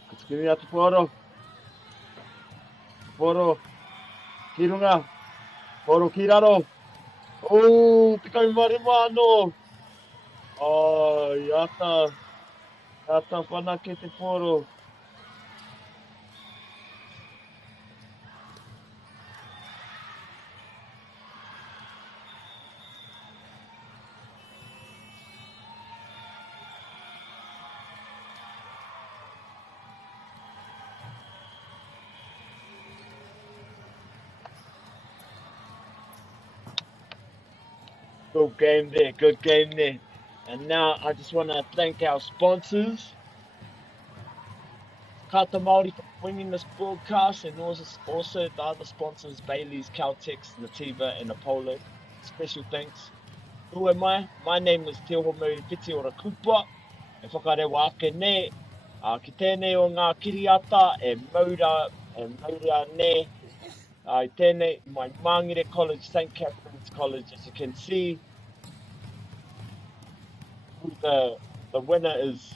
Ka tukimi atu poro. Poro. Ki runga. Poro ki raro. Oh, te kai marima anō. Ai, ata. Ata whana ke te poro. Good game there, good game there. And now I just want to thank our sponsors, Kata Māori, for bringing this broadcast, and also the other sponsors, Bailey's, Caltex, Nativa, and Apollo. Special thanks. Who am I? My name is Te Homeri Piti o Kupa. E whakarewa ake ne. Ki tēnei o ngā kiriata maura ne. I tēnei, my Mangere College, St. Catherine's College, as you can see. The winner is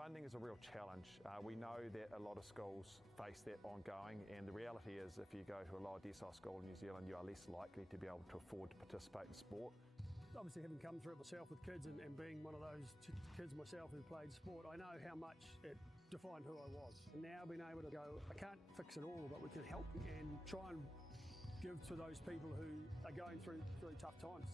Funding is a real challenge. We know that a lot of schools face that ongoing, and the reality is if you go to a lower decile school in New Zealand, you are less likely to be able to afford to participate in sport. Obviously, having come through it myself with kids and being one of those kids myself who played sport, I know how much it defined who I was. And now being able to go, I can't fix it all, but we can help and try and give to those people who are going through really tough times.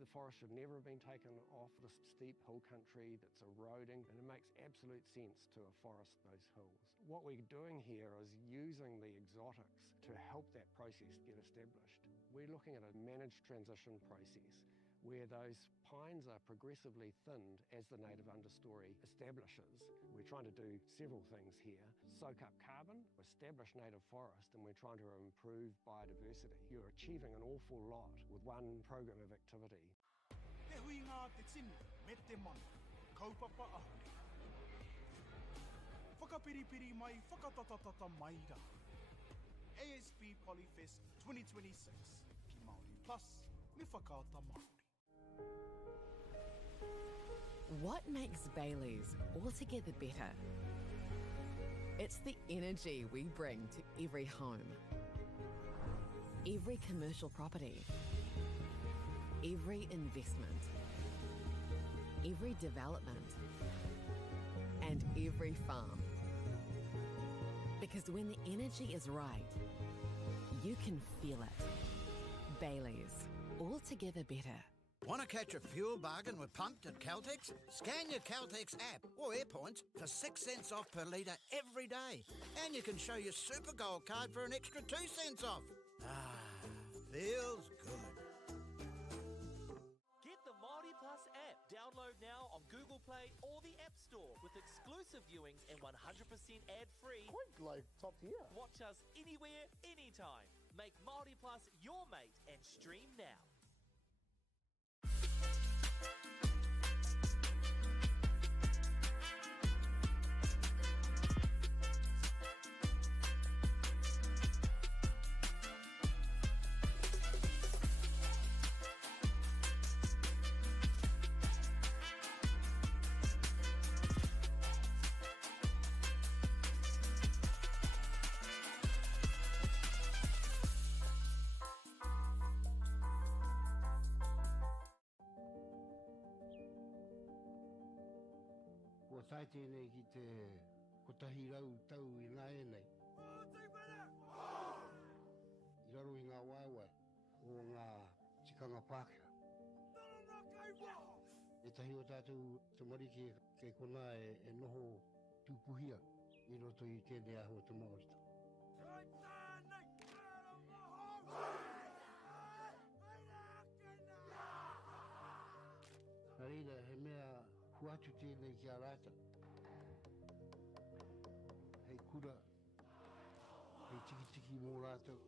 The forest should never have been taken off this steep hill country that's eroding, and it makes absolute sense to afforest those hills. What we're doing here is using the exotics to help that process get established. We're looking at a managed transition process where those pines are progressively thinned as the native understory establishes. We're trying to do several things here. Soak up carbon, establish native forest, and we're trying to improve biodiversity. You're achieving an awful lot with one program of activity. Te hui ngā te tini, me te mana, kaupapa ahu. Whakapiripiri mai, whakatatatata mai rā. ASB Polyfest 2026, ki Māori Plus, me whakaata Māori. What makes Bailey's altogether better? It's the energy we bring to every home, every commercial property, every investment, every development, and every farm. Because when the energy is right, you can feel it. Bailey's, altogether better. Want to catch a fuel bargain with Pumped at Caltex? Scan your Caltex app or AirPoints for 6 cents off per litre every day. And you can show your Super Gold card for an extra 2 cents off. Ah, feels good. Get the Māori Plus app. Download now on Google Play or the App Store with exclusive viewings and 100% ad-free. Quite like top tier. Watch us anywhere, anytime. Make Māori Plus your mate and stream now. Ko tai tēnei ki te kotahi rau tau I ngā e nei. I raro I ngā waiwai o ngā tikanga Pākehā. E tahi o tātou te marike kei kona e noho tūpuhia I roto I tēnei aho te Māorita. Nā reira, he mea huatu tēnei ki a rāta. Hei kura, tiki mō rātou.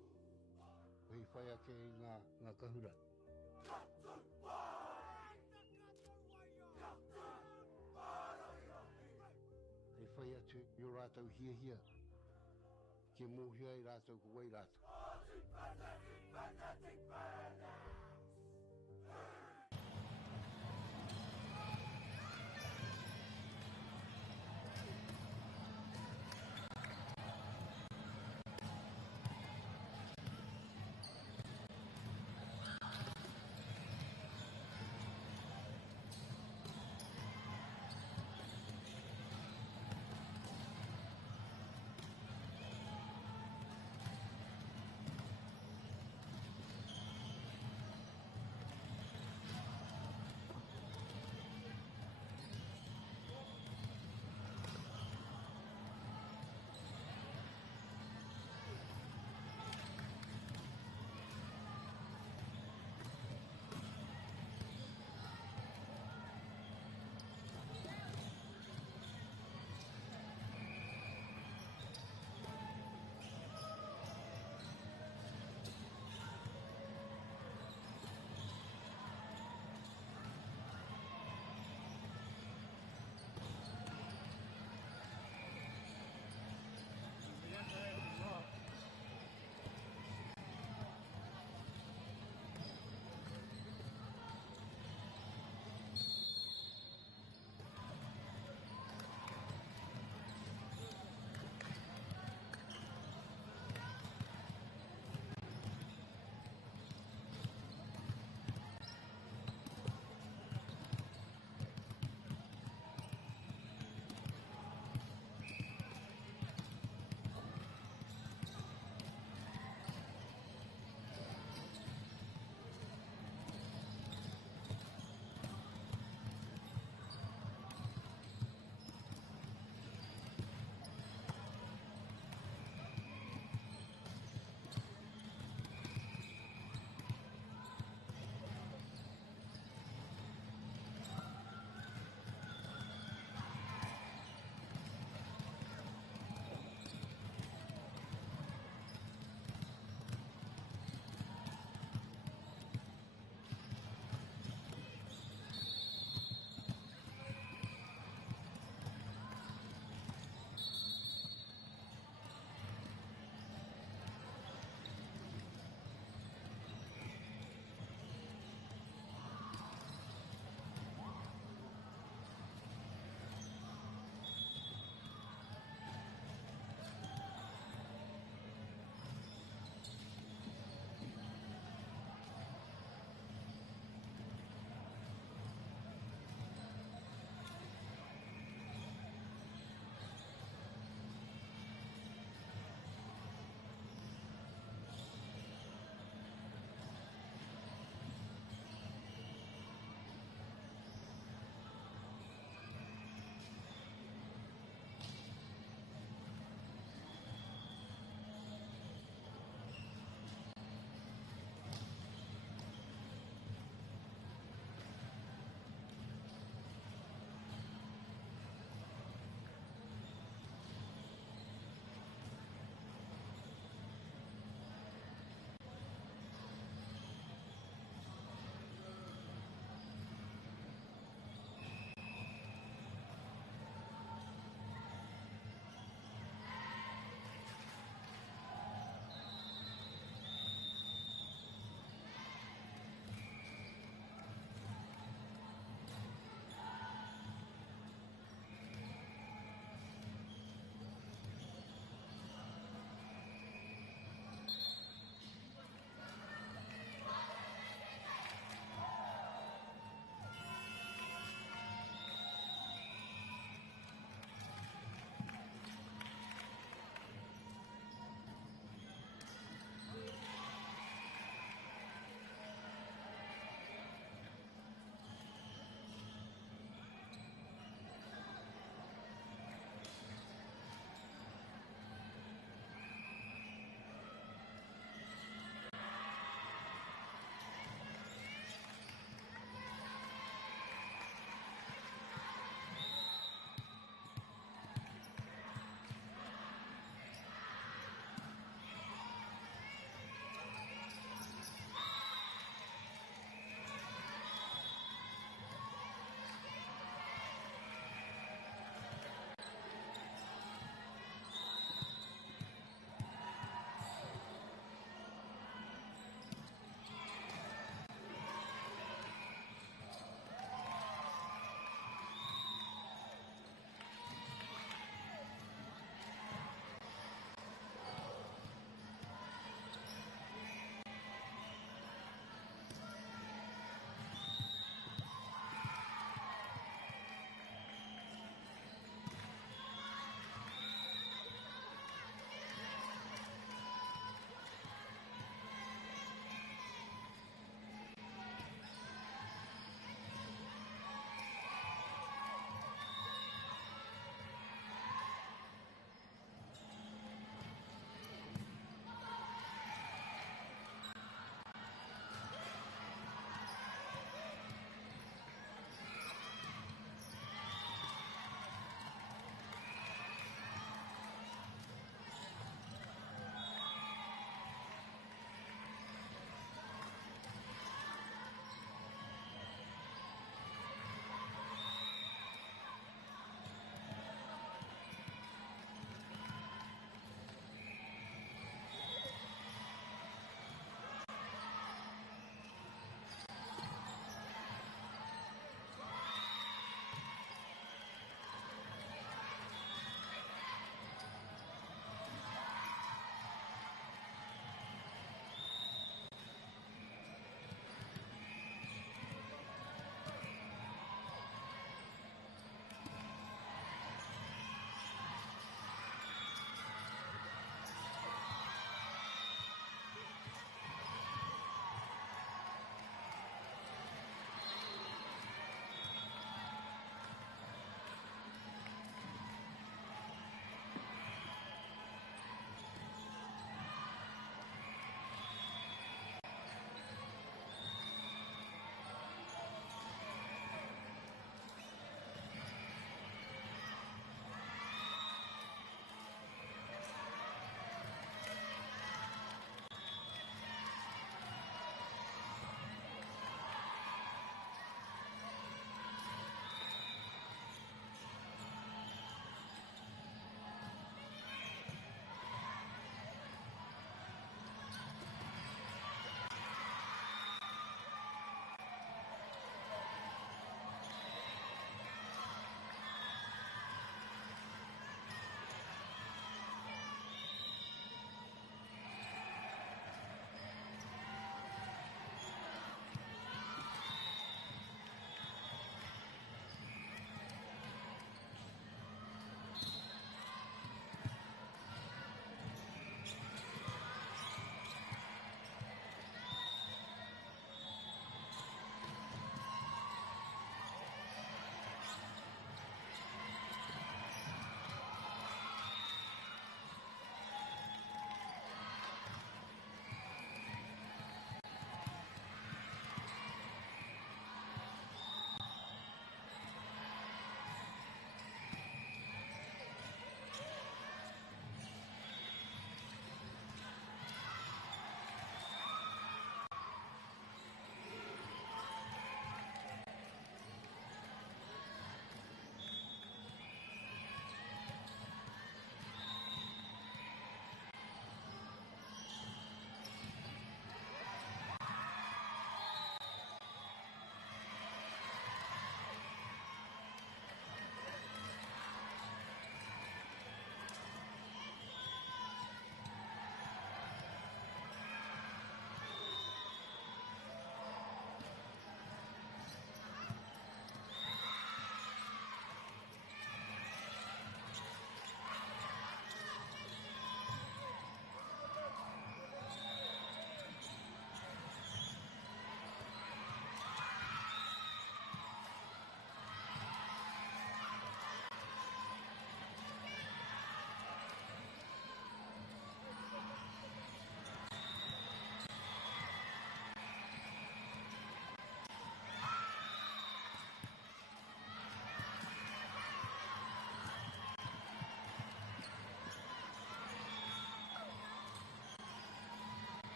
Hei whai ake ngā kahura. Hei whai atu i o rātou hia. Ke mōhia i rātou ko wai rātou.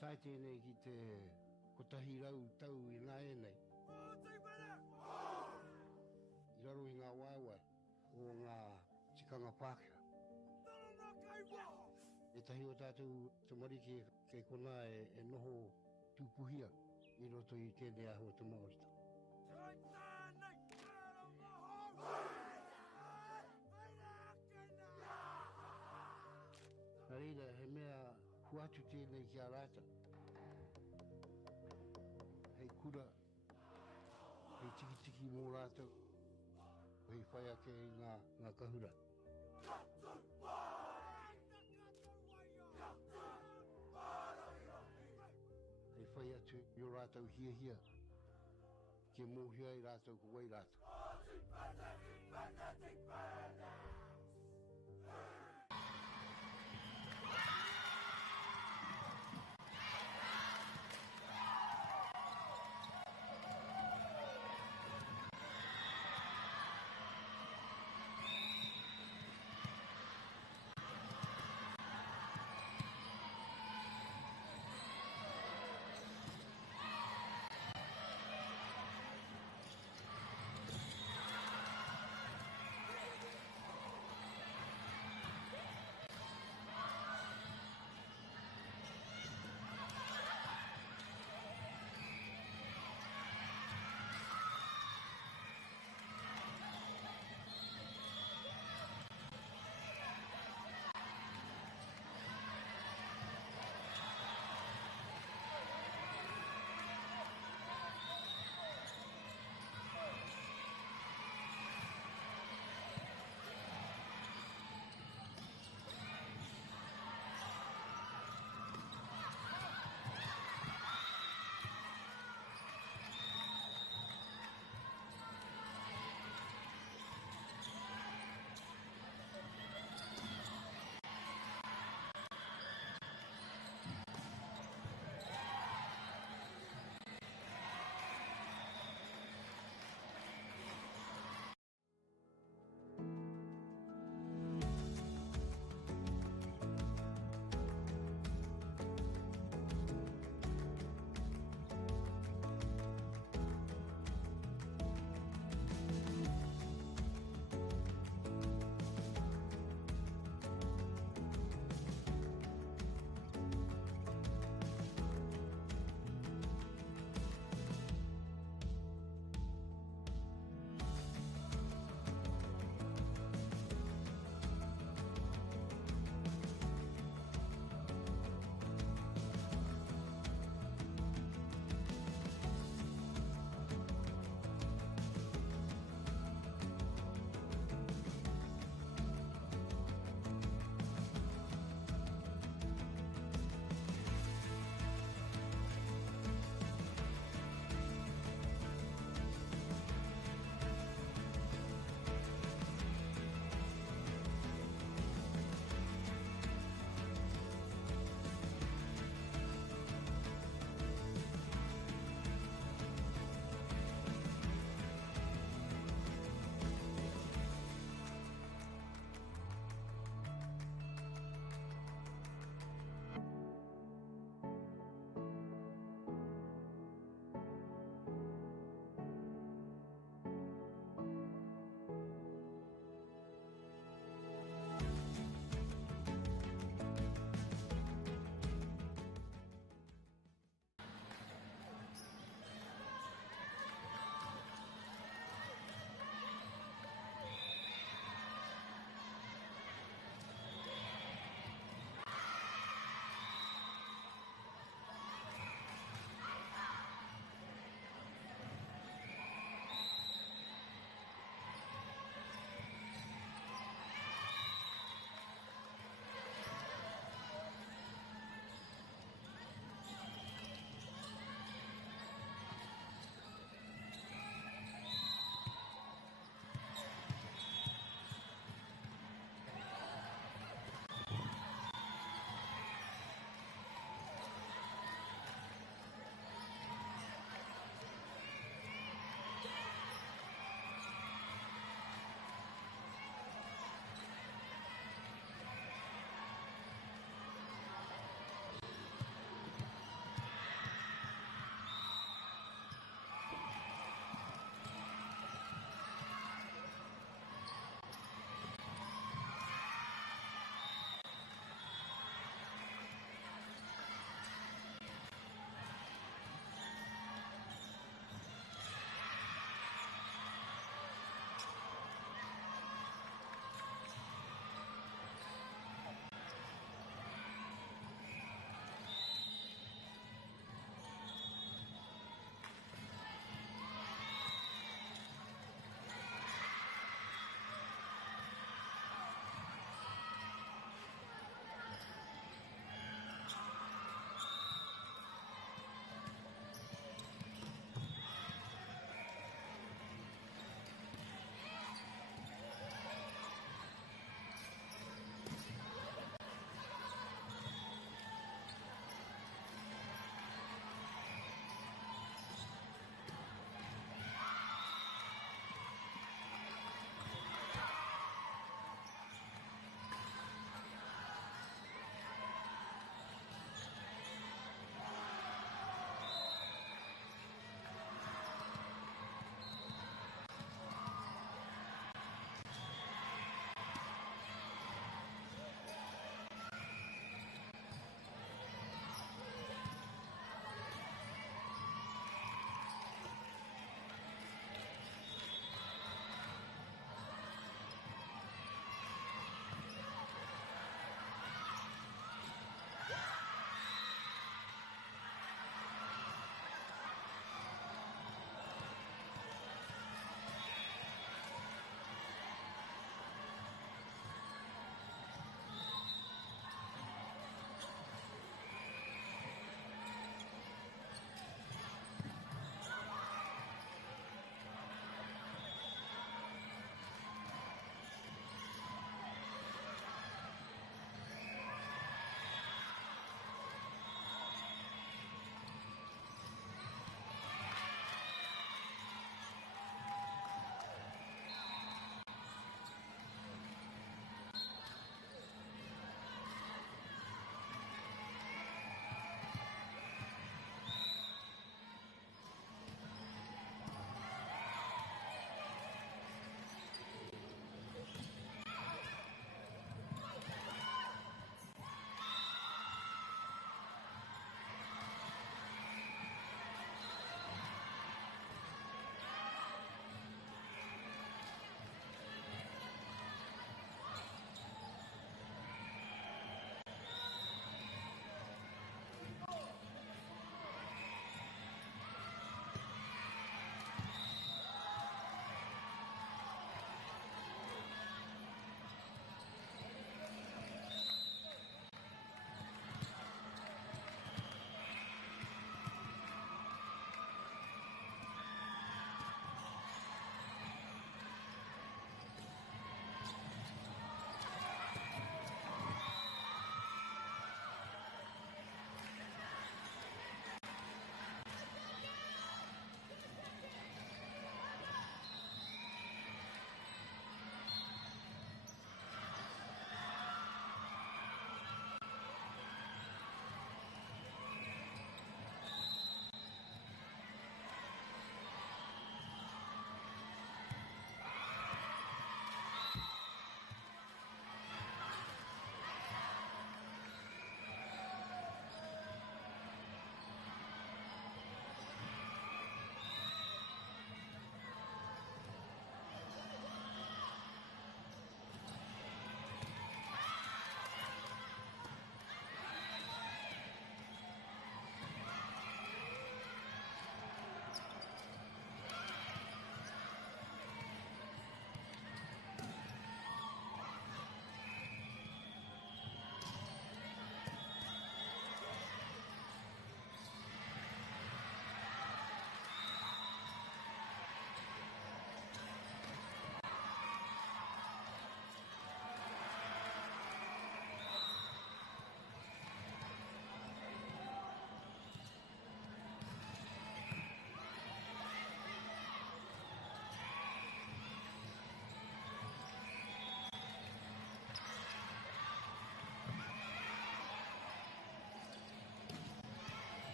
tai tēnei ki te kotahi rau tau I ngā e nei. I raro I ngā waiwai o ngā tikanga Pākehā. E tahi o tātou te marike kei kona e noho tūpuhia I roto I tēnei aho te Māorita. Nā reira, he mea huatu tēnei ki a rāta. Hei kura, hei tiki mō rātou, hei whai ake I ngā kahura. Hei whai atu I o rātou hia, ke mōhia I rātou ko wai rātou.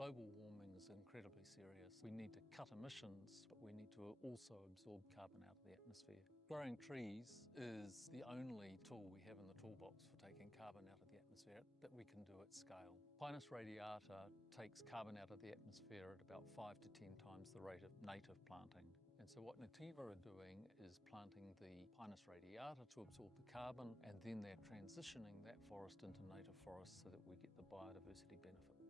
Global warming is incredibly serious. We need to cut emissions, but we need to also absorb carbon out of the atmosphere. Growing trees is the only tool we have in the toolbox for taking carbon out of the atmosphere that we can do at scale. Pinus radiata takes carbon out of the atmosphere at about 5 to 10 times the rate of native planting. And so what Nativa are doing is planting the Pinus radiata to absorb the carbon, and then they're transitioning that forest into native forest so that we get the biodiversity benefit.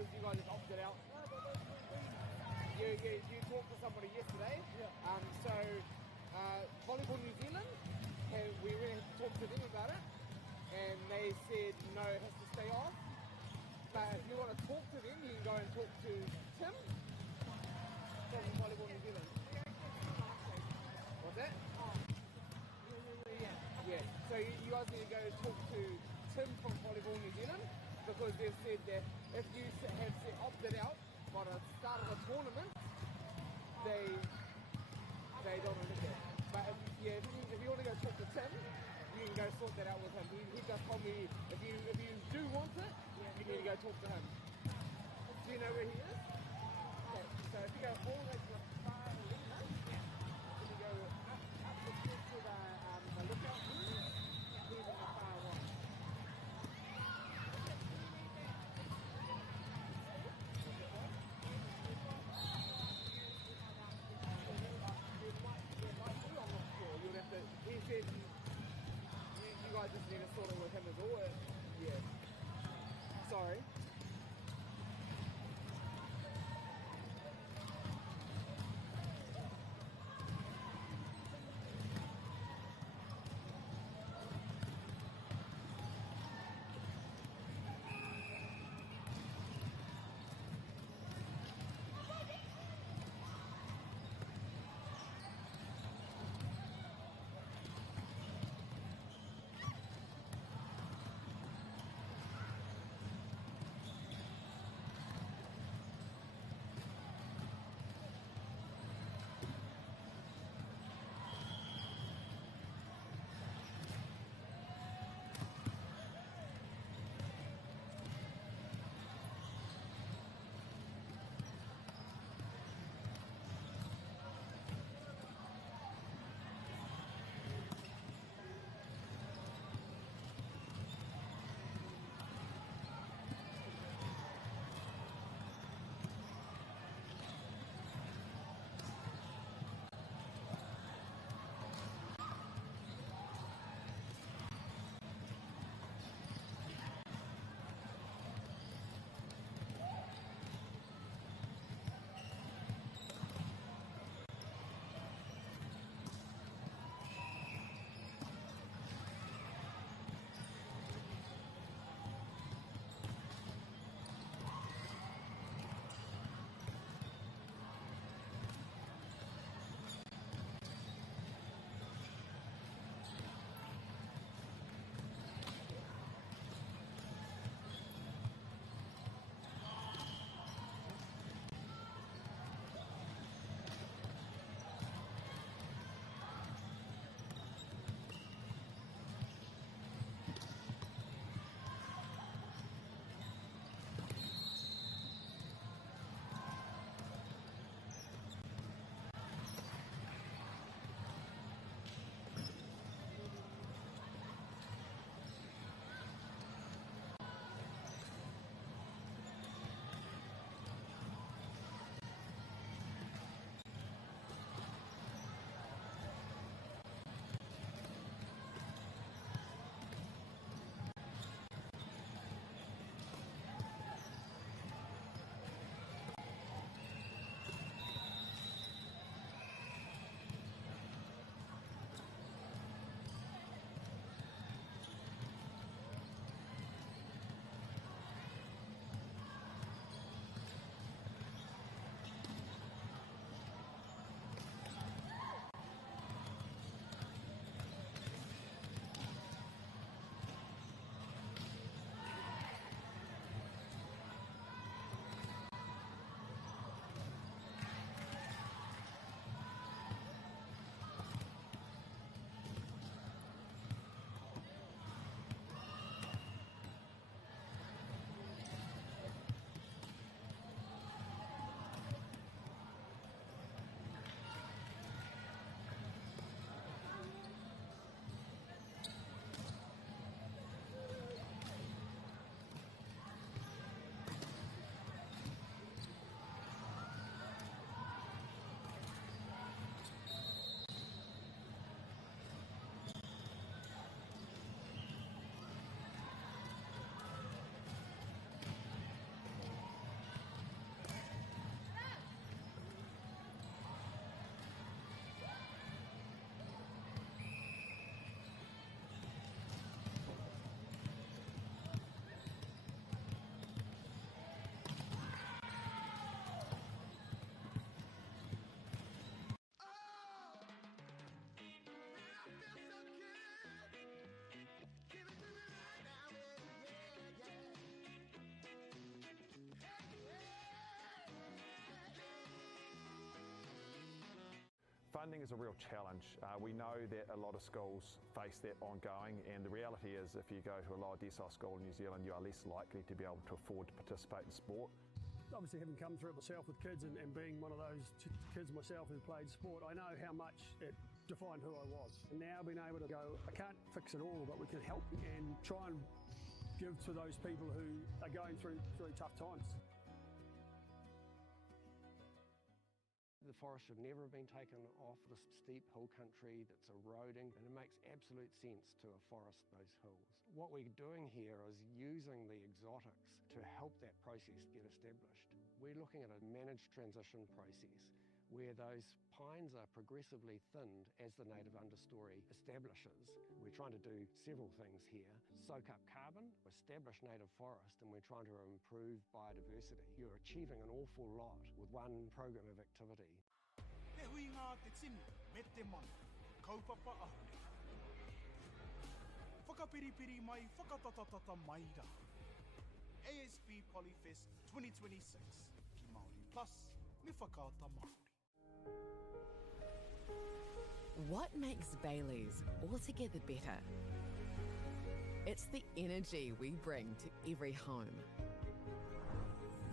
because you guys have opted out. You talked to somebody yesterday. So Volleyball New Zealand, we really had to talk to them about it, and they said no, it has to stay off. But if you want to talk to them, you can go and talk to Tim from Volleyball New Zealand. What's that? Yeah. So you guys need to go talk to Tim from Volleyball New Zealand, because they've said that if you have opted out by the start of the tournament, they don't look at it. But if you want to go talk to Tim, you can go sort that out with him. He just told me if you do want it, you need to go talk to him. Do you know where he is? Okay. So if you go all the way to the far arena, then you go up the street to the lookout room, he's in the far right. He said you guys just need to sort it with him as well. Yeah. Sorry. funding is a real challenge. We know that a lot of schools face that ongoing, and the reality is if you go to a lower decile school in New Zealand, you are less likely to be able to afford to participate in sport. Obviously, having come through it myself with kids and being one of those kids myself who played sport, I know how much it defined who I was. And now being able to go, I can't fix it all, but we can help and try and give to those people who are going through really tough times. The forest should never have been taken off this steep hill country that's eroding, and it makes absolute sense to afforest those hills. What we're doing here is using the exotics to help that process get established. We're looking at a managed transition process where those pines are progressively thinned as the native understory establishes. We're trying to do several things here. Soak up carbon, establish native forest, and we're trying to improve biodiversity. You're achieving an awful lot with one program of activity. Te hui ngā te tini, me te mana, kaupapa ahuri. Whakapiripiri mai, whakatatatata mai rā. ASB Polyfest 2026, ki Māori Plus, me whakaata Māori. What makes Bailey's altogether better? It's the energy we bring to every home,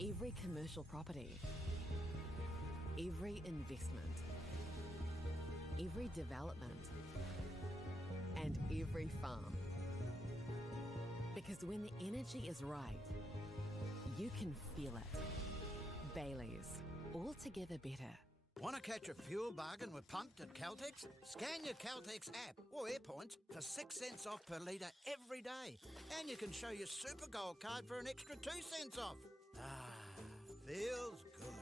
every commercial property, every investment, every development, and every farm. Because when the energy is right, you can feel it. Bailey's, altogether better. Want to catch a fuel bargain with Pumped at Caltex? Scan your Caltex app or AirPoints for 6 cents off per litre every day. And you can show your Super Gold card for an extra 2 cents off. Ah, feels good.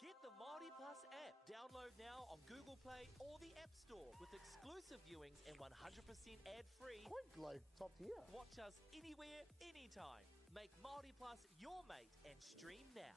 Get the Māori Plus app. Download now on Google Play or the App Store with exclusive viewings and 100% ad-free. Quite like top tier. Watch us anywhere, anytime. Make Māori Plus your mate and stream now.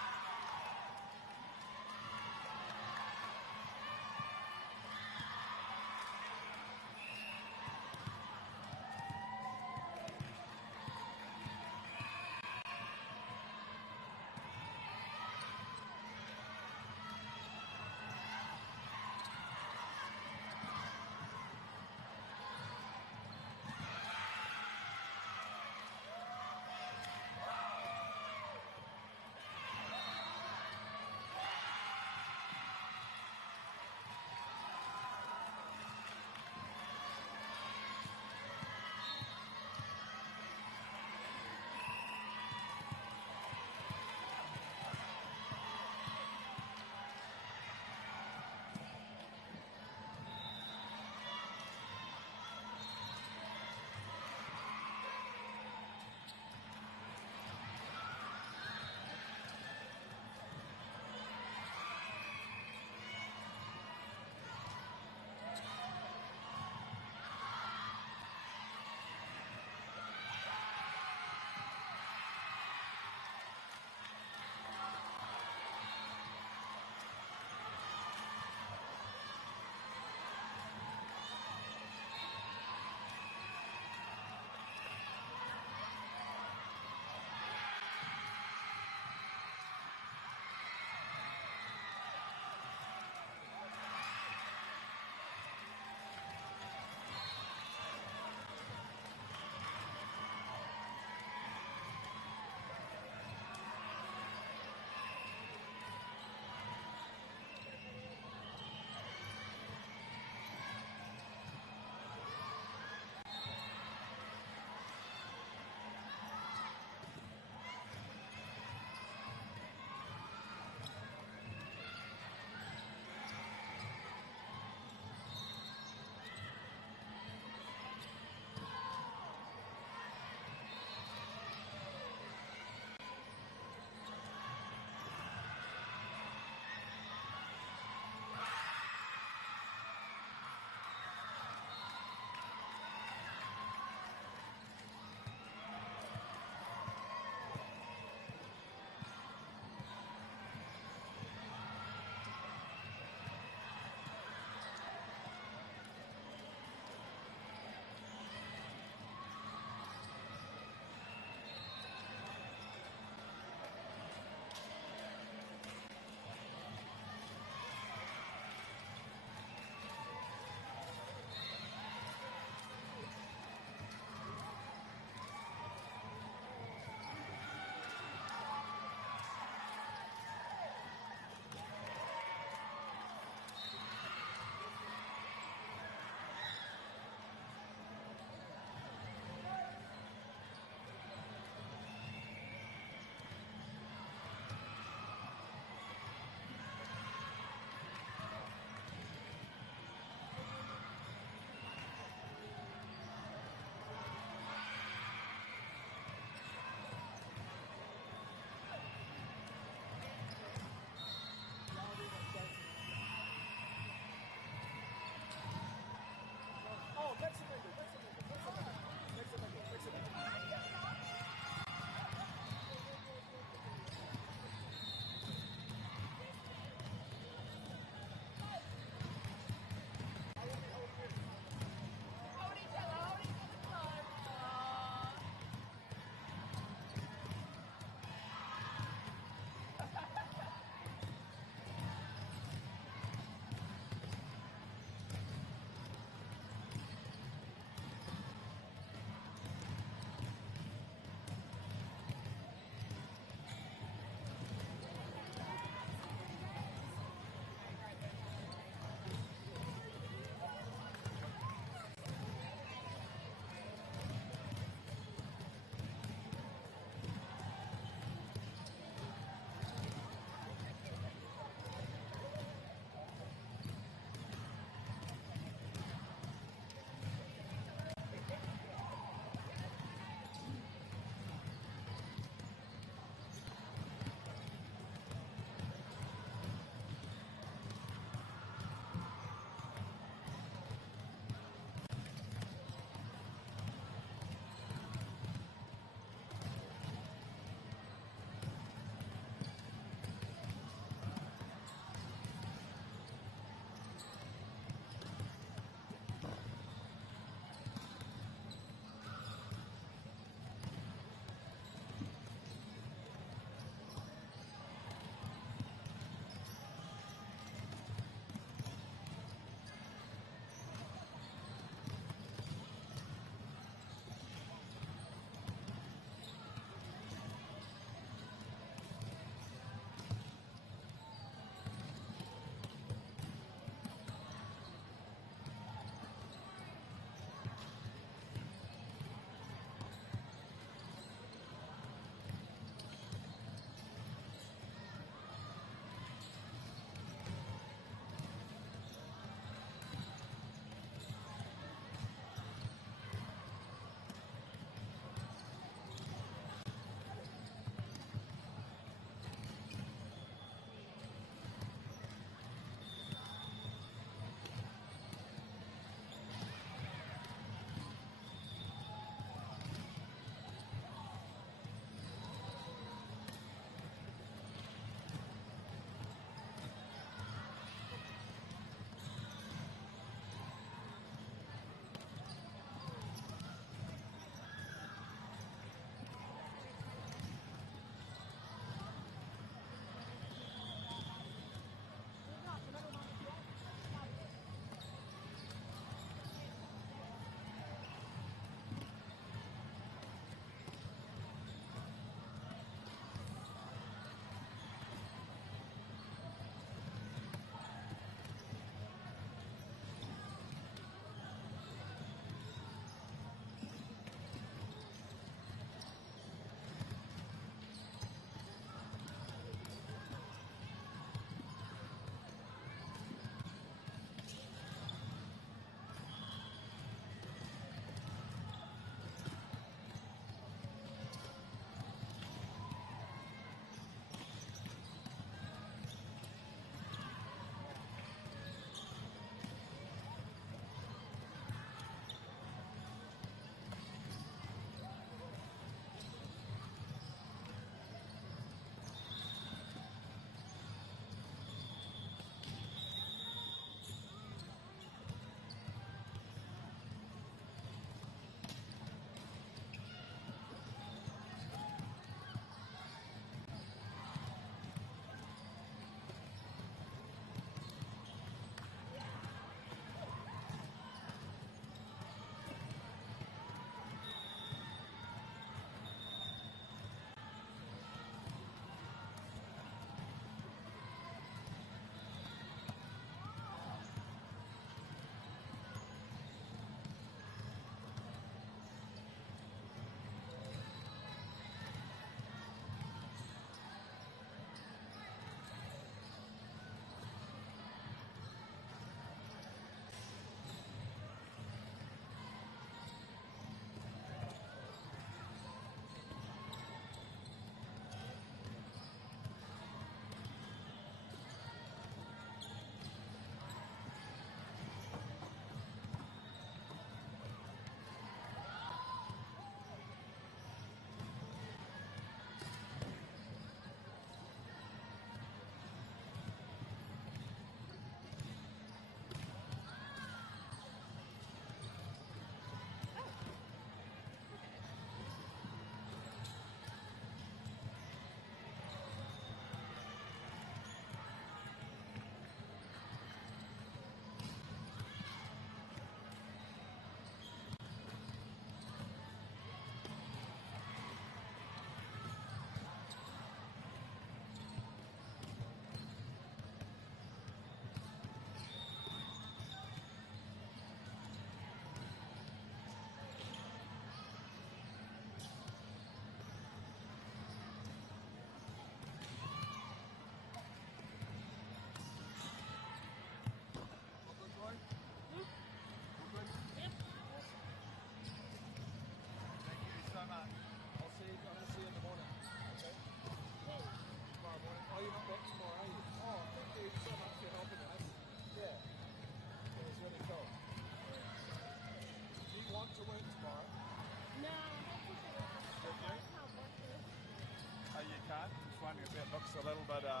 looks a little bit, I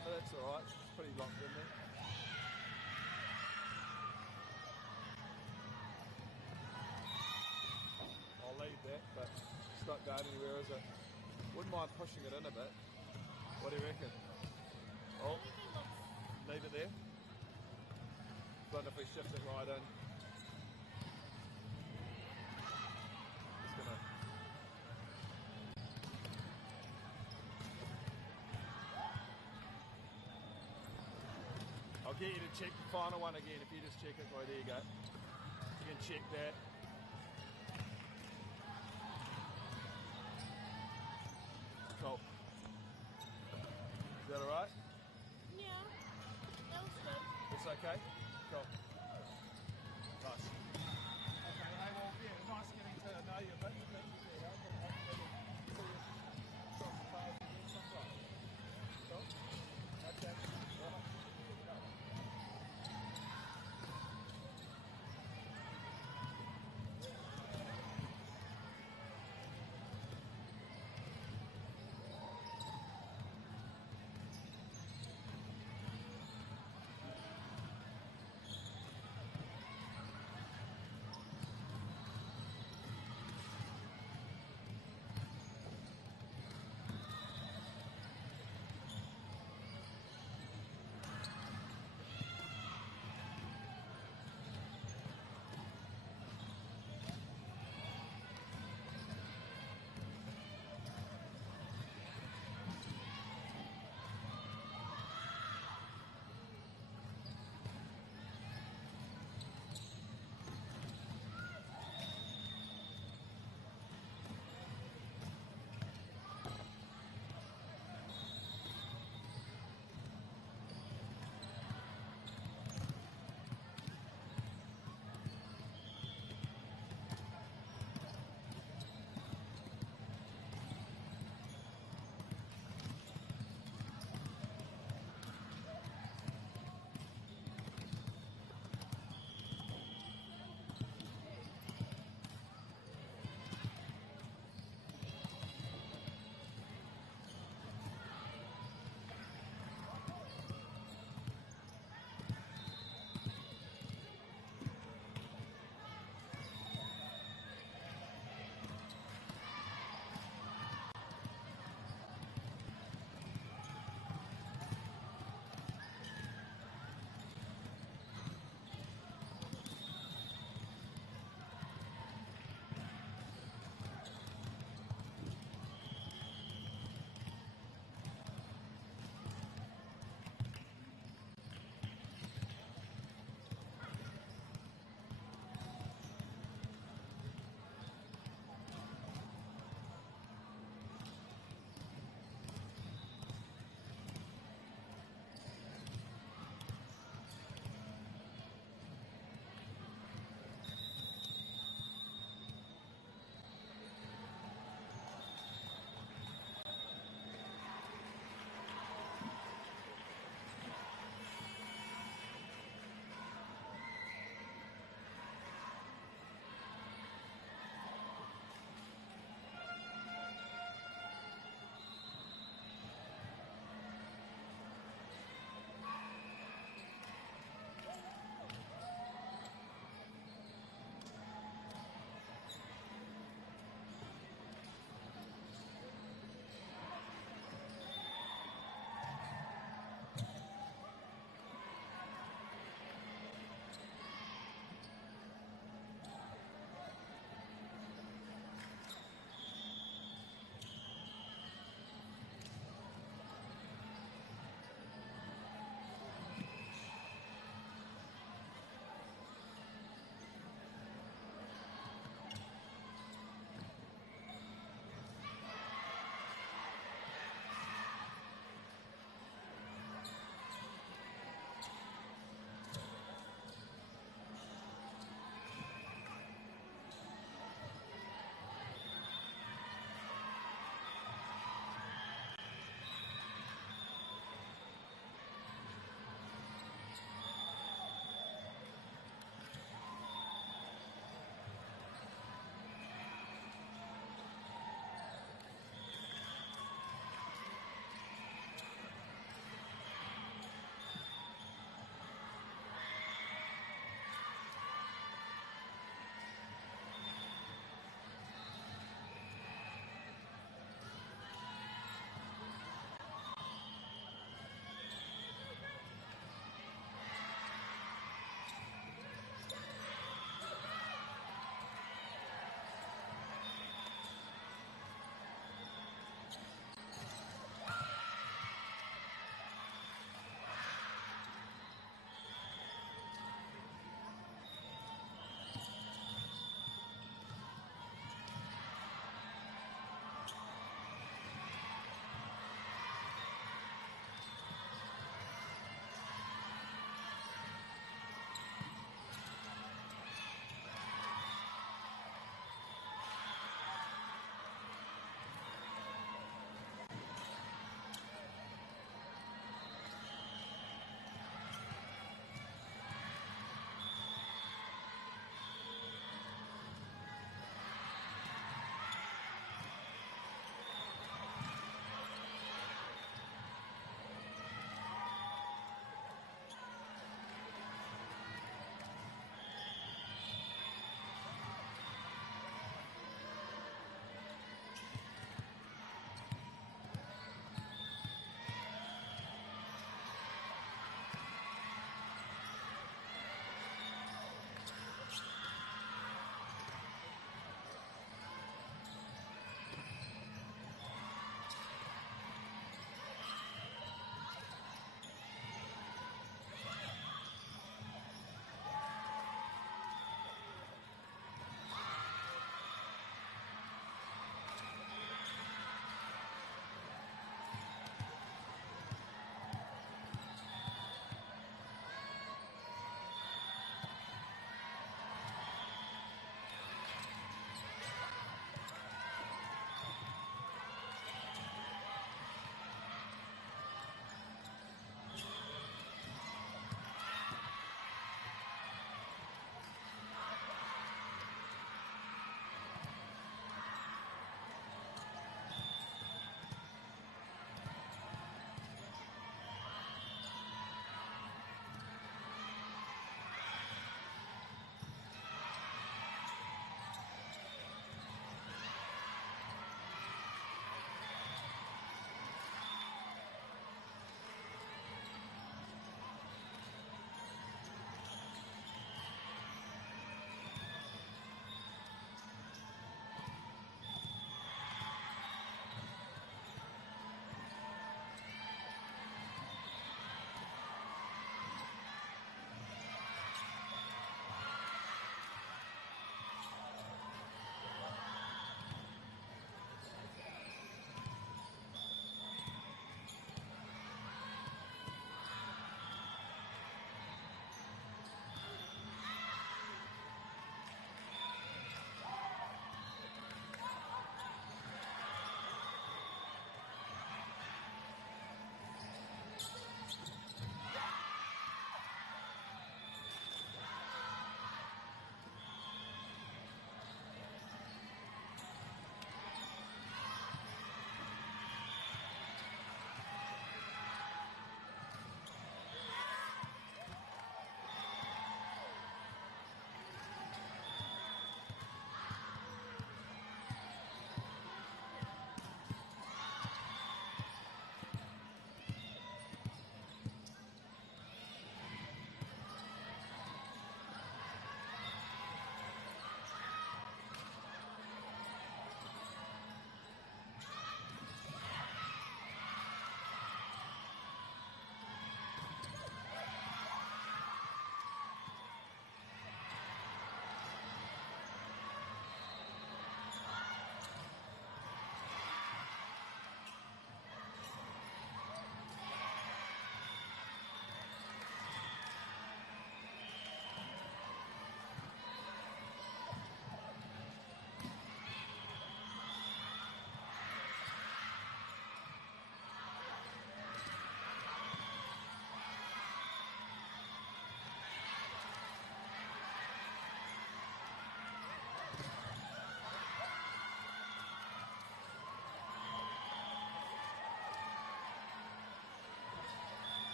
know that's alright, it's pretty locked in there. I'll leave that, but it's not going anywhere, is it? Wouldn't mind pushing it in a bit. What do you reckon? Oh, leave it there. But if we shift it right in, it's gonna. I'll get you to check the final one again. If you just check it, right there you go. You can check that. Cool. Is that alright? Yeah, that was good. It's okay? Cool.